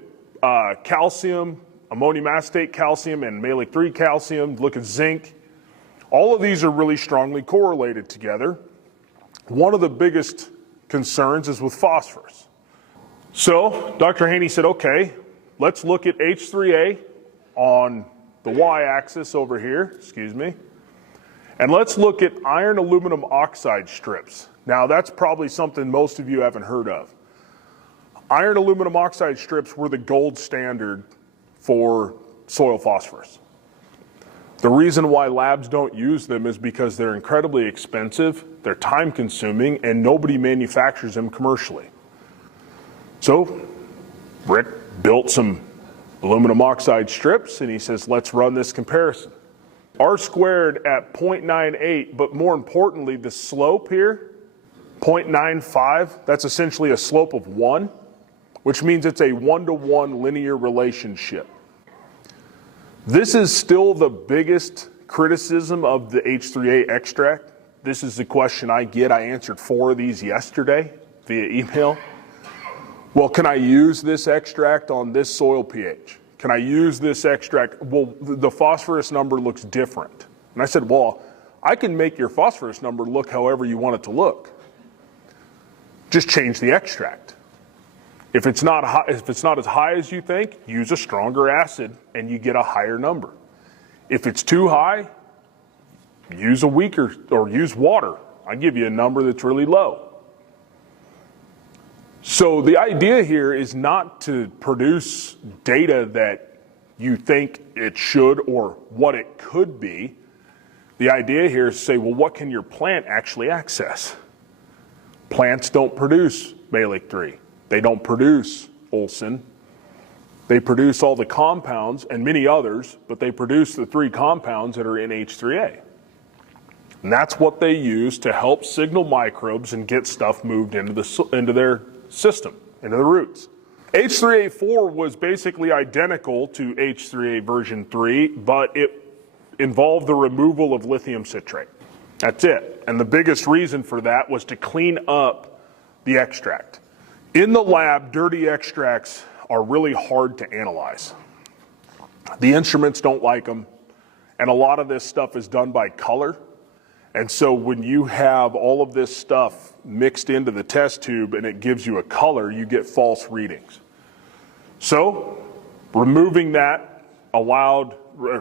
calcium, ammonium acetate calcium, and Malic 3 calcium, look at zinc. All of these are really strongly correlated together. One of the biggest concerns is with phosphorus. So Dr. Haney said, okay, let's look at H3A on the y-axis over here, and let's look at iron aluminum oxide strips. Now that's probably something most of you haven't heard of. Iron aluminum oxide strips were the gold standard for soil phosphorus. The reason why labs don't use them is because they're incredibly expensive, they're time consuming, and nobody manufactures them commercially. So Rick built some aluminum oxide strips and he says, let's run this comparison. R squared at 0.98, but more importantly, the slope here, 0.95, that's essentially a slope of 1, which means it's a 1-to-1 linear relationship. This is still the biggest criticism of the H3A extract. This is the question I get. I answered 4 of these yesterday via email. Well, can I use this extract on this soil pH? Can I use this extract? Well, the phosphorus number looks different. And I said, well, I can make your phosphorus number look however you want it to look. Just change the extract. If it's not as high as you think, use a stronger acid and you get a higher number. If it's too high, use a weaker, or use water. I give you a number that's really low. So the idea here is not to produce data that you think it should or what it could be. The idea here is to say, well, what can your plant actually access? Plants don't produce Malic 3. They don't produce Olsen. They produce all the compounds and many others, but they produce the 3 compounds that are in H3A. And that's what they use to help signal microbes and get stuff moved into their system, into the roots. H3A4 was basically identical to H3A version 3, but it involved the removal of lithium citrate. That's it. And the biggest reason for that was to clean up the extract. In the lab, dirty extracts are really hard to analyze. The instruments don't like them, and a lot of this stuff is done by color. And so when you have all of this stuff mixed into the test tube and it gives you a color, you get false readings. So removing that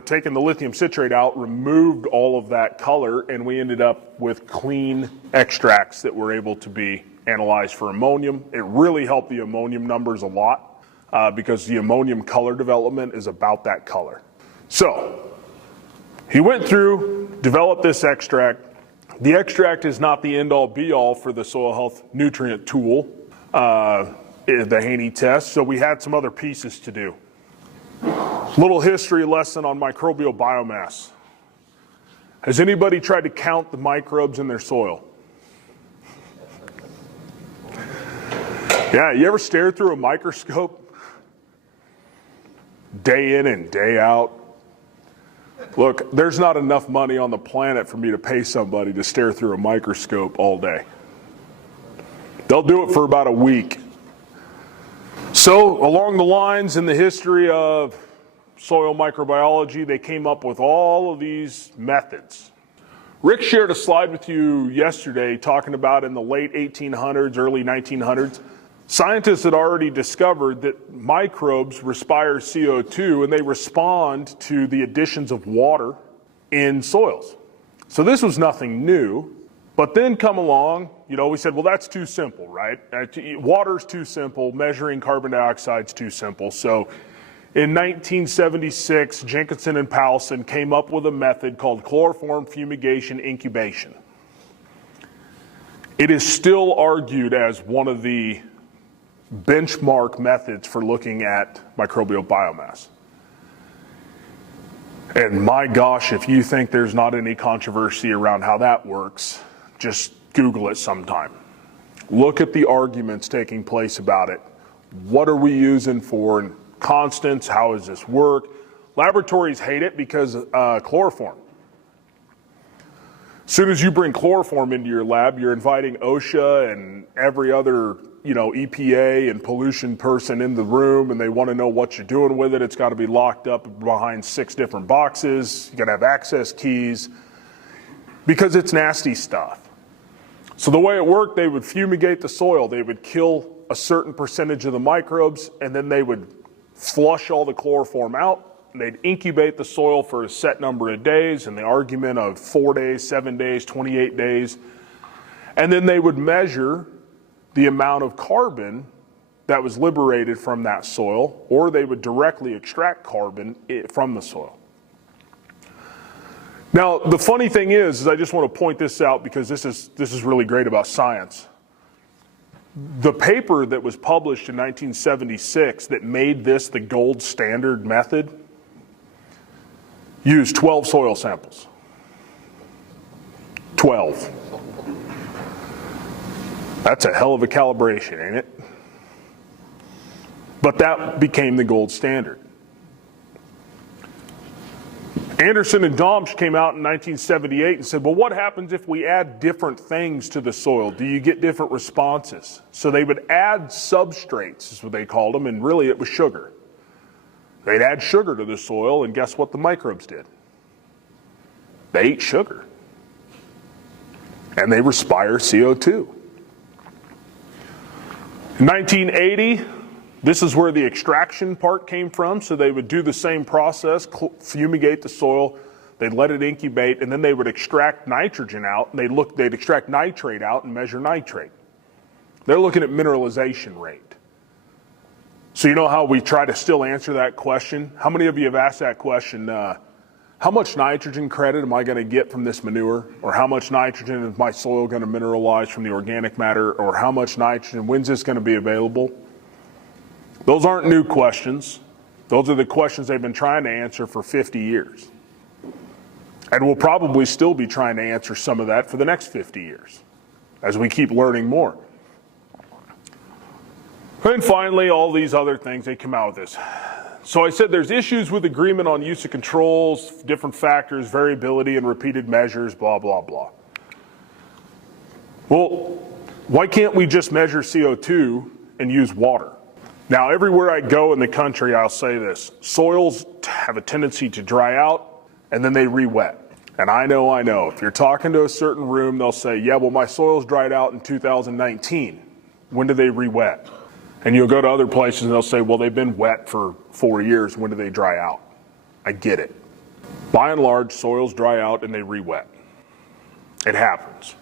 taking the lithium citrate out, removed all of that color, and we ended up with clean extracts that were able to be analyzed for ammonium. It really helped the ammonium numbers a lot because the ammonium color development is about that color. So he went through, developed this extract. The extract is not the end-all be-all for the soil health nutrient tool, the Haney test, so we had some other pieces to do. Little history lesson on microbial biomass. Has anybody tried to count the microbes in their soil? Yeah, you ever stare through a microscope? Day in and day out. Look, there's not enough money on the planet for me to pay somebody to stare through a microscope all day. They'll do it for about a week. So, along the lines in the history of soil microbiology, they came up with all of these methods. Rick shared a slide with you yesterday talking about in the late 1800s, early 1900s, scientists had already discovered that microbes respire CO2 and they respond to the additions of water in soils. So this was nothing new, but then come along, we said, well, that's too simple, right? Water's too simple, measuring carbon dioxide's too simple. So in 1976, Jenkinson and Powelson came up with a method called chloroform fumigation incubation. It is still argued as one of the benchmark methods for looking at microbial biomass. And my gosh, if you think there's not any controversy around how that works, just Google it sometime. Look at the arguments taking place about it. What are we using for constants? How does this work? Laboratories hate it because chloroform. As soon as you bring chloroform into your lab, you're inviting OSHA and every other, EPA and pollution person in the room, and they want to know what you're doing with it. It's got to be locked up behind 6 different boxes. You got to have access keys because it's nasty stuff. So the way it worked, they would fumigate the soil. They would kill a certain percentage of the microbes, and then they would flush all the chloroform out. They'd incubate the soil for a set number of days, and the argument of 4 days, 7 days, 28 days. And then they would measure the amount of carbon that was liberated from that soil, or they would directly extract carbon from the soil. Now, the funny thing is I just want to point this out because this is really great about science. The paper that was published in 1976 that made this the gold standard method used 12 soil samples. 12. That's a hell of a calibration, ain't it? But that became the gold standard. Anderson and Domsch came out in 1978 and said, well, what happens if we add different things to the soil? Do you get different responses? So they would add substrates, is what they called them, and really it was sugar. They'd add sugar to the soil, and guess what the microbes did? They ate sugar. And they respire CO2. In 1980, this is where the extraction part came from. So they would do the same process, fumigate the soil, they'd let it incubate, and then they would extract nitrogen out, and they'd extract nitrate out and measure nitrate. They're looking at mineralization rate. So you know how we try to still answer that question? How many of you have asked that question, how much nitrogen credit am I going to get from this manure? Or how much nitrogen is my soil going to mineralize from the organic matter? Or how much nitrogen, when's this going to be available? Those aren't new questions. Those are the questions they've been trying to answer for 50 years. And we'll probably still be trying to answer some of that for the next 50 years as we keep learning more. And finally, all these other things, they come out with this. So I said there's issues with agreement on use of controls, different factors, variability and repeated measures, blah, blah, blah. Well, why can't we just measure CO2 and use water? Now, everywhere I go in the country, I'll say this. Soils have a tendency to dry out, and then they re-wet. And I know, if you're talking to a certain room, they'll say, yeah, well, my soil's dried out in 2019. When do they re-wet? And you'll go to other places and they'll say, well, they've been wet for 4 years. When do they dry out? I get it. By and large, soils dry out and they re-wet. It happens.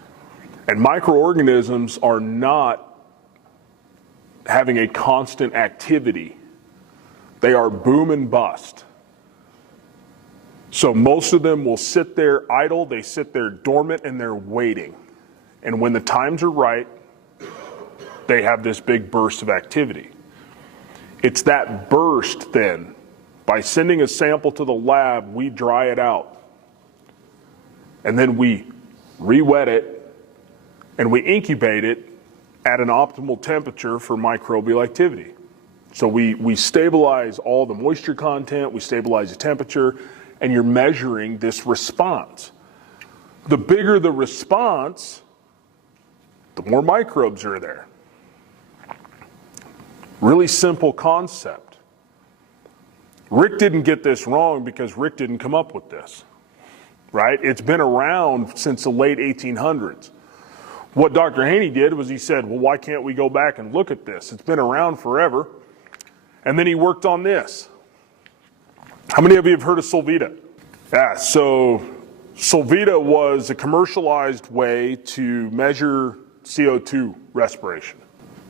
And microorganisms are not having a constant activity. They are boom and bust. So most of them will sit there idle, they sit there dormant, and they're waiting. And when the times are right, they have this big burst of activity. It's that burst then, by sending a sample to the lab, we dry it out. And then we re-wet it, and we incubate it at an optimal temperature for microbial activity. So we stabilize all the moisture content, we stabilize the temperature, and you're measuring this response. The bigger the response, the more microbes are there. Really simple concept. Rick didn't get this wrong because Rick didn't come up with this, right? It's been around since the late 1800s. What Dr. Haney did was he said, well, why can't we go back and look at this? It's been around forever. And then he worked on this. How many of you have heard of Solvita? Yeah, so Solvita was a commercialized way to measure CO2 respiration.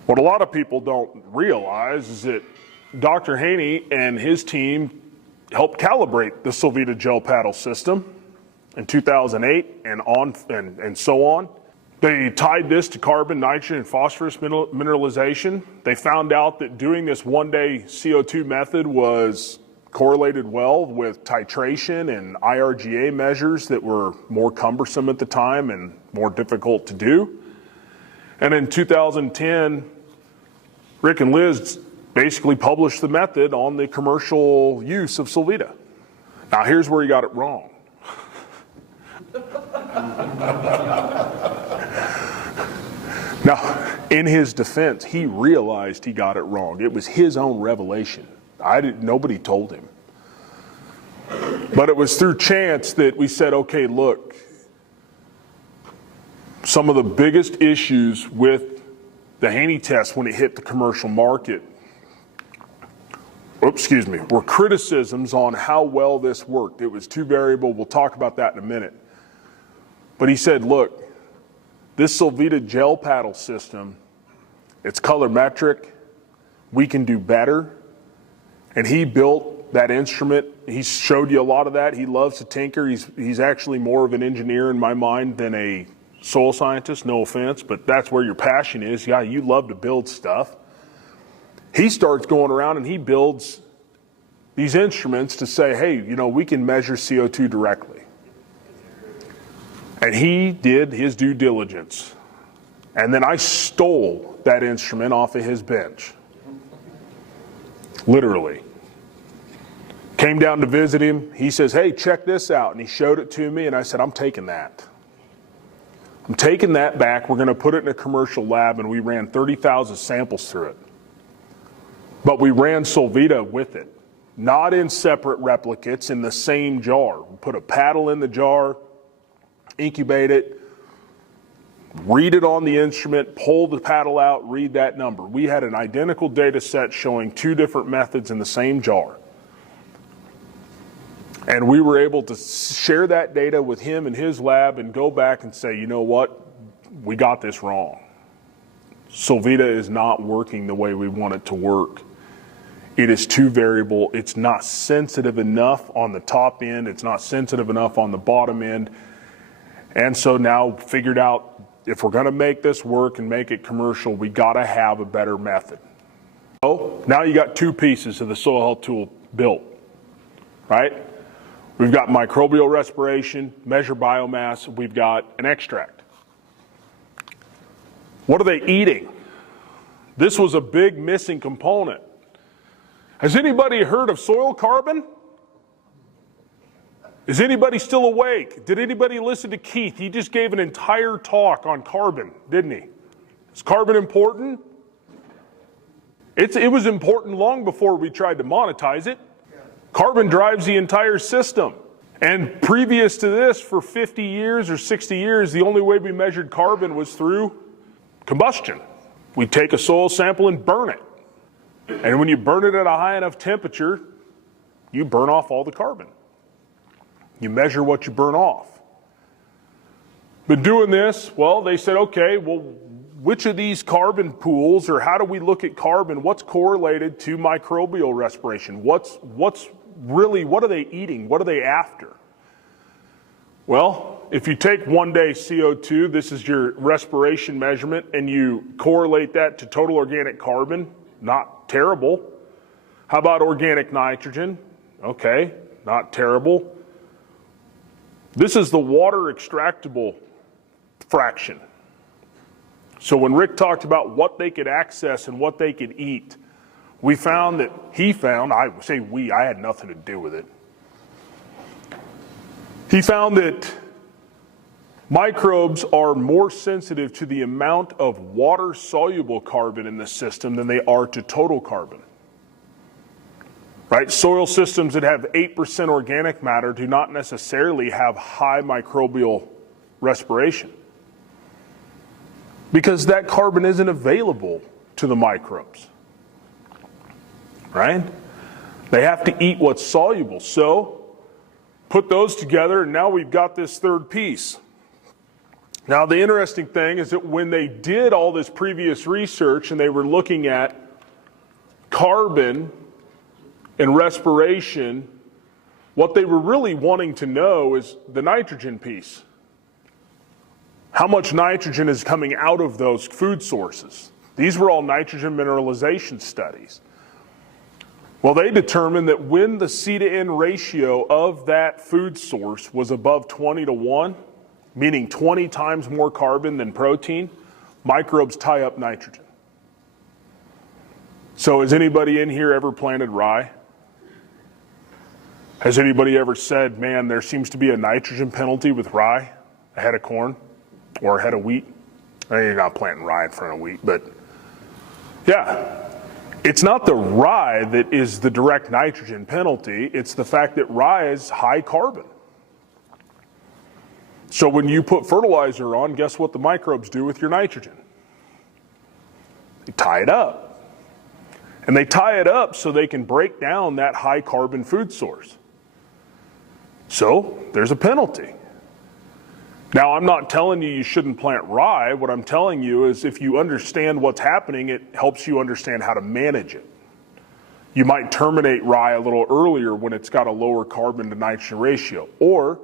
What a lot of people don't realize is that Dr. Haney and his team helped calibrate the Solvita gel paddle system in 2008 and so on. They tied this to carbon, nitrogen, and phosphorus mineralization. They found out that doing this one-day CO2 method was correlated well with titration and IRGA measures that were more cumbersome at the time and more difficult to do. And in 2010, Rick and Liz basically published the method on the commercial use of Solvita. Now here's where he got it wrong. Now, in his defense, he realized he got it wrong. It was his own revelation. Nobody told him. But it was through chance that we said, okay, look, some of the biggest issues with the Haney test when it hit the commercial market, were criticisms on how well this worked. It was too variable. We'll talk about that in a minute. But he said, look, this Solvita gel paddle system, it's colorimetric. We can do better. And he built that instrument. He showed you a lot of that. He loves to tinker. He's actually more of an engineer in my mind than a soil scientist, no offense, but that's where your passion is. Yeah, you love to build stuff. He starts going around and he builds these instruments to say, hey, we can measure CO2 directly. And he did his due diligence. And then I stole that instrument off of his bench. Literally. Came down to visit him. He says, hey, check this out. And he showed it to me and I said, I'm taking that. I'm taking that back. We're going to put it in a commercial lab, and we ran 30,000 samples through it. But we ran Solvita with it, not in separate replicates, in the same jar. We put a paddle in the jar, incubate it, read it on the instrument, pull the paddle out, read that number. We had an identical data set showing two different methods in the same jar. And we were able to share that data with him in his lab and go back and say, you know what, we got this wrong. Solvita is not working the way we want it to work. It is too variable. It's not sensitive enough on the top end. It's not sensitive enough on the bottom end. And so now figured out, if we're going to make this work and make it commercial, we got to have a better method. So now you got two pieces of the soil health tool built, right? We've got microbial respiration, measure biomass, we've got an extract. What are they eating? This was a big missing component. Has anybody heard of soil carbon? Is anybody still awake? Did anybody listen to Keith? He just gave an entire talk on carbon, didn't he? Is carbon important? It was important long before we tried to monetize it. Carbon drives the entire system. And previous to this, for 50 years or 60 years, the only way we measured carbon was through combustion. We'd take a soil sample and burn it. And when you burn it at a high enough temperature, you burn off all the carbon. You measure what you burn off. But doing this, well, they said, okay, well, which of these carbon pools, or how do we look at carbon? What's correlated to microbial respiration? What's really, what are they eating? What are they after? Well, if you take 1 day CO2, this is your respiration measurement, and you correlate that to total organic carbon, not terrible. How about organic nitrogen? Okay, not terrible. This is the water extractable fraction. So when Rick talked about what they could access and what they could eat, we found that, I say we, I had nothing to do with it. He found that microbes are more sensitive to the amount of water-soluble carbon in the system than they are to total carbon. Right? Soil systems that have 8% organic matter do not necessarily have high microbial respiration, because that carbon isn't available to the microbes. Right? They have to eat what's soluble. So, put those together, and now we've got this third piece. Now, the interesting thing is that when they did all this previous research and they were looking at carbon and respiration, what they were really wanting to know is the nitrogen piece. How much nitrogen is coming out of those food sources? These were all nitrogen mineralization studies. Well, they determined that when the C to N ratio of that food source was above 20 to 1, meaning 20 times more carbon than protein, microbes tie up nitrogen. So has anybody in here ever planted rye? Has anybody ever said, man, there seems to be a nitrogen penalty with rye ahead of corn or ahead of wheat? I mean, you're not planting rye in front of wheat, but yeah. It's not the rye that is the direct nitrogen penalty. It's the fact that rye is high carbon. So when you put fertilizer on, guess what the microbes do with your nitrogen? They tie it up. And they tie it up so they can break down that high carbon food source. So there's a penalty. Now, I'm not telling you shouldn't plant rye. What I'm telling you is if you understand what's happening, it helps you understand how to manage it. You might terminate rye a little earlier when it's got a lower carbon to nitrogen ratio. Or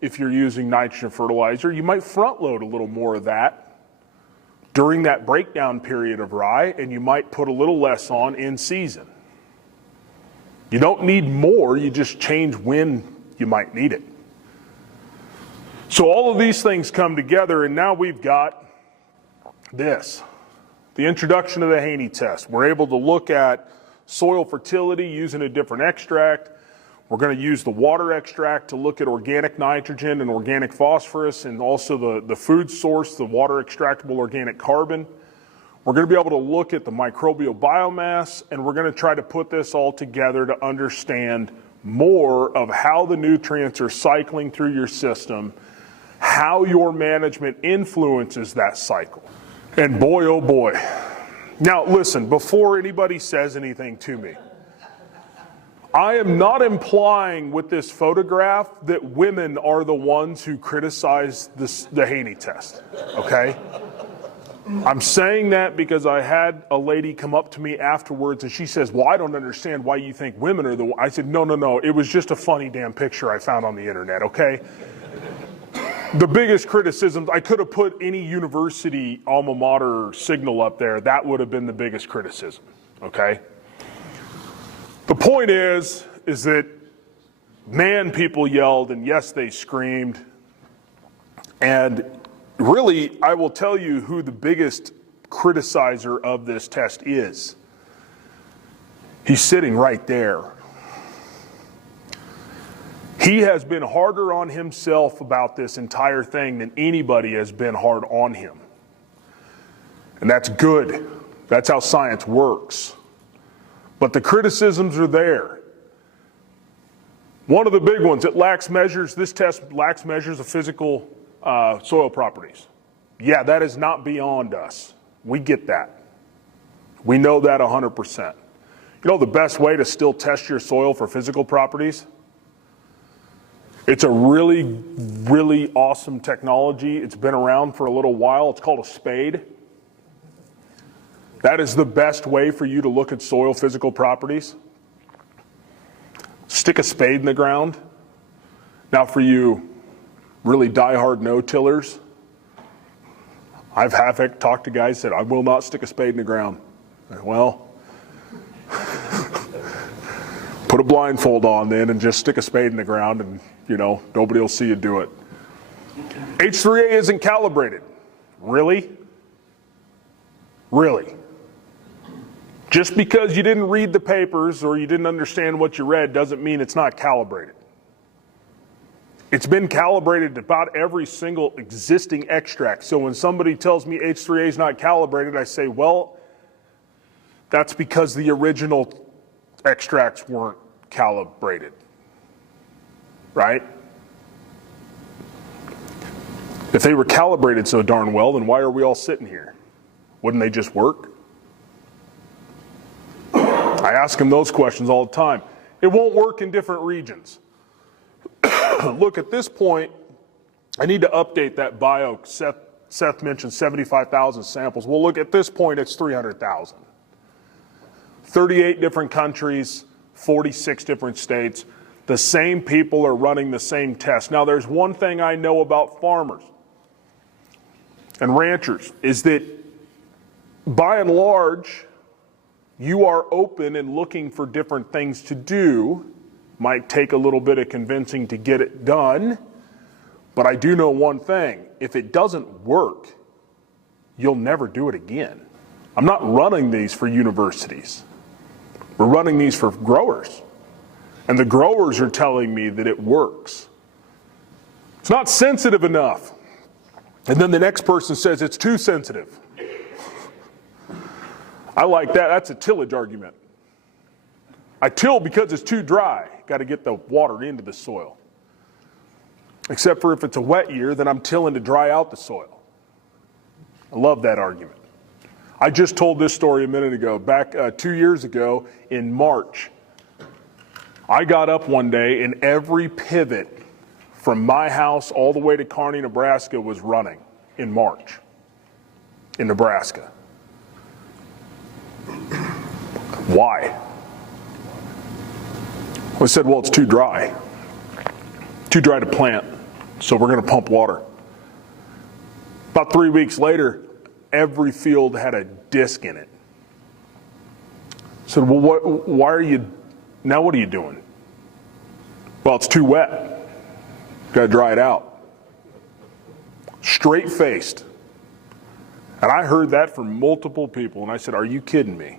if you're using nitrogen fertilizer, you might front load a little more of that during that breakdown period of rye, and you might put a little less on in season. You don't need more, you just change when you might need it. So all of these things come together, and now we've got this, the introduction of the Haney test. We're able to look at soil fertility using a different extract. We're going to use the water extract to look at organic nitrogen and organic phosphorus, and also the food source, the water extractable organic carbon. We're going to be able to look at the microbial biomass, and we're going to try to put this all together to understand more of how the nutrients are cycling through your system, how your management influences that cycle. And boy, oh boy. Now listen, before anybody says anything to me, I am not implying with this photograph that women are the ones who criticize the Haney test, okay? I'm saying that because I had a lady come up to me afterwards and she says, well, I don't understand why you think women are the one. I said, no, it was just a funny damn picture I found on the internet, okay? The biggest criticism, I could have put any university alma mater signal up there. That would have been the biggest criticism, okay? The point is that, man, people yelled, and yes, they screamed. And really, I will tell you who the biggest criticizer of this test is. He's sitting right there. He has been harder on himself about this entire thing than anybody has been hard on him. And that's good. That's how science works. But the criticisms are there. One of the big ones, this test lacks measures of physical soil properties. Yeah, that is not beyond us. We get that. We know that 100%. You know the best way to still test your soil for physical properties? It's a really, really awesome technology. It's been around for a little while. It's called a spade. That is the best way for you to look at soil physical properties. Stick a spade in the ground. Now for you really diehard no-tillers, I've half talked to guys that said, I will not stick a spade in the ground. Well, put a blindfold on then and just stick a spade in the ground and, nobody will see you do it. H3A isn't calibrated. Really? Really? Just because you didn't read the papers or you didn't understand what you read doesn't mean it's not calibrated. It's been calibrated to about every single existing extract. So when somebody tells me H3A is not calibrated, I say, well, that's because the original extracts weren't calibrated, right? If they were calibrated so darn well, then why are we all sitting here? Wouldn't they just work? I ask them those questions all the time. It won't work in different regions. Look, at this point, I need to update that bio. Seth mentioned 75,000 samples. Well, look, at this point, it's 300,000. 38 different countries, 46 different states. The same people are running the same test. Now, there's one thing I know about farmers and ranchers is that, by and large, you are open and looking for different things to do. Might take a little bit of convincing to get it done, But I do know one thing, if it doesn't work, you'll never do it again. I'm not running these for universities. We're running these for growers. And the growers are telling me that it works. It's not sensitive enough. And then the next person says it's too sensitive. I like that. That's a tillage argument. I till because it's too dry. Got to get the water into the soil. Except for if it's a wet year, then I'm tilling to dry out the soil. I love that argument. I just told this story a minute ago. Back 2 years ago in March, I got up one day and every pivot from my house all the way to Kearney, Nebraska was running in March in Nebraska. Why? I said, well, it's too dry. Too dry to plant, so we're going to pump water. About 3 weeks later, every field had a disc in it. I said, well, what are you doing? Well, it's too wet. Got to dry it out. Straight-faced. And I heard that from multiple people, and I said, are you kidding me?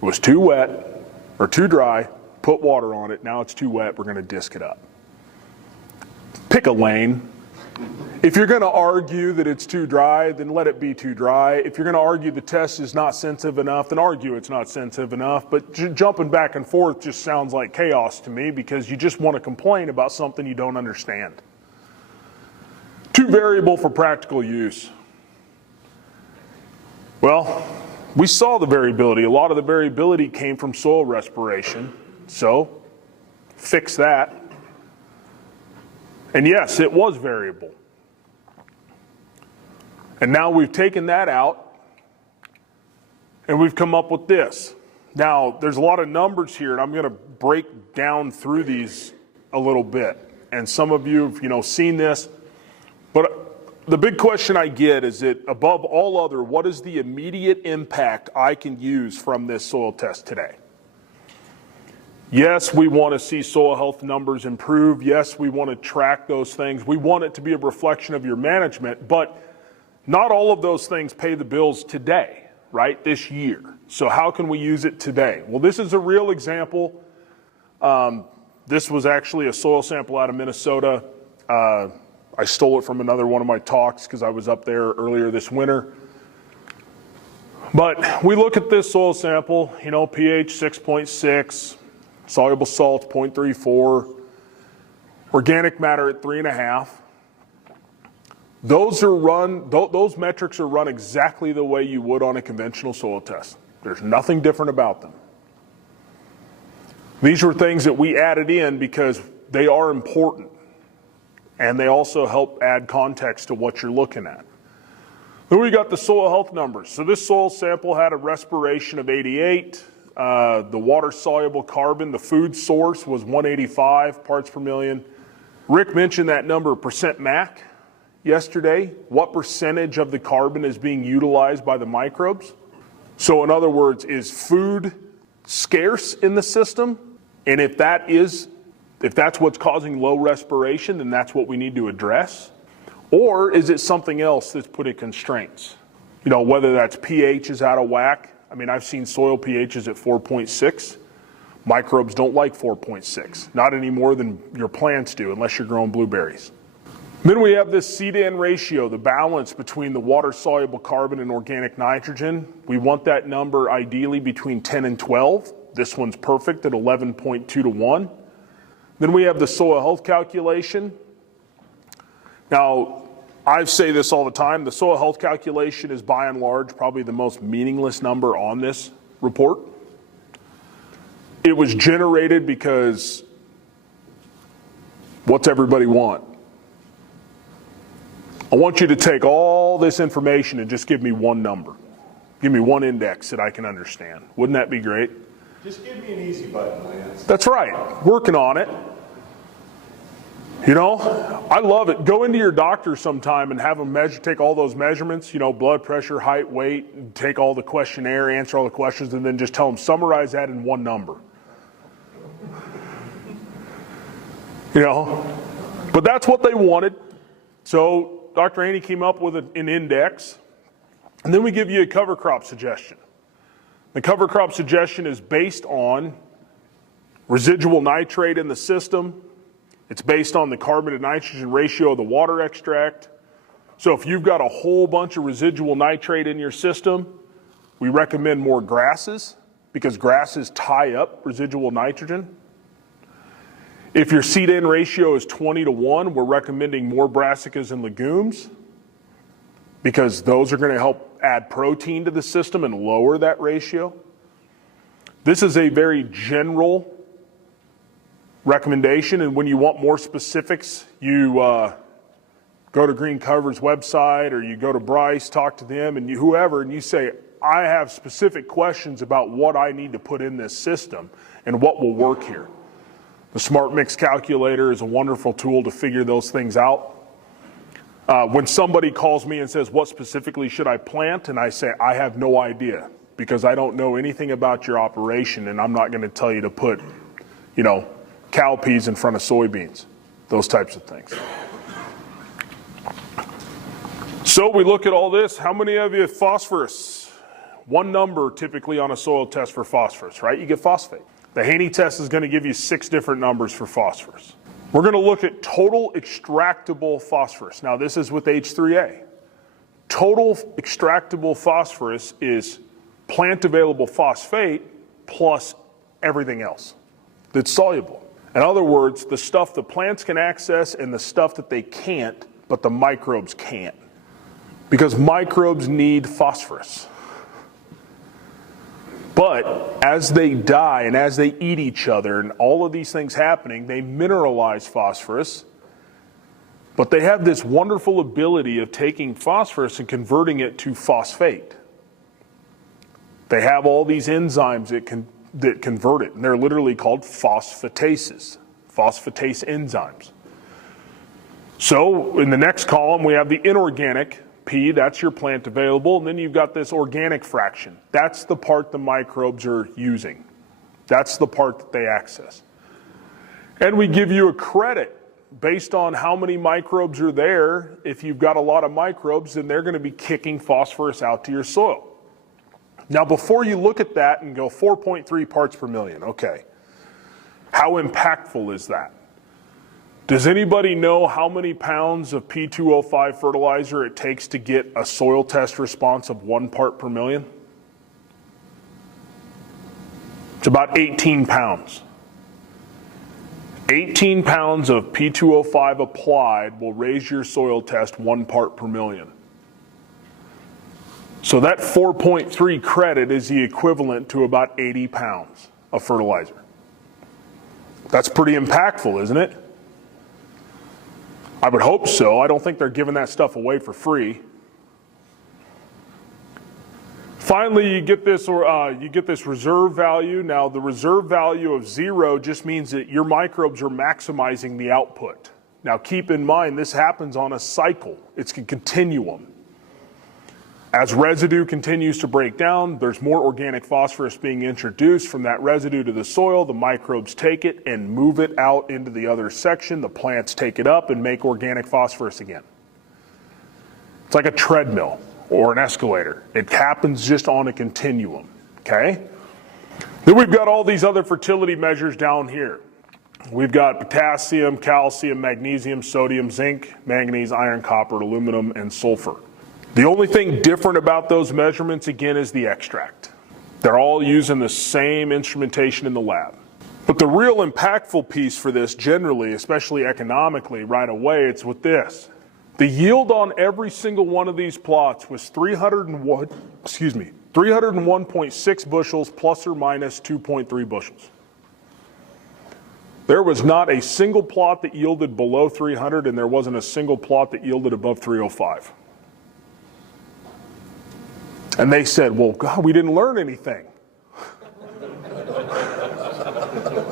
It was too wet, or too dry, put water on it, now it's too wet, we're going to disc it up. Pick a lane. If you're going to argue that it's too dry, then let it be too dry. If you're going to argue the test is not sensitive enough, then argue it's not sensitive enough. But jumping back and forth just sounds like chaos to me because you just want to complain about something you don't understand. Too variable for practical use. Well, we saw the variability. A lot of the variability came from soil respiration. So, fix that. And yes, it was variable. And now we've taken that out and we've come up with this. Now, there's a lot of numbers here and I'm going to break down through these a little bit. And some of you have, seen this. But the big question I get is that above all other, what is the immediate impact I can use from this soil test today? Yes, we want to see soil health numbers improve. Yes, we want to track those things. We want it to be a reflection of your management, but not all of those things pay the bills today, right? This year. So how can we use it today? Well, this is a real example. This was actually a soil sample out of Minnesota. I stole it from another one of my talks because I was up there earlier this winter. But we look at this soil sample, pH 6.6, soluble salts 0.34, organic matter at 3.5. Those metrics are run exactly the way you would on a conventional soil test. There's nothing different about them. These were things that we added in because they are important. And they also help add context to what you're looking at. Then we got the soil health numbers. So this soil sample had a respiration of 88. The water-soluble carbon, the food source, was 185 parts per million. Rick mentioned that number, percent MAC, yesterday. What percentage of the carbon is being utilized by the microbes? So in other words, is food scarce in the system? And if that's what's causing low respiration, then that's what we need to address. Or is it something else that's putting constraints? Whether that's pH is out of whack. I mean, I've seen soil pHs at 4.6. Microbes don't like 4.6, not any more than your plants do, unless you're growing blueberries. Then we have this C/N ratio, the balance between the water-soluble carbon and organic nitrogen. We want that number ideally between 10 and 12. This one's perfect at 11.2 to 1. Then we have the soil health calculation. Now, I say this all the time, the soil health calculation is by and large probably the most meaningless number on this report. It was generated because what's everybody want? I want you to take all this information and just give me one number. Give me one index that I can understand. Wouldn't that be great? Just give me an easy button, Lance. That's right. Working on it. I love it. Go into your doctor sometime and have them take all those measurements, blood pressure, height, weight, and take all the questionnaire, answer all the questions, and then just tell them, summarize that in one number. But But that's what they wanted. So Dr. Haney came up with an index, and then we give you a cover crop suggestion. The cover crop suggestion is based on residual nitrate in the system. It's based on the carbon to nitrogen ratio of the water extract. So if you've got a whole bunch of residual nitrate in your system, we recommend more grasses because grasses tie up residual nitrogen. If your seed-in ratio is 20-1, we're recommending more brassicas and legumes because those are going to help add protein to the system and lower that ratio. This is a very general recommendation, and when you want more specifics, you go to Green Cover's website or you go to Bryce, talk to them, and whoever, and you say, I have specific questions about what I need to put in this system and what will work here. The Smart Mix Calculator is a wonderful tool to figure those things out. When somebody calls me and says, what specifically should I plant? And I say, I have no idea because I don't know anything about your operation and I'm not going to tell you to put, cowpeas in front of soybeans, those types of things. So we look at all this. How many of you have phosphorus? One number typically on a soil test for phosphorus, right? You get phosphate. The Haney test is going to give you 6 different numbers for phosphorus. We're going to look at total extractable phosphorus. Now this is with H3A. Total extractable phosphorus is plant available phosphate plus everything else that's soluble. In other words, the stuff the plants can access and the stuff that they can't, but the microbes can't. Because microbes need phosphorus. But as they die and as they eat each other and all of these things happening, they mineralize phosphorus. But they have this wonderful ability of taking phosphorus and converting it to phosphate. They have all these enzymes that convert it, and they're literally called phosphatases, phosphatase enzymes. So in the next column, we have the inorganic P, that's your plant available, and then you've got this organic fraction. That's the part the microbes are using. That's the part that they access. And we give you a credit based on how many microbes are there. If you've got a lot of microbes, then they're going to be kicking phosphorus out to your soil. Now before you look at that and go 4.3 parts per million, okay, how impactful is that? Does anybody know how many pounds of P2O5 fertilizer it takes to get a soil test response of 1 part per million? It's about 18 pounds. 18 pounds of P2O5 applied will raise your soil test 1 part per million. So that 4.3 credit is the equivalent to about 80 pounds of fertilizer. That's pretty impactful, isn't it? I would hope so. I don't think they're giving that stuff away for free. Finally, you get this reserve value. Now, the reserve value of 0 just means that your microbes are maximizing the output. Now, keep in mind, this happens on a cycle. It's a continuum. As residue continues to break down, there's more organic phosphorus being introduced from that residue to the soil. The microbes take it and move it out into the other section. The plants take it up and make organic phosphorus again. It's like a treadmill or an escalator. It happens just on a continuum, okay? Then we've got all these other fertility measures down here. We've got potassium, calcium, magnesium, sodium, zinc, manganese, iron, copper, aluminum, and sulfur. The only thing different about those measurements, again, is the extract. They're all using the same instrumentation in the lab. But the real impactful piece for this generally, especially economically right away, it's with this. The yield on every single one of these plots was 301.6 bushels plus or minus 2.3 bushels. There was not a single plot that yielded below 300, and there wasn't a single plot that yielded above 305. And they said, well, God, we didn't learn anything.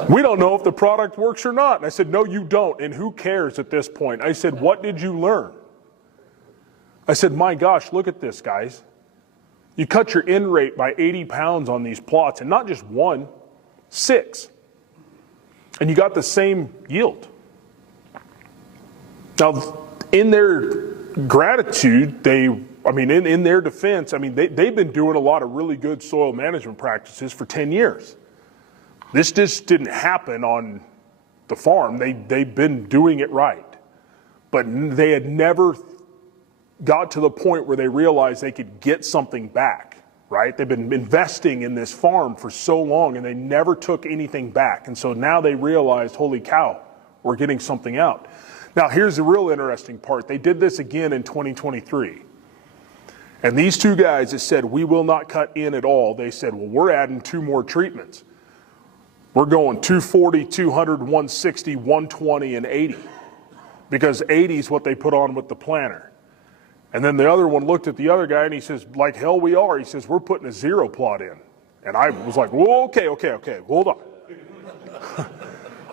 We don't know if the product works or not. And I said, no, you don't. And who cares at this point? I said, what did you learn? I said, my gosh, look at this, guys. You cut your in rate by 80 pounds on these plots, and not just 1, 6. And you got the same yield. Now, in their gratitude, in their defense, they've been doing a lot of really good soil management practices for 10 years. This just didn't happen on the farm. They've been doing it right. But they had never got to the point where they realized they could get something back, right? They've been investing in this farm for so long and they never took anything back. And so now they realized, holy cow, we're getting something out. Now here's the real interesting part. They did this again in 2023. And these two guys that said, we will not cut in at all, they said, well, we're adding 2 more treatments. We're going 240, 200, 160, 120, and 80. Because 80 is what they put on with the planter. And then the other one looked at the other guy and he says, like hell we are. He says, we're putting a 0 plot in. And I was like, whoa, okay, hold on.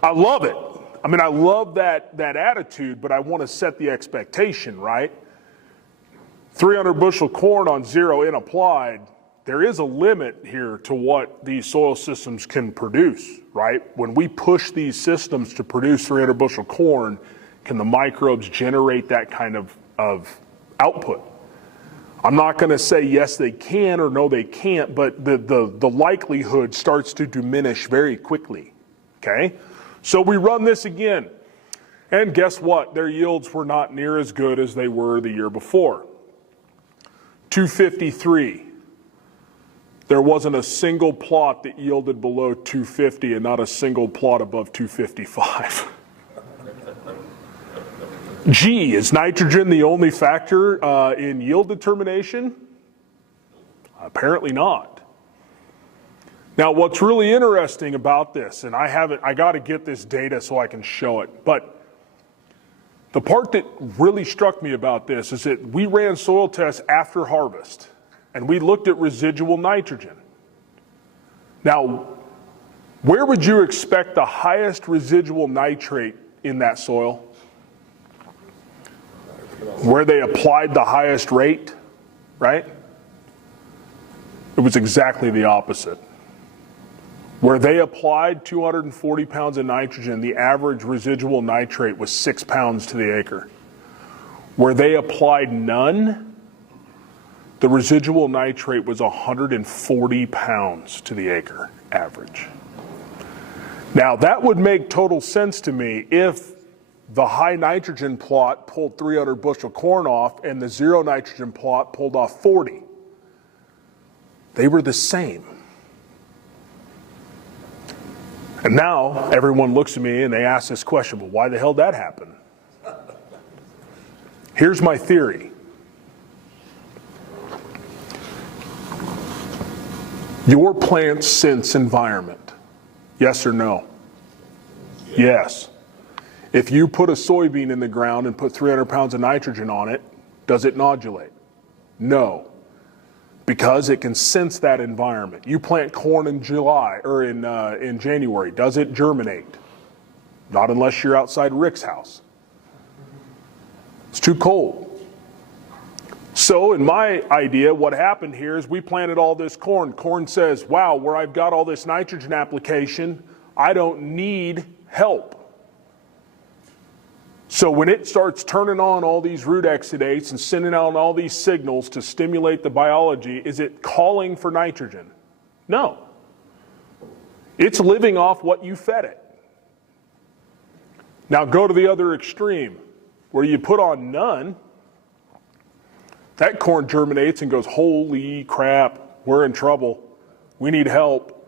I love it. I love that attitude, but I want to set the expectation, right? 300 bushel corn on 0 in applied, there is a limit here to what these soil systems can produce, right? When we push these systems to produce 300 bushel corn, can the microbes generate that kind of output? I'm not going to say yes they can or no they can't, but the likelihood starts to diminish very quickly, okay? So we run this again, and guess what? Their yields were not near as good as they were the year before. 253. There wasn't a single plot that yielded below 250 and not a single plot above 255. Gee, is nitrogen the only factor in yield determination? Apparently not. Now, what's really interesting about this, and I got to get this data so I can show it, but the part that really struck me about this is that we ran soil tests after harvest, and we looked at residual nitrogen. Now, where would you expect the highest residual nitrate in that soil? Where they applied the highest rate, right? It was exactly the opposite. Where they applied 240 pounds of nitrogen, the average residual nitrate was 6 pounds to the acre. Where they applied none, the residual nitrate was 140 pounds to the acre average. Now that would make total sense to me if the high nitrogen plot pulled 300 bushel corn off and the 0 nitrogen plot pulled off 40. They were the same. And now everyone looks at me and they ask this question, well, why the hell did that happen? Here's my theory. Your plants sense environment. Yes or no? Yes. If you put a soybean in the ground and put 300 pounds of nitrogen on it, does it nodulate? No. Because it can sense that environment. You plant corn in July or in January, does it germinate? Not unless you're outside Rick's house. It's too cold. So in my idea, what happened here is we planted all this corn. Corn says, wow, where I've got all this nitrogen application, I don't need help. So when it starts turning on all these root exudates and sending out all these signals to stimulate the biology, is it calling for nitrogen? No. It's living off what you fed it. Now go to the other extreme, where you put on none. That corn germinates and goes, holy crap, we're in trouble. We need help.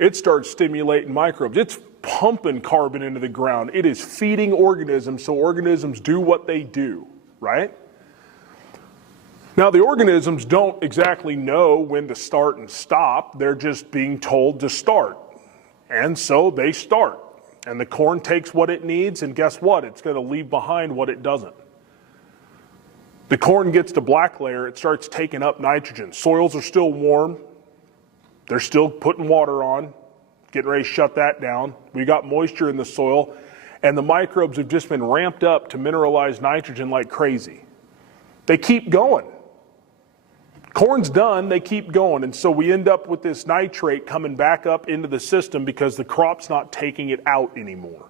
It starts stimulating microbes. It's pumping carbon into the ground. It is feeding organisms so organisms do what they do, right? Now the organisms don't exactly know when to start and stop. They're just being told to start. And so they start. And the corn takes what it needs, and guess what? It's going to leave behind what it doesn't. The corn gets to black layer, it starts taking up nitrogen. Soils are still warm. They're still putting water on, getting ready to shut that down. We got moisture in the soil, and the microbes have just been ramped up to mineralize nitrogen like crazy. They keep going. Corn's done, they keep going, and so we end up with this nitrate coming back up into the system because the crop's not taking it out anymore.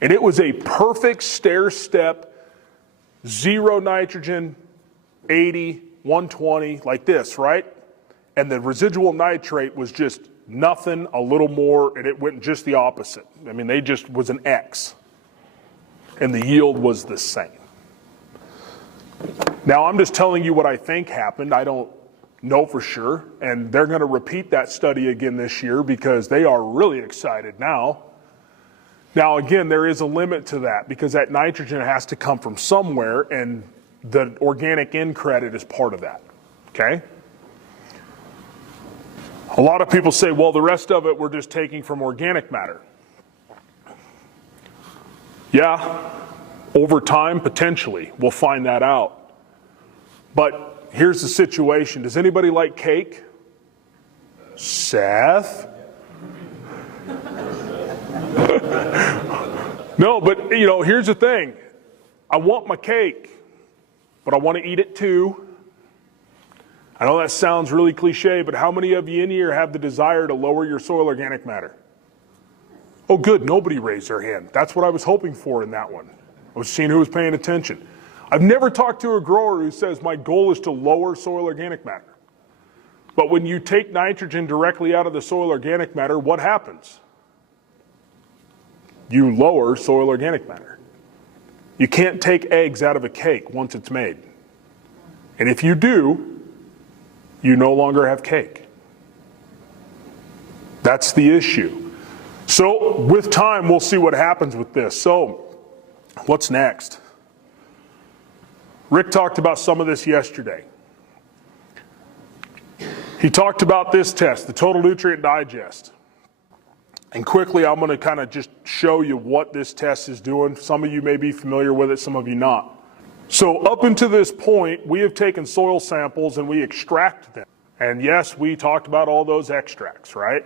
And it was a perfect stair step, 0 nitrogen, 80, 120, like this, right? And the residual nitrate was just nothing, a little more, and it went just the opposite. I mean, they just was an X. And the yield was the same. Now, I'm just telling you what I think happened. I don't know for sure. And they're going to repeat that study again this year because they are really excited now. Now, again, there is a limit to that because that nitrogen has to come from somewhere, and the organic N credit is part of that, okay? A lot of people say, well, the rest of it we're just taking from organic matter. Yeah, over time, potentially, we'll find that out. But here's the situation. Does anybody like cake? Seth? No, but here's the thing. I want my cake, but I want to eat it too. I know that sounds really cliche, but how many of you in here have the desire to lower your soil organic matter? Oh, good. Nobody raised their hand. That's what I was hoping for in that one. I was seeing who was paying attention. I've never talked to a grower who says my goal is to lower soil organic matter. But when you take nitrogen directly out of the soil organic matter, what happens? You lower soil organic matter. You can't take eggs out of a cake once it's made. And if you do, you no longer have cake. That's the issue. So with time, we'll see what happens with this. So what's next? Rick talked about some of this yesterday. He talked about this test, the total nutrient digest. And quickly, I'm going to kind of just show you what this test is doing. Some of you may be familiar with it, some of you not. So up until this point, we have taken soil samples and we extract them. And yes, we talked about all those extracts, right?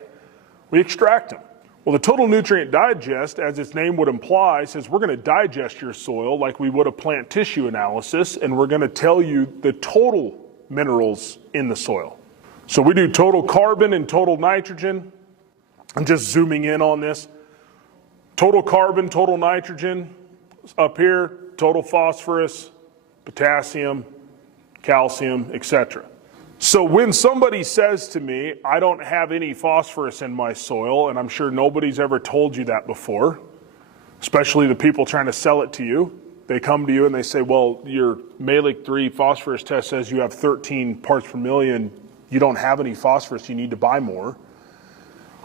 We extract them. Well, the total nutrient digest, as its name would imply, says we're going to digest your soil like we would a plant tissue analysis, and we're going to tell you the total minerals in the soil. So we do total carbon and total nitrogen. I'm just zooming in on this. Total carbon, total nitrogen, up here, total phosphorus, potassium, calcium, etc. So when somebody says to me, I don't have any phosphorus in my soil, and I'm sure nobody's ever told you that before, especially the people trying to sell it to you, they come to you and they say, well, your Mehlich 3 phosphorus test says you have 13 parts per million. You don't have any phosphorus, you need to buy more.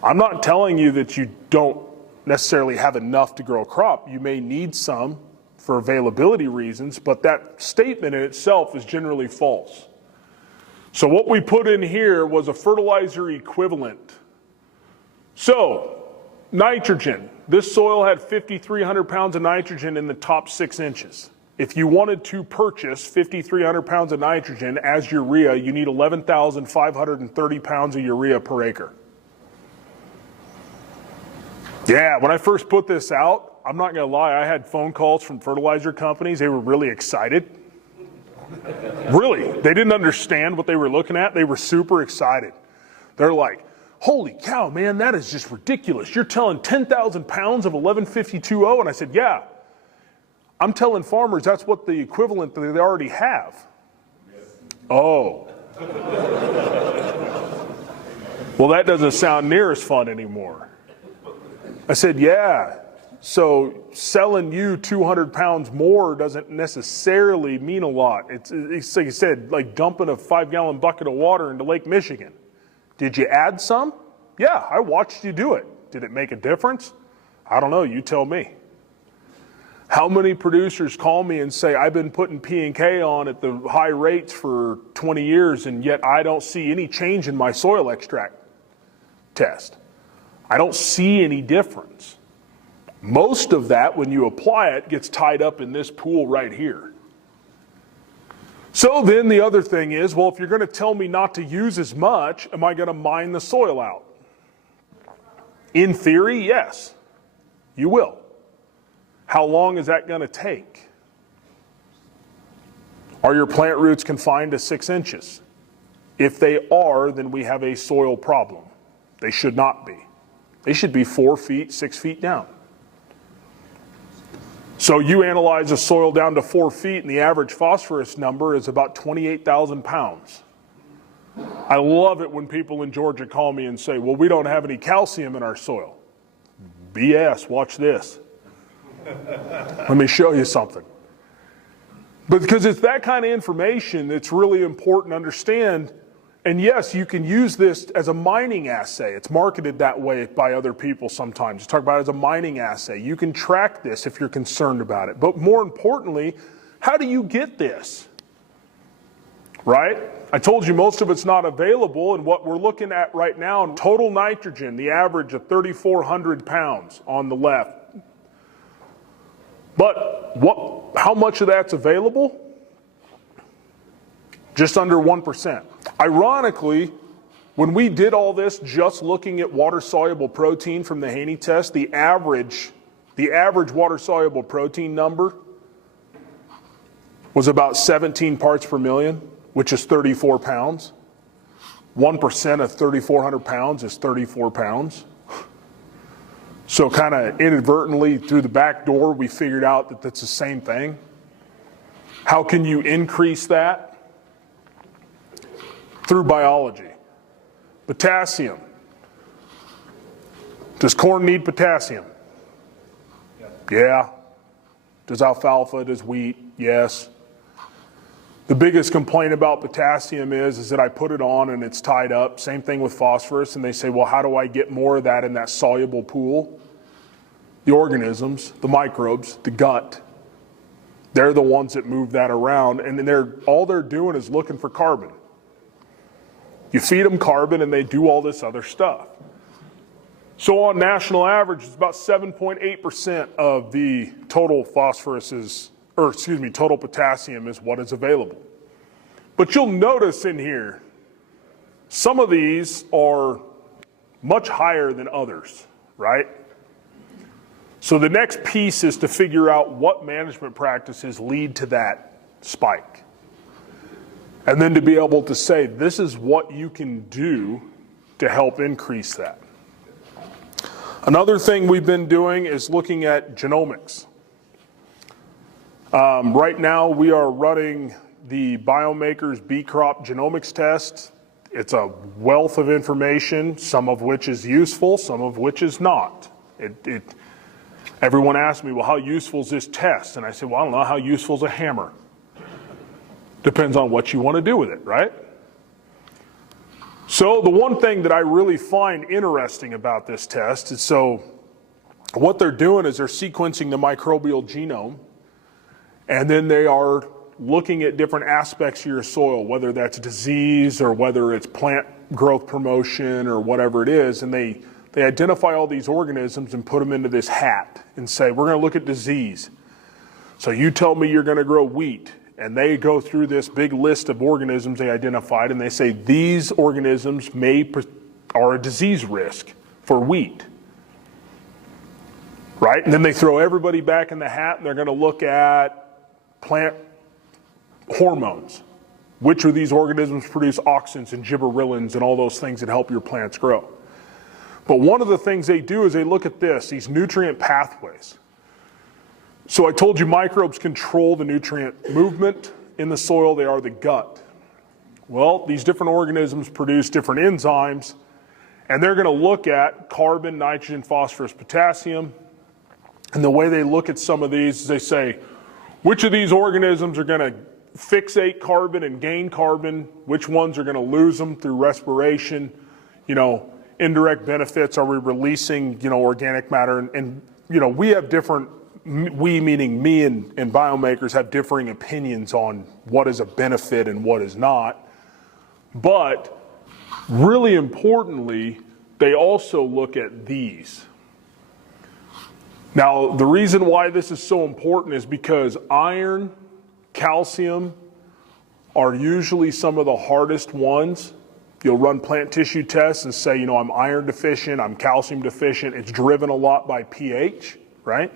I'm not telling you that you don't necessarily have enough to grow a crop. You may need some for availability reasons, but that statement in itself is generally false. So what we put in here was a fertilizer equivalent. So, nitrogen. This soil had 5,300 pounds of nitrogen in the top 6 inches. If you wanted to purchase 5,300 pounds of nitrogen as urea, you need 11,530 pounds of urea per acre. Yeah, when I first put this out, I'm not going to lie, I had phone calls from fertilizer companies. They were really excited. Really, they didn't understand what they were looking at. They were super excited. They're like, holy cow, man, that is just ridiculous. You're telling 10,000 pounds of 1152O? And I said, yeah. I'm telling farmers that's what the equivalent that they already have. Oh. Well, that doesn't sound near as fun anymore. I said, yeah. So selling you 200 pounds more doesn't necessarily mean a lot. It's like you said, like dumping a 5-gallon bucket of water into Lake Michigan. Did you add some? Yeah, I watched you do it. Did it make a difference? I don't know, you tell me. How many producers call me and say, I've been putting P&K on at the high rates for 20 years and yet I don't see any change in my soil extract test. I don't see any difference. Most of that, when you apply it, gets tied up in this pool right here. So then the other thing is, well, if you're going to tell me not to use as much, am I going to mine the soil out? In theory, yes, you will. How long is that going to take? Are your plant roots confined to 6 inches? If they are, then we have a soil problem. They should not be. They should be 4 feet, 6 feet down. So you analyze a soil down to 4 feet and the average phosphorus number is about 28,000 pounds. I love it when people in Georgia call me and say, well, we don't have any calcium in our soil. BS, watch this. Let me show you something. But because it's that kind of information that's really important to understand. And yes, you can use this as a mining assay. It's marketed that way by other people sometimes. You talk about it as a mining assay. You can track this if you're concerned about it. But more importantly, how do you get this? Right? I told you most of it's not available, and what we're looking at right now, total nitrogen, the average of 3,400 pounds on the left. But how much of that's available? Just under 1%. Ironically, when we did all this just looking at water-soluble protein from the Haney test, the average water-soluble protein number was about 17 parts per million, which is 34 pounds. 1% of 3,400 pounds is 34 pounds. So kind of inadvertently through the back door, we figured out that that's the same thing. How can you increase that? Through biology. Potassium. Does corn need potassium? Yeah. Does alfalfa, does wheat? Yes. The biggest complaint about potassium is that I put it on and it's tied up. Same thing with phosphorus. And they say, well, how do I get more of that in that soluble pool? The organisms, the microbes, the gut, they're the ones that move that around. And all they're doing is looking for carbon. You feed them carbon and they do all this other stuff. So on national average, it's about 7.8% of the total total potassium is what is available. But you'll notice in here, some of these are much higher than others, right? So the next piece is to figure out what management practices lead to that spike. And then to be able to say, this is what you can do to help increase that. Another thing we've been doing is looking at genomics. Right now we are running the Biomaker's Bee Crop Genomics test. It's a wealth of information, some of which is useful, some of which is not. Everyone asks me, well, how useful is this test? And I say, well, I don't know, how useful is a hammer? Depends on what you want to do with it, right? So the one thing that I really find interesting about this test is, so what they're doing is they're sequencing the microbial genome, and then they are looking at different aspects of your soil, whether that's disease or whether it's plant growth promotion or whatever it is, and they identify all these organisms and put them into this hat and say, we're going to look at disease. So you tell me you're going to grow wheat. And they go through this big list of organisms they identified, and they say these organisms are a disease risk for wheat. Right? And then they throw everybody back in the hat, and they're going to look at plant hormones. Which of these organisms produce auxins and gibberellins and all those things that help your plants grow? But one of the things they do is they look at these nutrient pathways. So I told you microbes control the nutrient movement in the soil. They are the gut. Well, these different organisms produce different enzymes, and they're going to look at carbon, nitrogen, phosphorus, potassium. And the way they look at some of these is they say, which of these organisms are going to fixate carbon and gain carbon? Which ones are going to lose them through respiration? Indirect benefits, are we releasing, organic matter? And we have different, we meaning me and biomakers have differing opinions on what is a benefit and what is not. But really importantly, they also look at these. Now, the reason why this is so important is because iron, calcium are usually some of the hardest ones. You'll run plant tissue tests and say, I'm iron deficient, I'm calcium deficient. It's driven a lot by pH, right?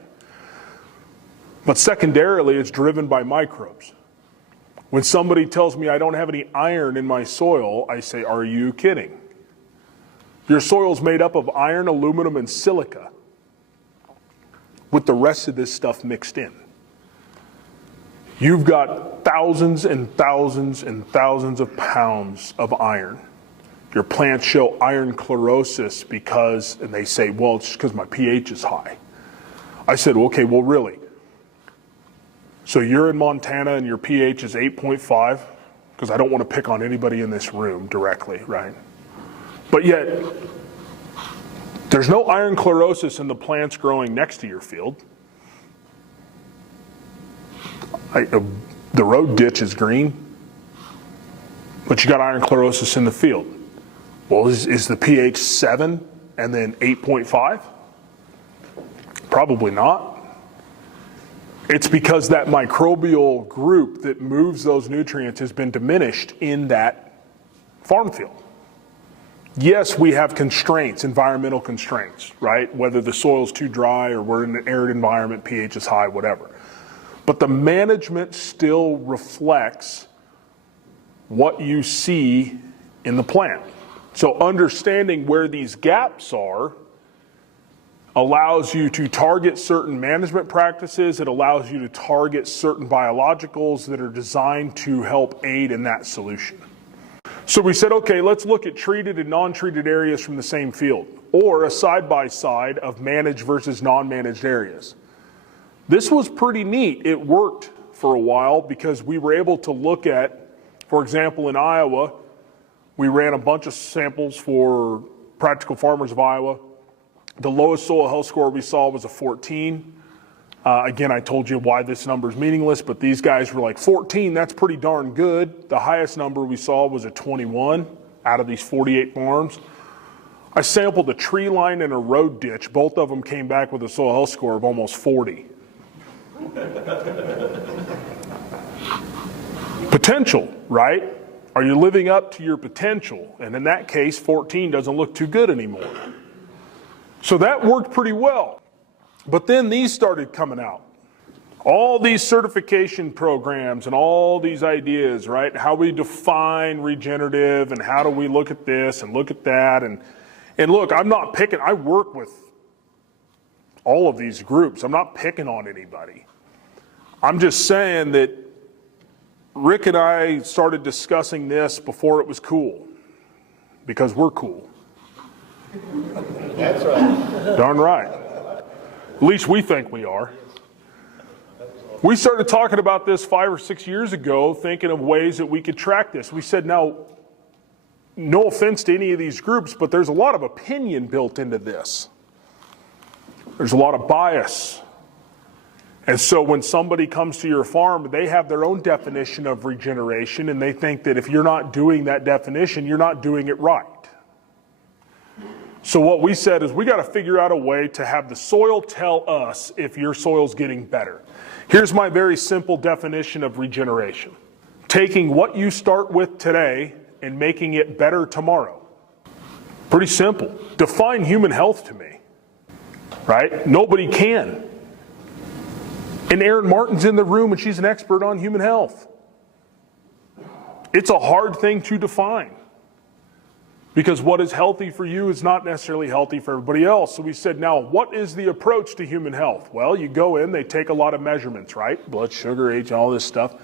But secondarily, it's driven by microbes. When somebody tells me I don't have any iron in my soil, I say, are you kidding? Your soil's made up of iron, aluminum, and silica with the rest of this stuff mixed in. You've got thousands and thousands and thousands of pounds of iron. Your plants show iron chlorosis because, and they say, well, it's because my pH is high. I said, okay, well, really? So you're in Montana and your pH is 8.5, because I don't want to pick on anybody in this room directly, right? But yet, there's no iron chlorosis in the plants growing next to your field. The road ditch is green, but you got iron chlorosis in the field. Well, is the pH 7 and then 8.5? Probably not. It's because that microbial group that moves those nutrients has been diminished in that farm field. Yes, we have constraints, environmental constraints, right? Whether the soil's too dry or we're in an arid environment, pH is high, whatever. But the management still reflects what you see in the plant. So understanding where these gaps are allows you to target certain management practices. It allows you to target certain biologicals that are designed to help aid in that solution. So we said, okay, let's look at treated and non-treated areas from the same field, or a side-by-side of managed versus non-managed areas. This was pretty neat. It worked for a while because we were able to look at, for example, in Iowa, we ran a bunch of samples for Practical Farmers of Iowa. The lowest soil health score we saw was a 14. Again, I told you why this number is meaningless, but these guys were like, 14, that's pretty darn good. The highest number we saw was a 21 out of these 48 farms. I sampled a tree line and a road ditch. Both of them came back with a soil health score of almost 40. Potential, right? Are you living up to your potential? And in that case, 14 doesn't look too good anymore. So that worked pretty well. But then these started coming out. All these certification programs and all these ideas, right? How we define regenerative and how do we look at this and look at that. And look, I'm not picking, I work with all of these groups. I'm not picking on anybody. I'm just saying that Rick and I started discussing this before it was cool, because we're cool. That's right. Darn right. At least we think we are. We started talking about this 5 or 6 years ago, thinking of ways that we could track this. We said, now, no offense to any of these groups, but there's a lot of opinion built into this. There's a lot of bias. And so when somebody comes to your farm, they have their own definition of regeneration, and they think that if you're not doing that definition, you're not doing it right. So what we said is we got to figure out a way to have the soil tell us if your soil's getting better. Here's my very simple definition of regeneration. Taking what you start with today and making it better tomorrow. Pretty simple. Define human health to me, right? Nobody can. And Erin Martin's in the room and she's an expert on human health. It's a hard thing to define. Because what is healthy for you is not necessarily healthy for everybody else. So we said, now, what is the approach to human health? Well, you go in, they take a lot of measurements, right? Blood sugar, age, all this stuff.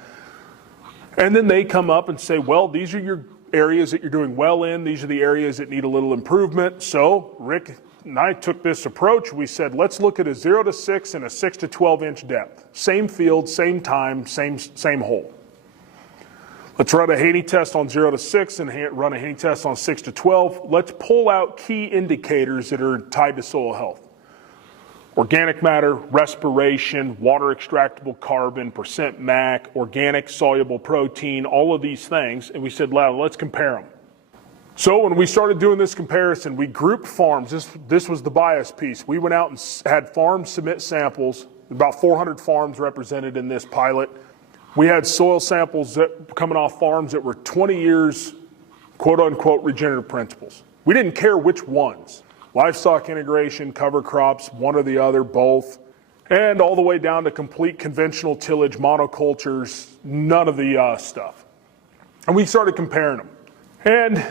And then they come up and say, well, these are your areas that you're doing well in. These are the areas that need a little improvement. So Rick and I took this approach. We said, let's look at a 0 to 6 and a 6 to 12 inch depth. Same field, same time, same hole. Let's run a Haney test on 0 to 6 and run a Haney test on 6 to 12. Let's pull out key indicators that are tied to soil health. Organic matter, respiration, water extractable carbon, percent MAC, organic soluble protein, all of these things. And we said, let's compare them. So when we started doing this comparison, we grouped farms. This was the bias piece. We went out and had farms submit samples, about 400 farms represented in this pilot. We had soil samples coming off farms that were 20 years, quote unquote, regenerative principles. We didn't care which ones. Livestock integration, cover crops, one or the other, both. And all the way down to complete conventional tillage, monocultures, none of the stuff. And we started comparing them. And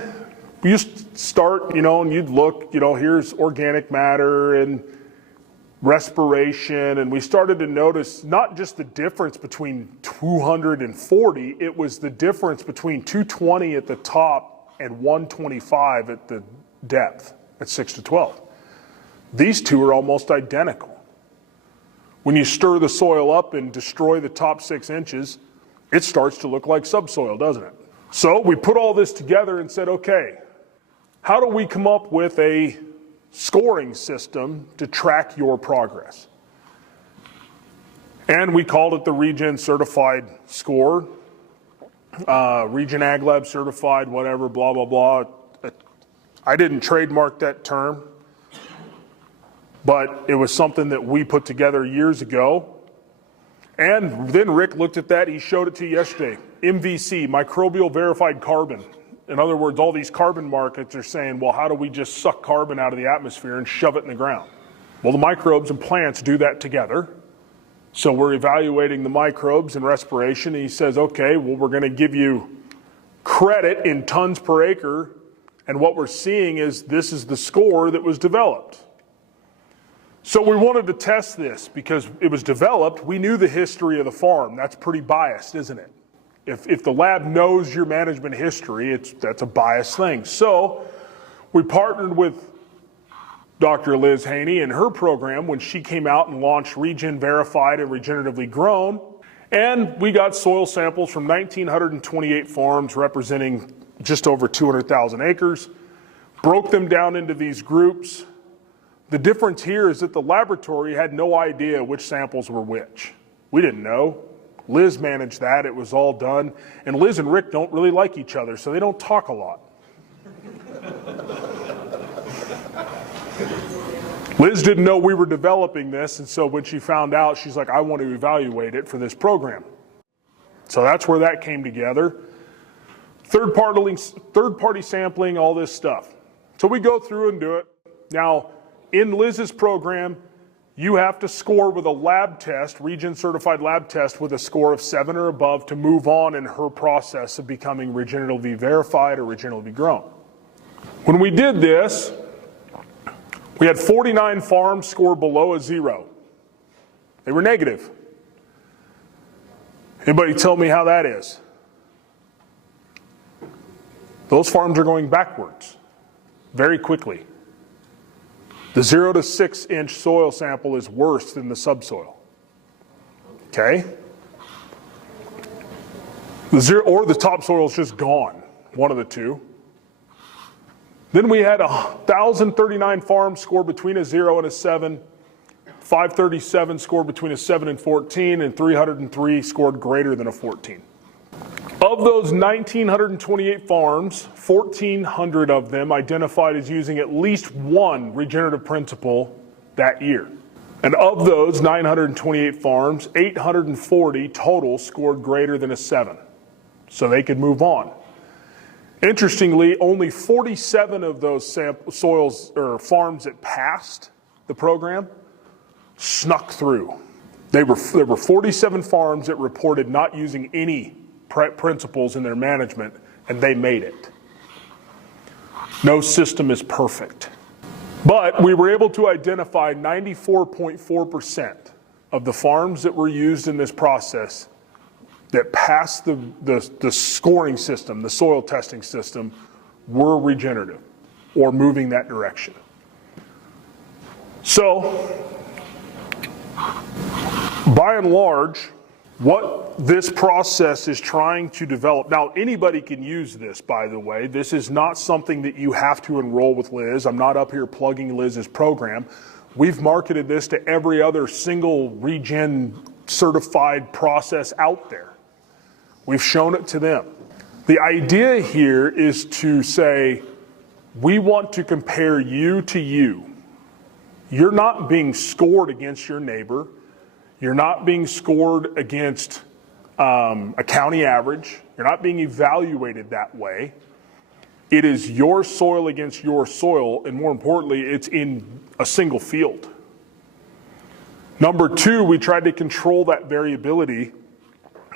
you start, and you'd look, here's organic matter and respiration, and we started to notice not just the difference between 240, it was the difference between 220 at the top and 125 at the depth at 6 to 12. These two are almost identical. When you stir the soil up and destroy the top 6 inches, it starts to look like subsoil, doesn't it? So we put all this together and said, okay, how do we come up with a scoring system to track your progress? And we called it the Regen Certified Score, Regen Ag Lab Certified, whatever, blah, blah, blah. I didn't trademark that term, but it was something that we put together years ago. And then Rick looked at that, he showed it to you yesterday. MVC, Microbial Verified Carbon. In other words, all these carbon markets are saying, well, how do we just suck carbon out of the atmosphere and shove it in the ground? Well, the microbes and plants do that together. So we're evaluating the microbes and respiration. And he says, okay, well, we're going to give you credit in tons per acre. And what we're seeing is this is the score that was developed. So we wanted to test this because it was developed. We knew the history of the farm. That's pretty biased, isn't it? If the lab knows your management history, that's a biased thing. So we partnered with Dr. Liz Haney and her program when she came out and launched Regen Verified and Regeneratively Grown. And we got soil samples from 1,928 farms representing just over 200,000 acres, broke them down into these groups. The difference here is that the laboratory had no idea which samples were which. We didn't know. Liz managed that. It was all done. And Liz and Rick don't really like each other, so they don't talk a lot. Liz didn't know we were developing this, and so when she found out, she's like, I want to evaluate it for this program. So that's where that came together. Third-party sampling, all this stuff. So we go through and do it. Now, in Liz's program, you have to score with a lab test, Regen Certified lab test, with a score of 7 or above to move on in her process of becoming Regeneratively Verified or Regeneratively Grown. When we did this, we had 49 farms score below a 0. They were negative. Anybody tell me how that is? Those farms are going backwards very quickly. The 0 to 6 inch soil sample is worse than the subsoil. Okay? Or the topsoil is just gone, one of the two. Then we had 1,039 farms score between a 0 and a 7, 537 scored between a 7 and 14, and 303 scored greater than a 14. Of those 1,928 farms, 1,400 of them identified as using at least one regenerative principle that year. And of those 928 farms, 840 total scored greater than a 7. So they could move on. Interestingly, only 47 of those soils or farms that passed the program snuck through. There were 47 farms that reported not using any principles in their management, and they made it. No system is perfect. But we were able to identify 94.4% of the farms that were used in this process that passed the scoring system, the soil testing system, were regenerative or moving that direction. So, by and large, what this process is trying to develop, now anybody can use this, by the way. This is not something that you have to enroll with Liz. I'm not up here plugging Liz's program. We've marketed this to every other single Regen certified process out there. We've shown it to them. The idea here is to say, we want to compare you to you. You're not being scored against your neighbor. You're not being scored against a county average. You're not being evaluated that way. It is your soil against your soil, and more importantly, it's in a single field. Number two, we tried to control that variability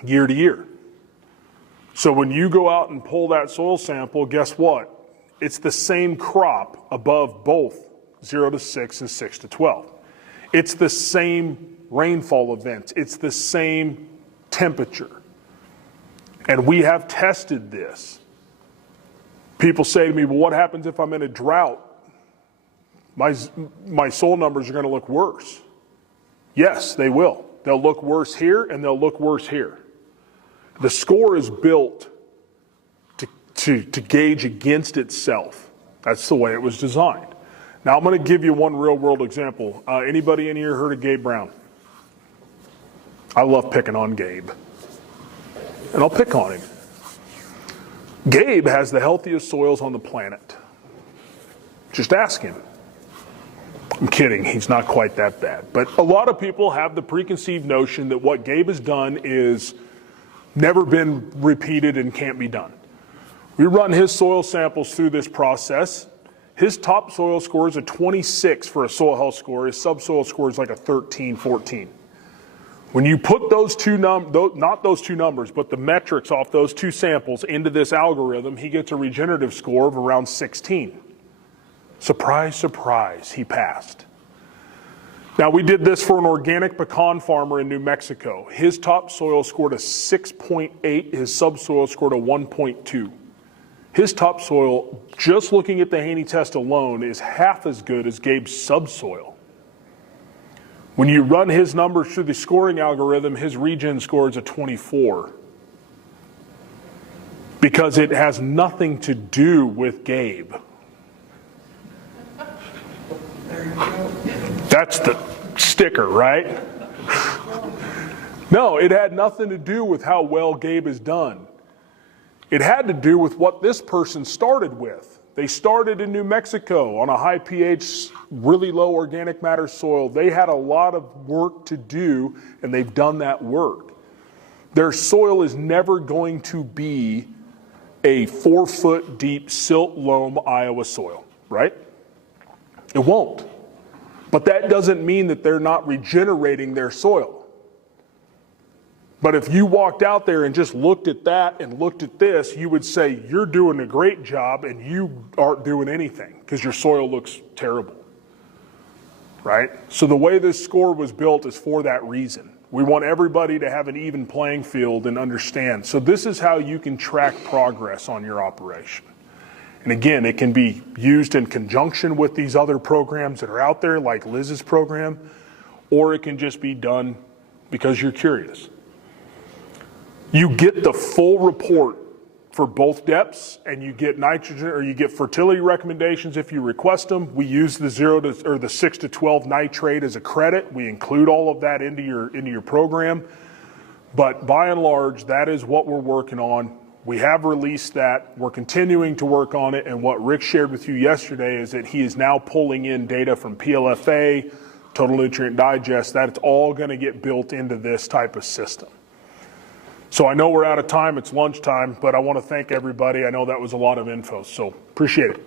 year to year. So when you go out and pull that soil sample, guess what? It's the same crop above both 0 to 6 and 6 to 12. It's the same rainfall events. It's the same temperature. And we have tested this. People say to me, well, what happens if I'm in a drought? My soil numbers are going to look worse. Yes, they will. They'll look worse here and they'll look worse here. The score is built to gauge against itself. That's the way it was designed. Now I'm going to give you one real world example. Anybody in here heard of Gabe Brown? I love picking on Gabe. And I'll pick on him. Gabe has the healthiest soils on the planet. Just ask him. I'm kidding, he's not quite that bad. But a lot of people have the preconceived notion that what Gabe has done is never been repeated and can't be done. We run his soil samples through this process. His top soil score is a 26 for a soil health score. His subsoil score is like a 13, 14. When you put those two not those two numbers, but the metrics off those two samples into this algorithm, he gets a regenerative score of around 16. Surprise, surprise, he passed. Now, we did this for an organic pecan farmer in New Mexico. His top soil scored a 6.8, his subsoil scored a 1.2. His topsoil, just looking at the Haney test alone, is half as good as Gabe's subsoil. When you run his numbers through the scoring algorithm, his regen score is a 24. Because it has nothing to do with Gabe. That's the sticker, right? No, it had nothing to do with how well Gabe has done. It had to do with what this person started with. They started in New Mexico on a high pH, really low organic matter soil. They had a lot of work to do, and they've done that work. Their soil is never going to be a 4-foot deep silt loam Iowa soil, right? It won't. But that doesn't mean that they're not regenerating their soil. But if you walked out there and just looked at that and looked at this, you would say, you're doing a great job and you aren't doing anything because your soil looks terrible, right? So the way this score was built is for that reason. We want everybody to have an even playing field and understand. So this is how you can track progress on your operation. And again, it can be used in conjunction with these other programs that are out there, like Liz's program, or it can just be done because you're curious. You get the full report for both depths, and you get nitrogen, or you get fertility recommendations if you request them. We use the 6 to 12 nitrate as a credit. We include all of that into your program. But by and large, that is what we're working on. We have released that. We're continuing to work on it. And what Rick shared with you yesterday is that he is now pulling in data from PLFA, Total Nutrient Digest. That's all going to get built into this type of system. So I know we're out of time. It's lunchtime, but I want to thank everybody. I know that was a lot of info, so appreciate it.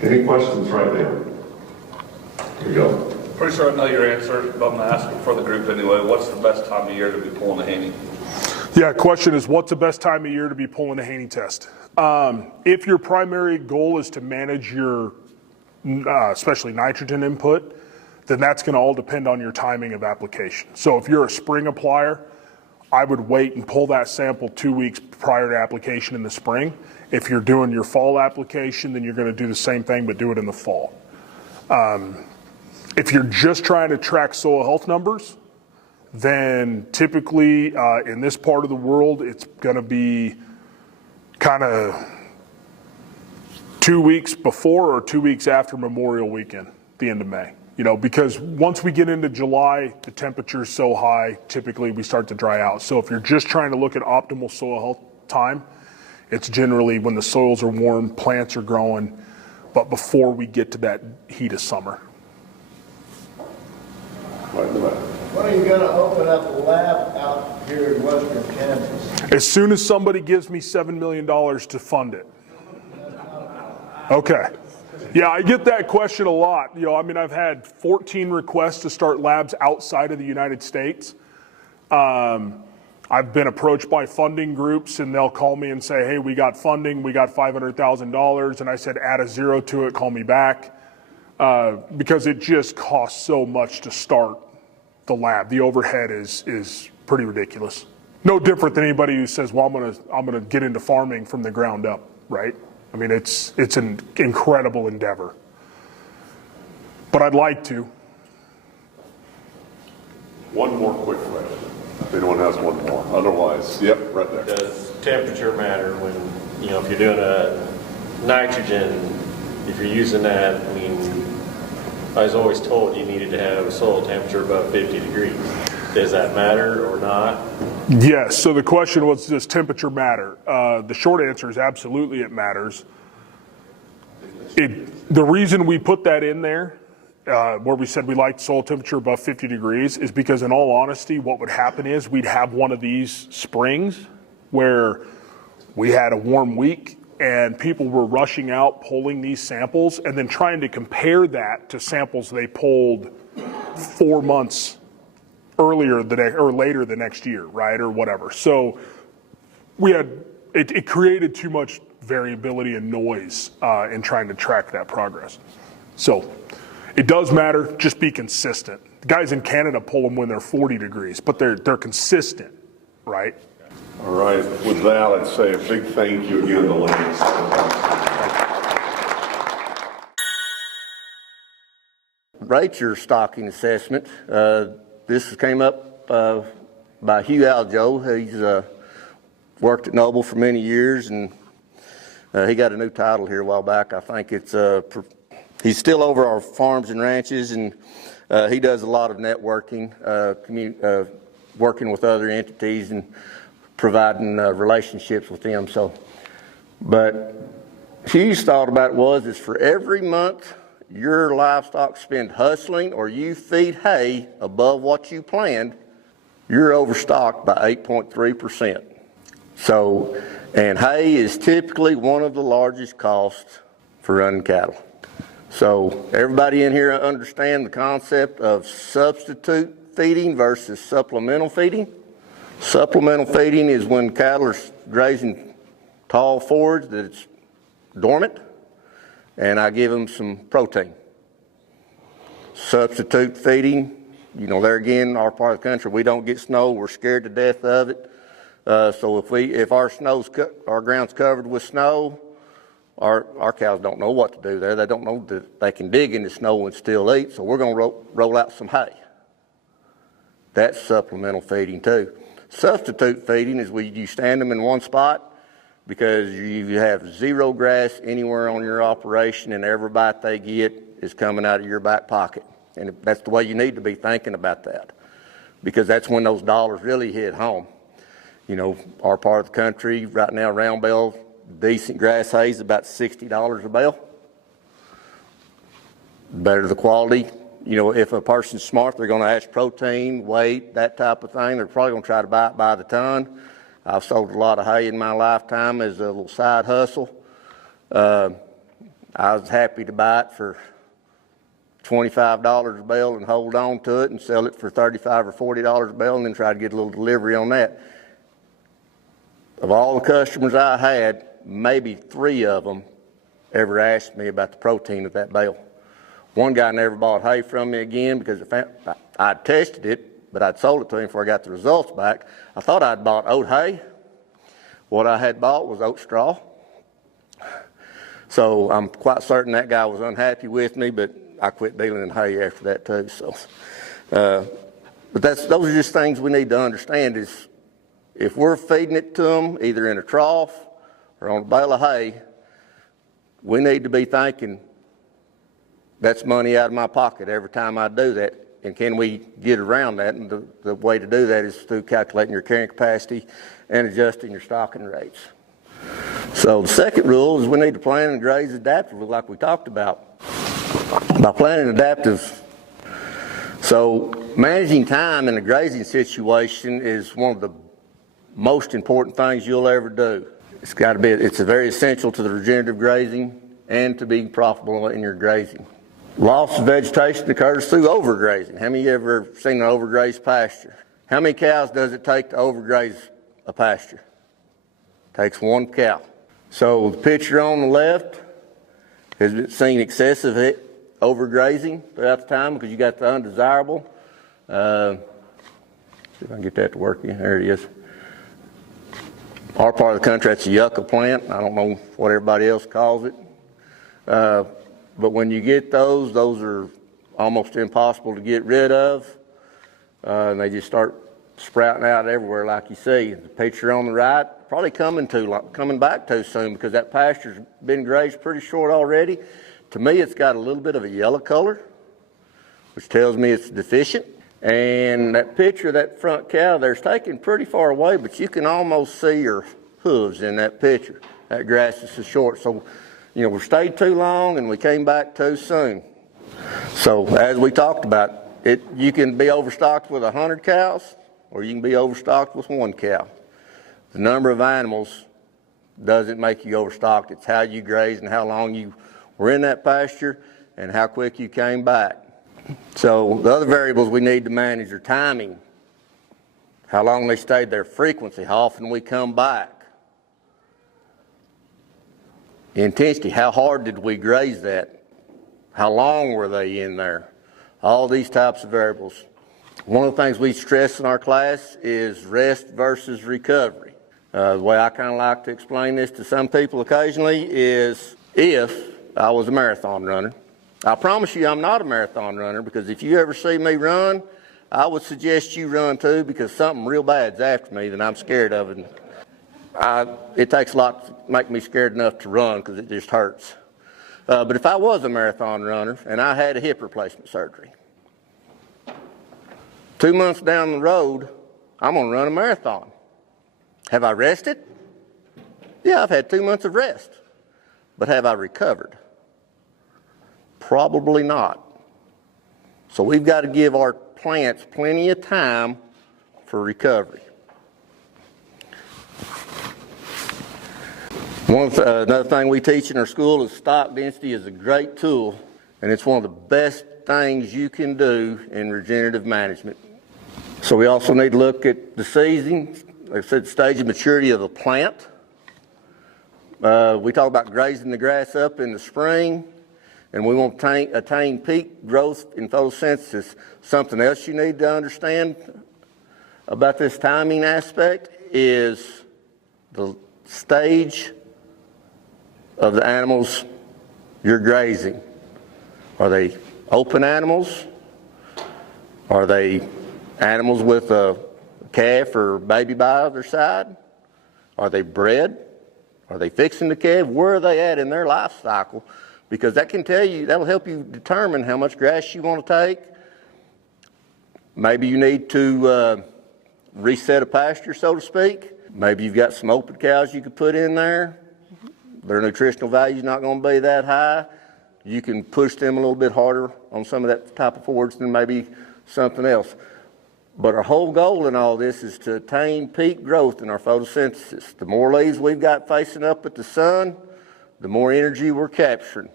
Any questions right now? Here you go. Pretty sure I know your answer, but I'm going to ask it for the group anyway. What's the best time of year to be pulling a Haney? Yeah, question is, what's the best time of year to be pulling a Haney test? If your primary goal is to manage your especially nitrogen input, then that's going to all depend on your timing of application. So if you're a spring applier, I would wait and pull that sample 2 weeks prior to application in the spring. If you're doing your fall application, then you're going to do the same thing, but do it in the fall. If you're just trying to track soil health numbers, then typically in this part of the world, it's going to be kind of 2 weeks before or 2 weeks after Memorial Weekend, the end of May. You know, because once we get into July, the temperature's so high, typically we start to dry out. So if you're just trying to look at optimal soil health time, it's generally when the soils are warm, plants are growing, but before we get to that heat of summer. When are you going to open up a lab out here in western Kansas? As soon as somebody gives me $7 million to fund it. Okay. Yeah, I get that question a lot. You know, I mean, I've had 14 requests to start labs outside of the United States. I've been approached by funding groups and they'll call me and say, hey, we got funding, we got $500,000. And I said, add a zero to it, call me back. Because it just costs so much to start the lab. The overhead is pretty ridiculous. No different than anybody who says, well, I'm gonna get into farming from the ground up, right? I mean, it's an incredible endeavor. But I'd like to. One more quick question. If anyone has one more. Otherwise, yep, right there. Does temperature matter when, if you're doing a nitrogen, if you're using that, I mean, I was always told you needed to have a soil temperature above 50 degrees. Does that matter or not? Yes, so the question was, does temperature matter? The short answer is absolutely it matters. The reason we put that in there, where we said we liked soil temperature above 50 degrees, is because in all honesty, what would happen is we'd have one of these springs where we had a warm week and people were rushing out, pulling these samples, and then trying to compare that to samples they pulled 4 months earlier or later the next year, right, or whatever. So we had it created too much variability and noise in trying to track that progress. So it does matter. Just be consistent. The guys in Canada pull them when they're 40 degrees, but they're consistent, right? All right. With that, I'd say a big thank you again to Lance. Rate your stocking assessment. This came up by Hugh Aljo. He's worked at Noble for many years, and he got a new title here a while back. I think it's he's still over our farms and ranches, and he does a lot of networking, working with other entities and providing relationships with them. So, but Hugh's thought about it is for every month your livestock spend hustling or you feed hay above what you planned, you're overstocked by 8.3%. So, and hay is typically one of the largest costs for running cattle. So everybody in here understand the concept of substitute feeding versus supplemental feeding? Supplemental feeding is when cattle are grazing tall forage that it's dormant, and I give them some protein. Substitute feeding, there again, our part of the country, we don't get snow, we're scared to death of it. So if our ground's covered with snow, our cows don't know what to do there. They don't know that they can dig in the snow and still eat, so we're going to roll out some hay. That's supplemental feeding too. Substitute feeding is where you stand them in one spot because you have zero grass anywhere on your operation and every bite they get is coming out of your back pocket. And that's the way you need to be thinking about that, because that's when those dollars really hit home. Our part of the country right now, round bale, decent grass hay is about $60 a bale. Better the quality. If a person's smart, they're going to ask protein, weight, that type of thing. They're probably going to try to buy it by the ton. I've sold a lot of hay in my lifetime as a little side hustle. I was happy to buy it for $25 a bale and hold on to it and sell it for $35 or $40 a bale and then try to get a little delivery on that. Of all the customers I had, maybe 3 of them ever asked me about the protein of that bale. One guy never bought hay from me again because I'd tested it, but I'd sold it to him before I got the results back. I thought I'd bought oat hay. What I had bought was oat straw. So I'm quite certain that guy was unhappy with me, but I quit dealing in hay after that too. So, but those are just things we need to understand is if we're feeding it to them either in a trough or on a bale of hay, we need to be thinking, that's money out of my pocket every time I do that. And can we get around that? And the way to do that is through calculating your carrying capacity and adjusting your stocking rates. So the second rule is we need to plan and graze adaptively like we talked about. By planning adaptive, so managing time in a grazing situation is one of the most important things you'll ever do. It's very essential to the regenerative grazing and to being profitable in your grazing. Loss of vegetation occurs through overgrazing. How many of you ever seen an overgrazed pasture? How many cows does it take to overgraze a pasture? Takes one cow. So the picture on the left has seen excessive overgrazing throughout the time because you got the undesirable. See if I can get that to work. There it is. Our part of the country, that's a yucca plant. I don't know what everybody else calls it. But when you get those are almost impossible to get rid of. And they just start sprouting out everywhere like you see. The picture on the right, probably coming back too soon because that pasture's been grazed pretty short already. To me, it's got a little bit of a yellow color, which tells me it's deficient. And that picture of that front cow there's taken pretty far away, but you can almost see her hooves in that picture. That grass is so short. So, we stayed too long and we came back too soon. So as we talked about, you can be overstocked with 100 cows or you can be overstocked with 1 cow. The number of animals doesn't make you overstocked. It's how you graze and how long you were in that pasture and how quick you came back. So the other variables we need to manage are timing, how long they stayed there, frequency, how often we come back, intensity, how hard did we graze that, how long were they in there, all these types of variables. One of the things we stress in our class is rest versus recovery. The way I kind of like to explain this to some people occasionally is if I was a marathon runner. I promise you I'm not a marathon runner because if you ever see me run, I would suggest you run too because something real bad's after me that I'm scared of. And it takes a lot to make me scared enough to run because it just hurts. But if I was a marathon runner and I had a hip replacement surgery, 2 months down the road, I'm going to run a marathon. Have I rested? Yeah, I've had 2 months of rest. But have I recovered? Probably not. So we've got to give our plants plenty of time for recovery. Another thing we teach in our school is stock density is a great tool, and it's one of the best things you can do in regenerative management. So we also need to look at the season, like I said, stage of maturity of the plant. We talk about grazing the grass up in the spring, and we want to attain peak growth in photosynthesis. Something else you need to understand about this timing aspect is the stage of the animals you're grazing. Are they open animals? Are they animals with a calf or baby by their side? Are they bred? Are they fixing the calf? Where are they at in their life cycle? Because that can tell you, that'll help you determine how much grass you want to take. Maybe you need to reset a pasture, so to speak. Maybe you've got some open cows you could put in there. Their nutritional value is not going to be that high. You can push them a little bit harder on some of that type of forage than maybe something else. But our whole goal in all this is to attain peak growth in our photosynthesis. The more leaves we've got facing up at the sun, the more energy we're capturing.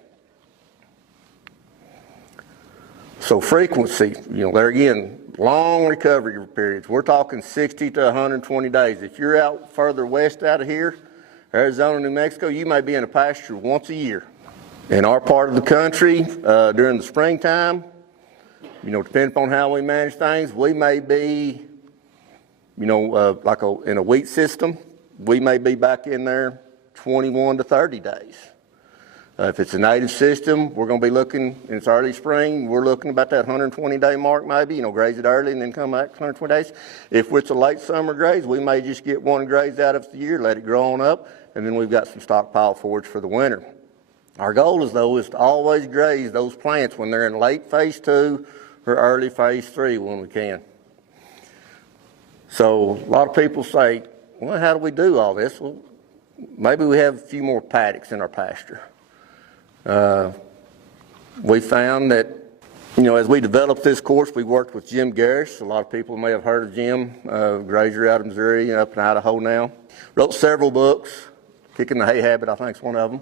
So frequency, there again, long recovery periods. We're talking 60 to 120 days. If you're out further west out of here, Arizona, New Mexico, you may be in a pasture once a year. In our part of the country, during the springtime, depending upon how we manage things, we may be, in a wheat system, we may be back in there 21 to 30 days. If it's a native system, we're going to be looking, and it's early spring, we're looking about that 120-day mark maybe, graze it early and then come back 120 days. If it's a late summer graze, we may just get one graze out of the year, let it grow on up, and then we've got some stockpile forage for the winter. Our goal is to always graze those plants when they're in late phase 2 or early phase 3 when we can. So a lot of people say, well, how do we do all this? Well, maybe we have a few more paddocks in our pasture. We found that, as we developed this course, we worked with Jim Garris. A lot of people may have heard of Jim, grazer out of Missouri, up in Idaho now. Wrote several books. Kicking the Hay Habit, I think, is one of them.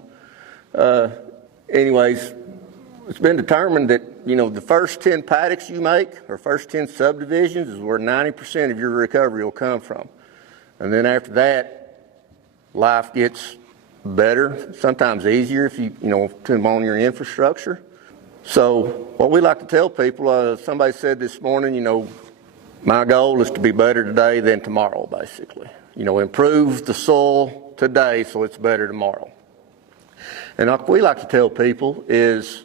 It's been determined that, you know, the first 10 paddocks you make, or first 10 subdivisions, is where 90% of your recovery will come from. And then after that, life gets better, sometimes easier if you tune on your infrastructure. So what we like to tell people, somebody said this morning, you know, my goal is to be better today than tomorrow, basically. You know, improve the soil today so it's better tomorrow. And what we like to tell people is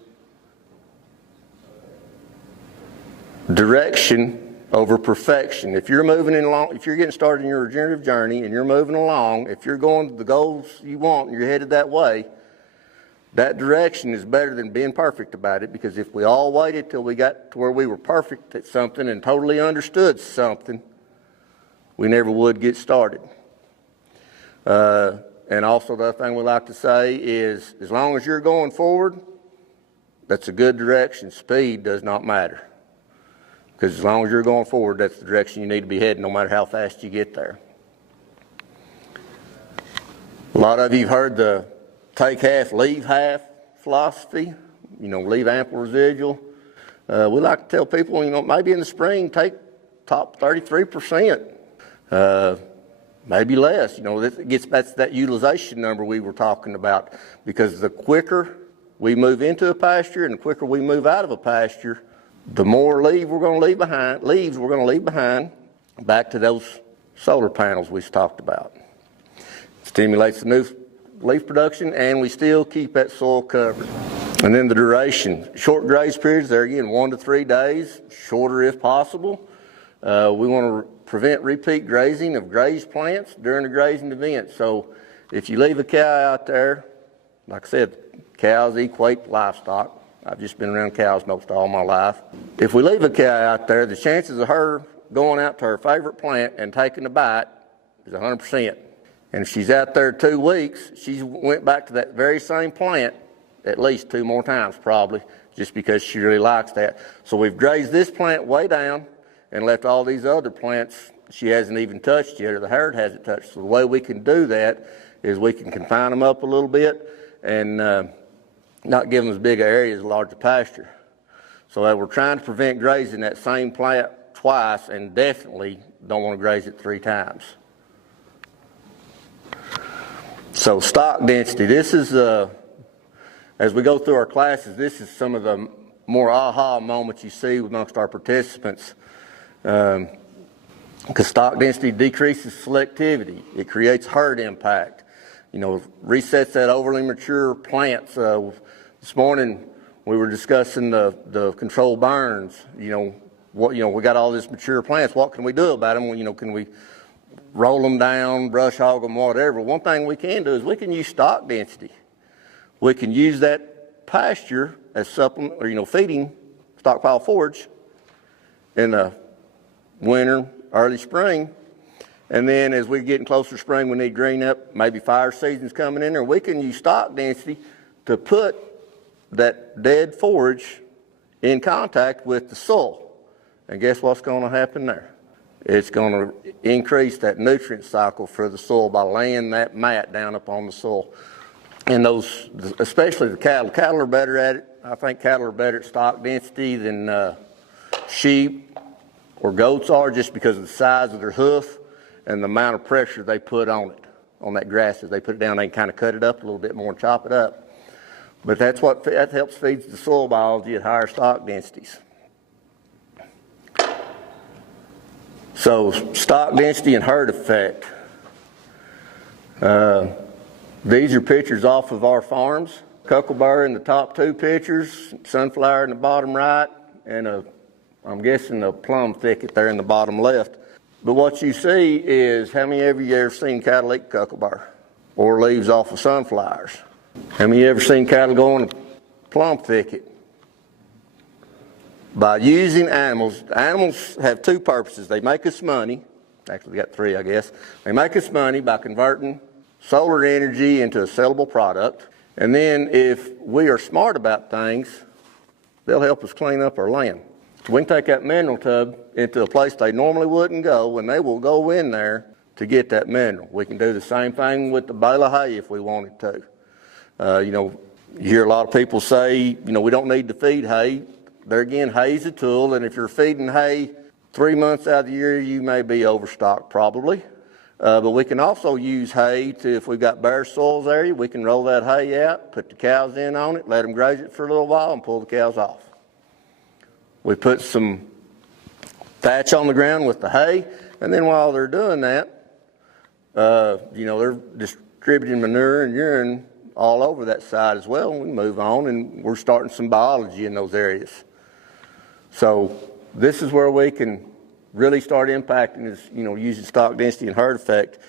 direction over perfection. If you're moving along, if you're getting started in your regenerative journey and you're moving along, if you're going to the goals you want and you're headed that way, that direction is better than being perfect about it, because if we all waited till we got to where we were perfect at something and totally understood something, we never would get started. And also the other thing we like to say is, as long as you're going forward, that's a good direction. Speed does not matter. Because as long as you're going forward, that's the direction you need to be heading, no matter how fast you get there. A lot of you have heard the take half, leave half philosophy. You know, leave ample residual. We like to tell people, you know, maybe in the spring, take top 33%. Maybe less. You know, that's that utilization number we were talking about. Because the quicker we move into a pasture and the quicker we move out of a pasture, the more leaves we're going to leave behind, back to those solar panels we talked about. Stimulates the new leaf production, and we still keep that soil covered. And then the duration. Short graze periods, there again, 1 to 3 days, shorter if possible. We want to prevent repeat grazing of grazed plants during the grazing event. So if you leave a cow out there, like I said, cows equate livestock. I've just been around cows most all my life. If we leave a cow out there, the chances of her going out to her favorite plant and taking a bite is 100%. And if she's out there 2 weeks, she went back to that very same plant at least 2 more times probably, just because she really likes that. So we've grazed this plant way down and left all these other plants she hasn't even touched yet, or the herd hasn't touched. So the way we can do that is we can confine them up a little bit and not give them as big an area as a larger pasture. So we're trying to prevent grazing that same plant twice, and definitely don't want to graze it 3 times. So stock density, this is, as we go through our classes, this is some of the more aha moments you see amongst our participants. Because stock density decreases selectivity. It creates herd impact. You know, resets that overly mature plants. This morning we were discussing the controlled burns. We got all this mature plants. What can we do about them? You know, can we roll them down, brush hog them, whatever? One thing we can do is we can use stock density. We can use that pasture as supplement, or feeding stockpile forage in the winter, early spring. And then as we're getting closer to spring, we need green up, maybe fire season's coming in there. We can use stock density to put that dead forage in contact with the soil. And guess what's going to happen there? It's going to increase that nutrient cycle for the soil by laying that mat down upon the soil. And those, especially the cattle are better at it. I think cattle are better at stock density than sheep or goats are, just because of the size of their hoof and the amount of pressure they put on it, on that grass. As they put it down, they can kind of cut it up a little bit more and chop it up. But that helps feed the soil biology at higher stock densities. So stock density and herd effect. These are pictures off of our farms. Cuckleberry in the top 2 pictures, sunflower in the bottom right, and I'm guessing a plum thicket there in the bottom left. But what you see is, how many of you ever seen cattle eat cuckleberry or leaves off of sunflowers? How many of you ever seen cattle go in a plum thicket? By using animals have 2 purposes. They make us money. Actually, we got 3, I guess. They make us money by converting solar energy into a sellable product. And then if we are smart about things, they'll help us clean up our land. So we can take that mineral tub into a place they normally wouldn't go, and they will go in there to get that mineral. We can do the same thing with the bale of hay if we wanted to. You hear a lot of people say, you know, we don't need to feed hay. There again, hay's a tool, and if you're feeding hay 3 months out of the year, you may be overstocked probably. But we can also use hay to, if we've got bare soils area, we can roll that hay out, put the cows in on it, let them graze it for a little while, and pull the cows off. We put some thatch on the ground with the hay, and then while they're doing that, you know, they're distributing manure and urine all over that side as well, and we move on, and we're starting some biology in those areas. So this is where we can really start impacting is, you know, using stock density and herd effect.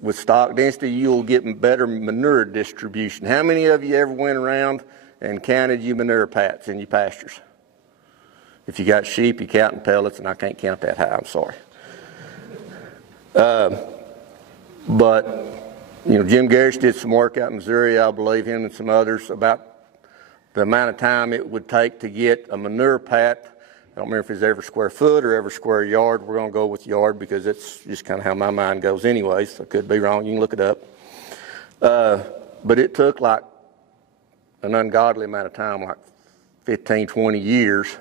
With stock density, you'll get better manure distribution. How many of you ever went around and counted your manure pats in your pastures? If you got sheep, you're counting pellets, and I can't count that high, I'm sorry. But, you know, Jim Garrett did some work out in Missouri, I believe, him and some others, about the amount of time it would take to get a manure pat. I don't remember if it's every square foot or every square yard. We're going to go with yard because it's just kind of how my mind goes anyways. So I could be wrong. You can look it up. But it took like an ungodly amount of time, like 15, 20 years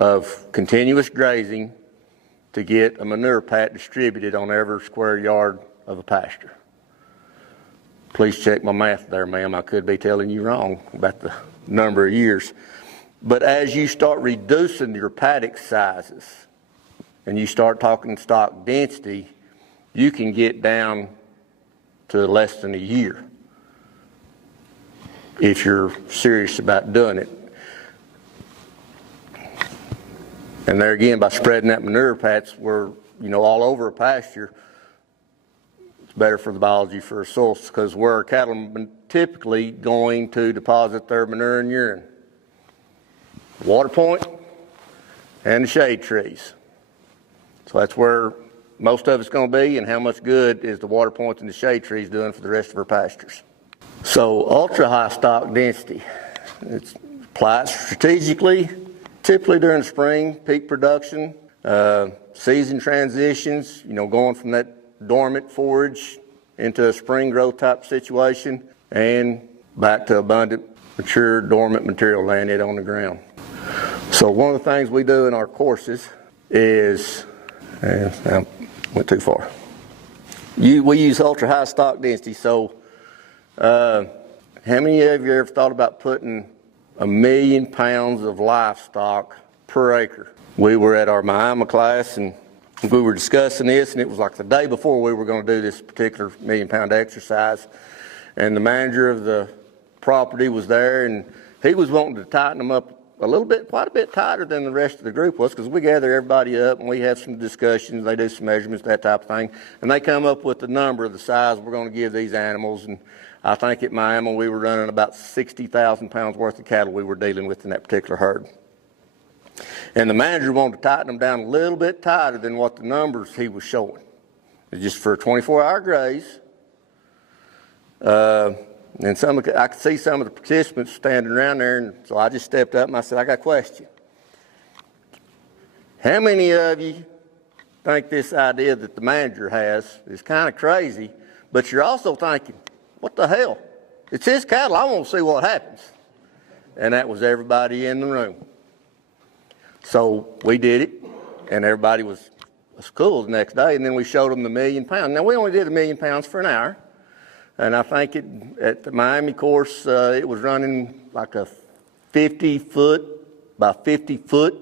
of continuous grazing to get a manure pat distributed on every square yard of a pasture. Please check my math there, ma'am. I could be telling you wrong about the number of years. But as you start reducing your paddock sizes and you start talking stock density, you can get down to less than a year if you're serious about doing it. And there again, by spreading that manure patch where, you know, all over a pasture, it's better for the biology for our soils, because where our cattle are typically going to deposit their manure and urine. Water point and the shade trees. So that's where most of it's going to be, and how much good is the water points and the shade trees doing for the rest of our pastures. So ultra high stock density, it's applied strategically, typically during the spring, peak production, season transitions, you know, going from that dormant forage into a spring growth type situation and back to abundant, mature, dormant material landed on the ground. So one of the things we do in our courses is, I went too far. We use ultra high stock density. So how many of you ever thought about putting 1 million pounds of livestock per acre? We were at our Miami class and we were discussing this, and it was like the day before we were going to do this particular 1 million pound exercise. And the manager of the property was there, and he was wanting to tighten them up a little bit, quite a bit tighter than the rest of the group was, because we gather everybody up and we have some discussions, they do some measurements, that type of thing, and they come up with the number of the size we're going to give these animals. And I think at Miami we were running about 60,000 pounds worth of cattle we were dealing with in that particular herd. And the manager wanted to tighten them down a little bit tighter than what the numbers he was showing. It's just for a 24-hour graze. And I could see some of the participants standing around there, and so I just stepped up and I said, I got a question. How many of you think this idea that the manager has is kind of crazy, but you're also thinking, what the hell? It's his cattle, I want to see what happens. And that was everybody in the room. So we did it, and everybody was cool the next day, and then we showed them the 1 million pounds. Now, we only did 1 million pounds for an hour. And I think at the Miami course, it was running like a 50-foot by 50-foot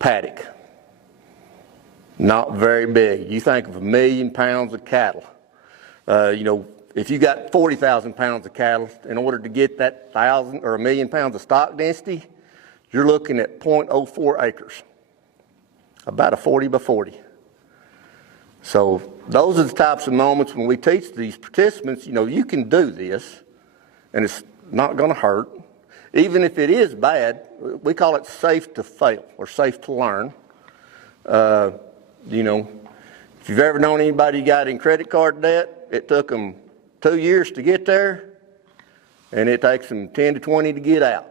paddock. Not very big. You think of 1 million pounds of cattle. You know, if you got 40,000 pounds of cattle, in order to get that 1,000 or 1 million pounds of stock density, you're looking at 0.04 acres. About a 40 by 40. So those are the types of moments when we teach these participants, you know, you can do this, and it's not going to hurt. Even if it is bad, we call it safe to fail or safe to learn. You know, if you've ever known anybody who got in credit card debt, it took them 2 years to get there, and it takes them 10 to 20 to get out.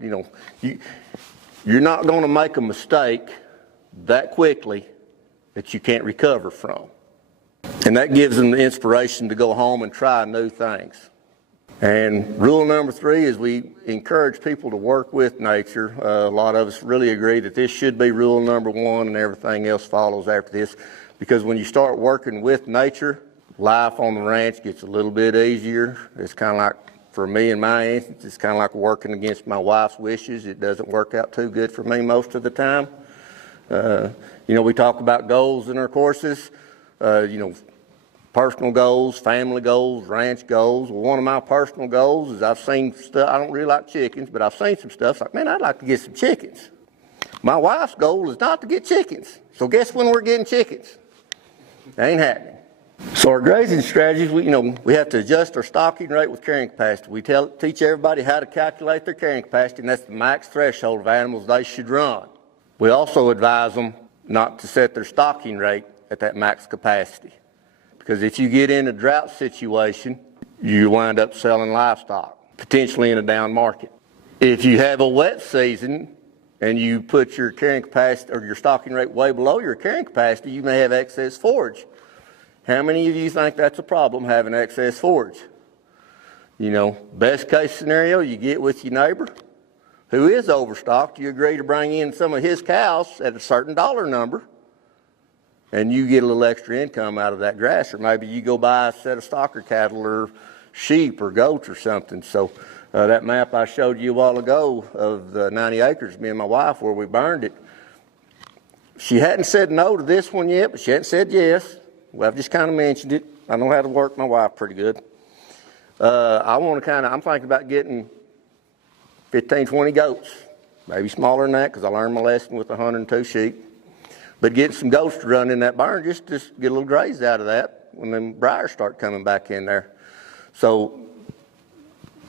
You know, you're not going to make a mistake that quickly that you can't recover from. And that gives them the inspiration to go home and try new things. And rule number 3 is we encourage people to work with nature. A lot of us really agree that this should be rule number 1 and everything else follows after this. Because when you start working with nature, life on the ranch gets a little bit easier. It's kind of like, for me in my instance, it's kind of like working against my wife's wishes. It doesn't work out too good for me most of the time. We talk about goals in our courses, personal goals, family goals, ranch goals. Well, one of my personal goals is I've seen stuff, I don't really like chickens, but I've seen some stuff like, man, I'd like to get some chickens. My wife's goal is not to get chickens. So guess when we're getting chickens? Ain't happening. So our grazing strategies, we have to adjust our stocking rate with carrying capacity. We teach everybody how to calculate their carrying capacity, and that's the max threshold of animals they should run. We also advise them not to set their stocking rate at that max capacity. Because if you get in a drought situation, you wind up selling livestock, potentially in a down market. If you have a wet season and you put your carrying capacity or your stocking rate way below your carrying capacity, you may have excess forage. How many of you think that's a problem, having excess forage? Best case scenario, you get with your neighbor who is overstocked, you agree to bring in some of his cows at a certain dollar number, and you get a little extra income out of that grass, or maybe you go buy a set of stocker cattle or sheep or goats or something. So that map I showed you a while ago of the 90 acres, me and my wife, where we burned it, she hadn't said no to this one yet, but she hadn't said yes. Well, I've just kind of mentioned it. I know how to work my wife pretty good. I'm thinking about getting 15, 20 goats, maybe smaller than that, because I learned my lesson with 102 sheep. But getting some goats to run in that barn, just get a little graze out of that when them briars start coming back in there. So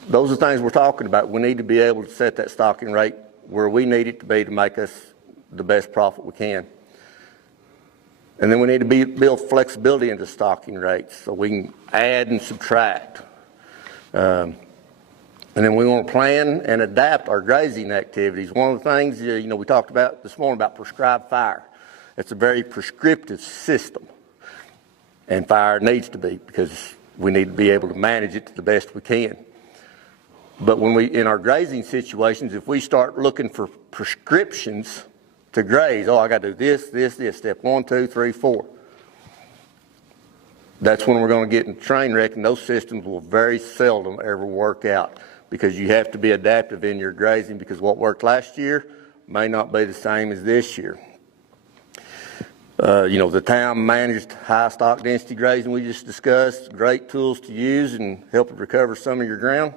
those are things we're talking about. We need to be able to set that stocking rate where we need it to be to make us the best profit we can. And then we need to build flexibility into stocking rates so we can add and subtract. And then we want to plan and adapt our grazing activities. One of the things, we talked about this morning about prescribed fire. It's a very prescriptive system. And fire needs to be, because we need to be able to manage it to the best we can. But in our grazing situations, if we start looking for prescriptions to graze, I got to do this, step 1, 2, 3, 4. That's when we're going to get in a train wreck, and those systems will very seldom ever work out, because you have to be adaptive in your grazing, because what worked last year may not be the same as this year. The town managed high stock density grazing we just discussed, great tools to use and help it recover some of your ground.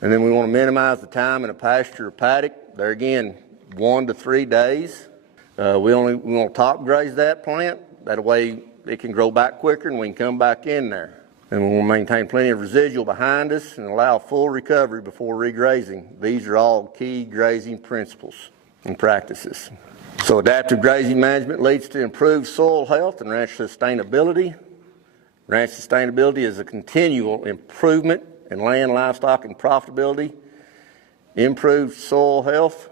And then we want to minimize the time in a pasture or paddock. There again, 1 to 3 days. We want to top graze that plant. That way it can grow back quicker and we can come back in there. And we want to maintain plenty of residual behind us and allow full recovery before regrazing. These are all key grazing principles and practices. So adaptive grazing management leads to improved soil health and ranch sustainability. Ranch sustainability is a continual improvement in land, livestock, and profitability. Improved soil health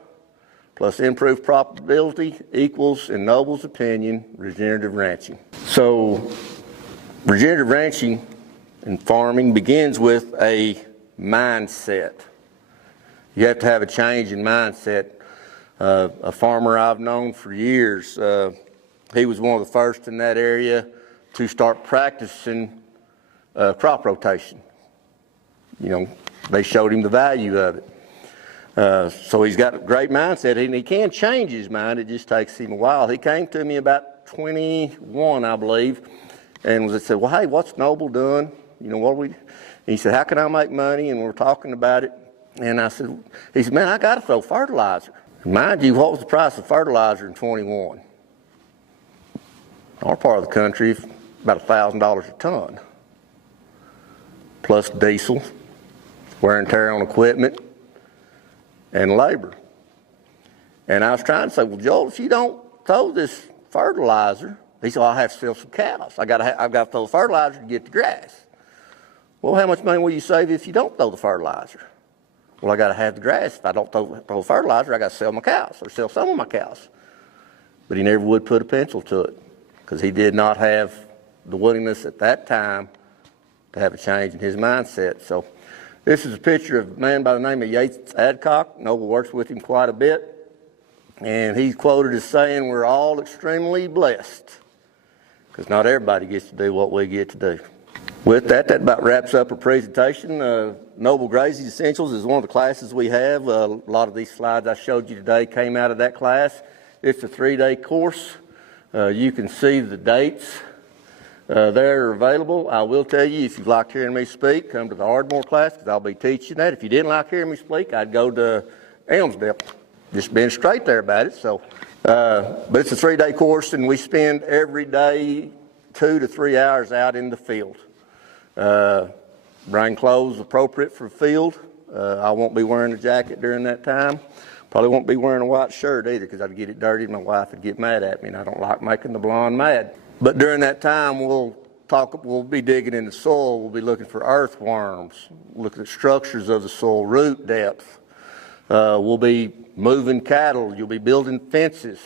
plus improved profitability equals, in Noble's opinion, regenerative ranching. So regenerative ranching and farming begins with a mindset. You have to have a change in mindset. A farmer I've known for years, he was one of the first in that area to start practicing crop rotation. They showed him the value of it. So he's got a great mindset, and he can change his mind. It just takes him a while. He came to me about 21, I believe, and said, well, hey, what's Noble doing? What are we? And he said, how can I make money? And we're talking about it. And he said, man, I got to throw fertilizer. And mind you, what was the price of fertilizer in 21? Our part of the country, about $1,000 a ton, plus diesel, wear and tear on equipment, and labor. And I was trying to say, well, Joel, if you don't throw this fertilizer, he said, I'll have to sell some cows. I've got to throw the fertilizer to get the grass. Well, how much money will you save if you don't throw the fertilizer? Well, I got to have the grass. If I don't throw fertilizer, I got to sell my cows or sell some of my cows. But he never would put a pencil to it because he did not have the willingness at that time to have a change in his mindset. So this is a picture of a man by the name of Yates Adcock. Noble works with him quite a bit. And he's quoted as saying, we're all extremely blessed because not everybody gets to do what we get to do. With that, that about wraps up our presentation. Noble Grazing Essentials is one of the classes we have. A lot of these slides I showed you today came out of that class. It's a 3-day course. You can see the dates there are available. I will tell you, if you've liked hearing me speak, come to the Ardmore class because I'll be teaching that. If you didn't like hearing me speak, I'd go to Elmsdale. Just being straight there about it. So, but it's a 3-day course, and we spend every day 2 to 3 hours out in the field. Bring clothes appropriate for the field. I won't be wearing a jacket during that time. Probably won't be wearing a white shirt either because I'd get it dirty and my wife would get mad at me, and I don't like making the blonde mad. But during that time, we'll be digging in the soil. We'll be looking for earthworms, looking at structures of the soil, root depth. We'll be moving cattle. You'll be building fences,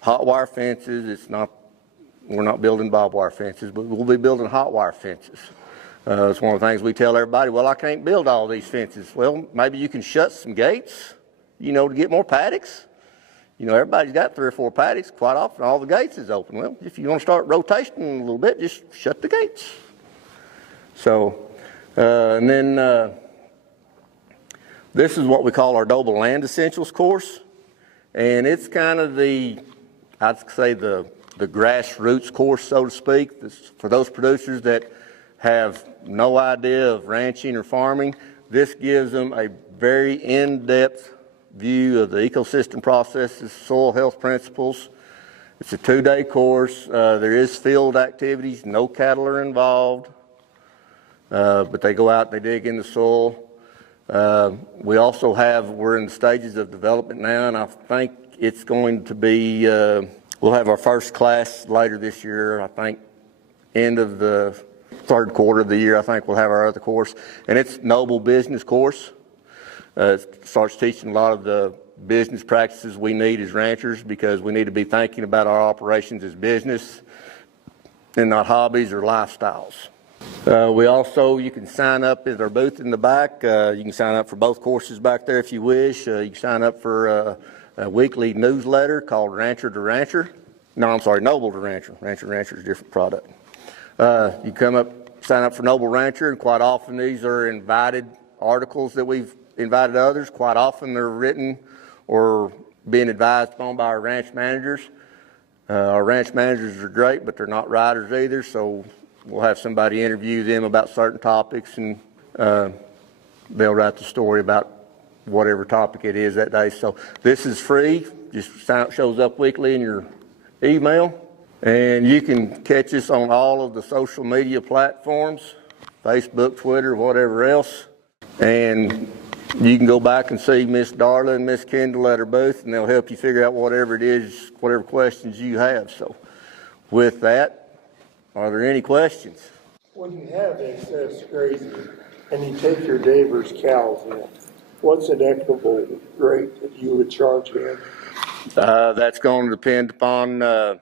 hot wire fences. We're not building barbed wire fences, but we'll be building hot wire fences. It's one of the things we tell everybody, well, I can't build all these fences. Well, maybe you can shut some gates, to get more paddocks. Everybody's got 3 or 4 paddocks. Quite often, all the gates is open. Well, if you want to start rotating a little bit, just shut the gates. So, and then this is what we call our Noble Land Essentials course. And it's kind of I'd say the grassroots course, so to speak, for those producers that have no idea of ranching or farming. This gives them a very in-depth view of the ecosystem processes, soil health principles. It's a 2-day course. There is field activities. No cattle are involved, but they go out and they dig in the soil. We also we're in the stages of development now, and I think it's going to be, we'll have our first class later this year. I think end of the 3rd quarter of the year, I think we'll have our other course. And it's Noble Business course. It starts teaching a lot of the business practices we need as ranchers because we need to be thinking about our operations as business and not hobbies or lifestyles. You can sign up at our booth in the back. You can sign up for both courses back there if you wish. You can sign up for a weekly newsletter called Rancher to Rancher. No, I'm sorry, Noble to Rancher. Rancher to Rancher is a different product. You sign up for Noble Rancher, and quite often these are invited articles that we've invited others. Quite often they're written or being advised upon by our ranch managers. Our ranch managers are great, but they're not writers either, so we'll have somebody interview them about certain topics, and they'll write the story about whatever topic it is that day. So this is free, just shows up weekly in your email. And you can catch us on all of the social media platforms, Facebook, Twitter, whatever else. And you can go back and see Miss Darla and Miss Kendall at her booth, and they'll help you figure out whatever it is, whatever questions you have. So with that, are there any questions? When you have excess grazing and you take your neighbor's cows in, what's an equitable rate that you would charge him? That's going to depend upon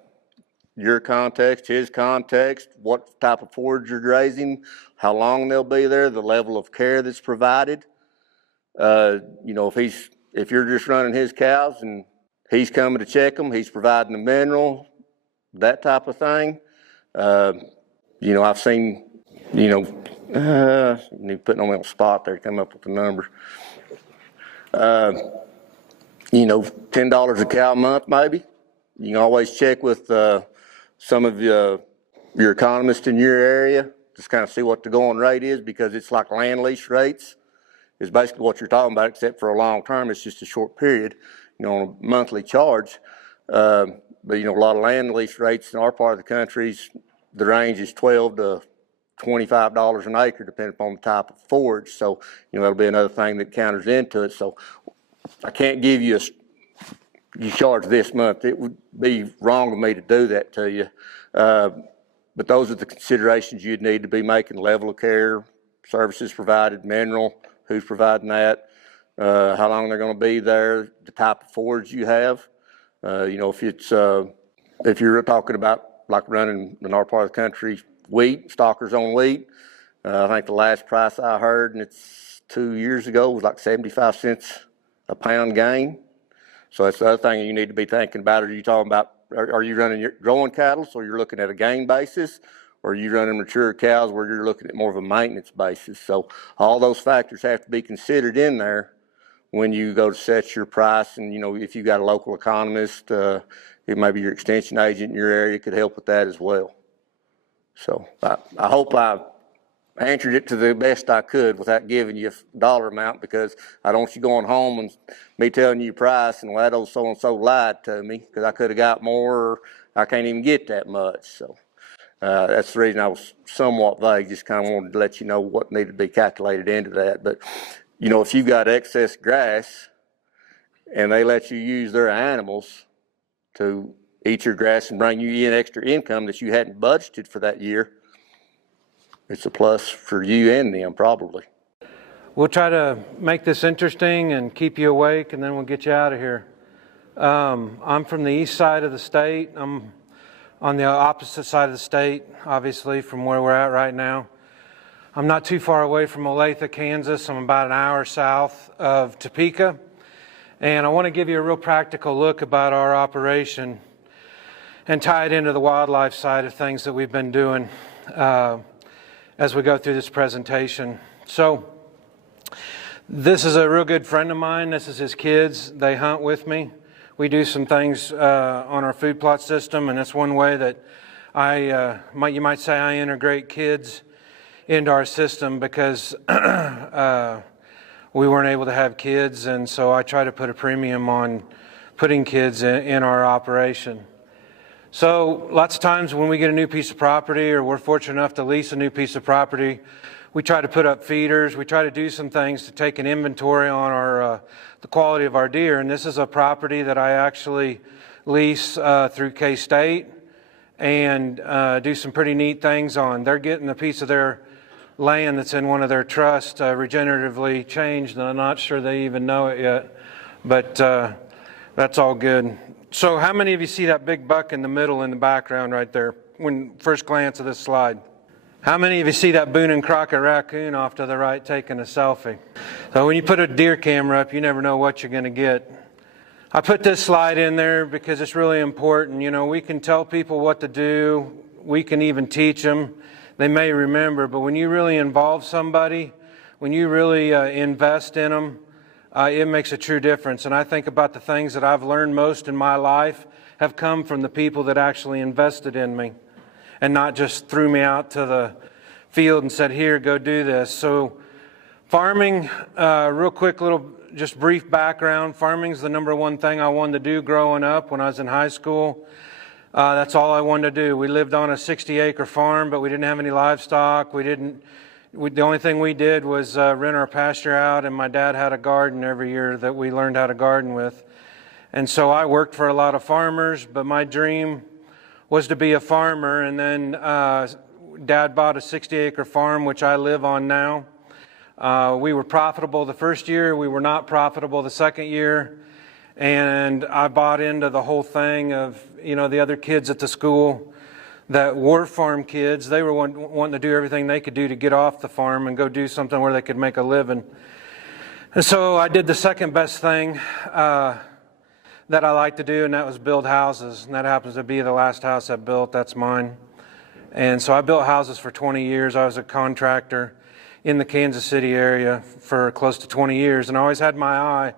your context, his context, what type of forage you're grazing, how long they'll be there, the level of care that's provided. If you're just running his cows and he's coming to check them, he's providing the mineral, that type of thing. I've seen, you're putting on me on the spot there to come up with the number. $10 a cow a month maybe. You can always check with some of your economists in your area, just kind of see what the going rate is, because it's like land lease rates. Is basically what you're talking about, except for a long term. It's just a short period, on a monthly charge. But a lot of land lease rates in our part of the country, the range is $12 to $25 an acre, depending upon the type of forage. So, that'll be another thing that counters into it. So, I can't give you you charge this month. It would be wrong of me to do that to you. But those are the considerations you'd need to be making: level of care, services provided, mineral, who's providing that, how long they're going to be there, the type of forage you have. If you're talking about like running in our part of the country, wheat, stockers on wheat, I think the last price I heard, and it's 2 years ago, was like 75 cents a pound gain. So that's the other thing you need to be thinking about. Are you talking about, are you running your growing cattle, so you're looking at a gain basis, or are you running mature cows where you're looking at more of a maintenance basis? So all those factors have to be considered in there when you go to set your price. And, you know, if you got a local economist, it may be your extension agent in your area could help with that as well. So I hope I answered it to the best I could without giving you a dollar amount, because I don't want you going home and me telling you your price and, well, that old so-and-so lied to me because I could have got more, or I can't even get that much. So that's the reason I was somewhat vague, just kind of wanted to let you know what needed to be calculated into that. But, you know, if you've got excess grass and they let you use their animals to eat your grass and bring you in extra income that you hadn't budgeted for that year, it's a plus for you and them, probably. We'll try to make this interesting and keep you awake, and then we'll get you out of here. I'm from the east side of the state. I'm on the opposite side of the state, obviously, from where we're at right now. I'm not too far away from Olathe, Kansas. I'm about an hour south of Topeka. And I want to give you a real practical look about our operation and tie it into the wildlife side of things that we've been doing as we go through this presentation. So this is a real good friend of mine. This is his kids. They hunt with me. We do some things on our food plot system, and that's one way that you might say I integrate kids into our system, because we weren't able to have kids, and so I try to put a premium on putting kids in our operation. So lots of times when we get a new piece of property, or we're fortunate enough to lease a new piece of property, we try to put up feeders. We try to do some things to take an inventory on the quality of our deer. And this is a property that I actually lease through K-State and do some pretty neat things on. They're getting a piece of their land that's in one of their trusts regeneratively changed, and I'm not sure they even know it yet, but that's all good. So how many of you see that big buck in the middle in the background right there when first glance of this slide? How many of you see that Boone and Crockett raccoon off to the right taking a selfie? So when you put a deer camera up, you never know what you're going to get. I put this slide in there because it's really important. You know, we can tell people what to do. We can even teach them. They may remember, but when you really involve somebody, when you really invest in them, it makes a true difference. And I think about the things that I've learned most in my life have come from the people that actually invested in me and not just threw me out to the field and said, here, go do this. So farming, real quick little just brief background. Farming's the number one thing I wanted to do growing up when I was in high school. That's all I wanted to do. We lived on a 60-acre farm, but we didn't have any livestock. The only thing we did was rent our pasture out, and my dad had a garden every year that we learned how to garden with. And so I worked for a lot of farmers, but my dream was to be a farmer. And then Dad bought a 60-acre farm, which I live on now. We were profitable the first year. We were not profitable the second year. And I bought into the whole thing of, you know, the other kids at the school that were farm kids. They were wanting to do everything they could do to get off the farm and go do something where they could make a living. And so I did the second best thing that I like to do, and that was build houses. And that happens to be the last house I built. That's mine. And so I built houses for 20 years. I was a contractor in the Kansas City area for close to 20 years, and I always had my eye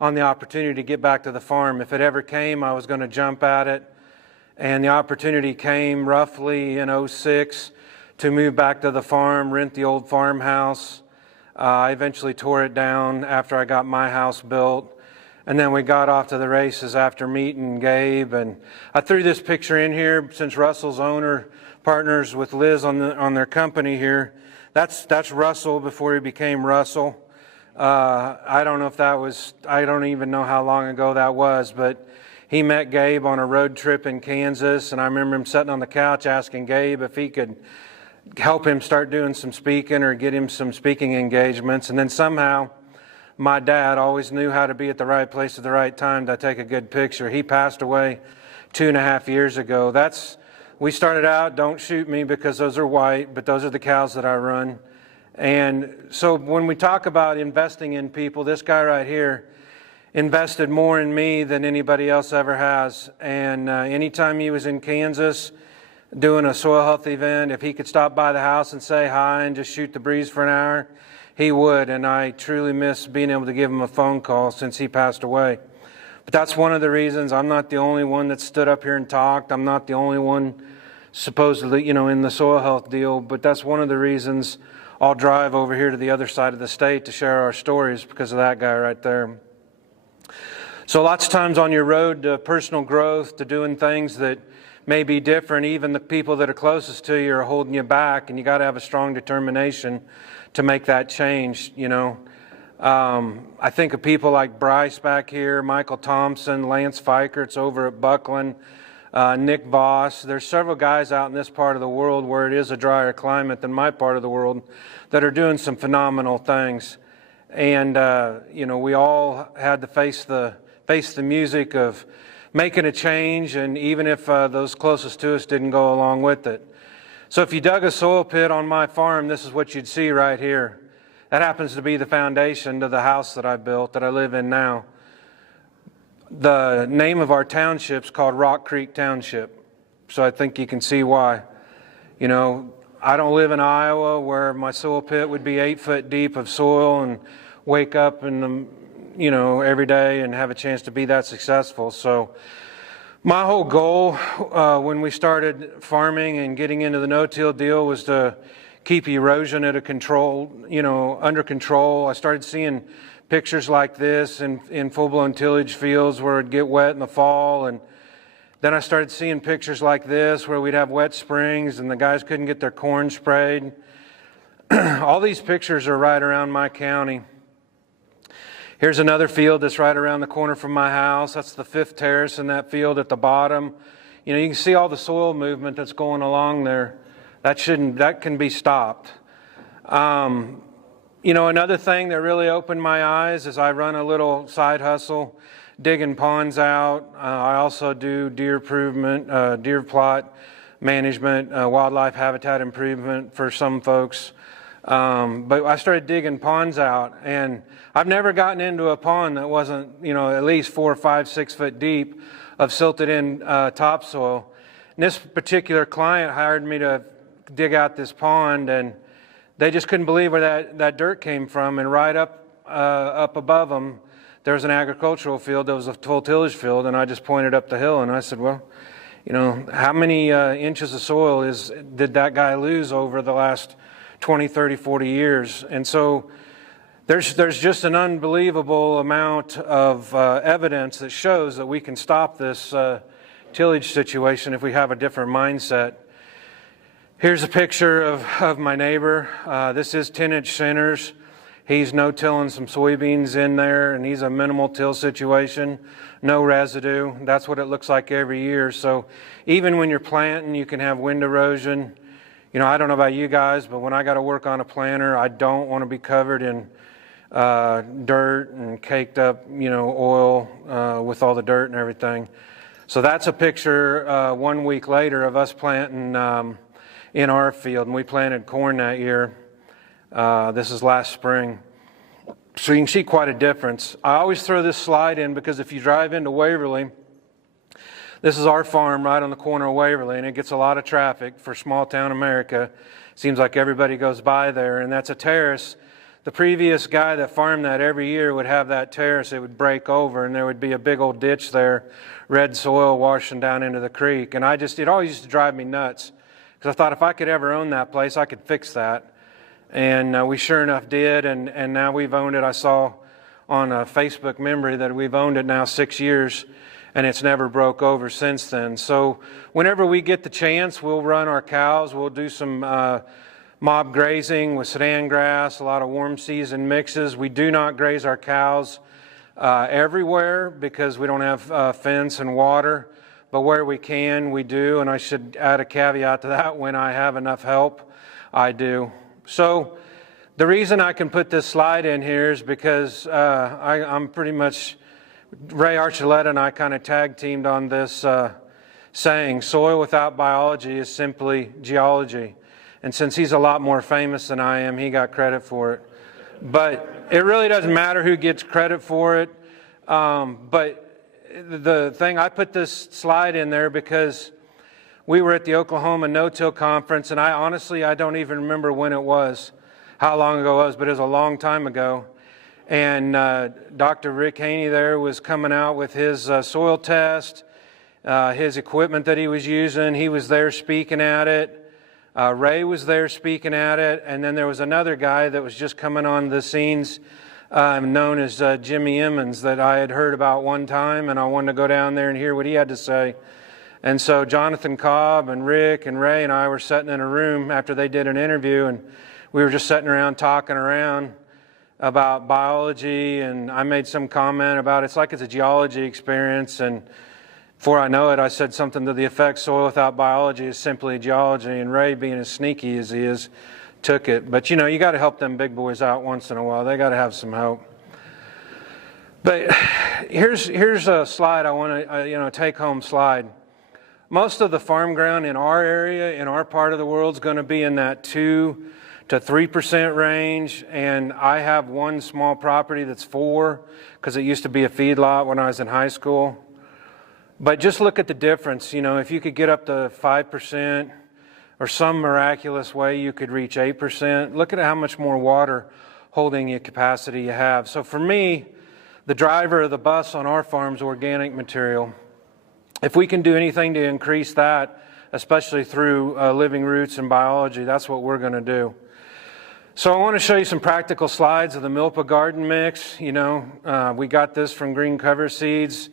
on the opportunity to get back to the farm. If it ever came, I was going to jump at it. And the opportunity came roughly in 2006 to move back to the farm, rent the old farmhouse. I eventually tore it down after I got my house built. And then we got off to the races after meeting Gabe. And I threw this picture in here since Russell's owner partners with Liz on their company here. That's Russell before he became Russell. I don't know if that was, I don't even know how long ago that was, but he met Gabe on a road trip in Kansas, and I remember him sitting on the couch asking Gabe if he could help him start doing some speaking or get him some speaking engagements. And then somehow my dad always knew how to be at the right place at the right time to take a good picture. He passed away 2.5 years ago. That's we started out, don't shoot me because those are white, but those are the cows that I run. And so when we talk about investing in people, this guy right here invested more in me than anybody else ever has. And anytime he was in Kansas doing a soil health event, if he could stop by the house and say hi and just shoot the breeze for an hour, he would. And I truly miss being able to give him a phone call since he passed away. But that's one of the reasons. I'm not the only one that stood up here and talked. I'm not the only one supposedly, in the soil health deal. But that's one of the reasons I'll drive over here to the other side of the state to share our stories, because of that guy right there. So lots of times on your road to personal growth, to doing things that may be different, even the people that are closest to you are holding you back, and you got to have a strong determination to make that change, I think of people like Bryce back here, Michael Thompson, Lance Fikert over at Buckland, Nick Voss. There's several guys out in this part of the world where it is a drier climate than my part of the world that are doing some phenomenal things. And, we all had to face the music of making a change, and even if those closest to us didn't go along with it. So if you dug a soil pit on my farm, this is what you'd see right here. That happens to be the foundation to the house that I built, that I live in now. The name of our township's called Rock Creek Township, so I think you can see why. I don't live in Iowa where my soil pit would be 8 foot deep of soil and wake up in the, every day and have a chance to be that successful. So my whole goal when we started farming and getting into the no-till deal was to keep erosion at a control, under control. I started seeing pictures like this in full-blown tillage fields where it'd get wet in the fall, and then I started seeing pictures like this where we'd have wet springs and the guys couldn't get their corn sprayed. All these pictures are right around my county. Here's another field that's right around the corner from my house. That's the 5th terrace in that field at the bottom. You can see all the soil movement that's going along there. That can be stopped. Another thing that really opened my eyes is I run a little side hustle, digging ponds out. I also do deer improvement, deer plot management, wildlife habitat improvement for some folks. But I started digging ponds out, and I've never gotten into a pond that wasn't, at least 4, 5, 6 foot deep of silted in topsoil. And this particular client hired me to dig out this pond, and they just couldn't believe where that dirt came from. And right up above them, there was an agricultural field. There was a full tillage field, and I just pointed up the hill, and I said, well, how many inches of soil did that guy lose over the last 20, 30, 40 years? And so there's just an unbelievable amount of evidence that shows that we can stop this tillage situation if we have a different mindset. Here's a picture of my neighbor. This is 10-inch centers. He's no-tilling some soybeans in there, and he's a minimal till situation, no residue. That's what it looks like every year. So even when you're planting, you can have wind erosion. I don't know about you guys, but when I got to work on a planter, I don't want to be covered in dirt and caked up, oil with all the dirt and everything. So that's a picture 1 week later of us planting in our field, and we planted corn that year. This is last spring. So you can see quite a difference. I always throw this slide in because if you drive into Waverly, this is our farm right on the corner of Waverly, and it gets a lot of traffic for small town America. Seems like everybody goes by there, and that's a terrace. The previous guy that farmed that every year would have that terrace. It would break over, and there would be a big old ditch there, red soil washing down into the creek. And it always used to drive me nuts, because I thought if I could ever own that place, I could fix that. And we sure enough did, and now we've owned it. I saw on a Facebook memory that we've owned it now 6 years, and it's never broke over since then. So whenever we get the chance, we'll run our cows. We'll do some mob grazing with sedan grass, a lot of warm season mixes. We do not graze our cows everywhere because we don't have fence and water, but where we can, we do. And I should add a caveat to that: when I have enough help, I do. So the reason I can put this slide in here is because I'm pretty much, Ray Archuleta and I kind of tag teamed on this saying, soil without biology is simply geology. And since he's a lot more famous than I am, he got credit for it. But it really doesn't matter who gets credit for it. But the thing, I put this slide in there because we were at the Oklahoma No-Till Conference, and I don't even remember when it was, how long ago it was, but it was a long time ago. And Dr. Rick Haney there was coming out with his soil test, his equipment that he was using. He was there speaking at it. Ray was there speaking at it. And then there was another guy that was just coming on the scenes, known as Jimmy Emmons, that I had heard about one time, and I wanted to go down there and hear what he had to say. And so Jonathan Cobb and Rick and Ray and I were sitting in a room after they did an interview, and we were just sitting around talking around about biology, and I made some comment about it's like it's a geology experience, and before I know it, I said something to the effect, soil without biology is simply geology, and Ray, being as sneaky as he is, took it. But you know, you got to help them big boys out once in a while. They got to have some help. But here's a slide I want to, take home slide. Most of the farm ground in our area, in our part of the world, is going to be in that 2 to 3% range, and I have one small property that's 4 because it used to be a feedlot when I was in high school. But just look at the difference. You know, if you could get up to 5% or some miraculous way you could reach 8%, look at how much more water holding capacity you have. So for me, the driver of the bus on our farm is organic material. If we can do anything to increase that, especially through living roots and biology, that's what we're going to do. So I want to show you some practical slides of the Milpa garden mix. You know, we got this from Green Cover Seeds.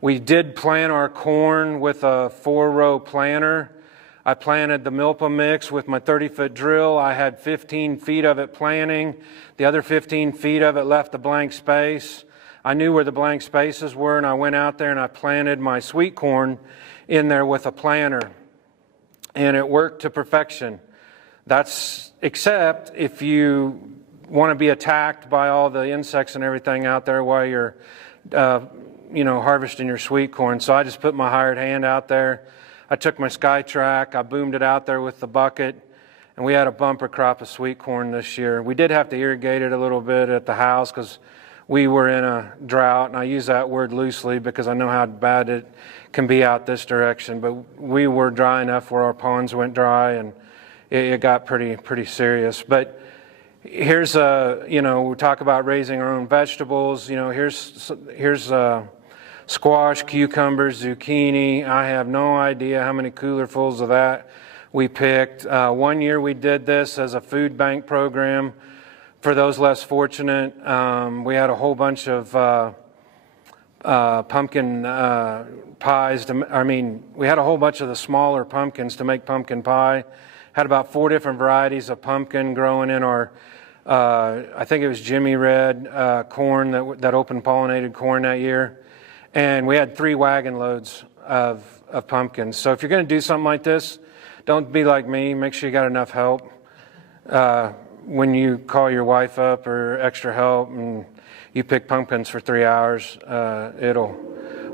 We did plant our corn with a 4-row planter. I planted the Milpa mix with my 30-foot drill. I had 15 feet of it planting. The other 15 feet of it left a blank space. I knew where the blank spaces were, and I went out there and I planted my sweet corn in there with a planter. And it worked to perfection. That's except if you want to be attacked by all the insects and everything out there while you're harvesting your sweet corn. So I just put my hired hand out there. I took my SkyTrack, I boomed it out there with the bucket, and we had a bumper crop of sweet corn this year. We did have to irrigate it a little bit at the house because we were in a drought, and I use that word loosely because I know how bad it can be out this direction, but we were dry enough where our ponds went dry, and it got pretty serious. But here's we talk about raising our own vegetables. You know, here's squash, cucumbers, zucchini. I have no idea how many coolerfuls of that we picked. One year we did this as a food bank program for those less fortunate. We had a whole bunch of pumpkin pies. We had a whole bunch of the smaller pumpkins to make pumpkin pie. Had about 4 different varieties of pumpkin growing in our, I think it was Jimmy Red corn, that open pollinated corn that year. And we had 3 wagon loads of pumpkins. So if you're going to do something like this, don't be like me. Make sure you got enough help. When you call your wife up or extra help and you pick pumpkins for 3 hours, it'll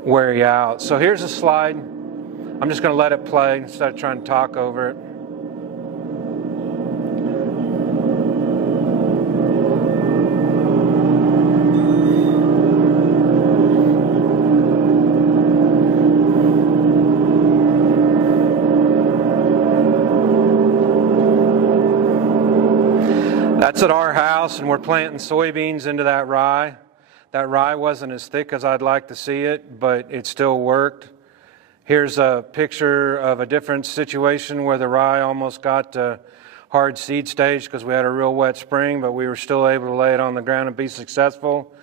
wear you out. So here's a slide. I'm just going to let it play instead of trying to talk over it. That's at our house, and we're planting soybeans into that rye. That rye wasn't as thick as I'd like to see it, but it still worked. Here's a picture of a different situation where the rye almost got to hard seed stage because we had a real wet spring, but we were still able to lay it on the ground and be successful.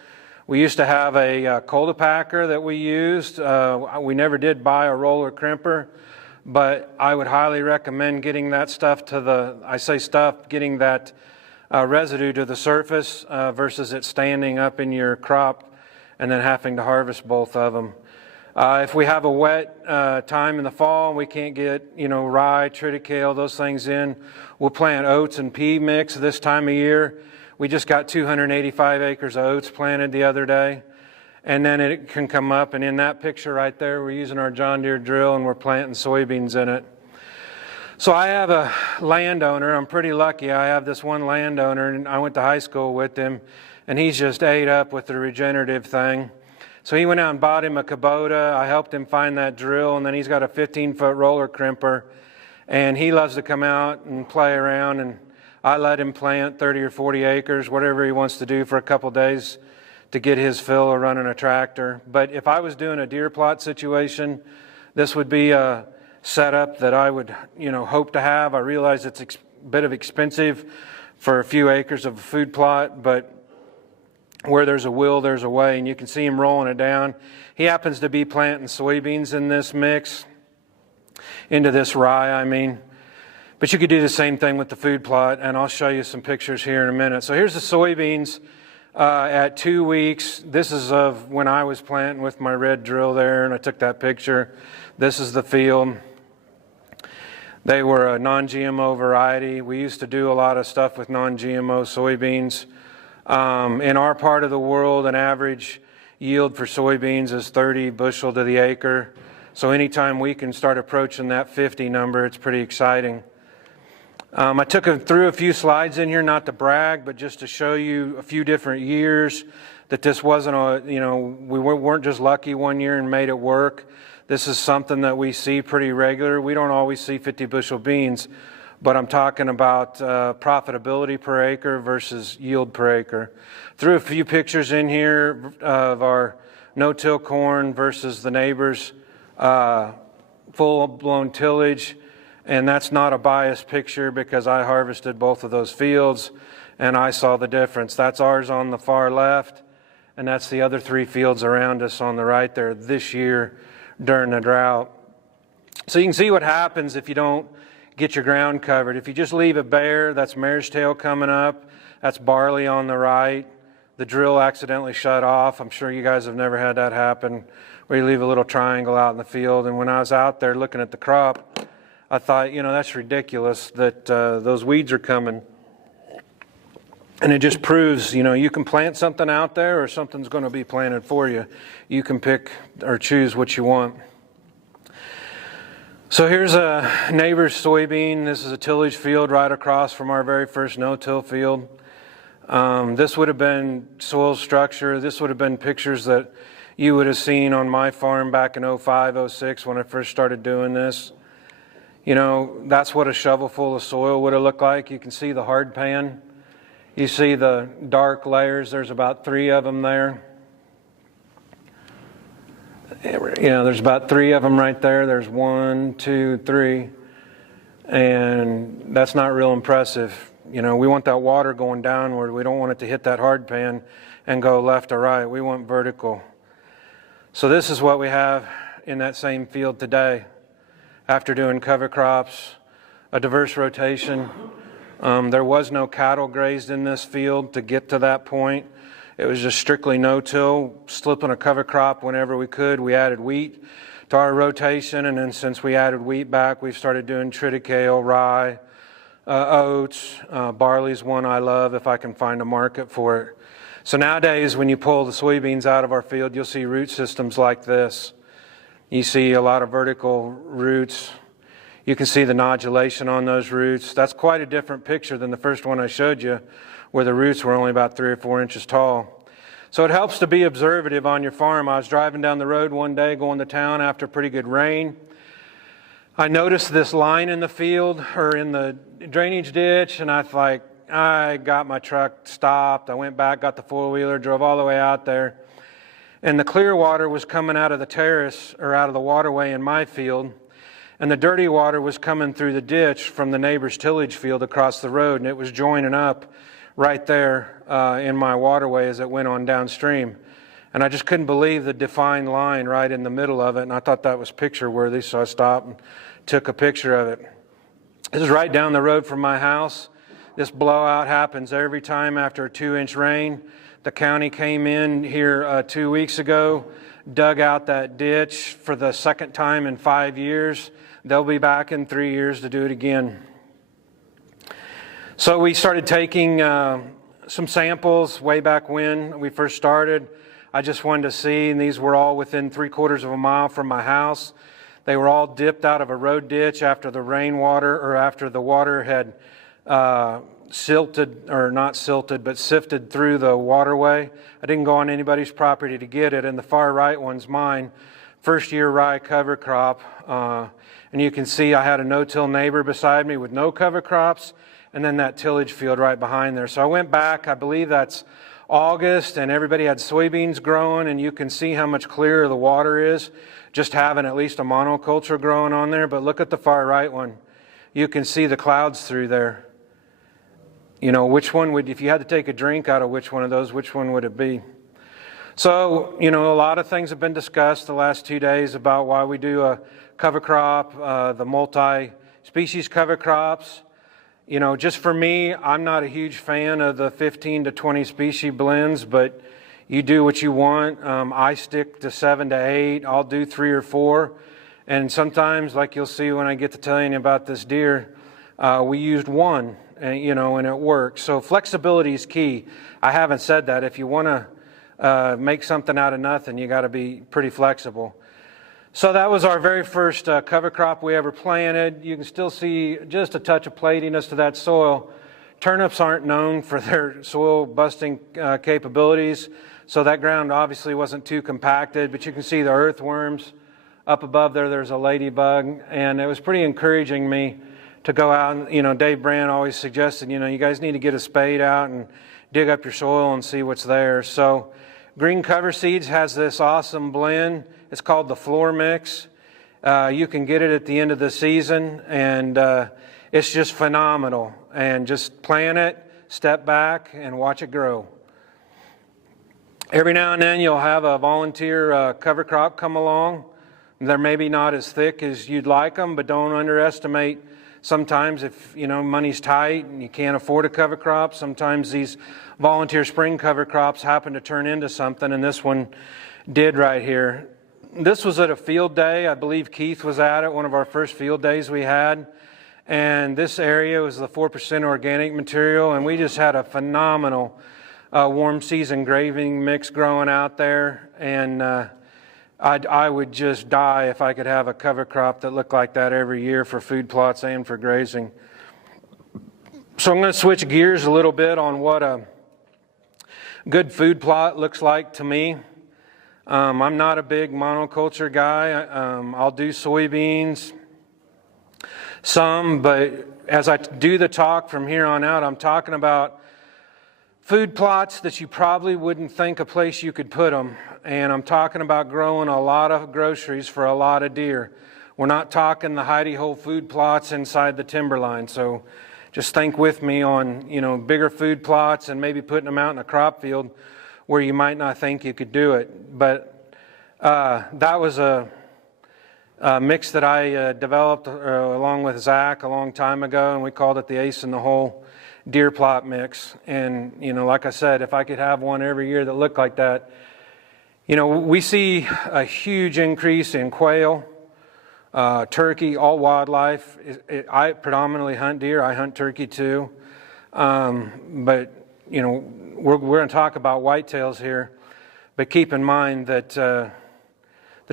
We used to have a cultipacker that we used. We never did buy a roller crimper, but I would highly recommend getting that stuff getting that residue to the surface versus it standing up in your crop and then having to harvest both of them. If we have a wet time in the fall and we can't get rye, triticale, those things in, we'll plant oats and pea mix this time of year. We just got 285 acres of oats planted the other day, and then it can come up. And in that picture right there, we're using our John Deere drill and we're planting soybeans in it. So I have a landowner. I'm pretty lucky. I have this one landowner, and I went to high school with him, and he's just ate up with the regenerative thing. So he went out and bought him a Kubota. I helped him find that drill, and then he's got a 15-foot roller crimper, and he loves to come out and play around, and I let him plant 30 or 40 acres, whatever he wants to do for a couple days to get his fill of running a tractor. But if I was doing a deer plot situation, this would be a setup that I would, hope to have. I realize it's a bit of expensive for a few acres of a food plot, but where there's a will, there's a way, and you can see him rolling it down. He happens to be planting soybeans in this mix, into this rye, But you could do the same thing with the food plot, and I'll show you some pictures here in a minute. So here's the soybeans at 2 weeks. This is of when I was planting with my red drill there, and I took that picture. This is the field. They were a non-GMO variety. We used to do a lot of stuff with non-GMO soybeans. In our part of the world, an average yield for soybeans is 30 bushel to the acre. So anytime we can start approaching that 50 number, it's pretty exciting. I took through a few slides in here, not to brag, but just to show you a few different years, that this wasn't we weren't just lucky one year and made it work. This is something that we see pretty regular. We don't always see 50 bushel beans, but I'm talking about profitability per acre versus yield per acre. Threw a few pictures in here of our no-till corn versus the neighbor's full-blown tillage, and that's not a biased picture because I harvested both of those fields and I saw the difference. That's ours on the far left, and that's the other 3 fields around us on the right there this year during the drought. So you can see what happens if you don't get your ground covered. If you just leave it bare, that's mare's tail coming up, that's barley on the right. The drill accidentally shut off. I'm sure you guys have never had that happen, where you leave a little triangle out in the field. And when I was out there looking at the crop, I thought, that's ridiculous that those weeds are coming. And it just proves, you can plant something out there or something's going to be planted for you. You can pick or choose what you want. So here's a neighbor's soybean. This is a tillage field right across from our very first no-till field. This would have been soil structure. This would have been pictures that you would have seen on my farm back in 05, 06 when I first started doing this. That's what a shovel full of soil would have looked like. You can see the hard pan. You see the dark layers. There's about 3 of them there. There's about 3 of them right there. There's 1, 2, 3. And that's not real impressive. We want that water going downward. We don't want it to hit that hard pan and go left or right. We want vertical. So this is what we have in that same field today. After doing cover crops, a diverse rotation. There was no cattle grazed in this field to get to that point. It was just strictly no-till, slipping a cover crop whenever we could. We added wheat to our rotation, and then since we added wheat back, we've started doing triticale, rye, oats. Barley's one I love if I can find a market for it. So nowadays, when you pull the soybeans out of our field, you'll see root systems like this. You see a lot of vertical roots. You can see the nodulation on those roots. That's quite a different picture than the first one I showed you, where the roots were only about 3 or 4 inches tall. So it helps to be observative on your farm. I was driving down the road one day going to town after pretty good rain. I noticed this line in the field or in the drainage ditch, and I got my truck stopped. I went back, got the four-wheeler, drove all the way out there. And the clear water was coming out of the terrace or out of the waterway in my field. And the dirty water was coming through the ditch from the neighbor's tillage field across the road. And it was joining up right there in my waterway as it went on downstream. And I just couldn't believe the defined line right in the middle of it. And I thought that was picture worthy. So I stopped and took a picture of it. This is right down the road from my house. This blowout happens every time after a 2-inch rain. The county came in here 2 weeks ago, dug out that ditch for the second time in 5 years. They'll be back in 3 years to do it again. So we started taking some samples way back when we first started. I just wanted to see, and these were all within 3/4 of a mile from my house. They were all dipped out of a road ditch after the rainwater, or after the water had silted, or not silted, but sifted through the waterway. I didn't go on anybody's property to get it, and the far right one's mine. First year rye cover crop. And you can see I had a no-till neighbor beside me with no cover crops, and then that tillage field right behind there. So I went back, I believe that's August, and everybody had soybeans growing, and you can see how much clearer the water is, just having at least a monoculture growing on there. But look at the far right one. You can see the clouds through there. You know, which one would, if you had to take a drink out of which one of those, which one would it be? So, you know, a lot of things have been discussed the last 2 days about why we do a cover crop, the multi-species cover crops. You know, just for me, I'm not a huge fan of the 15 to 20 species blends, but you do what you want. I stick to 7 to 8. I'll do 3 or 4. And sometimes, like you'll see when I get to telling you about this deer, we used 1, and, you know, and it works. So flexibility is key. I haven't said that. If you want to make something out of nothing, you got to be pretty flexible. So that was our very first cover crop we ever planted. You can still see just a touch of platiness to that soil. Turnips aren't known for their soil busting capabilities, so that ground obviously wasn't too compacted, but you can see the earthworms up above there. There's a ladybug, and it was pretty encouraging me to go out and, you know, Dave Brand always suggested, you know, you guys need to get a spade out and dig up your soil and see what's there. So Green Cover Seeds has this awesome blend. It's called the Floor Mix. You can get it at the end of the season, and it's just phenomenal. And just plant it, step back, and watch it grow. Every now and then you'll have a volunteer cover crop come along. They're maybe not as thick as you'd like them, but don't underestimate. Sometimes if, you know, money's tight and you can't afford a cover crop, sometimes these volunteer spring cover crops happen to turn into something, and this one did right here. This was at a field day. I believe Keith was at it, one of our first field days we had. And this area was the 4% organic material, and we just had a phenomenal warm season grazing mix growing out there. And I would just die if I could have a cover crop that looked like that every year for food plots and for grazing. So I'm going to switch gears a little bit on what a good food plot looks like to me. I'm not a big monoculture guy. I'll do soybeans, some, but as I do the talk from here on out, I'm talking about food plots that you probably wouldn't think a place you could put them. And I'm talking about growing a lot of groceries for a lot of deer. We're not talking the hidey-hole food plots inside the timberline. So just think with me on, you know, bigger food plots and maybe putting them out in a crop field where you might not think you could do it. But that was a mix that I developed along with Zach a long time ago, and we called it the Ace in the Hole deer plot mix. And, you know, like I said, if I could have one every year that looked like that, you know, we see a huge increase in quail, turkey, all wildlife. I predominantly hunt deer. I hunt turkey too. But, you know, we're going to talk about whitetails here. But keep in mind that the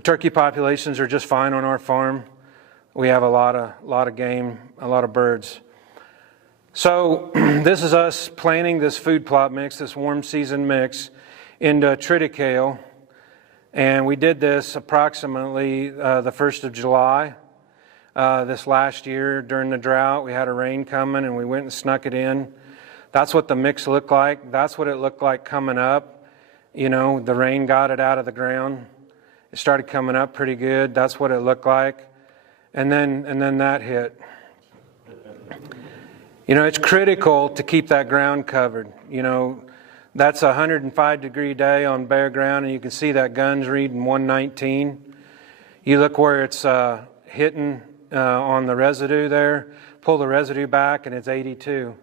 turkey populations are just fine on our farm. We have a lot of game, a lot of birds. So this is us planting this food plot mix, this warm season mix, into triticale. And we did this approximately the 1st of July this last year during the drought. We had a rain coming and we went and snuck it in. That's what the mix looked like. That's what it looked like coming up. You know, the rain got it out of the ground. It started coming up pretty good. That's what it looked like. And then that hit. You know, it's critical to keep that ground covered. You know, that's a 105-degree day on bare ground, and you can see that gun's reading 119. You look where it's hitting on the residue there, pull the residue back, and it's 82. You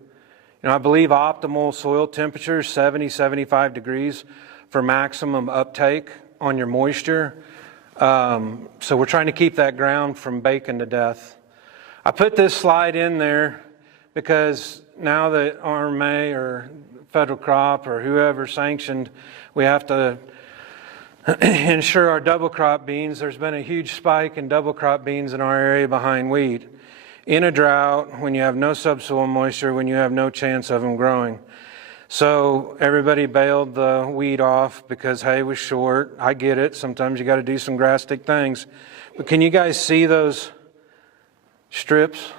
know, I believe optimal soil temperature is 70, 75 degrees for maximum uptake on your moisture. So we're trying to keep that ground from baking to death. I put this slide in there because now that RMA or federal crop or whoever sanctioned, we have to ensure our double crop beans. There's been a huge spike in double crop beans in our area behind wheat. In a drought, when you have no subsoil moisture, when you have no chance of them growing. So everybody bailed the wheat off because hay was short. I get it. Sometimes you got to do some drastic things. But can you guys see those strips?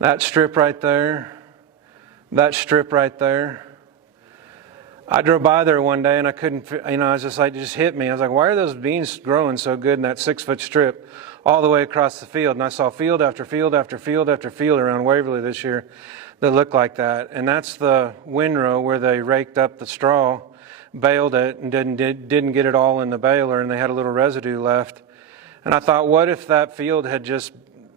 That strip right there. That strip right there. I drove by there one day and I couldn't, I was just like, it just hit me. I was like, why are those beans growing so good in that 6-foot strip all the way across the field? And I saw field after field after field after field around Waverly this year that looked like that. And that's the windrow where they raked up the straw, baled it, and didn't get it all in the baler, and they had a little residue left. And I thought, what if that field had just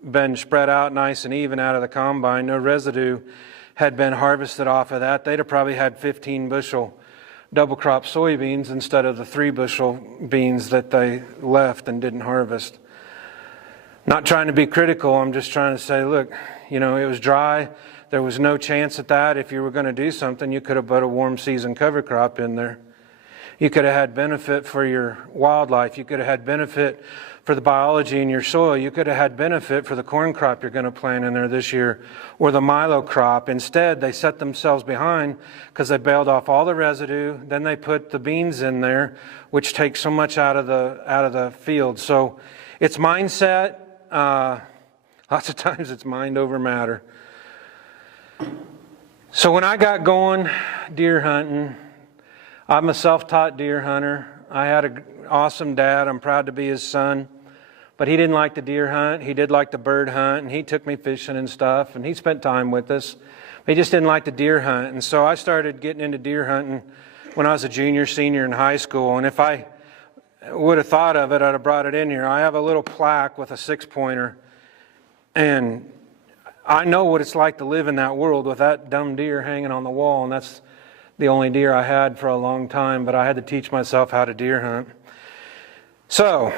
been spread out nice and even out of the combine, no residue had been harvested off of that? They'd have probably had 15 bushel double crop soybeans instead of the 3 bushel beans that they left and didn't harvest. Not trying to be critical, I'm just trying to say, look, it was dry. There was no chance at that. If you were going to do something, you could have put a warm season cover crop in there. You could have had benefit for your wildlife. You could have had benefit for the biology in your soil. You could have had benefit for the corn crop you're going to plant in there this year, or the milo crop. Instead, they set themselves behind because they baled off all the residue. Then they put the beans in there, which takes so much out of the field. So it's mindset. Lots of times it's mind over matter. So when I got going deer hunting, I'm a self-taught deer hunter. I had an awesome dad. I'm proud to be his son. But he didn't like the deer hunt. He did like the bird hunt, and he took me fishing and stuff, and he spent time with us. But he just didn't like the deer hunt. And so I started getting into deer hunting when I was a junior, senior in high school. And if I would have thought of it, I'd have brought it in here. I have a little plaque with a 6-pointer, and I know what it's like to live in that world with that dumb deer hanging on the wall, and that's the only deer I had for a long time, but I had to teach myself how to deer hunt. So,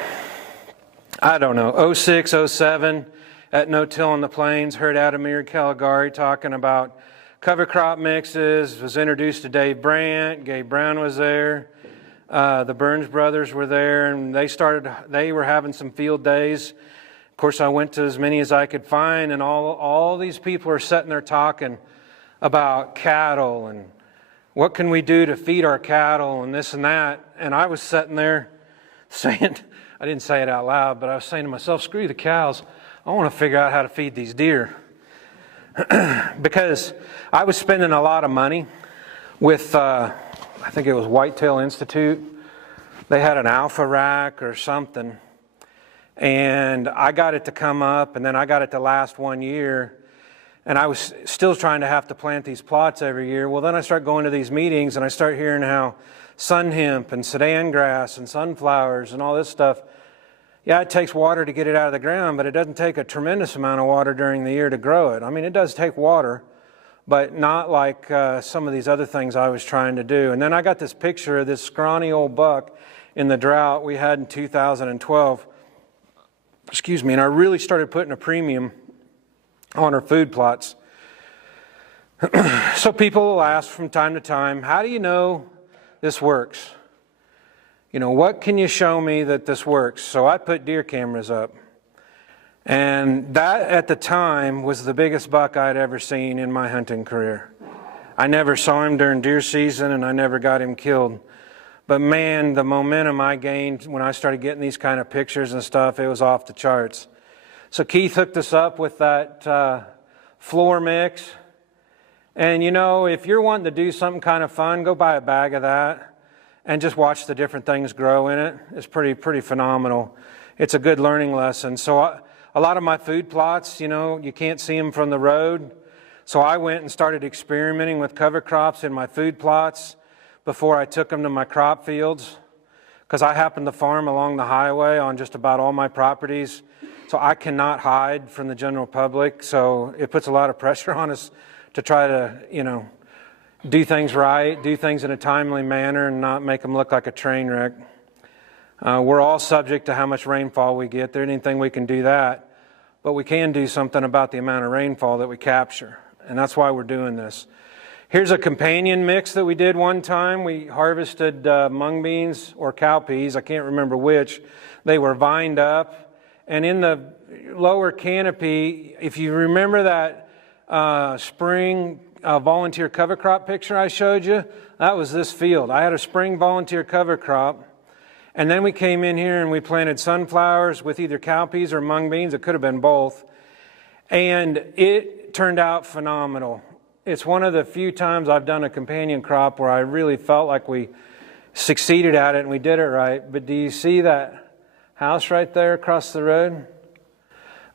I don't know, 06, 07, at No Till on the Plains, heard Ademir Caligari talking about cover crop mixes, was introduced to Dave Brandt, Gabe Brown was there, the Burns brothers were there, and they were having some field days. Of course, I went to as many as I could find, and all these people are sitting there talking about cattle and what can we do to feed our cattle and this and that. And I was sitting there saying, I didn't say it out loud, but I was saying to myself, screw the cows. I want to figure out how to feed these deer. Because I was spending a lot of money with, I think it was Whitetail Institute. They had an alpha rack or something. And I got it to come up, and then I got it to last 1 year. And I was still trying to have to plant these plots every year. Well, then I start going to these meetings, and I start hearing how sun hemp and Sudan grass and sunflowers and all this stuff, yeah, it takes water to get it out of the ground, but it doesn't take a tremendous amount of water during the year to grow it. I mean, it does take water, but not like some of these other things I was trying to do. And then I got this picture of this scrawny old buck in the drought we had in 2012. Excuse me, and I really started putting a premium on our food plots. So people will ask from time to time, how do you know this works? What can you show me that this works? So I put deer cameras up. And that at the time was the biggest buck I'd ever seen in my hunting career. I never saw him during deer season, and I never got him killed. But man, the momentum I gained when I started getting these kind of pictures and stuff, it was off the charts. So Keith hooked us up with that floor mix. And if you're wanting to do something kind of fun, go buy a bag of that and just watch the different things grow in it. It's pretty phenomenal. It's a good learning lesson. So a lot of my food plots, you can't see them from the road. So I went and started experimenting with cover crops in my food plots before I took them to my crop fields, because I happen to farm along the highway on just about all my properties, so I cannot hide from the general public. So it puts a lot of pressure on us to try to, do things right, do things in a timely manner, and not make them look like a train wreck. We're all subject to how much rainfall we get. There ain't anything we can do that, but we can do something about the amount of rainfall that we capture, and that's why we're doing this. Here's a companion mix that we did one time. We harvested mung beans or cowpeas, I can't remember which. They were vined up. And in the lower canopy, if you remember that spring volunteer cover crop picture I showed you, that was this field. I had a spring volunteer cover crop. And then we came in here and we planted sunflowers with either cowpeas or mung beans. It could have been both. And it turned out phenomenal. It's one of the few times I've done a companion crop where I really felt like we succeeded at it and we did it right. But do you see that house right there across the road?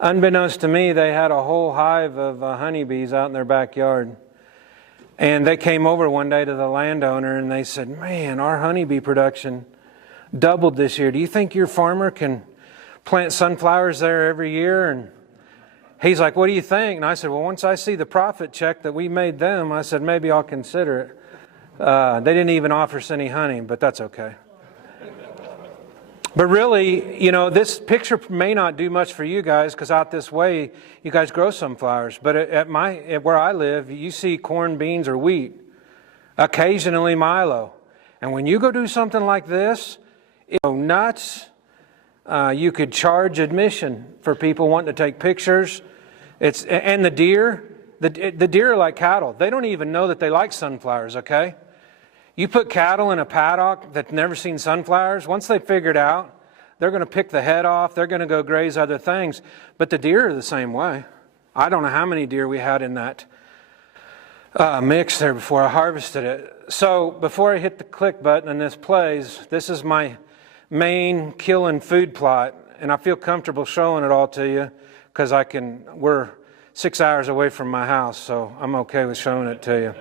Unbeknownst to me, they had a whole hive of honeybees out in their backyard. And they came over one day to the landowner and they said, man, our honeybee production doubled this year. Do you think your farmer can plant sunflowers there every year? And he's like, what do you think? And I said, well, once I see the profit check that we made them, I said, maybe I'll consider it. They didn't even offer us any honey, but that's okay. But really, you know, this picture may not do much for you guys because out this way, you guys grow sunflowers. But at where I live, you see corn, beans, or wheat, occasionally milo. And when you go do something like this, it's nuts. You could charge admission for people wanting to take pictures. And the deer are like cattle. They don't even know that they like sunflowers, okay? You put cattle in a paddock that's never seen sunflowers, once they figure it out, they're going to pick the head off, they're going to go graze other things. But the deer are the same way. I don't know how many deer we had in that mix there before I harvested it. So before I hit the click button and this plays, this is my main killing food plot. And I feel comfortable showing it all to you because we're 6 hours away from my house, so I'm okay with showing it to you.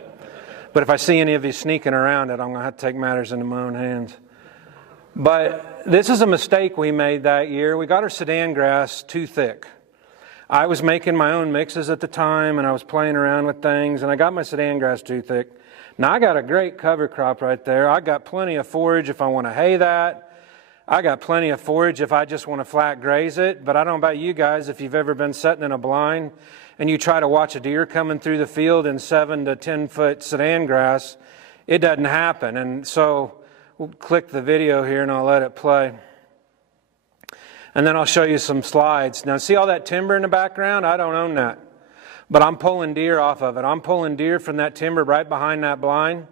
But if I see any of you sneaking around it, I'm going to have to take matters into my own hands. But this is a mistake we made that year. We got our Sudan grass too thick. I was making my own mixes at the time, and I was playing around with things, and I got my Sudan grass too thick. Now, I got a great cover crop right there. I got plenty of forage if I want to hay that. I got plenty of forage if I just want to flat graze it. But I don't know about you guys, if you've ever been sitting in a blind and you try to watch a deer coming through the field in 7 to 10 foot Sudan grass, it doesn't happen. And so we'll click the video here and I'll let it play. And then I'll show you some slides. Now see all that timber in the background? I don't own that. But I'm pulling deer off of it. I'm pulling deer from that timber right behind that blind.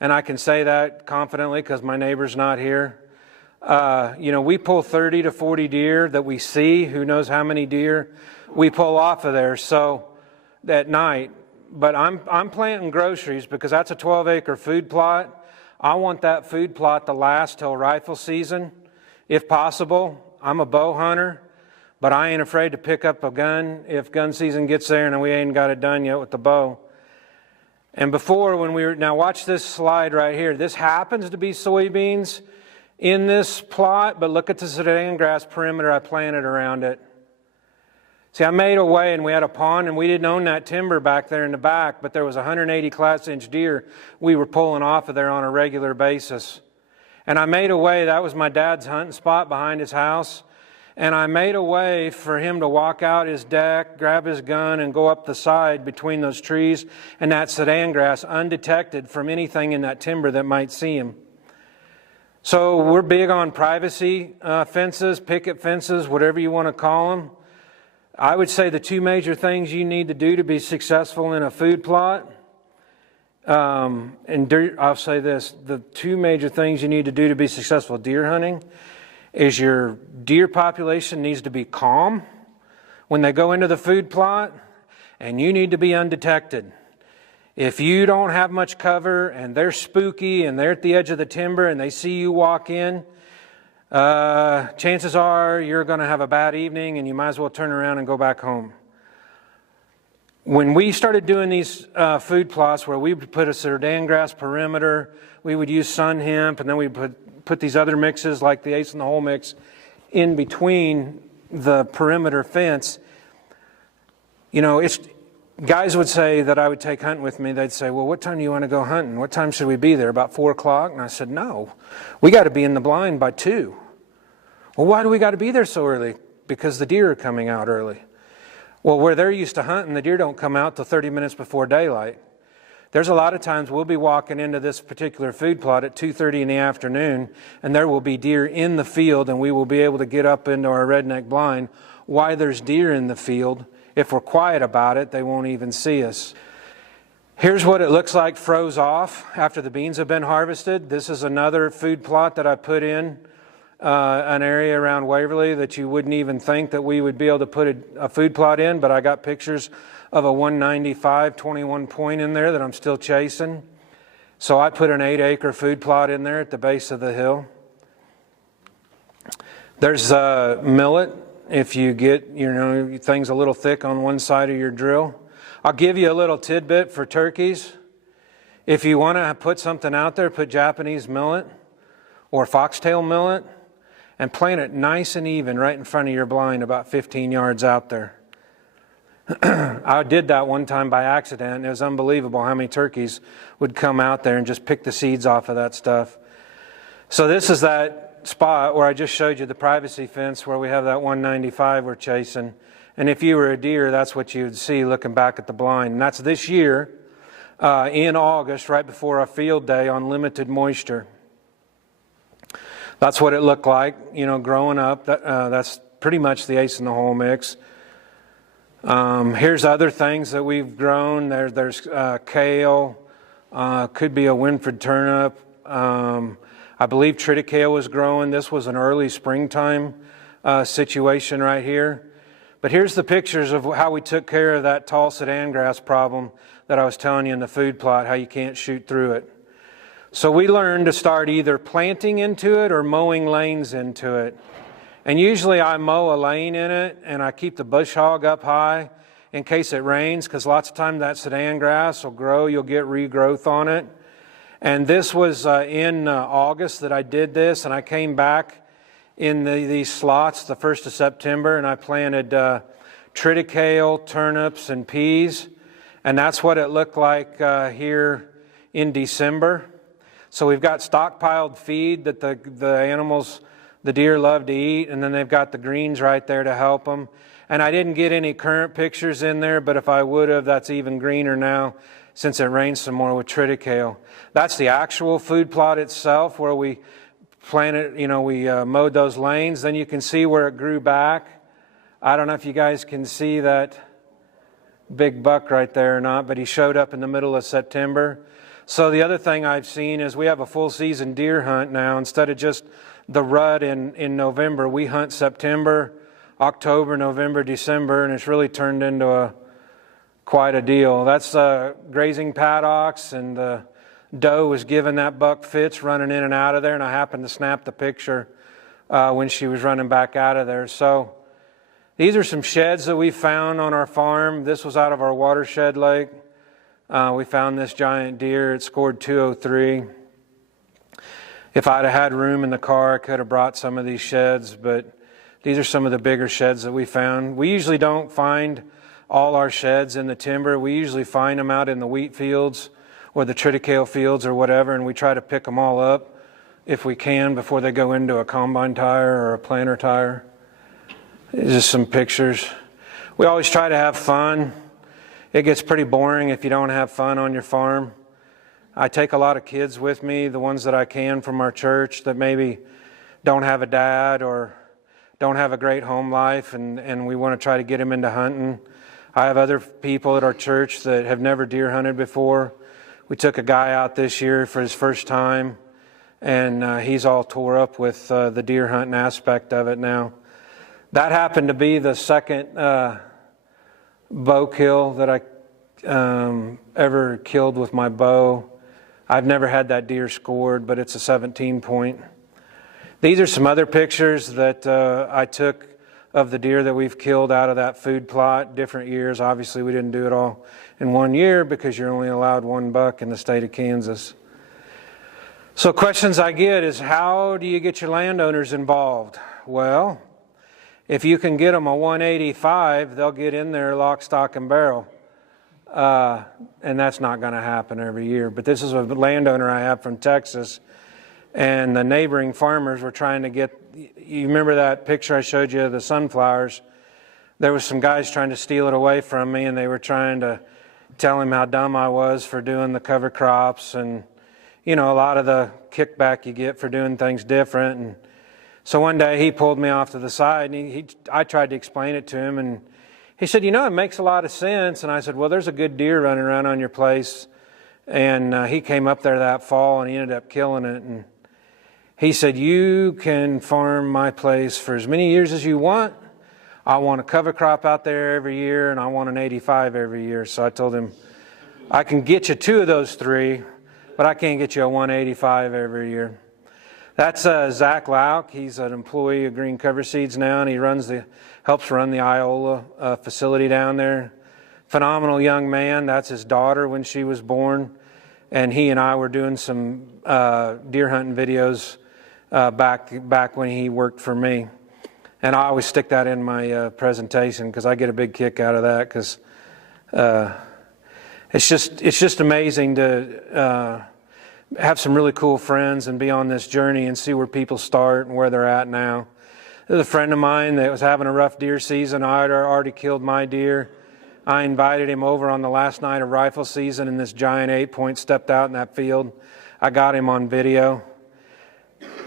And I can say that confidently because my neighbor's not here. We pull 30 to 40 deer that we see. Who knows how many deer we pull off of there. So at night, but I'm planting groceries because that's a 12-acre food plot. I want that food plot to last till rifle season, if possible. I'm a bow hunter, but I ain't afraid to pick up a gun if gun season gets there and we ain't got it done yet with the bow. And now watch this slide right here. This happens to be soybeans in this plot, but look at the Sudan grass perimeter I planted around it. See, I made a way and we had a pond and we didn't own that timber back there in the back, but there was 180 class inch deer we were pulling off of there on a regular basis. And I made a way, that was my dad's hunting spot behind his house. And I made a way for him to walk out his deck, grab his gun, and go up the side between those trees and that Sudan grass undetected from anything in that timber that might see him. So we're big on privacy fences, picket fences, whatever you want to call them. I would say the two major things you need to do to be successful in a food plot, I'll say this, the two major things you need to do to be successful deer hunting is your deer population needs to be calm when they go into the food plot, and you need to be undetected. If you don't have much cover and they're spooky and they're at the edge of the timber and they see you walk in, chances are you're going to have a bad evening and you might as well turn around and go back home. When we started doing these food plots where we would put a Sudan grass perimeter, we would use sun hemp, and then we put these other mixes like the Ace in the Hole mix in between the perimeter fence. Guys would say that I would take hunting with me. They'd say, well, what time do you want to go hunting? What time should we be there? About 4 o'clock? And I said, no, we got to be in the blind by 2. Well, why do we got to be there so early? Because the deer are coming out early. Well, where they're used to hunting, the deer don't come out till 30 minutes before daylight. There's a lot of times we'll be walking into this particular food plot at 2:30 in the afternoon, and there will be deer in the field, and we will be able to get up into our redneck blind why there's deer in the field. If we're quiet about it, they won't even see us. Here's what it looks like froze off after the beans have been harvested. This is another food plot that I put in an area around Waverly that you wouldn't even think that we would be able to put a food plot in, but I got pictures of a 195 21 point in there that I'm still chasing. So I put an 8-acre food plot in there at the base of the hill. There's millet. If you get, things a little thick on one side of your drill. I'll give you a little tidbit for turkeys. If you want to put something out there, put Japanese millet or foxtail millet and plant it nice and even right in front of your blind about 15 yards out there. I did that one time by accident. It was unbelievable how many turkeys would come out there and just pick the seeds off of that stuff. So this is that spot where I just showed you the privacy fence where we have that 195 we're chasing. And if you were a deer, that's what you would see looking back at the blind. And that's this year in August, right before our field day on limited moisture. That's what it looked like, growing up. That's pretty much the ace in the hole mix. Here's other things that we've grown. There's kale, could be a Winfred turnip. I believe triticale was growing. This was an early springtime situation right here. But here's the pictures of how we took care of that tall sedan grass problem that I was telling you in the food plot, how you can't shoot through it. So we learned to start either planting into it or mowing lanes into it. And usually I mow a lane in it and I keep the bush hog up high in case it rains, because lots of times that sedan grass will grow, you'll get regrowth on it. And this was in August that I did this, and I came back in these slots the 1st of September, and I planted triticale, turnips, and peas. And that's what it looked like here in December. So we've got stockpiled feed that the animals, the deer love to eat, and then they've got the greens right there to help them. And I didn't get any current pictures in there, but if I would have, that's even greener now since it rained some more with triticale. That's the actual food plot itself where we planted, we mowed those lanes. Then you can see where it grew back. I don't know if you guys can see that big buck right there or not, but he showed up in the middle of September. So the other thing I've seen is we have a full season deer hunt now. Instead of just the rut in November, we hunt September, October, November, December, and it's really turned into quite a deal. That's grazing paddocks, and the doe was giving that buck fits running in and out of there, and I happened to snap the picture when she was running back out of there. So these are some sheds that we found on our farm. This was out of our watershed lake. We found this giant deer. It scored 203. If I'd have had room in the car, I could have brought some of these sheds, but these are some of the bigger sheds that we found. We usually don't find all our sheds in the timber. We usually find them out in the wheat fields or the triticale fields or whatever, and we try to pick them all up if we can before they go into a combine tire or a planter tire. Just some pictures. We always try to have fun. It gets pretty boring if you don't have fun on your farm. I take a lot of kids with me, the ones that I can from our church that maybe don't have a dad or don't have a great home life, and we want to try to get them into hunting. I have other people at our church that have never deer hunted before. We took a guy out this year for his first time, and he's all tore up with the deer hunting aspect of it now. That happened to be the second bow kill that I ever killed with my bow. I've never had that deer scored, but it's a 17 point. These are some other pictures that I took of the deer that we've killed out of that food plot, different years. Obviously, we didn't do it all in one year because you're only allowed one buck in the state of Kansas. So questions I get is, how do you get your landowners involved? Well, if you can get them a 185, they'll get in there lock, stock, and barrel. And that's not going to happen every year. But this is a landowner I have from Texas, and the neighboring farmers were trying to get, you remember that picture I showed you of the sunflowers? There was some guys trying to steal it away from me, and they were trying to tell him how dumb I was for doing the cover crops and, a lot of the kickback you get for doing things different. And so one day he pulled me off to the side and I tried to explain it to him, and he said, it makes a lot of sense. And I said, well, there's a good deer running around on your place. And he came up there that fall and he ended up killing it. And he said, you can farm my place for as many years as you want. I want a cover crop out there every year, and I want an 85 every year. So I told him, I can get you 2 of those 3, but I can't get you a 185 every year. That's Zach Lauk. He's an employee of Green Cover Seeds now, and he helps run the Iola facility down there. Phenomenal young man. That's his daughter when she was born. And he and I were doing some deer hunting videos back when he worked for me. And I always stick that in my presentation because I get a big kick out of that, because it's just amazing to have some really cool friends and be on this journey and see where people start and where they're at now. There's a friend of mine that was having a rough deer season. I had already killed my deer. I invited him over on the last night of rifle season, and this giant 8-point stepped out in that field. I got him on video.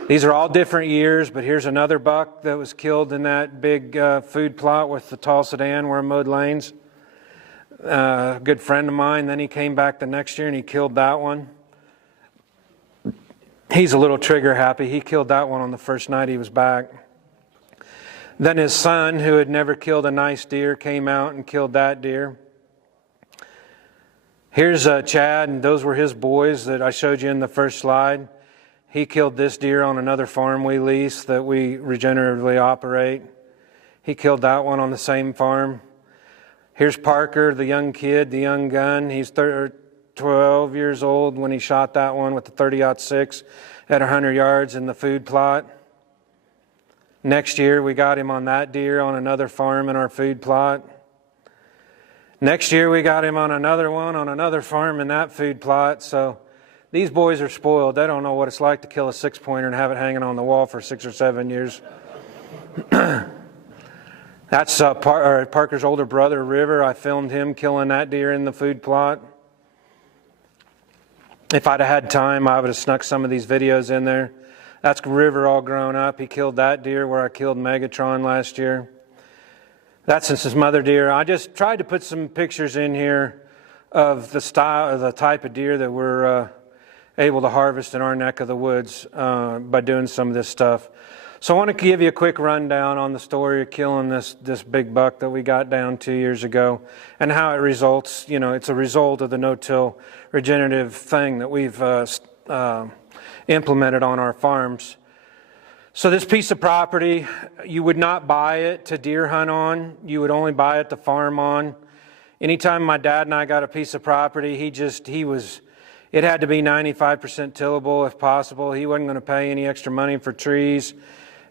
These are all different years, but here's another buck that was killed in that big food plot with the tall sedan where I mowed lanes. A good friend of mine, then he came back the next year and he killed that one. He's a little trigger happy. He killed that one on the first night he was back. Then his son, who had never killed a nice deer, came out and killed that deer. Here's Chad, and those were his boys that I showed you in the first slide. He killed this deer on another farm we lease that we regeneratively operate. He killed that one on the same farm. Here's Parker, the young kid, the young gun. He's 12 years old when he shot that one with the 30-06 at 100 yards in the food plot. Next year, we got him on that deer on another farm in our food plot. Next year, we got him on another one on another farm in that food plot. So these boys are spoiled. They don't know what it's like to kill a 6-pointer and have it hanging on the wall for 6 or 7 years. That's Parker's older brother, River. I filmed him killing that deer in the food plot. If I'd have had time, I would have snuck some of these videos in there. That's River all grown up. He killed that deer where I killed Megatron last year. That's his mother deer. I just tried to put some pictures in here of the style, of the type of deer that we're able to harvest in our neck of the woods by doing some of this stuff. So I want to give you a quick rundown on the story of killing this big buck that we got down 2 years ago and how it results. It's a result of the no-till regenerative thing that we've implemented on our farms. So this piece of property, you would not buy it to deer hunt on. You would only buy it to farm on. Anytime my dad and I got a piece of property, it had to be 95% tillable if possible. He wasn't going to pay any extra money for trees.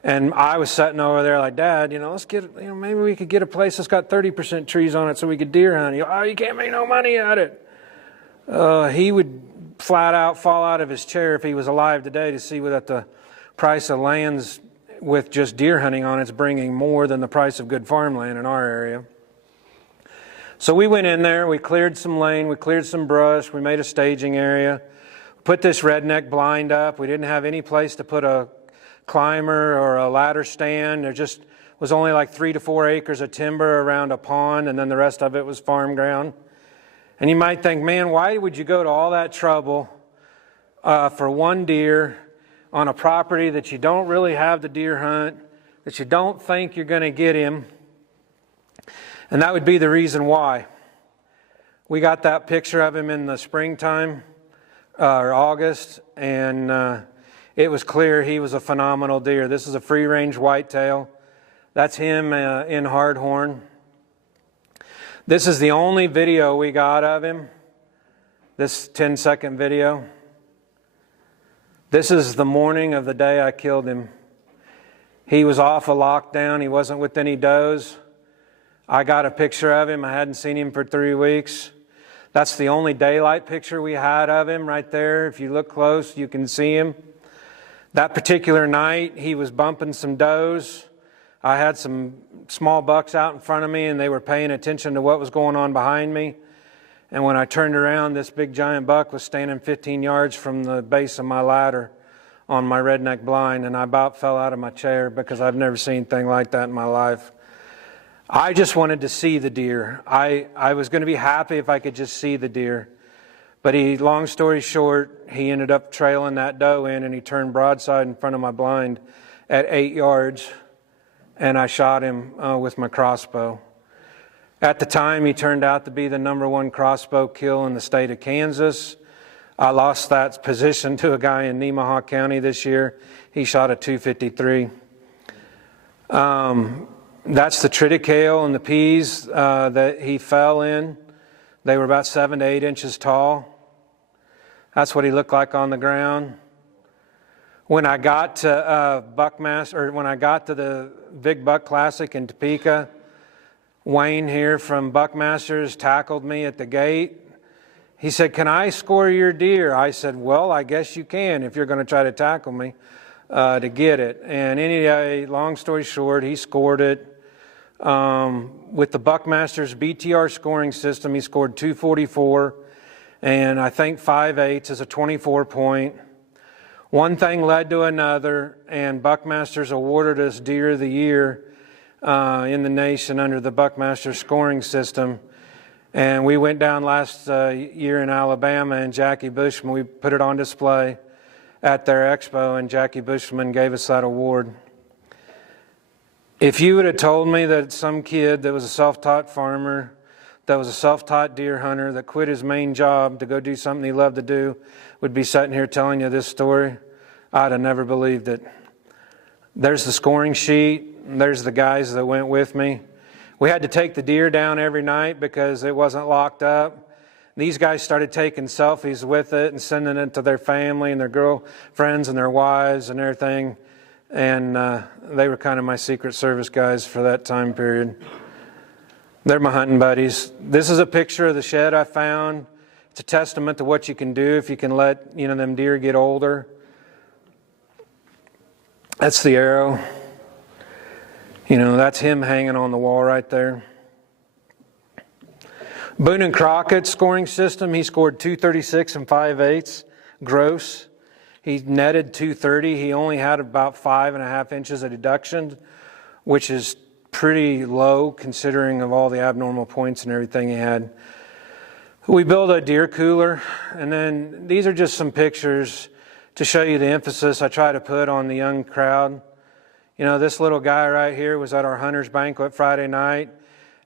And I was sitting over there like, Dad, let's get, maybe we could get a place that's got 30% trees on it so we could deer hunt. You can't make no money at it. He would flat out fall out of his chair if he was alive today to see that the price of lands with just deer hunting on it's bringing more than the price of good farmland in our area. So we went in there, we cleared some lane, we cleared some brush, we made a staging area, put this redneck blind up. We didn't have any place to put a climber or a ladder stand. There just was only like 3 to 4 acres of timber around a pond, and then the rest of it was farm ground. And you might think, man, why would you go to all that trouble for one deer on a property that you don't really have the deer hunt, that you don't think you're going to get him? And that would be the reason why. We got that picture of him in the springtime, or August, and it was clear he was a phenomenal deer. This is a free-range whitetail. That's him in Hardhorn. This is the only video we got of him, this 10-second video. This is the morning of the day I killed him. He was off a lockdown. He wasn't with any does. I got a picture of him. I hadn't seen him for 3 weeks. That's the only daylight picture we had of him right there. If you look close, you can see him. That particular night, he was bumping some does. I had some small bucks out in front of me, and they were paying attention to what was going on behind me. And when I turned around, this big giant buck was standing 15 yards from the base of my ladder on my redneck blind, and I about fell out of my chair because I've never seen anything like that in my life. I just wanted to see the deer. I was going to be happy if I could just see the deer. But long story short, he ended up trailing that doe in, and he turned broadside in front of my blind at 8 yards, and I shot him with my crossbow. At the time, he turned out to be the #1 crossbow kill in the state of Kansas. I lost that position to a guy in Nemaha County this year. He shot a .253. That's the triticale and the peas that he fell in. They were about 7 to 8 inches tall. That's what he looked like on the ground. When I got to when I got to the Big Buck Classic in Topeka, Wayne here from Buckmasters tackled me at the gate. He said, "Can I score your deer?" I said, "Well, I guess you can if you're going to try to tackle me to get it." And anyway, long story short, he scored it. With the Buckmasters BTR scoring system, he scored 244, and I think 5/8 is a 24 point. One thing led to another, and Buckmasters awarded us Deer of the Year in the nation under the Buckmaster scoring system. And we went down last year in Alabama, and Jackie Bushman, we put it on display at their expo, and Jackie Bushman gave us that award. If you would have told me that some kid that was a self-taught farmer, that was a self-taught deer hunter, that quit his main job to go do something he loved to do, would be sitting here telling you this story, I'd have never believed it. There's the scoring sheet, and there's the guys that went with me. We had to take the deer down every night because it wasn't locked up. These guys started taking selfies with it and sending it to their family and their girlfriends and their wives and everything. And they were kind of my Secret Service guys for that time period. They're my hunting buddies. This is a picture of the shed I found. It's a testament to what you can do if you can let them deer get older. That's the arrow. That's him hanging on the wall right there. Boone and Crockett's scoring system, he scored 236 and 5/8 gross. He netted 230. He only had about 5.5 inches of deduction, which is pretty low considering of all the abnormal points and everything he had. We built a deer cooler, and then these are just some pictures to show you the emphasis I try to put on the young crowd. This little guy right here was at our hunter's banquet Friday night,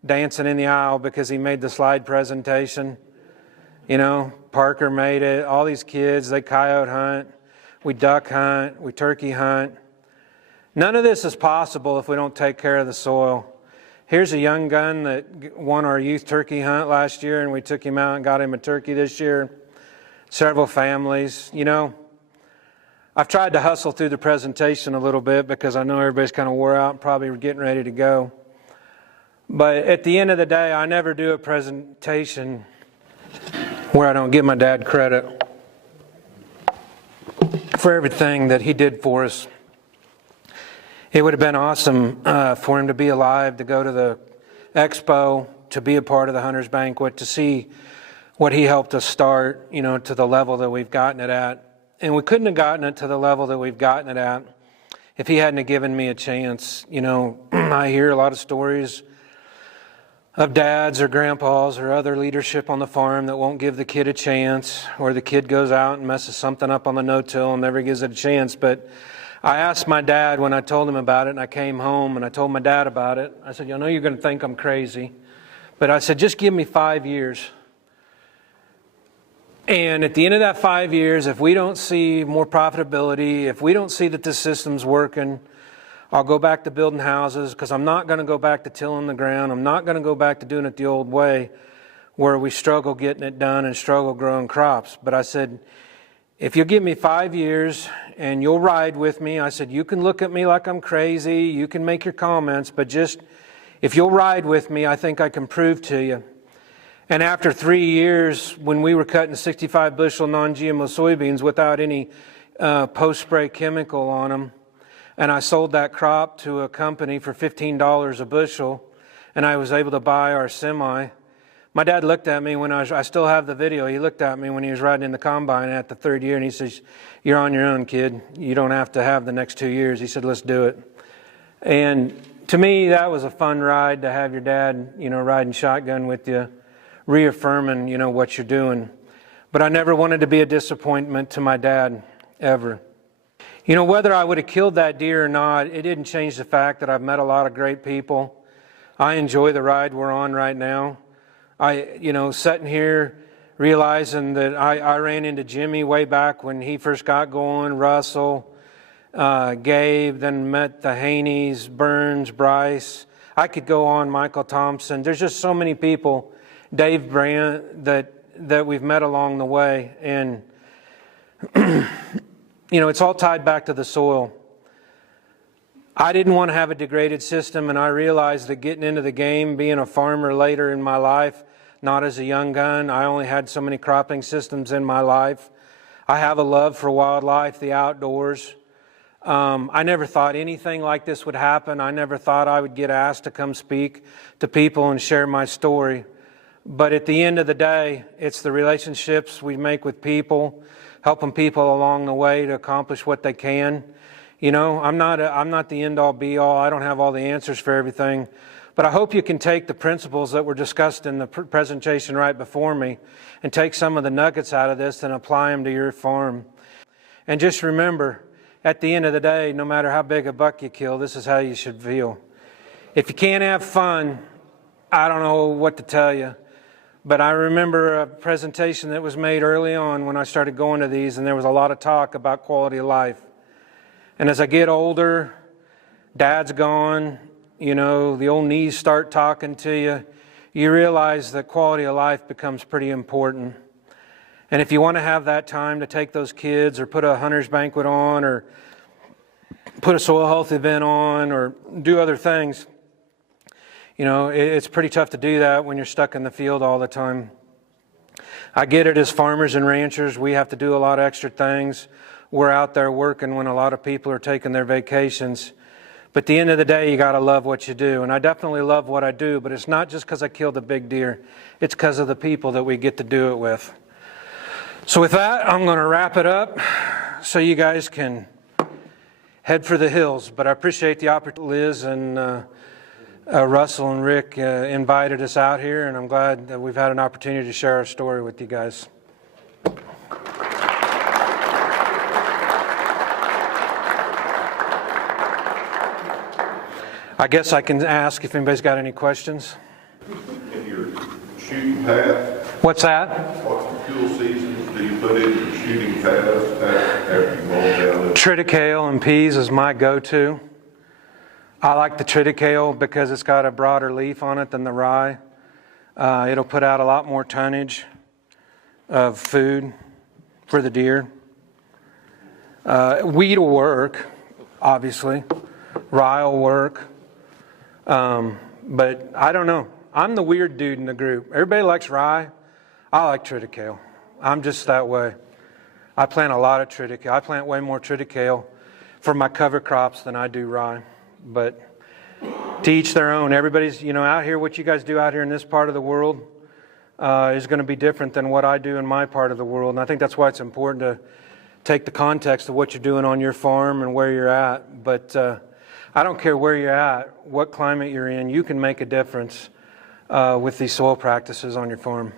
dancing in the aisle because he made the slide presentation. Parker made it. All these kids, they coyote hunt, we duck hunt, we turkey hunt. None of this is possible if we don't take care of the soil. Here's a young gun that won our youth turkey hunt last year, and we took him out and got him a turkey this year. Several families. I've tried to hustle through the presentation a little bit because I know everybody's kind of wore out and probably getting ready to go. But at the end of the day, I never do a presentation where I don't give my dad credit for everything that he did for us. It would have been awesome for him to be alive, to go to the expo, to be a part of the Hunter's Banquet, to see what he helped us start, to the level that we've gotten it at. And we couldn't have gotten it to the level that we've gotten it at if he hadn't have given me a chance. I hear a lot of stories of dads or grandpas or other leadership on the farm that won't give the kid a chance, or the kid goes out and messes something up on the no-till and never gives it a chance. But I asked my dad when I told him about it, and I came home and I told my dad about it. I said, you're going to think I'm crazy. But I said, just give me 5 years. And at the end of that 5 years, if we don't see more profitability, if we don't see that this system's working, I'll go back to building houses, because I'm not going to go back to tilling the ground. I'm not going to go back to doing it the old way where we struggle getting it done and struggle growing crops. But I said, if you'll give me 5 years and you'll ride with me, I said, you can look at me like I'm crazy, you can make your comments, but just if you'll ride with me, I think I can prove to you. And after 3 years, when we were cutting 65 bushel non-GMO soybeans without any post-spray chemical on them, and I sold that crop to a company for $15 a bushel, and I was able to buy our semi, My dad looked at me when I still have the video, he looked at me when he was riding in the combine at the 3rd year, and he says, "You're on your own, kid. You don't have to have the next 2 years." He said, "Let's do it." And to me, that was a fun ride to have your dad, riding shotgun with you, reaffirming, what you're doing. But I never wanted to be a disappointment to my dad, ever. Whether I would have killed that deer or not, it didn't change the fact that I've met a lot of great people. I enjoy the ride we're on right now. Sitting here realizing that I ran into Jimmy way back when he first got going, Russell, Gabe, then met the Haneys, Burns, Bryce. I could go on, Michael Thompson. There's just so many people, Dave Brandt, that we've met along the way. And, it's all tied back to the soil. I didn't want to have a degraded system, and I realized that getting into the game, being a farmer later in my life, not as a young gun, I only had so many cropping systems in my life. I have a love for wildlife, the outdoors. I never thought anything like this would happen. I never thought I would get asked to come speak to people and share my story. But at the end of the day, it's the relationships we make with people, helping people along the way to accomplish what they can. I'm not the end-all, be-all. I don't have all the answers for everything. But I hope you can take the principles that were discussed in the presentation right before me and take some of the nuggets out of this and apply them to your farm. And just remember, at the end of the day, no matter how big a buck you kill, this is how you should feel. If you can't have fun, I don't know what to tell you. But I remember a presentation that was made early on when I started going to these, and there was a lot of talk about quality of life. And as I get older, Dad's gone, the old knees start talking to you. You realize that quality of life becomes pretty important. And if you want to have that time to take those kids or put a hunter's banquet on or put a soil health event on or do other things, it's pretty tough to do that when you're stuck in the field all the time. I get it, as farmers and ranchers, we have to do a lot of extra things. We're out there working when a lot of people are taking their vacations. But at the end of the day, you got to love what you do. And I definitely love what I do, but it's not just because I killed a big deer. It's because of the people that we get to do it with. So with that, I'm going to wrap it up so you guys can head for the hills. But I appreciate the opportunity. Liz and Russell and Rick invited us out here, and I'm glad that we've had an opportunity to share our story with you guys. I guess I can ask if anybody's got any questions. In your shooting path. What's that? What fuel seasons do you put in your shooting paths after you mow down? Triticale and peas is my go-to. I like the triticale because it's got a broader leaf on it than the rye. It'll put out a lot more tonnage of food for the deer. Wheat will work, obviously. Rye will work. But I don't know. I'm the weird dude in the group. Everybody likes rye. I like triticale. I'm just that way. I plant a lot of triticale. I plant way more triticale for my cover crops than I do rye. But to each their own. Everybody's, out here, what you guys do out here in this part of the world is going to be different than what I do in my part of the world. And I think that's why it's important to take the context of what you're doing on your farm and where you're at. But I don't care where you're at, what climate you're in, you can make a difference with these soil practices on your farm.